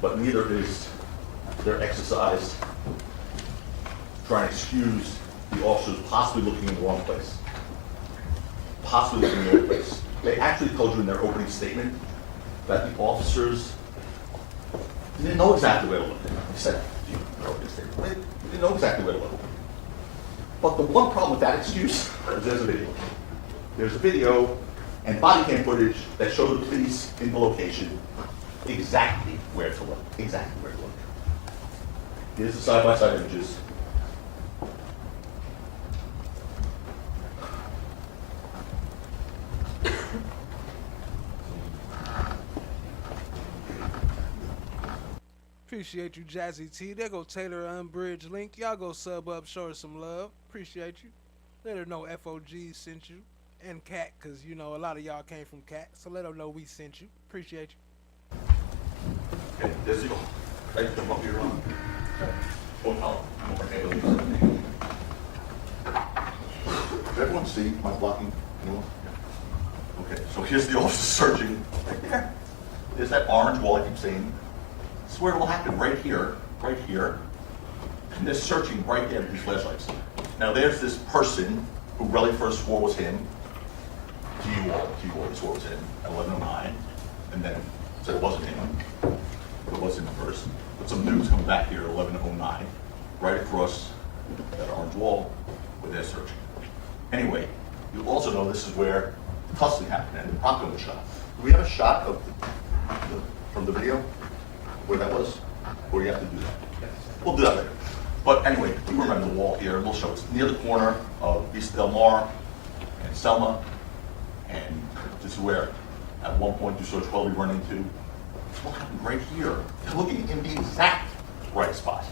but neither is their exercise trying to excuse the officers possibly looking in the wrong place. Possibly looking in the wrong place. They actually told you in their opening statement that the officers didn't know exactly where to look. They said, they didn't know exactly where to look. But the one problem with that excuse is there's a video. There's a video and body cam footage that showed the police in the location exactly where to look. Exactly where to look. Here's the side-by-side images. Appreciate you, Jazzy T. There go Taylor Unbridged Link. Y'all go sub up, show her some love. Appreciate you. Let her know FOG sent you. And Cat, because, you know, a lot of y'all came from Cat. So let her know we sent you. Appreciate you. Okay, there's you. Right, come up here on. Did everyone see my blocking? Anyone? Okay, so here's the officer searching right there. There's that orange wall I keep saying. This is where it will happen, right here. And they're searching right there with these flashlights. Now there's this person who really first swore was him. He swore was him at 11:09, and then said it wasn't him. But it was him first. But some news coming back here at 11:09, right across that orange wall where they're searching. Anyway, you also know this is where the tussling happened and the Bronco was shot. Do we have a shot of from the video where that was? Or do you have to do that? Yes. We'll do that later. But anyway, we remember the wall here. We'll show it's near the corner of East Del Mar and Selma. And this is where, at one point, you saw Twelby run into. What happened right here? They're looking in the exact right spot.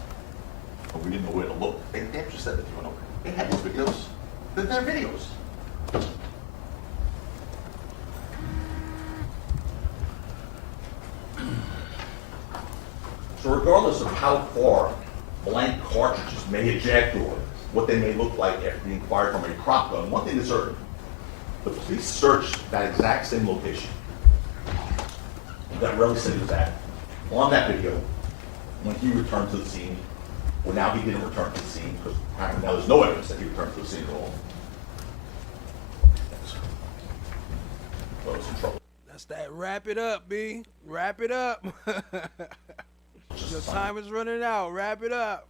But we didn't know where to look. They just said that you know. They had these videos. They're their videos. So regardless of how far blank cartridges may eject or what they may look like after being fired from a prop gun, one thing is certain. The police searched that exact same location that Relly said he was at on that video when he returned to the scene. Well, now he didn't return to the scene because apparently now there's no evidence that he returned to the scene at all. Well, it's in trouble. That's that. Wrap it up, B. Wrap it up. Your time is running out. Wrap it up.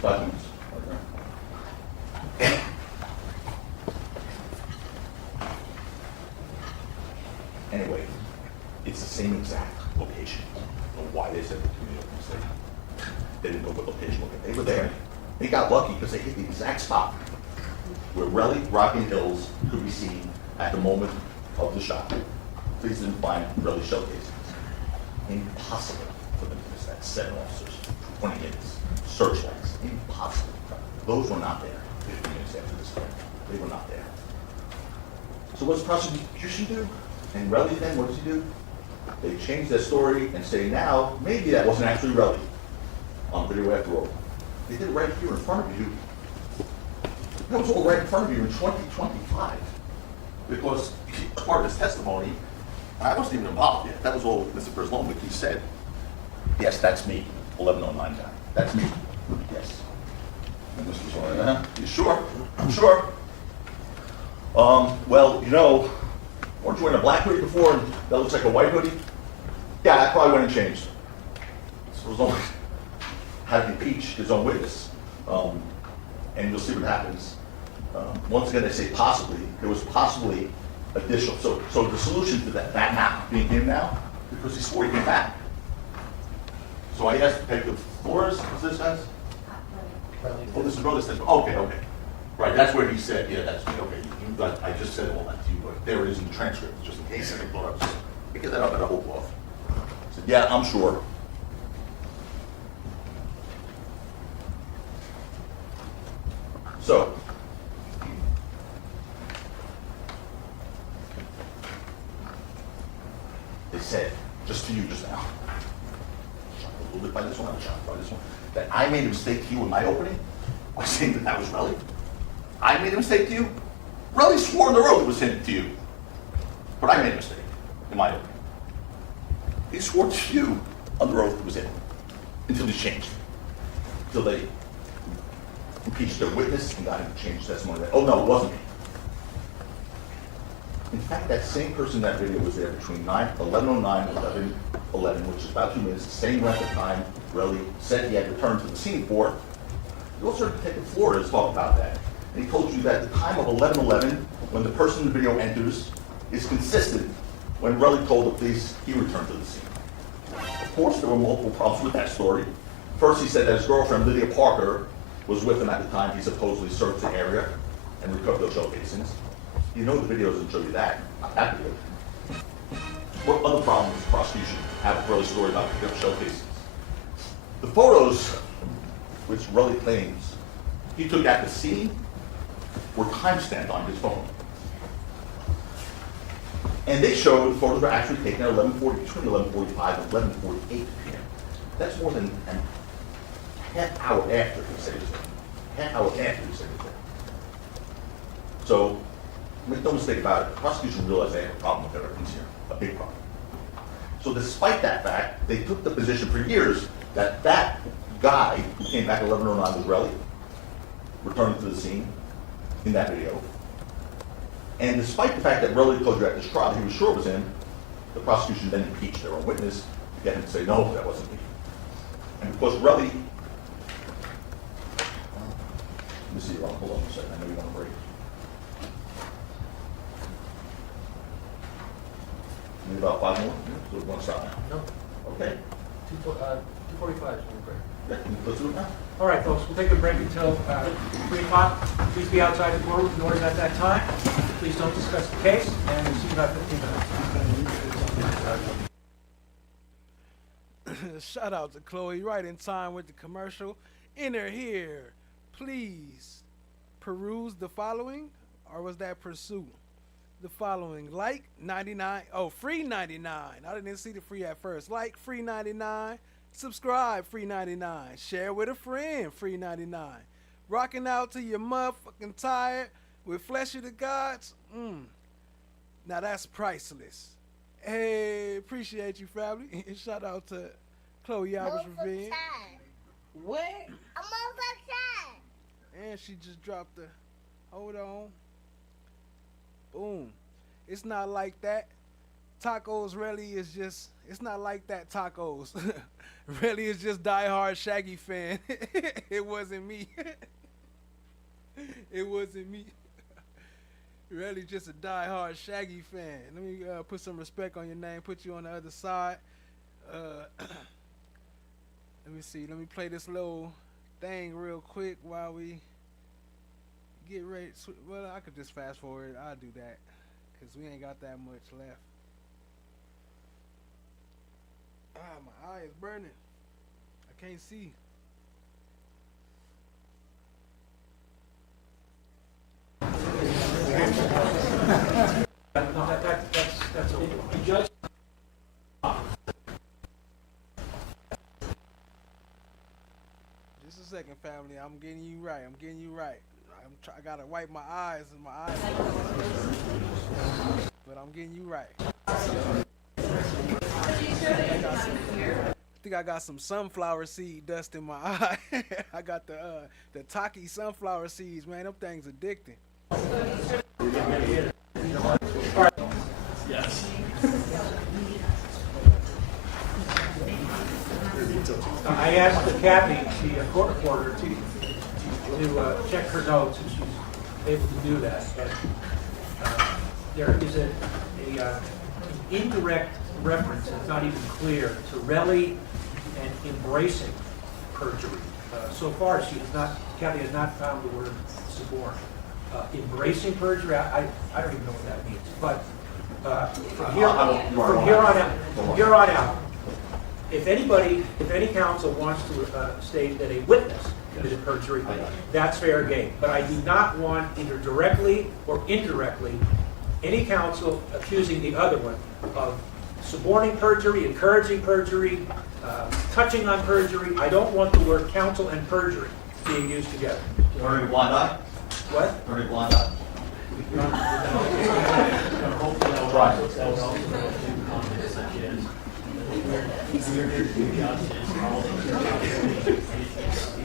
5 minutes. Anyway, it's the same exact location. I don't know why they said the community mistake. They didn't know what location looked at. They were there. They got lucky because they hit the exact spot where Relly, Rocky, and Hills could be seen at the moment of the shot. Police didn't find Relly shell casings. Impossible for them to miss that. 7 officers, 20 minutes, searchlights. Impossible. Those were not there 15 minutes after this time. They were not there. So what does the prosecution do? And Relly then, what does he do? They changed their story and say now, maybe that wasn't actually Relly on video after all. They did it right here in front of you. That was all right in front of you in 2025. Because as part of his testimony, I wasn't even involved yet. That was all Mr. Perslomic, he said, yes, that's me, 1109 guy. That's me. Yes. And Mr. Perslomic, you sure? I'm sure. Well, you know, weren't you wearing a black hoodie before and that looks like a white hoodie? Yeah, I probably went and changed. So as long as had to impeach his own witness. And you'll see what happens. Once again, they say possibly. There was possibly additional. So the solution to that now being him now, because he swore he came back. So I asked Detective Flores, what's this guys? Oh, this is brother said, okay. Right, that's where he said, yeah, that's me. Okay, I just said all that to you, but there it is in the transcript, just in case I thought I was picking that up and I hope off. I said, yeah, I'm sure. So, they said, just to you just now, shocked a little bit by this one, I'm shocked by this one, that I made a mistake to you in my opening by saying that was Relly. I made a mistake to you? Relly swore on the road it was him to you. But I made a mistake in my opening. He swore to you on the road it was him. Until he changed. Until they impeached their witness and got him to change testimony. Oh no, it wasn't me. In fact, that same person in that video was there between 11:09 and 11:11, which is about 2 minutes, the same length of time Relly said he had returned to the scene for. You also heard Detective Flores talk about that. And he told you that the time of 11:11, when the person in the video enters, is consistent when Relly told the police he returned to the scene. Of course, there were multiple problems with that story. First, he said that his girlfriend, Lydia Parker, was with him at the time he supposedly searched the area and recovered those shell casings. You know the video doesn't show you that. Not that video. What other problems does the prosecution have with Relly's story about picking up shell casings? The photos, which Relly claims he took at the scene, were timestamped on his phone. And they show the photos were actually taken at between 11:45 and 11:48 p.m. That's more than a half hour after he said he was there. Half hour after he said he was there. So, make no mistake about it, the prosecution realized they had a problem with their evidence here, a big problem. So despite that fact, they took the position for years that that guy who came back at 11:09 was Relly, returning to the scene in that video. And despite the fact that Relly told you at this trial he was sure it was him, the prosecution then impeached their own witness to get him to say, no, that wasn't me. And because Relly, let me see, hold on a second, I know you want to break. Need about 5 more? So we're going to stop now. No. Okay. 2:45 is when we break. Yeah, let's do it now. All right, folks, we'll take a break until 3 o'clock. Please be outside the courtroom with noise at that time. Please don't discuss the case, and we'll see you in about 15 minutes. Shout out to Chloe, right in time with the commercial. Enter here, please peruse the following, or was that pursue? The following, like 99, free 99. I didn't see the free at first. Like, free 99. Subscribe, free 99. Share with a friend, free 99. Rocking out to your motherfucking tired with Flesh of the Gods. Now that's priceless. Hey, appreciate you, family. Shout out to Chloe Albert's Revenge. What? I'm outside. And she just dropped the, hold on. Boom. It's not like that. Tacos really is just, it's not like that tacos. Really is just diehard Shaggy fan. It wasn't me. It wasn't me. Really just a diehard Shaggy fan. Let me put some respect on your name, put you on the other side. Let me see, let me play this little thing real quick while we get ready. Well, I could just fast forward. I'll do that because we ain't got that much left. My eye is burning. I can't see. That's over. second, family. I'm getting you right. I gotta wipe my eyes and my eyes. But I'm getting you right. I think I got some sunflower seed dust in my eye. I got the Taki sunflower seeds, man. Them things addicting. Yes. I asked Kathy, the court reporter, to check her notes, and she's able to do that. But there is an indirect reference, it's not even clear, to Relly and embracing perjury. So far, Kathy has not found the word suborn. Embracing perjury, I don't even know what that means. But from here on out, if any counsel wants to state that a witness committed perjury, that's fair game. But I do not want, either directly or indirectly, any counsel accusing the other one of suborning perjury, encouraging perjury, touching on perjury. I don't want the word counsel and perjury being used together. Turning a blind eye? What? Turning a blind eye.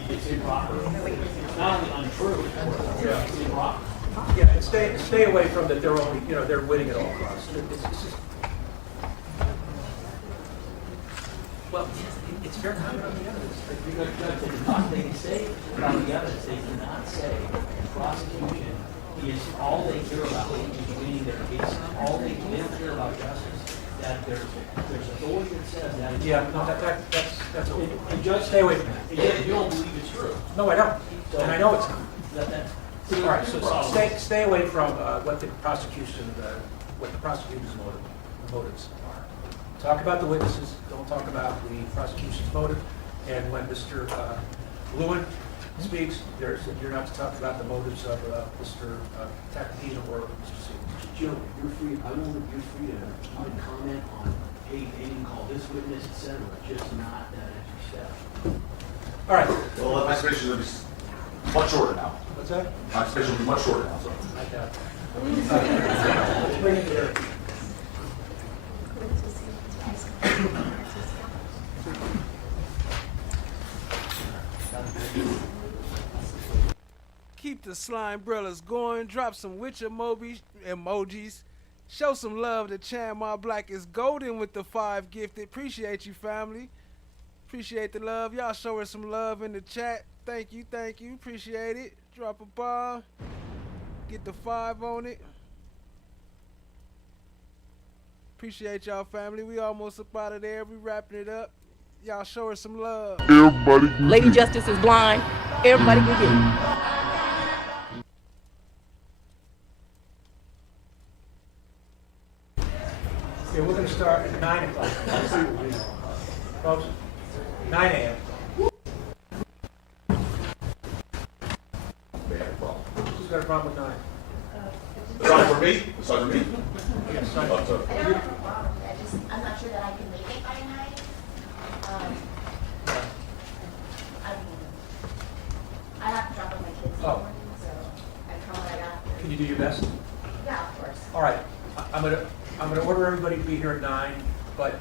It's improper. It's not only untrue, it's improper. Yeah, and stay away from that. They're only, they're winning at all costs. Well, it's fair comment on the evidence. They can say about the evidence, they cannot say prosecution is all they care about is winning their case. All they care about justice. That there's authority that says that. Yeah, no, that's okay. And judge, stay away from that. And you don't believe it's true. No, I don't. And I know it's not. All right, so stay away from what the prosecutor's motives are. Talk about the witnesses. Don't talk about the prosecution's motive. And when Mr. Lewin speaks, you're not to talk about the motives of Mr. Tacopina or Mr. C. Joe, you're free to comment on, hey, they didn't call this witness, etc. Just not that extra step. All right. Well, my expectation will be much shorter now. What's that? My expectation will be much shorter now. So. Like that. Keep the slime brellas going. Drop some witch emojis. Show some love to Chan My Black is golden with the 5 gifted. Appreciate you, family. Appreciate the love. Y'all show her some love in the chat. Thank you. Appreciate it. Drop a bomb. Get the 5 on it. Appreciate y'all, family. We almost up out of there. We wrapping it up. Y'all show her some love. Lady Justice is blind. Everybody can get it. Okay, we're going to start at 9 o'clock. Folks, 9 a.m. Who's got a problem with 9? Aside from me? Yes, sorry. I'm not sure that I can make it by 9. I have to drop off my kids in the morning, so I come right after. Can you do your best? Yeah, of course. All right. I'm gonna order everybody to be here at 9, but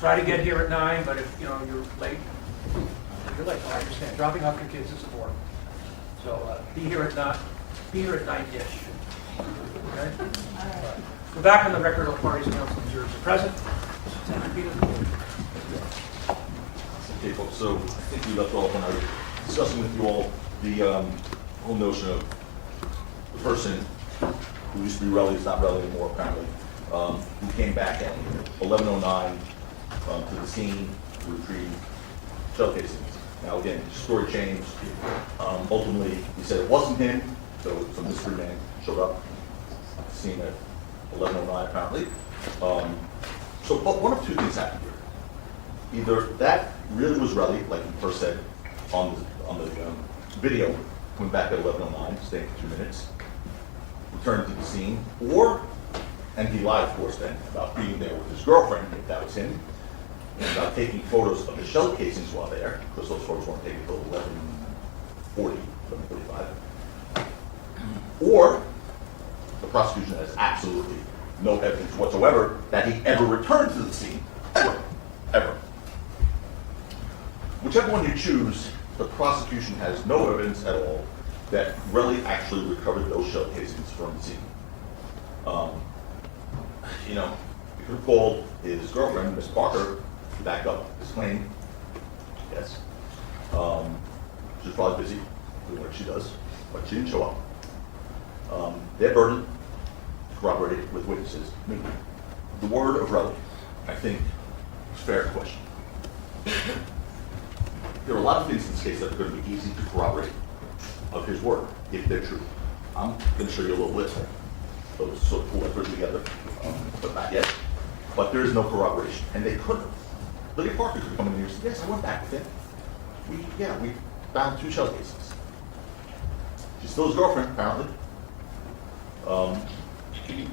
try to get here at 9. But if you're late, I understand. Dropping off your kids is important. So be here at 9. Be here at 9-ish. Okay. All right. We're back on the record of parties council observes the present. Okay, folks. So I think we left off when I was discussing with you all the whole notion of the person who used to be Relly, is not Relly anymore apparently, who came back at 11:09 to the scene to retrieve shell casings. Now again, story changed. Ultimately, he said it wasn't him, so some mystery man showed up at the scene at 11:09 apparently. So one of two things happened here. Either that really was Relly, like he first said on the video, went back at 11:09, stayed for 2 minutes, returned to the scene, and he lied, of course, then about being there with his girlfriend, if that was him. about taking photos of the shell casings while there, because those photos weren't taken until 11:45. Or the prosecution has absolutely no evidence whatsoever that he ever returned to the scene, ever. Whichever one you choose, the prosecution has no evidence at all that Relly actually recovered those shell casings from the scene. You know, he could have called his girlfriend, Miss Parker, to back up his claim. Yes. She's probably busy doing what she does, but she didn't show up. Their burden to corroborate it with witnesses. I mean, the word of Relly, I think, is a fair question. There are a lot of things in this case that are going to be easy to corroborate of his word, if they're true. I'm going to show you a little list. Those sort of cool I put together, but not yet. But there is no corroboration, and they couldn't. Lydia Parker could come in here and say, yes, I went back with him. We found 2 shell casings. She's still his girlfriend, apparently.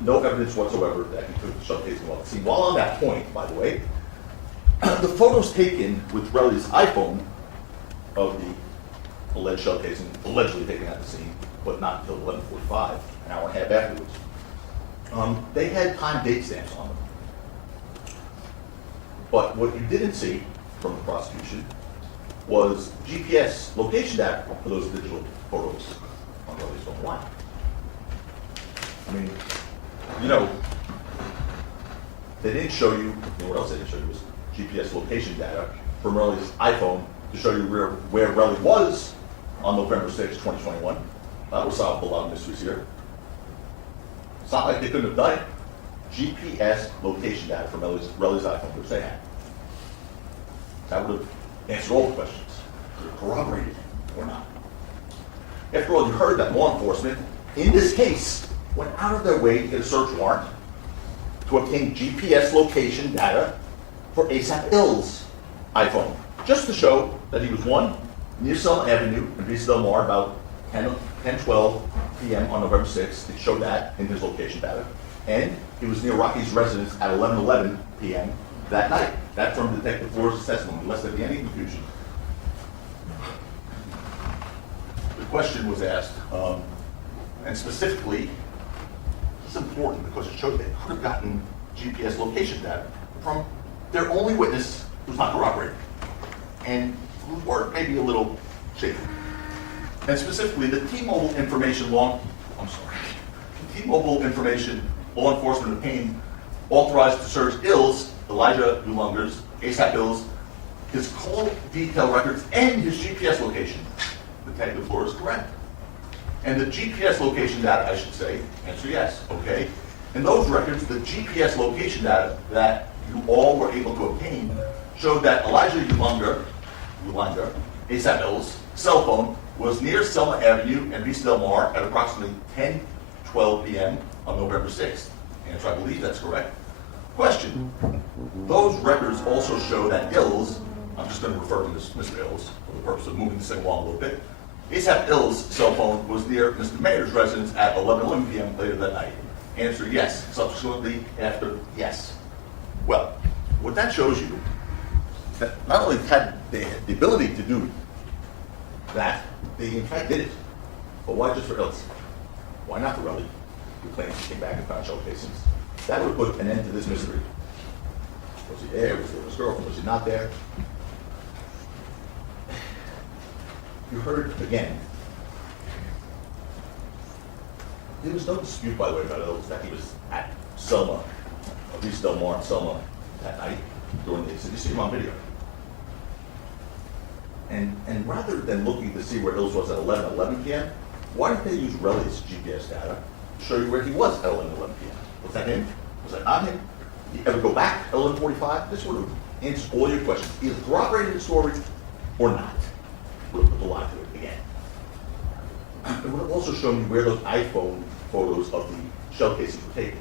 No evidence whatsoever that he took the shell casing while at the scene. While on that point, by the way, the photos taken with Relly's iPhone of the alleged shell casing, allegedly taken at the scene, but not until 11:45, an hour and a half afterwards, they had time date stamps on them. But what you didn't see from the prosecution was GPS location data for those digital photos on Relly's phone line. I mean, you know, they didn't show you, you know what else they didn't show you was GPS location data from Relly's iPhone to show you where Relly was on November 6, 2021. That would solve a lot of mysteries here. It's not like they couldn't have done it. GPS location data from Relly's iPhone, which they had. That would have answered all the questions. Could have corroborated or not. After all, you heard that law enforcement, in this case, went out of their way to get a search warrant to obtain GPS location data for ASAP Ill's iPhone, just to show that he was, one, near Selma Avenue in Vista Del Mar about 10:12 p.m. on November 6th. It showed that in his location data. And he was near Rocky's residence at 11:11 p.m. that night. That from Detective Flores' testimony, lest there be any confusion. The question was asked, and specifically, it's important because it showed they could have gotten GPS location data from their only witness who's not corroborated, and whose word may be a little shaky. And specifically, the T-Mobile information law enforcement obtained authorized to search Ill's, Elijah Ulunger's, ASAP Ill's, his call detail records, and his GPS location. Detective Flores is correct. And the GPS location data, I should say, answer yes, okay. In those records, the GPS location data that you all were able to obtain showed that Elijah Ulanger, ASAP Ill's cell phone was near Selma Avenue and Vista Del Mar at approximately 10:12 p.m. on November 6th. Answer, I believe that's correct. Question, those records also show that Ills, I'm just going to refer to Mr. Ills for the purpose of moving this thing along a little bit, ASAP Ill's cell phone was near Mr. Mayor's residence at 11:11 p.m. later that night. Answer, yes. Subsequently, after, yes. Well, what that shows you, that not only had they had the ability to do that, they in fact did it. But why just for Ills? Why not for Relly, who claims he came back and found shell casings? That would have put an end to this mystery. Was he there? Was there his girlfriend? Was he not there? You heard again. There was no dispute, by the way, about Ills that he was at Selma, at least Del Mar and Selma that night during the incident. You see him on video. And rather than looking to see where Ills was at 11:11 p.m., why didn't they use Relly's GPS data to show you where he was at 11:11 p.m.? Was that him? Was that not him? Did he ever go back at 11:45? This would have answered all your questions, either corroborated the story or not. Would have put the lie to it again. It would have also shown you where those iPhone photos of the shell casings were taken.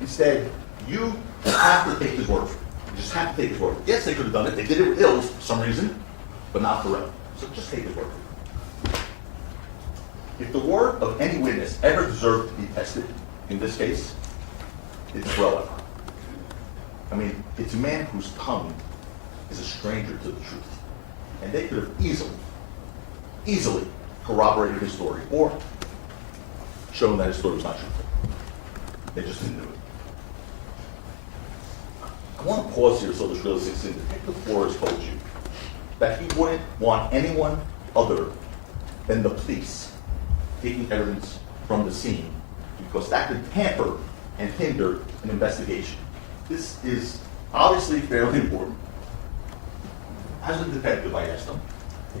Instead, you have to take his word. You just have to take his word. Yes, they could have done it. They did it with Ills for some reason, but not for Relly. So just take his word. If the word of any witness ever deserved to be tested in this case, it's Relly. I mean, it's a man whose tongue is a stranger to the truth. And they could have easily corroborated his story or shown that his story was not truthful. They just didn't do it. I want to pause here so this really sinks in. Detective Flores told you that he wouldn't want anyone other than the police taking evidence from the scene because that could hamper and hinder an investigation. This is obviously fairly important. As a detective, I asked him,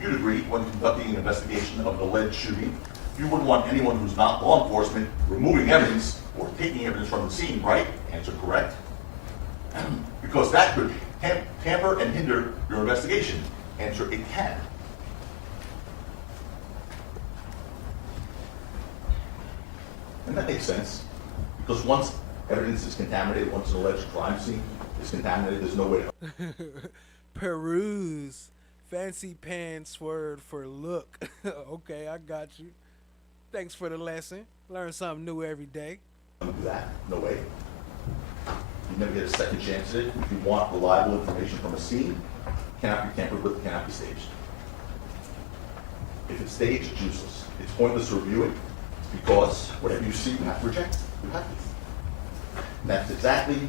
you'd agree when conducting an investigation of an alleged shooting, you wouldn't want anyone who's not law enforcement removing evidence or taking evidence from the scene, right? Answer correct. Because that could hamper and hinder your investigation. Answer, it can. And that makes sense, because once evidence is contaminated, once an alleged crime scene is contaminated, there's no way to... Peruse. Fancy pants word for look. Okay, I got you. Thanks for the lesson. Learn something new every day. Do that, no way. You never get a second chance at it. If you want reliable information from a scene, it cannot be tampered with, it cannot be staged. If it's staged, it's useless. It's pointless to review it because whatever you see, you have to reject. You have to. And that's exactly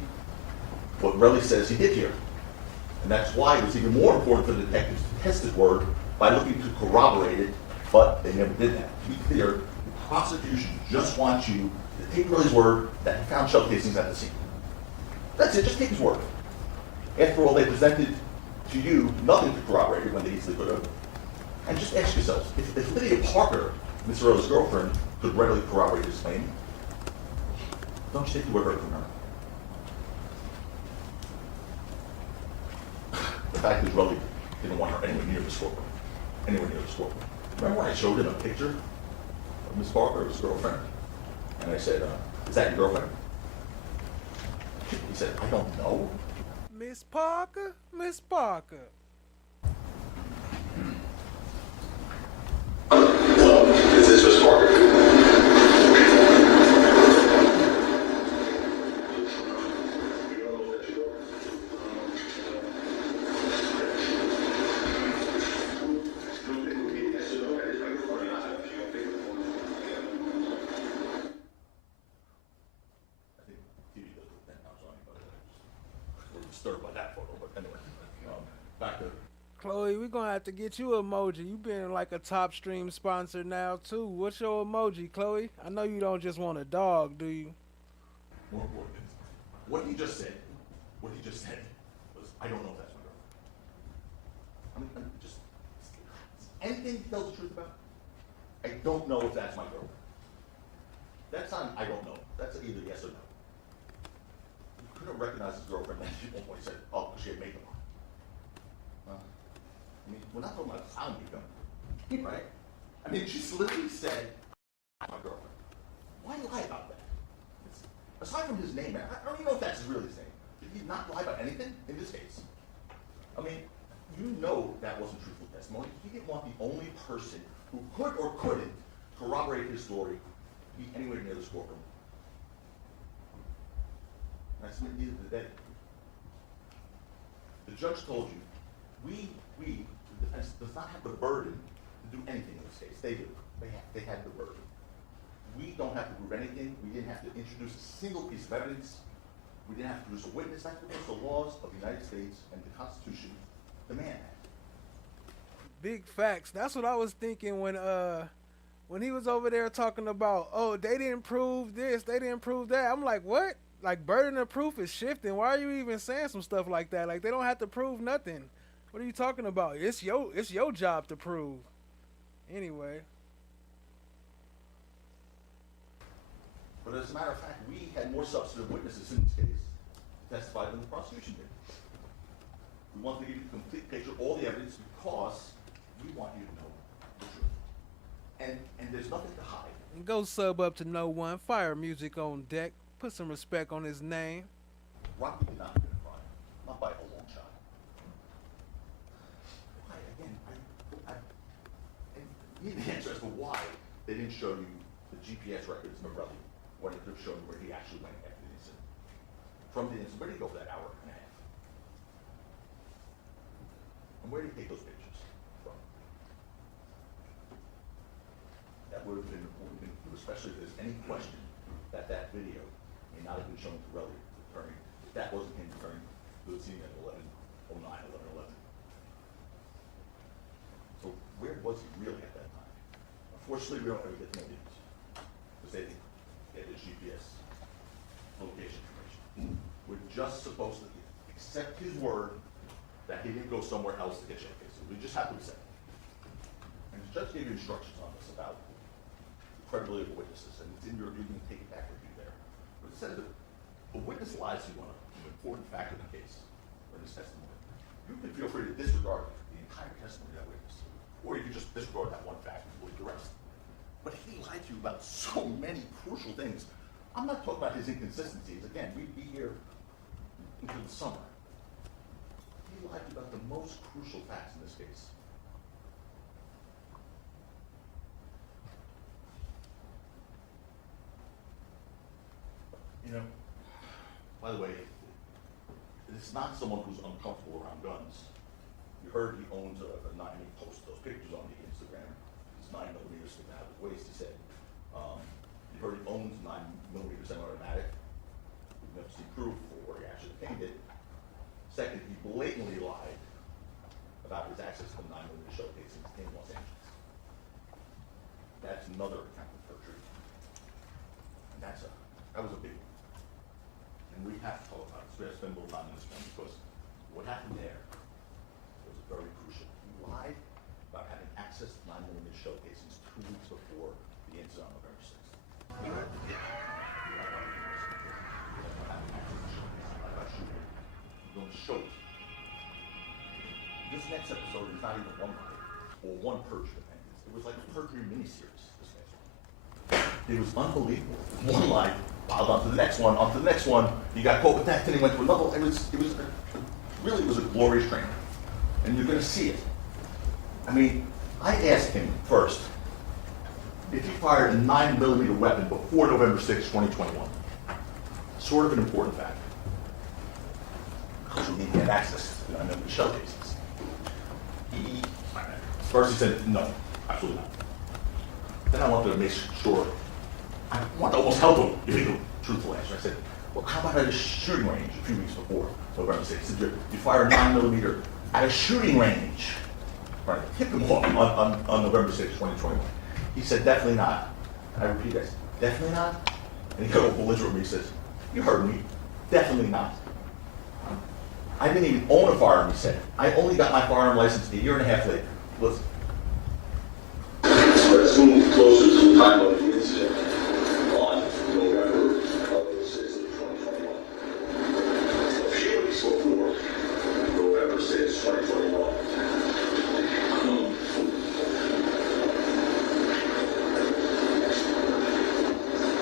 what Relly says he did here. And that's why it was even more important for the detectives to test his word by looking to corroborate it, but they never did that. To be clear, the prosecution just wants you to take Relly's word that he found shell casings at the scene. That's it, just take his word. After all, they presented to you nothing to corroborate it when they easily could have. And just ask yourselves, if Lydia Parker, Mr. Earle's girlfriend, could readily corroborate his claim, don't you take the word from her? The fact is, Relly didn't want her anywhere near the courtroom. Anywhere near the courtroom. Remember when I showed him a picture of Miss Parker, his girlfriend? And I said, is that your girlfriend? He said, I don't know. Miss Parker? Miss Parker. Is this Miss Parker? Disturbed by that photo, but anyway, back to... Chloe, we're gonna have to get you an emoji. You've been like a top stream sponsor now too. What's your emoji, Chloe? I know you don't just want a dog, do you? More important, what he just said was, I don't know if that's my girlfriend. I'm just, anything he tells the truth about? I don't know if that's my girlfriend. That's not, I don't know. That's either yes or no. He couldn't recognize his girlfriend at one point. He said, oh, because she had makeup on. I mean, we're not talking about clown makeup, right? I mean, she literally said, my girlfriend. Why lie about that? Aside from his name, I don't even know if that's really his name. Did he not lie about anything in this case? I mean, you know that wasn't truthful testimony. He didn't want the only person who could or couldn't corroborate his story to be anywhere near this courtroom. And I submit neither did they. The judge told you, the defense does not have the burden to do anything in this case. They do. They had the burden. We don't have to prove anything. We didn't have to introduce a single piece of evidence. We didn't have to produce a witness. That's because the laws of the United States and the Constitution demand that. Big facts. That's what I was thinking when he was over there talking about, oh, they didn't prove this, they didn't prove that. I'm like, what? Like, burden of proof is shifting. Why are you even saying some stuff like that? Like, they don't have to prove nothing. What are you talking about? It's your job to prove. Anyway. But as a matter of fact, we had more substantive witnesses in this case to testify than the prosecution did. We want to give you the complete picture, all the evidence, because we want you to know the truth. And there's nothing to hide. And go sub up to No One. Fire music on deck. Put some respect on his name. Rocky did not commit a crime, not by a long shot. Why? Again, I need the answer as to why they didn't show you the GPS records of Relly when it could have shown where he actually went after the incident. From the incident, where did he go for that hour and a half? not have been shown to relevant attorney. That wasn't him returning to the scene at 11:09, 11:11. So where was he really at that time? Unfortunately, we don't ever get to know these, because they didn't get his GPS location information. We're just supposed to accept his word that he didn't go somewhere else to get showcases. We just have to accept it. And the judge gave you instructions on this about the credibility of the witnesses, and it's in your, you can take it back with you there. But it says that a witness lies to you on an important fact of the case, or in his testimony. You can feel free to disregard the entire testimony of that witness, or you can just disregard that one fact and believe the rest. But he lied to you about so many crucial things. I'm not talking about his inconsistencies. Again, we'd be here until the summer. He lied to you about the most crucial facts in this case. You know, by the way, it's not someone who's uncomfortable around guns. You heard he owns a 9, he posted those pictures on the Instagram. His 9mm sticking out of his waist, he said. You heard he owns 9mm semi-automatic. We've never seen proof or he actually obtained it. Second, he blatantly lied about his access to 9mm showcasing in Los Angeles. That's another account of perjury. And that was a big one. And we have to talk about this. We have to spend a little time on this one because what happened there was very crucial. He lied about having access to 9mm showcasings 2 weeks before the incident on November 6th. He lied about having access to showcasing. He lied about shooting. He's going to show it. This next episode is not even one lie or one perjury defendant. It was like a perjury miniseries, this next one. It was unbelievable. One lie piled onto the next one, onto the next one. He got caught with that, then he went to another. It really was a glorious training. And you're going to see it. I mean, I asked him first if he fired a 9mm weapon before November 6, 2021. Sort of an important fact. Because he had access to 9mm shell cases. First he said, no, absolutely not. Then I wanted to make sure, I wanted to almost help him give me the truthful answer. I said, well, how about at a shooting range a few weeks before November 6th? He said, you fire a 9mm at a shooting range. Right, hit him on November 6th, 2021. He said, definitely not. And I repeat that, definitely not? And he got all belligerent with me. He says, you heard me, definitely not. I didn't even own a firearm, he said. I only got my firearm license a year and a half later. Listen. So as soon as closer to the time of the incident on November 6th, 2021, a few weeks before November 6th, 2021,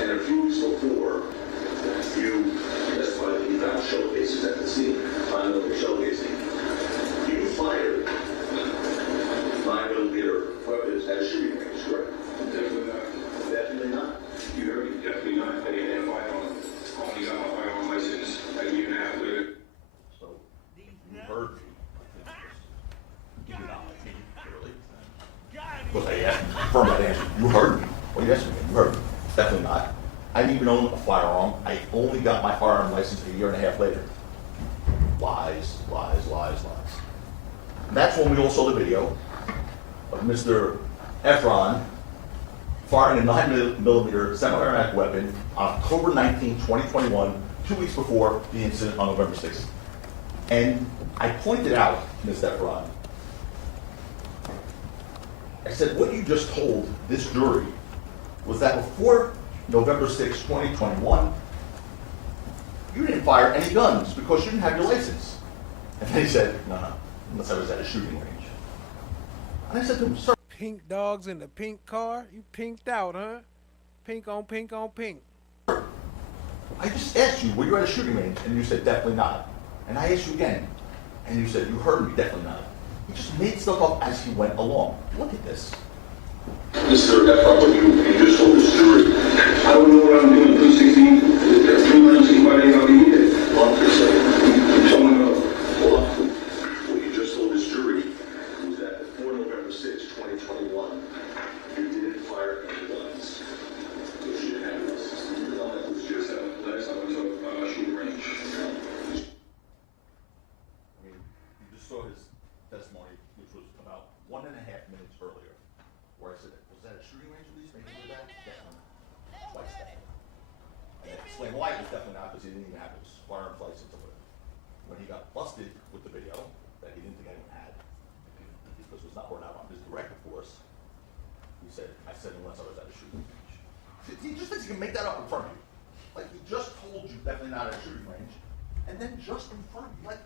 and a few weeks before you testified that you found showcases at the scene, another showcasing, you fired 9mm weapons at a shooting range, correct? Definitely not. Definitely not. You heard me? Definitely not. I didn't have a firearm. Only got my firearm license a year and a half later. So, you heard me. You did not like me, clearly. Because I asked, affirm that answer. You heard me. Well, you asked me. You heard me. Definitely not. I didn't even own a firearm. I only got my firearm license a year and a half later. Lies, lies, lies, lies. And that's when we all saw the video of Mr. Efron firing a 9mm semi-automatic weapon on October 19, 2021, 2 weeks before the incident on November 6th. And I pointed out, Mr. Efron, I said, what you just told this jury was that before November 6, 2021, you didn't fire any guns because you didn't have your license. And they said, no, unless I was at a shooting range. And I said to him, sir. Pink dogs in the pink car? You pinked out, huh? Pink on pink on pink. I just asked you, were you at a shooting range? And you said, definitely not. And I asked you again. And you said, you heard me, definitely not. He just made stuff up as he went along. Look at this. Mr. Efron, when you just told this jury, I don't know what I'm doing, 316, there's 3 emergency fighting I'll be needed. 1%. You told me no. Hold on. What you just told this jury was that before November 6, 2021, you didn't fire any guns. Because you didn't have this. No, that was just last time I told firearms license or whatever. When he got busted with the video that he didn't think anyone had, because it was not brought out on his direct reports, he said, I said unless I was at a shooting range. He just thinks he can make that up in front of you. Like, he just told you definitely not at a shooting range, and then just in front of you, like,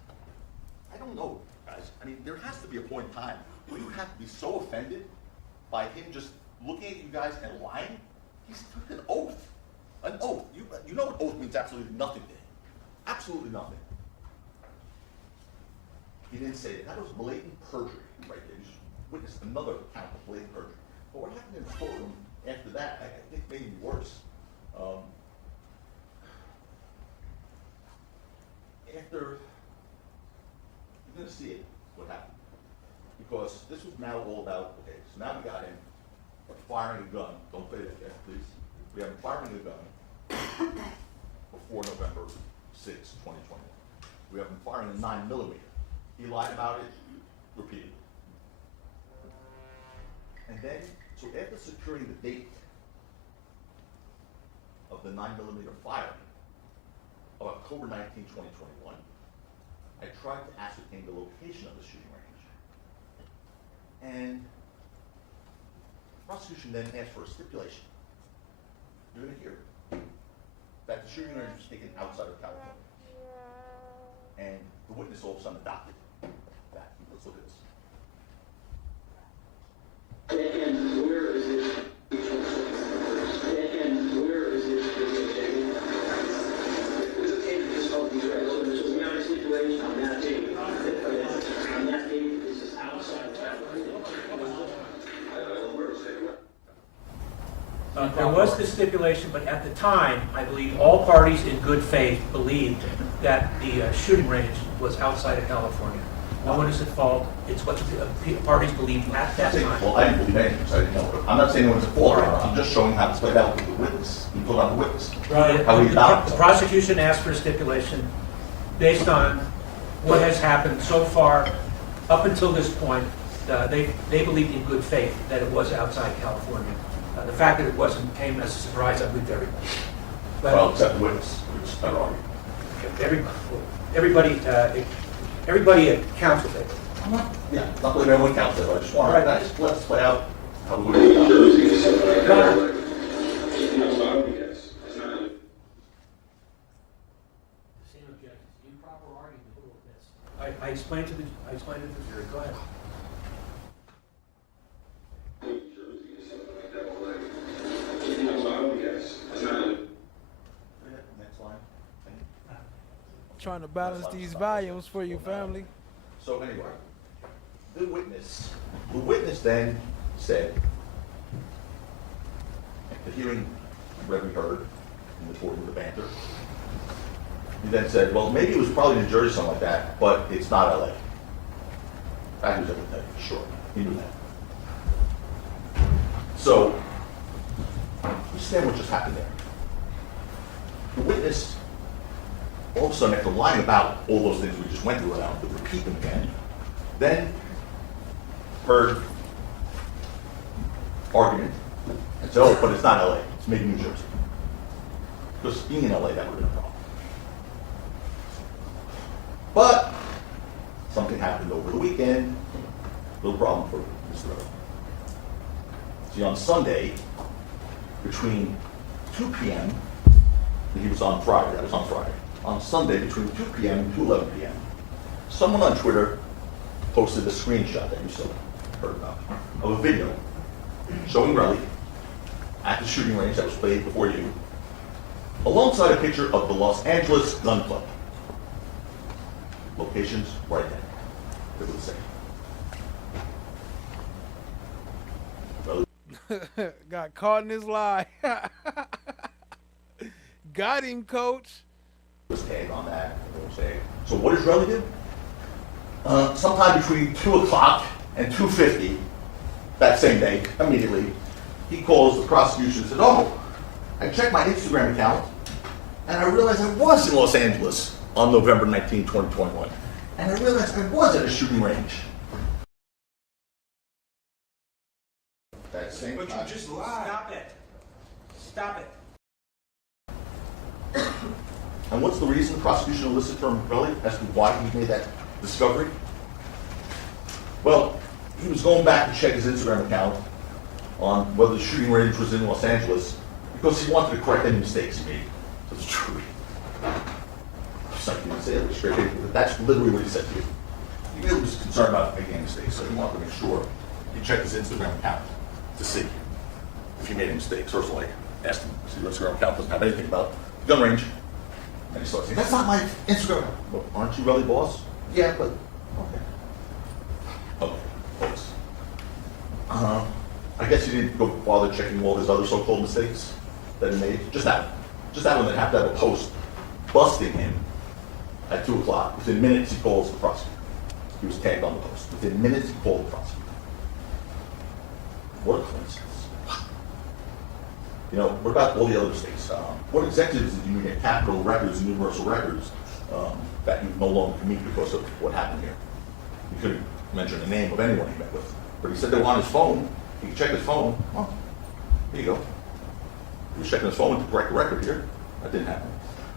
I don't know, guys. I mean, there has to be a point in time where you have to be so offended by him just looking at you guys and lying. He's took an oath. An oath. You know what oath means? Absolutely nothing to him. Absolutely nothing. He didn't say it. That was blatant perjury right there. You just witnessed another count of blatant perjury. But what happened in the courtroom after that, I think made it worse. After, you're going to see it, what happened. Because this was now all about, okay, so now we got him firing a gun. Don't play that there, please. We have him firing a gun before November 6, 2021. We have him firing a 9mm. He lied about it repeatedly. And then, so after securing the date of the 9mm firing of October 19, 2021, I tried to ascertain the location of the shooting range. And the prosecution then asked for a stipulation. You're going to hear it. That the shooting range was taken outside of California. And the witness all of a sudden adopted that. Let's look at this. And where is it? And where is it? It's okay to just hold these records. So we have a stipulation on that date. On that date, this is outside of California. There was the stipulation, but at the time, I believe all parties in good faith believed that the shooting range was outside of California. No one is at fault. It's what the parties believed at that time. Well, I didn't believe anything, so I didn't know. I'm not saying anyone's at fault. I'm just showing how it's played out with the witness. You put on the witness. Right. How he adopted. The prosecution asked for a stipulation based on what has happened so far up until this point. They believed in good faith that it was outside California. The fact that it wasn't came as a surprise, I believe, to everybody. But Well, except the witness, which is better argument. everybody at counsel table. Yeah, not believing everyone counts it. I just want to let's play out how the witness adopted. I explained to the jury. Go ahead. Next line. Trying to balance these volumes for you, family. So anyway, the witness then said, the hearing read we heard in the court with the banter. He then said, well, maybe it was probably New Jersey, something like that, but it's not LA. I was able to tell you, sure. He knew that. So, understand what just happened there. The witness, all of a sudden, after lying about all those things we just went through, and I don't repeat them again, then heard argument and said, oh, but it's not LA, it's maybe New Jersey. Because being in LA, that would have been a problem. But something happened over the weekend, little problem for Mr. Rose. See, on Sunday, between 2 p.m., he was on Friday, that was on Friday. On Sunday, between 2 p.m. and 2:11 p.m., someone on Twitter posted a screenshot that you still heard about, of a video showing Relly at the shooting range that was played before you, alongside a picture of the Los Angeles Gun Club. Locations right there. They were the same. Got caught in his lie. Got him, coach. Was tag on that. So what does Relly do? Sometime between 2 o'clock and 2:50 that same day, immediately, he calls the prosecution and says, oh, I checked my Instagram account and I realized I was in Los Angeles on November 19, 2021. And I realized I was at a shooting range. That same But time. you just lied. Stop it. Stop it. And what's the reason the prosecution elicited from Relly as to why he made that discovery? Well, he was going back to check his Instagram account on whether the shooting range was in Los Angeles because he wanted to correct any mistakes he made. That's true. It's like he didn't say it straight, but that's literally what he said to you. He really was concerned about making mistakes, so he wanted to make sure he checked his Instagram account to see if he made any mistakes. First of all, I asked him, see, your Instagram account doesn't have anything about gun range. And he started saying, that's not my Instagram. Well, aren't you really boss? Yeah, but, okay. Okay, folks. I guess he didn't go bother checking all his other so-called mistakes that he made. Just that one that happened to have a post busting him at 2 o'clock. Within minutes, he calls the prosecutor. He was tagged on the post. Within minutes, he called the prosecutor. What a coincidence. You know, what about all the other mistakes? What executives did you meet at Capitol Records and Universal Records that you no longer can meet because of what happened here? You couldn't mention the name of anyone he met with. But he said they were on his phone. He could check his phone. Oh, here you go. He was checking his phone to correct the record here. That didn't happen.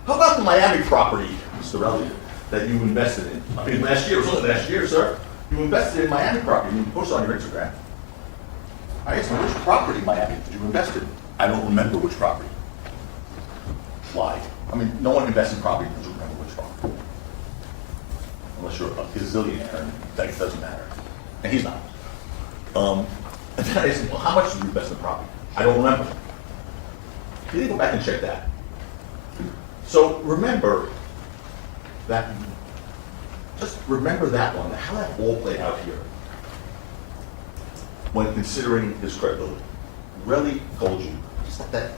How about the Miami property, Mr. Relly, that you invested in? I mean, last year, it was only last year, sir. You invested in Miami property. You posted on your Instagram. I asked him, which property in Miami did you invest in? I don't remember which property. Why? I mean, no one invests in property doesn't remember which property. Unless you're a gazillionaire, and that doesn't matter. And he's not. And then I asked him, well, how much did you invest in property? I don't remember. He didn't go back and check that. So remember that, just remember that one, how that all played out here when considering his credibility. Really told you, it's like that,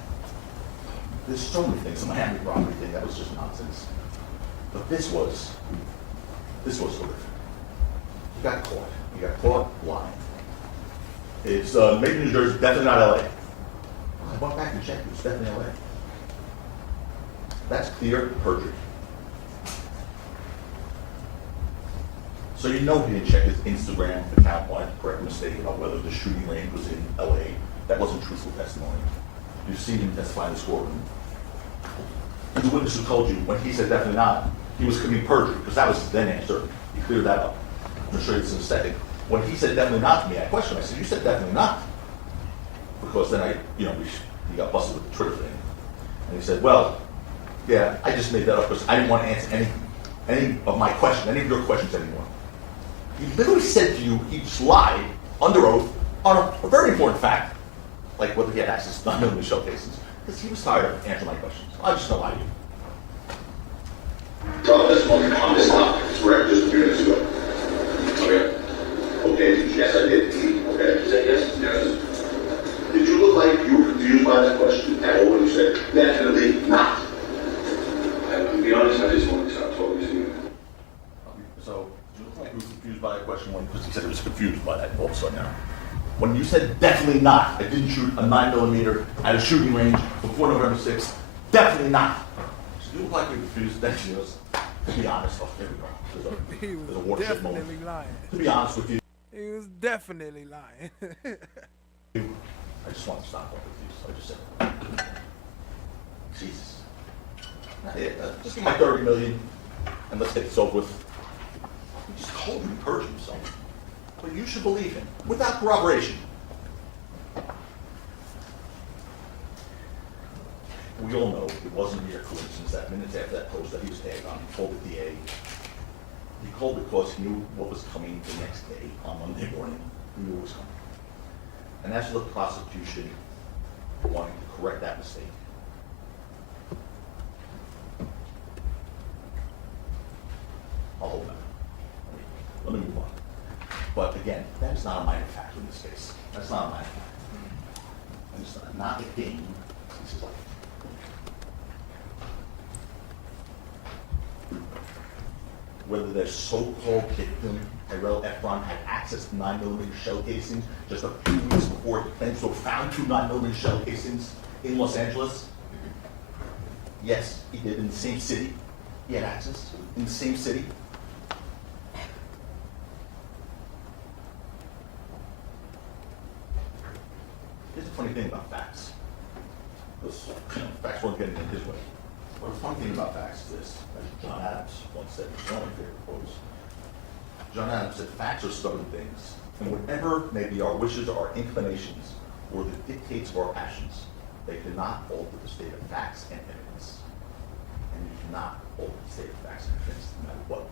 there's so many things, the Miami property thing, that was just nonsense. But this was horrific. He got caught lying. It's maybe New Jersey, definitely not LA. I went back and checked, it was definitely LA. That's clear perjury. So you know he didn't check his Instagram account on to correct a mistake about whether the shooting range was in LA. That wasn't truthful testimony. You've seen him testify in this courtroom. And the witness who told you, when he said definitely not, he was committing perjury, because that was his then answer. He cleared that up. I'm going to show you this in a second. When he said definitely not to me, I questioned him. I said, you said definitely not. Because then he got busted with the Twitter thing. And he said, well, yeah, I just made that up because I didn't want to answer any of my questions, any of your questions anymore. He literally said to you, he just lied under oath on a very important fact, like whether he had access to 9mm shell casings, because he was tired of answering my questions. I'm just going to lie to you. Bro, this one on this topic, it's correct, just a few minutes ago. Okay. Okay, yes, I did. Okay. You said yes? Yes. Did you look like you were confused by that question at all when you said, definitely not? To be honest, I just want to stop talking to you. So, you look like you were confused by that question because he said he was confused by that all of a sudden now. When you said definitely not, I didn't shoot a 9mm at a shooting range before November 6th, definitely not. So you look like you're confused, then she goes, to be honest, oh, there we go. There's a watershed moment. Definitely lying. To be honest with you. He was definitely lying. I just want to stop up with you, so I just said, Jesus. Just give my $30 million and let's get this over with. He just told him to perjure himself. But you should believe him, without corroboration. We all know it wasn't mere coincidence that minutes after that post that he was tagged on, he called the DA. He called because he knew what was coming the next day on Monday morning. He knew what was coming. And that's the prosecution wanting to correct that mistake. I'll hold that. Let me move on. But again, that is not a minor factor in this case. That's not a minor factor. And it's not a game. This is like whether their so-called victim, Tyrell Efron, had access to 9mm shell casings just a few weeks before he claims to have found 2 9mm shell casings in Los Angeles. Yes, he did, in the same city. He had access in the same city. Here's the funny thing about facts. Because facts weren't getting in his way. The funny thing about facts is this, as John Adams once said, it's one of my favorite quotes. John Adams said, facts are stubborn things, and whatever may be our wishes or our inclinations, or the dictates of our passions, they cannot alter the state of facts and evidence. And you cannot alter the state of facts and evidence, no matter what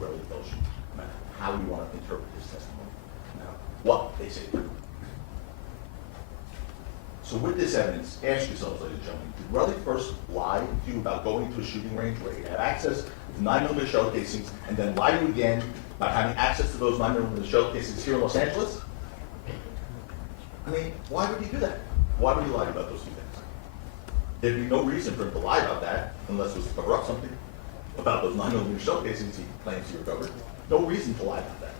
Relly tells you, no matter how you want to interpret his testimony, no matter what they say. So with this evidence, ask yourselves, ladies and gentlemen, did Relly first lie to you about going to a shooting range where he had access to 9mm shell casings, and then lie to you again about having access to those 9mm shell casings here in Los Angeles? I mean, why would he do that? Why would he lie about those two things? There'd be no reason for him to lie about that unless it was to cover up something about those 9mm shell casings he claims he recovered. No reason to lie about that.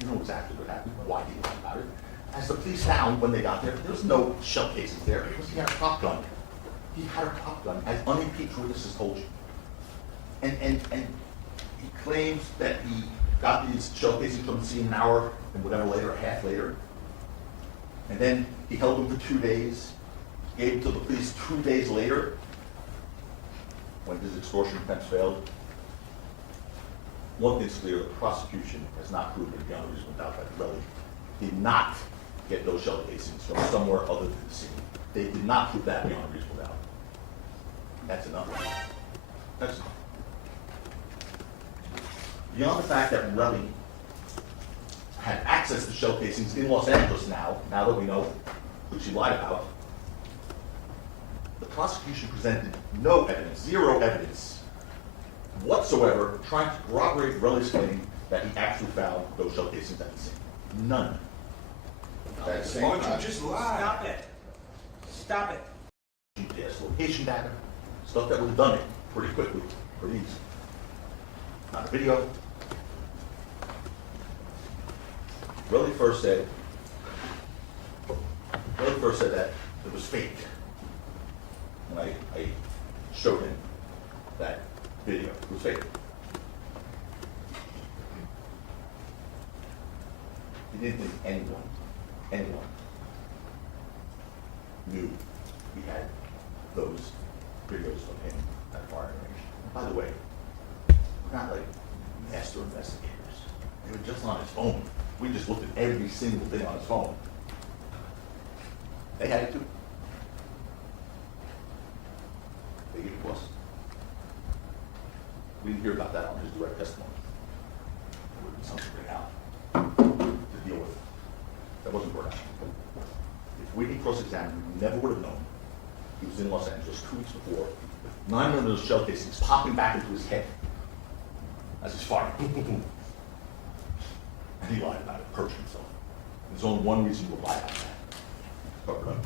You know exactly what happened, why he lied about it. As the police found when they got there was no shell casings there because he had a prop gun. He had a prop gun, as unimpeached witnesses told you. And he claims that he got these shell casings from the scene an hour and whatever later, a half later. And then he held them for 2 days, gave them to the police 2 days later when his extortion defense failed. One thing's clear, the prosecution has not proven beyond a reasonable doubt that Relly did not get those shell casings from somewhere other than the scene. They did not prove that beyond a reasonable doubt. That's enough. That's enough. Beyond the fact that Relly had access to shell casings in Los Angeles now that we know which he lied about, the prosecution presented no evidence, zero evidence whatsoever trying to corroborate Relly's claim that he actually found those shell casings at the scene. None. At the same time, Why don't you just lie? Stop it. Stop it. GPS location data, stuff that would have done it pretty quickly, pretty easy. Not a video. Relly first said that it was fake. And I showed him that video. It was fake. He didn't think anyone knew he had those videos of him at firing range. By the way, we're not like master investigators. They were just on his phone. We just looked at every single thing on his phone. They had it too. They gave it to us. We didn't hear about that on his direct testimony. It would have been something to bring out to deal with. That wasn't brought out. If we didn't cross-examine, we never would have known he was in Los Angeles 2 weeks before, with 9mm shell casings popping back into his head as he's firing. And he lied about it, perjured himself. There's only one reason to lie about that. Cover it up.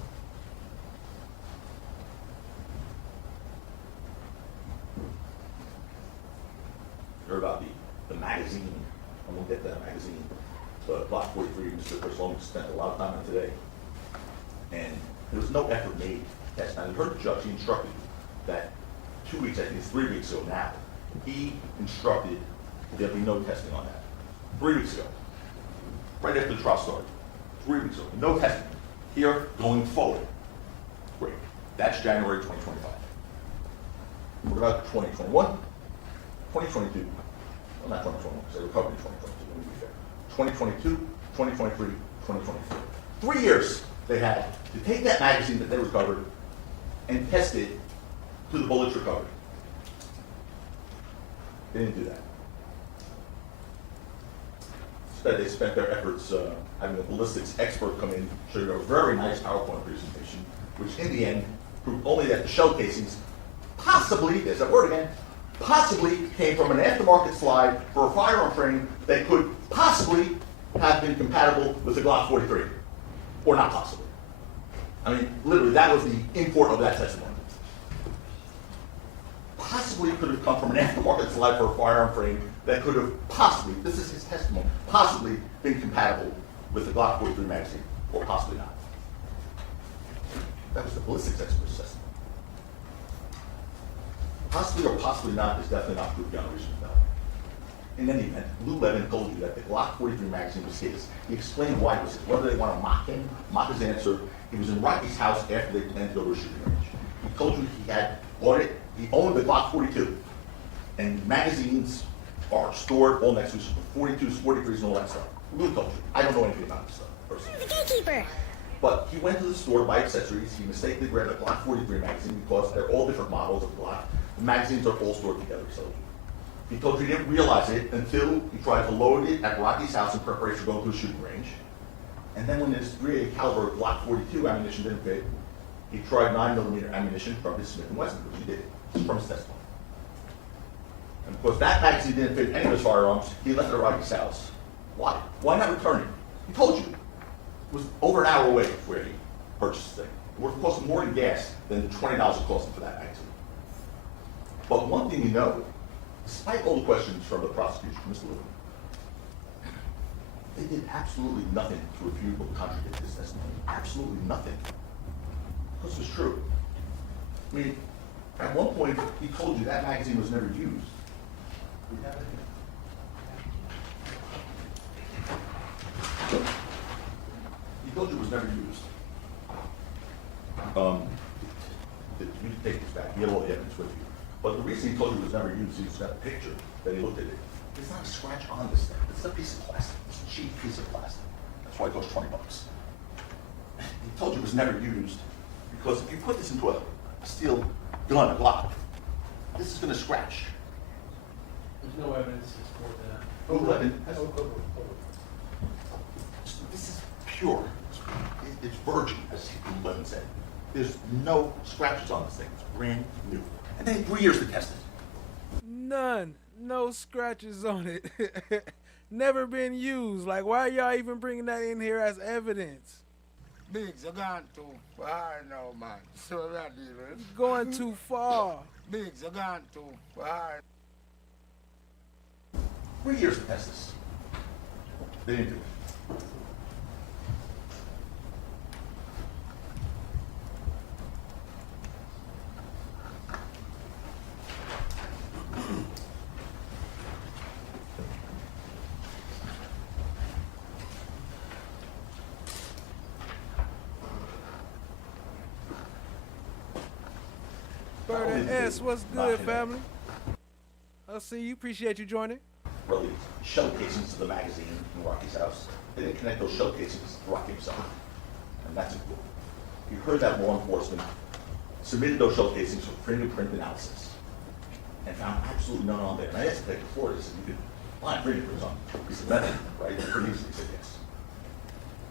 You heard about the magazine. I won't get that magazine. But Block 43, Mr. Chris Long spent a lot of time on it today. And there was no effort made to test. Now, you heard the judge, he instructed that 2 weeks, I think it's 3 weeks ago now, he instructed there'll be no testing on that. 3 weeks ago. Right after the trial started. 3 weeks ago. No testing. Here, going forward. Great. That's January 2025. What about 2021? 2022. Well, not 2021, because they recovered in 2022, let me be fair. 2022, 2023, 2024. 3 years they had to take that magazine that they recovered and test it to the bullets recovered. They didn't do that. Instead, they spent their efforts having a ballistics expert come in, show you a very nice PowerPoint presentation, which in the end proved only that the shell casings possibly, there's that word again, possibly came from an aftermarket slide for a firearm frame that could possibly have been compatible with the Glock 43. Or not possibly. I mean, literally, that was the import of that testimony. Possibly could have come from an aftermarket slide for a firearm frame that could have possibly, this is his testimony, possibly been compatible with the Glock 43 magazine, or possibly not. That was the ballistics expert's testimony. Possibly or possibly not is definitely not proof beyond a reasonable doubt. In any event, Lou Levin told you that the Glock 43 magazine was his. He explained why it was his. Whether they want to mock him, mock his answer, He was in Rocky's house after they planned to go to a shooting range. He told you he had bought it, he owned the Glock 42. And magazines are stored all next to 42s, 43s, and all that stuff. Who told you? I don't know anything about this stuff, personally. The gatekeeper. But he went to the store to buy accessories. He mistakenly grabbed a Glock 43 magazine because they're all different models of Glock. The magazines are all stored together, so he told you he didn't realize it until he tried to load it at Rocky's house in preparation for going to a shooting range. And then when his .380 caliber Glock 42 ammunition didn't fit, he tried 9mm ammunition from his Smith & Wesson, which he did, just from his testimony. And of course, that magazine didn't fit any of his firearms. He left it at Rocky's house. Why? Why not return it? He told you. It was over an hour away from where he purchased the thing. It would have cost him more in gas than the $20 it cost him for that magazine. But one thing you know, despite all the questions from the prosecution, Mr. Lewin, they did absolutely nothing to refute or contradict his testimony. Absolutely nothing. Because it was true. I mean, at one point, he told you that magazine was never used. We have it here. He told you it was never used. You can take this back. You have all the evidence with you. But the reason he told you it was never used, he's got a picture that he looked at it. There's not a scratch on this thing. It's a piece of plastic. It's a cheap piece of plastic. That's why it costs $20. He told you it was never used because if you put this into a steel gun, a Glock, this is going to scratch. There's no evidence to support that. No evidence. This is pure. It's virgin, as Levin said. There's no scratches on this thing. It's brand new. And they had 3 years to test it. None. No scratches on it. Never been used. Like, why are y'all even bringing that in here as evidence? Biggs, you're going too far now, man. So that deal. Going too far. Biggs, you're going too far. 3 years to test this. They didn't do it. Bird and S, what's good, family? I'll see you. Appreciate you joining. Released shell casings to the magazine in Rocky's house. They didn't connect those shell casings to Rocky himself. And that's important. You heard that law enforcement submitted those shell casings for fingerprint analysis and found absolutely none on there. And I asked the guy before, they said you could find fingerprints on a piece of metal, right? Pretty easily. He said yes.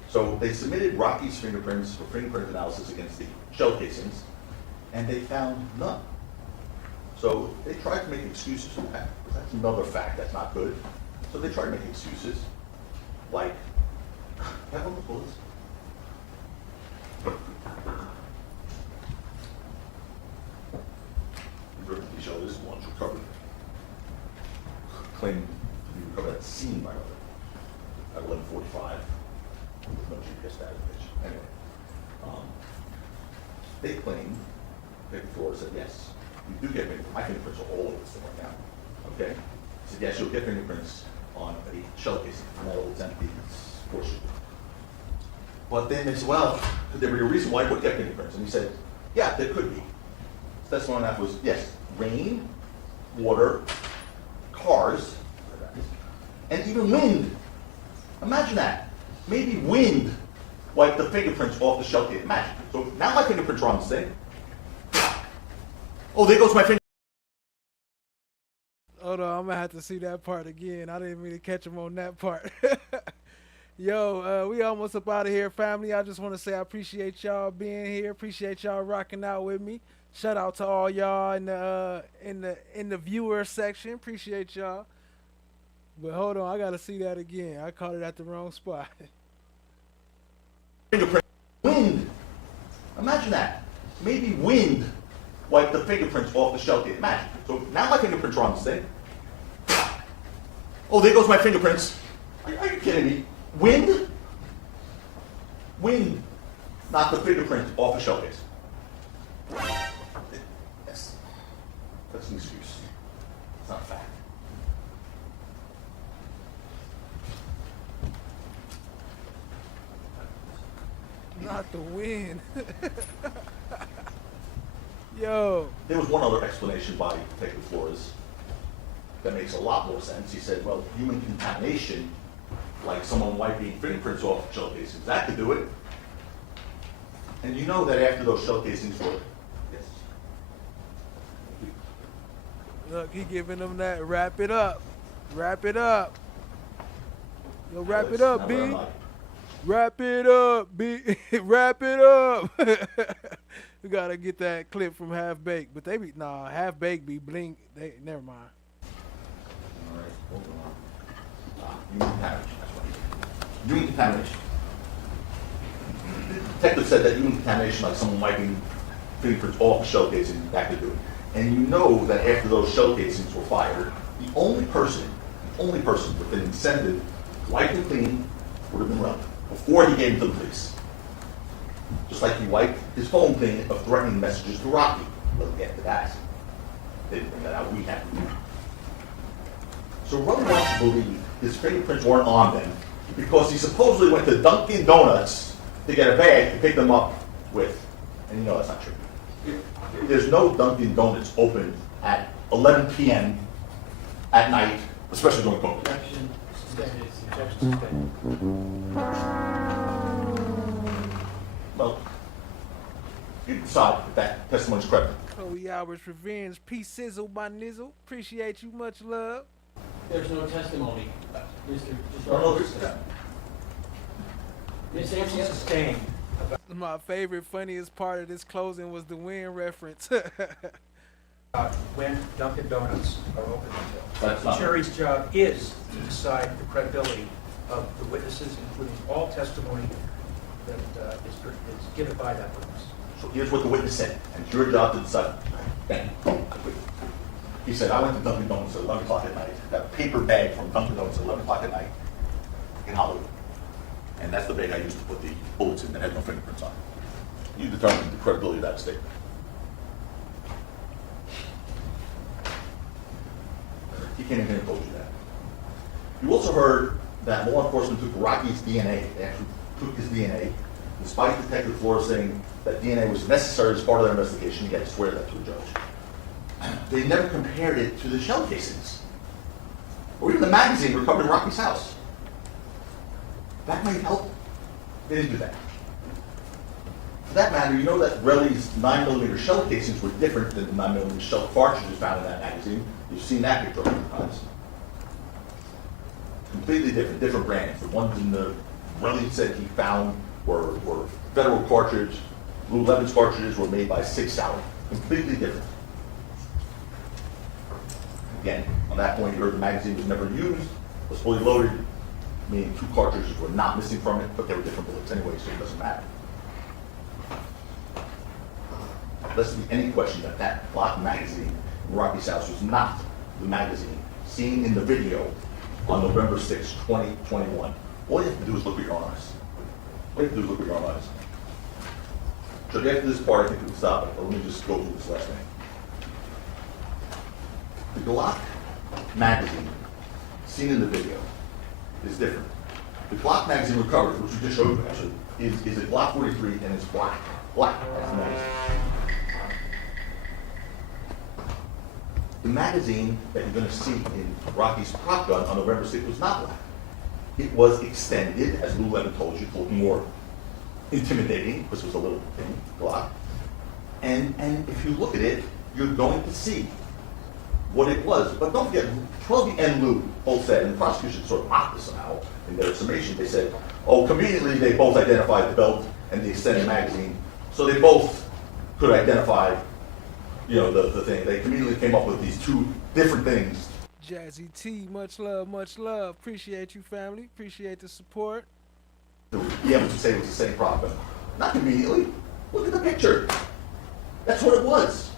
So they submitted Rocky's fingerprints for fingerprint analysis against the shell casings, and they found none. So they tried to make excuses for that. That's another fact that's not good. So they tried to make excuses, like, have one of the bullets. He showed this one's recovered. Claimed to be recovered at the scene, by the way, at 11:45. With no GPS data. Anyway, they claimed, Victor Flores said, yes, you do get fingerprints. My fingerprints are all over this thing right now. Okay? He said, yes, you'll get fingerprints on a shell casing. Metal, it's empty, it's portion. But then they said, well, could there be a reason why you would get fingerprints? And he said, yeah, there could be. So that's one that was, yes, rain, water, cars, and even wind. Imagine that. Maybe wind wiped the fingerprints off the shell case. Imagine. So now my fingerprints are on this thing. Oh, there goes my finger. Hold on, I'm gonna have to see that part again. I didn't mean to catch him on that part. Yo, we almost up out of here, family. I just want to say I appreciate y'all being here. Appreciate y'all rocking out with me. Shout out to all y'all in the viewer section. Appreciate y'all. But hold on, I gotta see that again. I caught it at the wrong spot. Fingerprint. Wind. Imagine that. Maybe wind wiped the fingerprints off the shell case. Imagine. So now my fingerprints are on this thing. Oh, there goes my fingerprints. Are you kidding me? Wind? Wind knocked the fingerprint off the shell case. Yes. That's an excuse. It's not a fact. Not the wind. Yo. There was one other explanation by Detective Flores that makes a lot more sense. He said, well, human contamination, like someone wiping fingerprints off shell casings, that could do it. And you know that after those shell casings were, yes. Look, he giving them that. Wrap it up. Wrap it up. Yo, wrap it up, B. Wrap it up, B. Wrap it up. We gotta get that clip from Half Baked, but they be Half Baked be blink. They never mind. All right, hold on. Human contamination. That's right. Human contamination. The detective said that human contamination, like someone wiping fingerprints off a shell casing, that could do it. And you know that after those shell casings were fired, the only person with an incentive to wipe them clean would have been Relly before he gave them to the police. Just like he wiped his phone clean of threatening messages to Rocky. We'll get to that. They didn't bring that out. We have to. So Relly wants to believe his fingerprints weren't on them because he supposedly went to Dunkin' Donuts to get a bag to pick them up with. And you know that's not true. There's no Dunkin' Donuts open at 11 p.m. at night, especially during COVID. Objection suspended. Objection suspended. Well, you decide if that testimony's credible. Chloe Albert's revenge. Peace sizzle by nizzle. Appreciate you. Much love. There's no testimony, Mr. No, Ms. Sanchez? Sustained. My favorite, funniest part of this closing was the wind reference. When Dunkin' Donuts are open until. That's The not- jury's job is to decide the credibility of the witnesses, including all testimony that is given by that witness. So here's what the witness said, and it's your job to decide. Bang. He said, I went to Dunkin' Donuts at 11 o'clock at night, got a paper bag from Dunkin' Donuts at 11 o'clock at night in Hollywood. And that's the bag I used to put the bullets in that had no fingerprints on it. You determine the credibility of that statement. He came in here and told you that. You also heard that law enforcement took Rocky's DNA. They actually took his DNA, despite Detective Flores saying that DNA was necessary as part of their investigation. He had to swear that to a judge. They never compared it to the shell casings, or even the magazine recovered in Rocky's house. That might help. They didn't do that. For that matter, you know that Relly's 9mm shell casings were different than the 9mm shell cartridges found in that magazine. You've seen that picture a hundred times. Completely different brands. The ones in the Relly said he found were Federal cartridge. Lululemon's cartridges were made by Sig Sauer. Completely different. Again, on that point, you heard the magazine was never used, was fully loaded, meaning 2 cartridges were not missing from it, but they were different bullets anyway, so it doesn't matter. Lest there be any question that that block magazine in Rocky's house was not the magazine seen in the video on November 6, 2021. All you have to do is look with your own eyes. All you have to do is look with your own eyes. So after this part, I think we can stop it, but let me just go through this last thing. The Glock magazine seen in the video is different. The Glock magazine recovered, which we just showed you actually, is a Glock 43 and it's black. Black. That's the magazine. The magazine that you're going to see in Rocky's prop gun on November 6th was not black. It was extended, as Lululemon told you, to look more intimidating. This was a little thin Glock. And if you look at it, you're going to see what it was. But don't forget, Twelby and Lou both said, and the prosecution sort of mocked this somehow in their summation, they said, oh, conveniently they both identified the belt and the extended magazine. So they both could identify, you know, the thing. They conveniently came up with these 2 different things. Jazzy T, much love, much love. Appreciate you, family. Appreciate the support. To be able to say it was the same prop gun. Not conveniently. Look at the picture. That's what it was.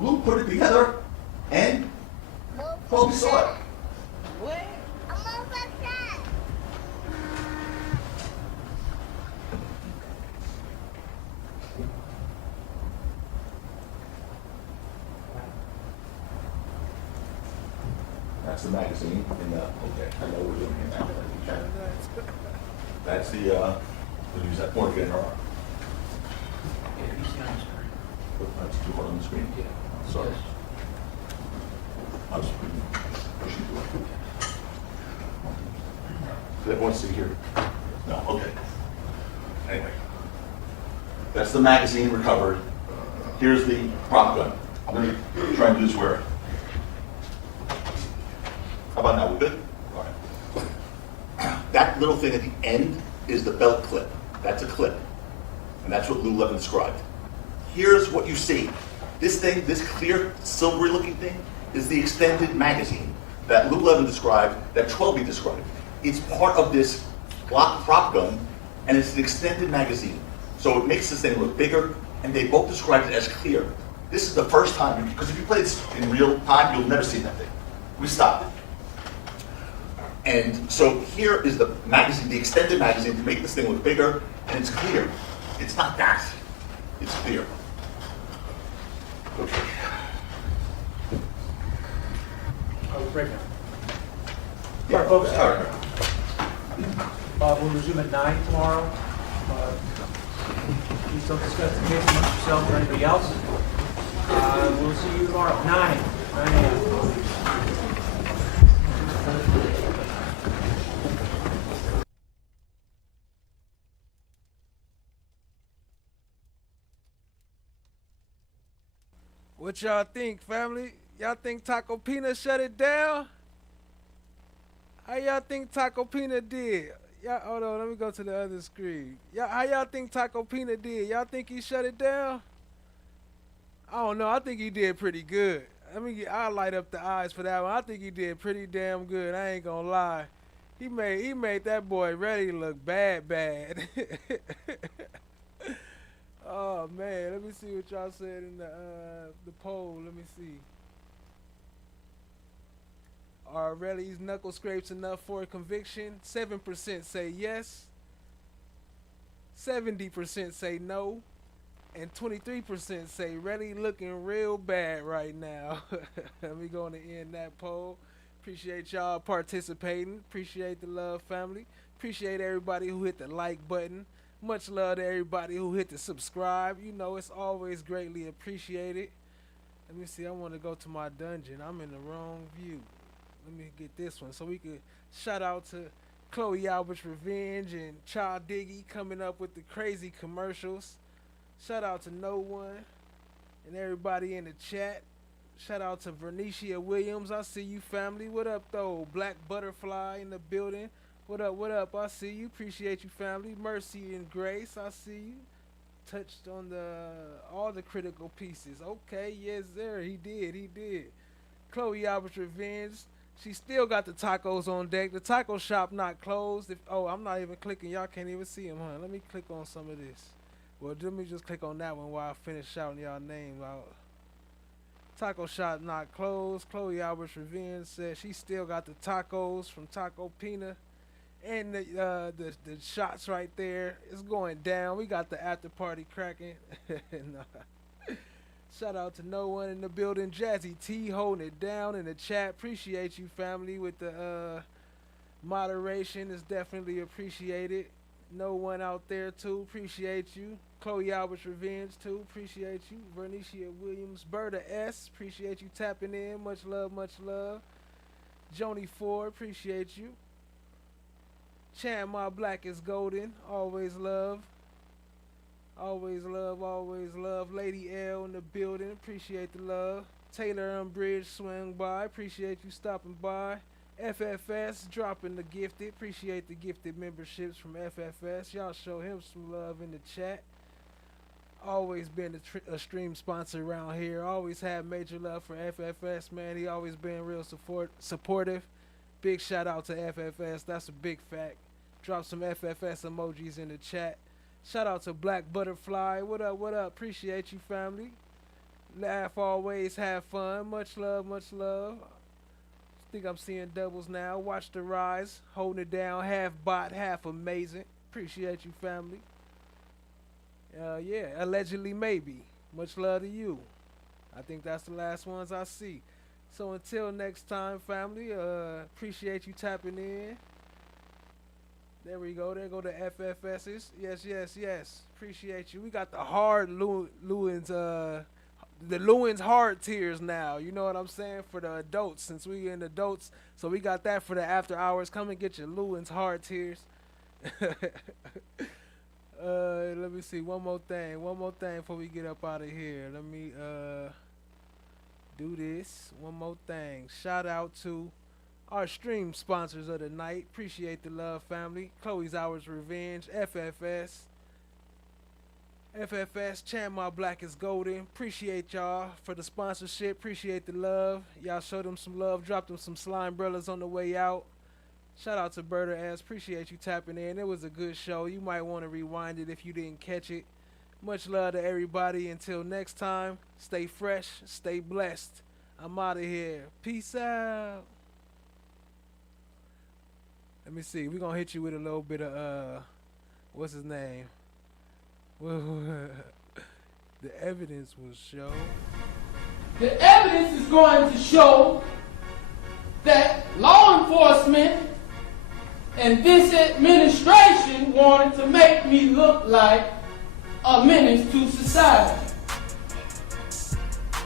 Lou put it together and Twelby saw it. That's the magazine in the, okay, I know we're doing it now. That's the news that point in our you see on the screen. That's too hard on the screen. Yeah. Sorry. I was pushing through it. Did everyone see here? No, okay. Anyway. That's the magazine recovered. Here's the prop gun. I'm going to try and do this where. How about now? We good? All right. That little thing at the end is the belt clip. That's a clip. And that's what Lou Levin described. Here's what you see. This thing, this clear, silvery looking thing, is the extended magazine that Lou Levin described, that Twelby described. It's part of this Glock prop gun, and it's an extended magazine. So it makes this thing look bigger, and they both described it as clear. This is the first time, because if you play this in real time, you'll never see that thing. We stopped it. And so here is the magazine, the extended magazine, to make this thing look bigger, and it's clear. It's not that. It's clear. Okay. Are we break now? Yeah, folks. all right. We'll resume at 9 tomorrow. Please don't discuss the case amongst yourself or anybody else. We'll see you tomorrow, 9 a.m. What y'all think, family? Y'all think Taco Pina shut it down? How y'all think Taco Pina did? Y'all, hold on, let me go to the other screen. How y'all think Taco Pina did? Y'all think he shut it down? I don't know. I think he did pretty good. I'll light up the eyes for that one. I think he did pretty damn good. I ain't gonna lie. He made that boy ready look bad. Oh man, let me see what y'all said in the poll. Let me see. Are Relly's knuckle scrapes enough for a conviction? 7% say yes. 70% say no. And 23% say Relly looking real bad right now. We going to end that poll. Appreciate y'all participating. Appreciate the love, family. Appreciate everybody who hit the like button. Much love to everybody who hit the subscribe. You know, it's always greatly appreciated. Let me see. I want to go to my dungeon. I'm in the wrong view. Let me get this one so we could shout out to Chloe Albert's Revenge and Child Diggy coming up with the crazy commercials. Shout out to No One and everybody in the chat. Shout out to Vernicia Williams. I see you, family. What up, though? Black Butterfly in the building. What up, what up? I see you. Appreciate you, family. Mercy and Grace. I see you. Touched on all the critical pieces. Okay, yes, sir. He did. Chloe Albert's Revenge. She still got the tacos on deck. The taco shop not closed. I'm not even clicking. Y'all can't even see them, huh? Let me click on some of this. Well, let me just click on that one while I finish shouting y'all name out. Taco shop not closed. Chloe Albert's Revenge said she still got the tacos from Taco Pina. And the shots right there. It's going down. We got the after party cracking. Shout out to No One in the building. Jazzy T holding it down in the chat. Appreciate you, family, with the moderation. Is definitely appreciated. No One out there too. Appreciate you. Chloe Albert's Revenge too. Appreciate you. Vernicia Williams. Berta S. Appreciate you tapping in. Much love, much love. Joni Ford. Appreciate you. Chan My Black is Golden. Always love. Always love, always love. Lady L in the building. Appreciate the love. Taylor Unbridged swung by. Appreciate you stopping by. FFS dropping the gifted. Appreciate the gifted memberships from FFS. Y'all show him some love in the chat. Always been a stream sponsor around here. Always had major love for FFS, man. He always been real supportive. Big shout out to FFS. That's a big fact. Drop some FFS emojis in the chat. Shout out to Black Butterfly. What up, what up? Appreciate you, family. Laugh always, have fun. Much love, much love. Think I'm seeing doubles now. Watch the rise. Holding it down. Half bot, half amazing. Appreciate you, family. Yeah, allegedly maybe. Much love to you. I think that's the last ones I see. So until next time, family, appreciate you tapping in. There we go. There go the FFSs. Yes, yes, yes. Appreciate you. We got the hard Lewins, the Lewins hard tiers now. You know what I'm saying? For the adults, since we in adults. So we got that for the after hours. Come and get your Lewins hard tiers. Let me see. One more thing before we get up out of here. Let me do this. One more thing. Shout out to our stream sponsors of the night. Appreciate the love, family. Chloe's Hours Revenge, FFS, Chant My Black is Golden. Appreciate y'all for the sponsorship. Appreciate the love. Y'all showed them some love. Dropped them some slime umbrellas on the way out. Shout out to Berta S. Appreciate you tapping in. It was a good show. You might want to rewind it if you didn't catch it. Much love to everybody. Until next time, stay fresh, stay blessed. I'm out of here. Peace out. Let me see. We're going to hit you with a little bit of, what's his name? The evidence will show. The evidence is going to show that law enforcement and this administration wanted to make me look like a menace to society.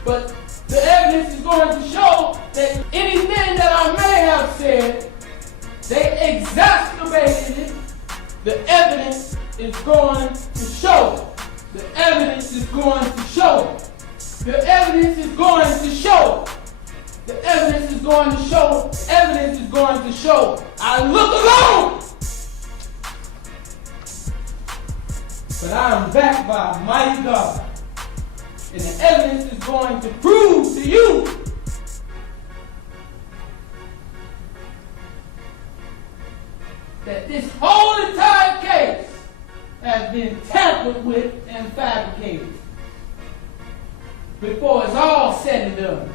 But the evidence is going to show that anything that I may have said, they exacerbated it. The evidence is going to show. The evidence is going to show. The evidence is going to show. The evidence is going to show. The evidence is going to show. I look alone, but I am backed by a mighty God. And the evidence is going to prove to you that this whole entire case has been tampered with and fabricated. Before it's all said and done,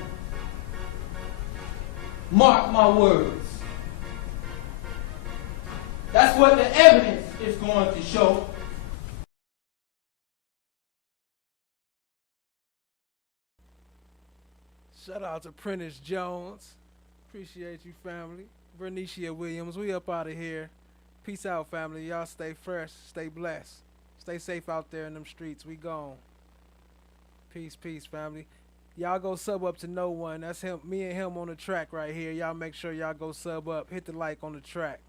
mark my words. That's what the evidence is going to show. Shout out to Prentice Jones. Appreciate you, family. Bernicia Williams, we up out of here. Peace out, family. Y'all stay fresh, stay blessed. Stay safe out there in them streets. We gone. Peace, peace, family. Y'all go sub up to No One. That's him, me and him on the track right here. Y'all make sure y'all go sub up. Hit the like on the track.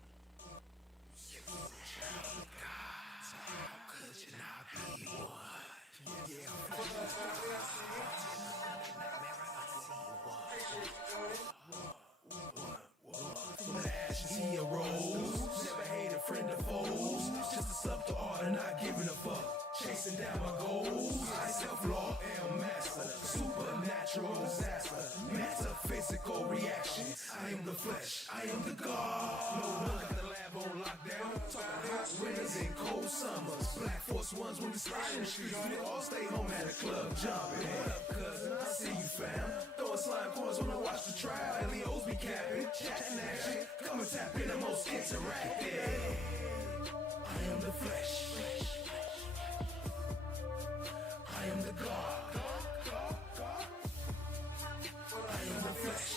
Chasing down my goals, I self-law am master, supernatural disaster, metaphysical reaction. I am the flesh, I am the God. No one got the lab on lockdown. Talking hot winters and cold summers. Black Force Ones when we slide in the streets. We all stay home at a club jumping. What up, cousin? I see you, fam. Throwing slime coins when I watch the trial. Leos be capping, chatting action. Come and tap in the most interactive. I am the flesh. I am the God. I am the flesh.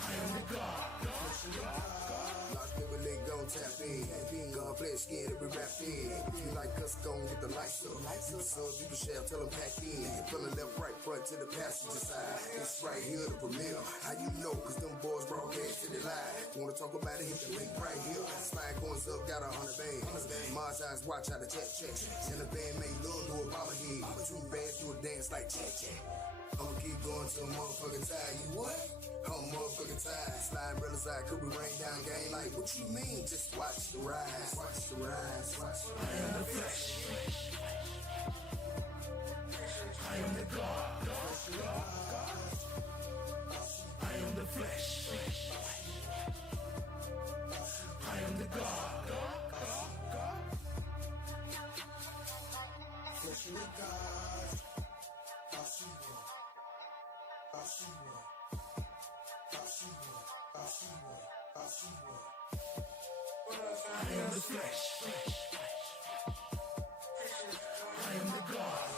I am the God. Gon' tap in, gon' play skin every rap in. If you like us, gon' get the lights up. You son, you the shell, tell them pack in. From the left, right, front to the passenger side. It's right here, the premiere. How you know? Cause them boys broadcast to the live. Wanna talk about it, hit the link right here. Slide coins up, got 100 bands. Mars eyes, watch how the check. And the band made love to a bomber head. Two bands do a dance like check. I'ma keep going till motherfucking tired. You what? I'm motherfucking tired. Slide brother side, could we rain down game? Like, what you mean? Just watch the rise. Watch the rise. Watch the rise. I am the flesh. I am the God. I am the flesh. I am the God. Flesh of God. I see one. I see one. I see one. I see one. I see one. I am the flesh. I am the God.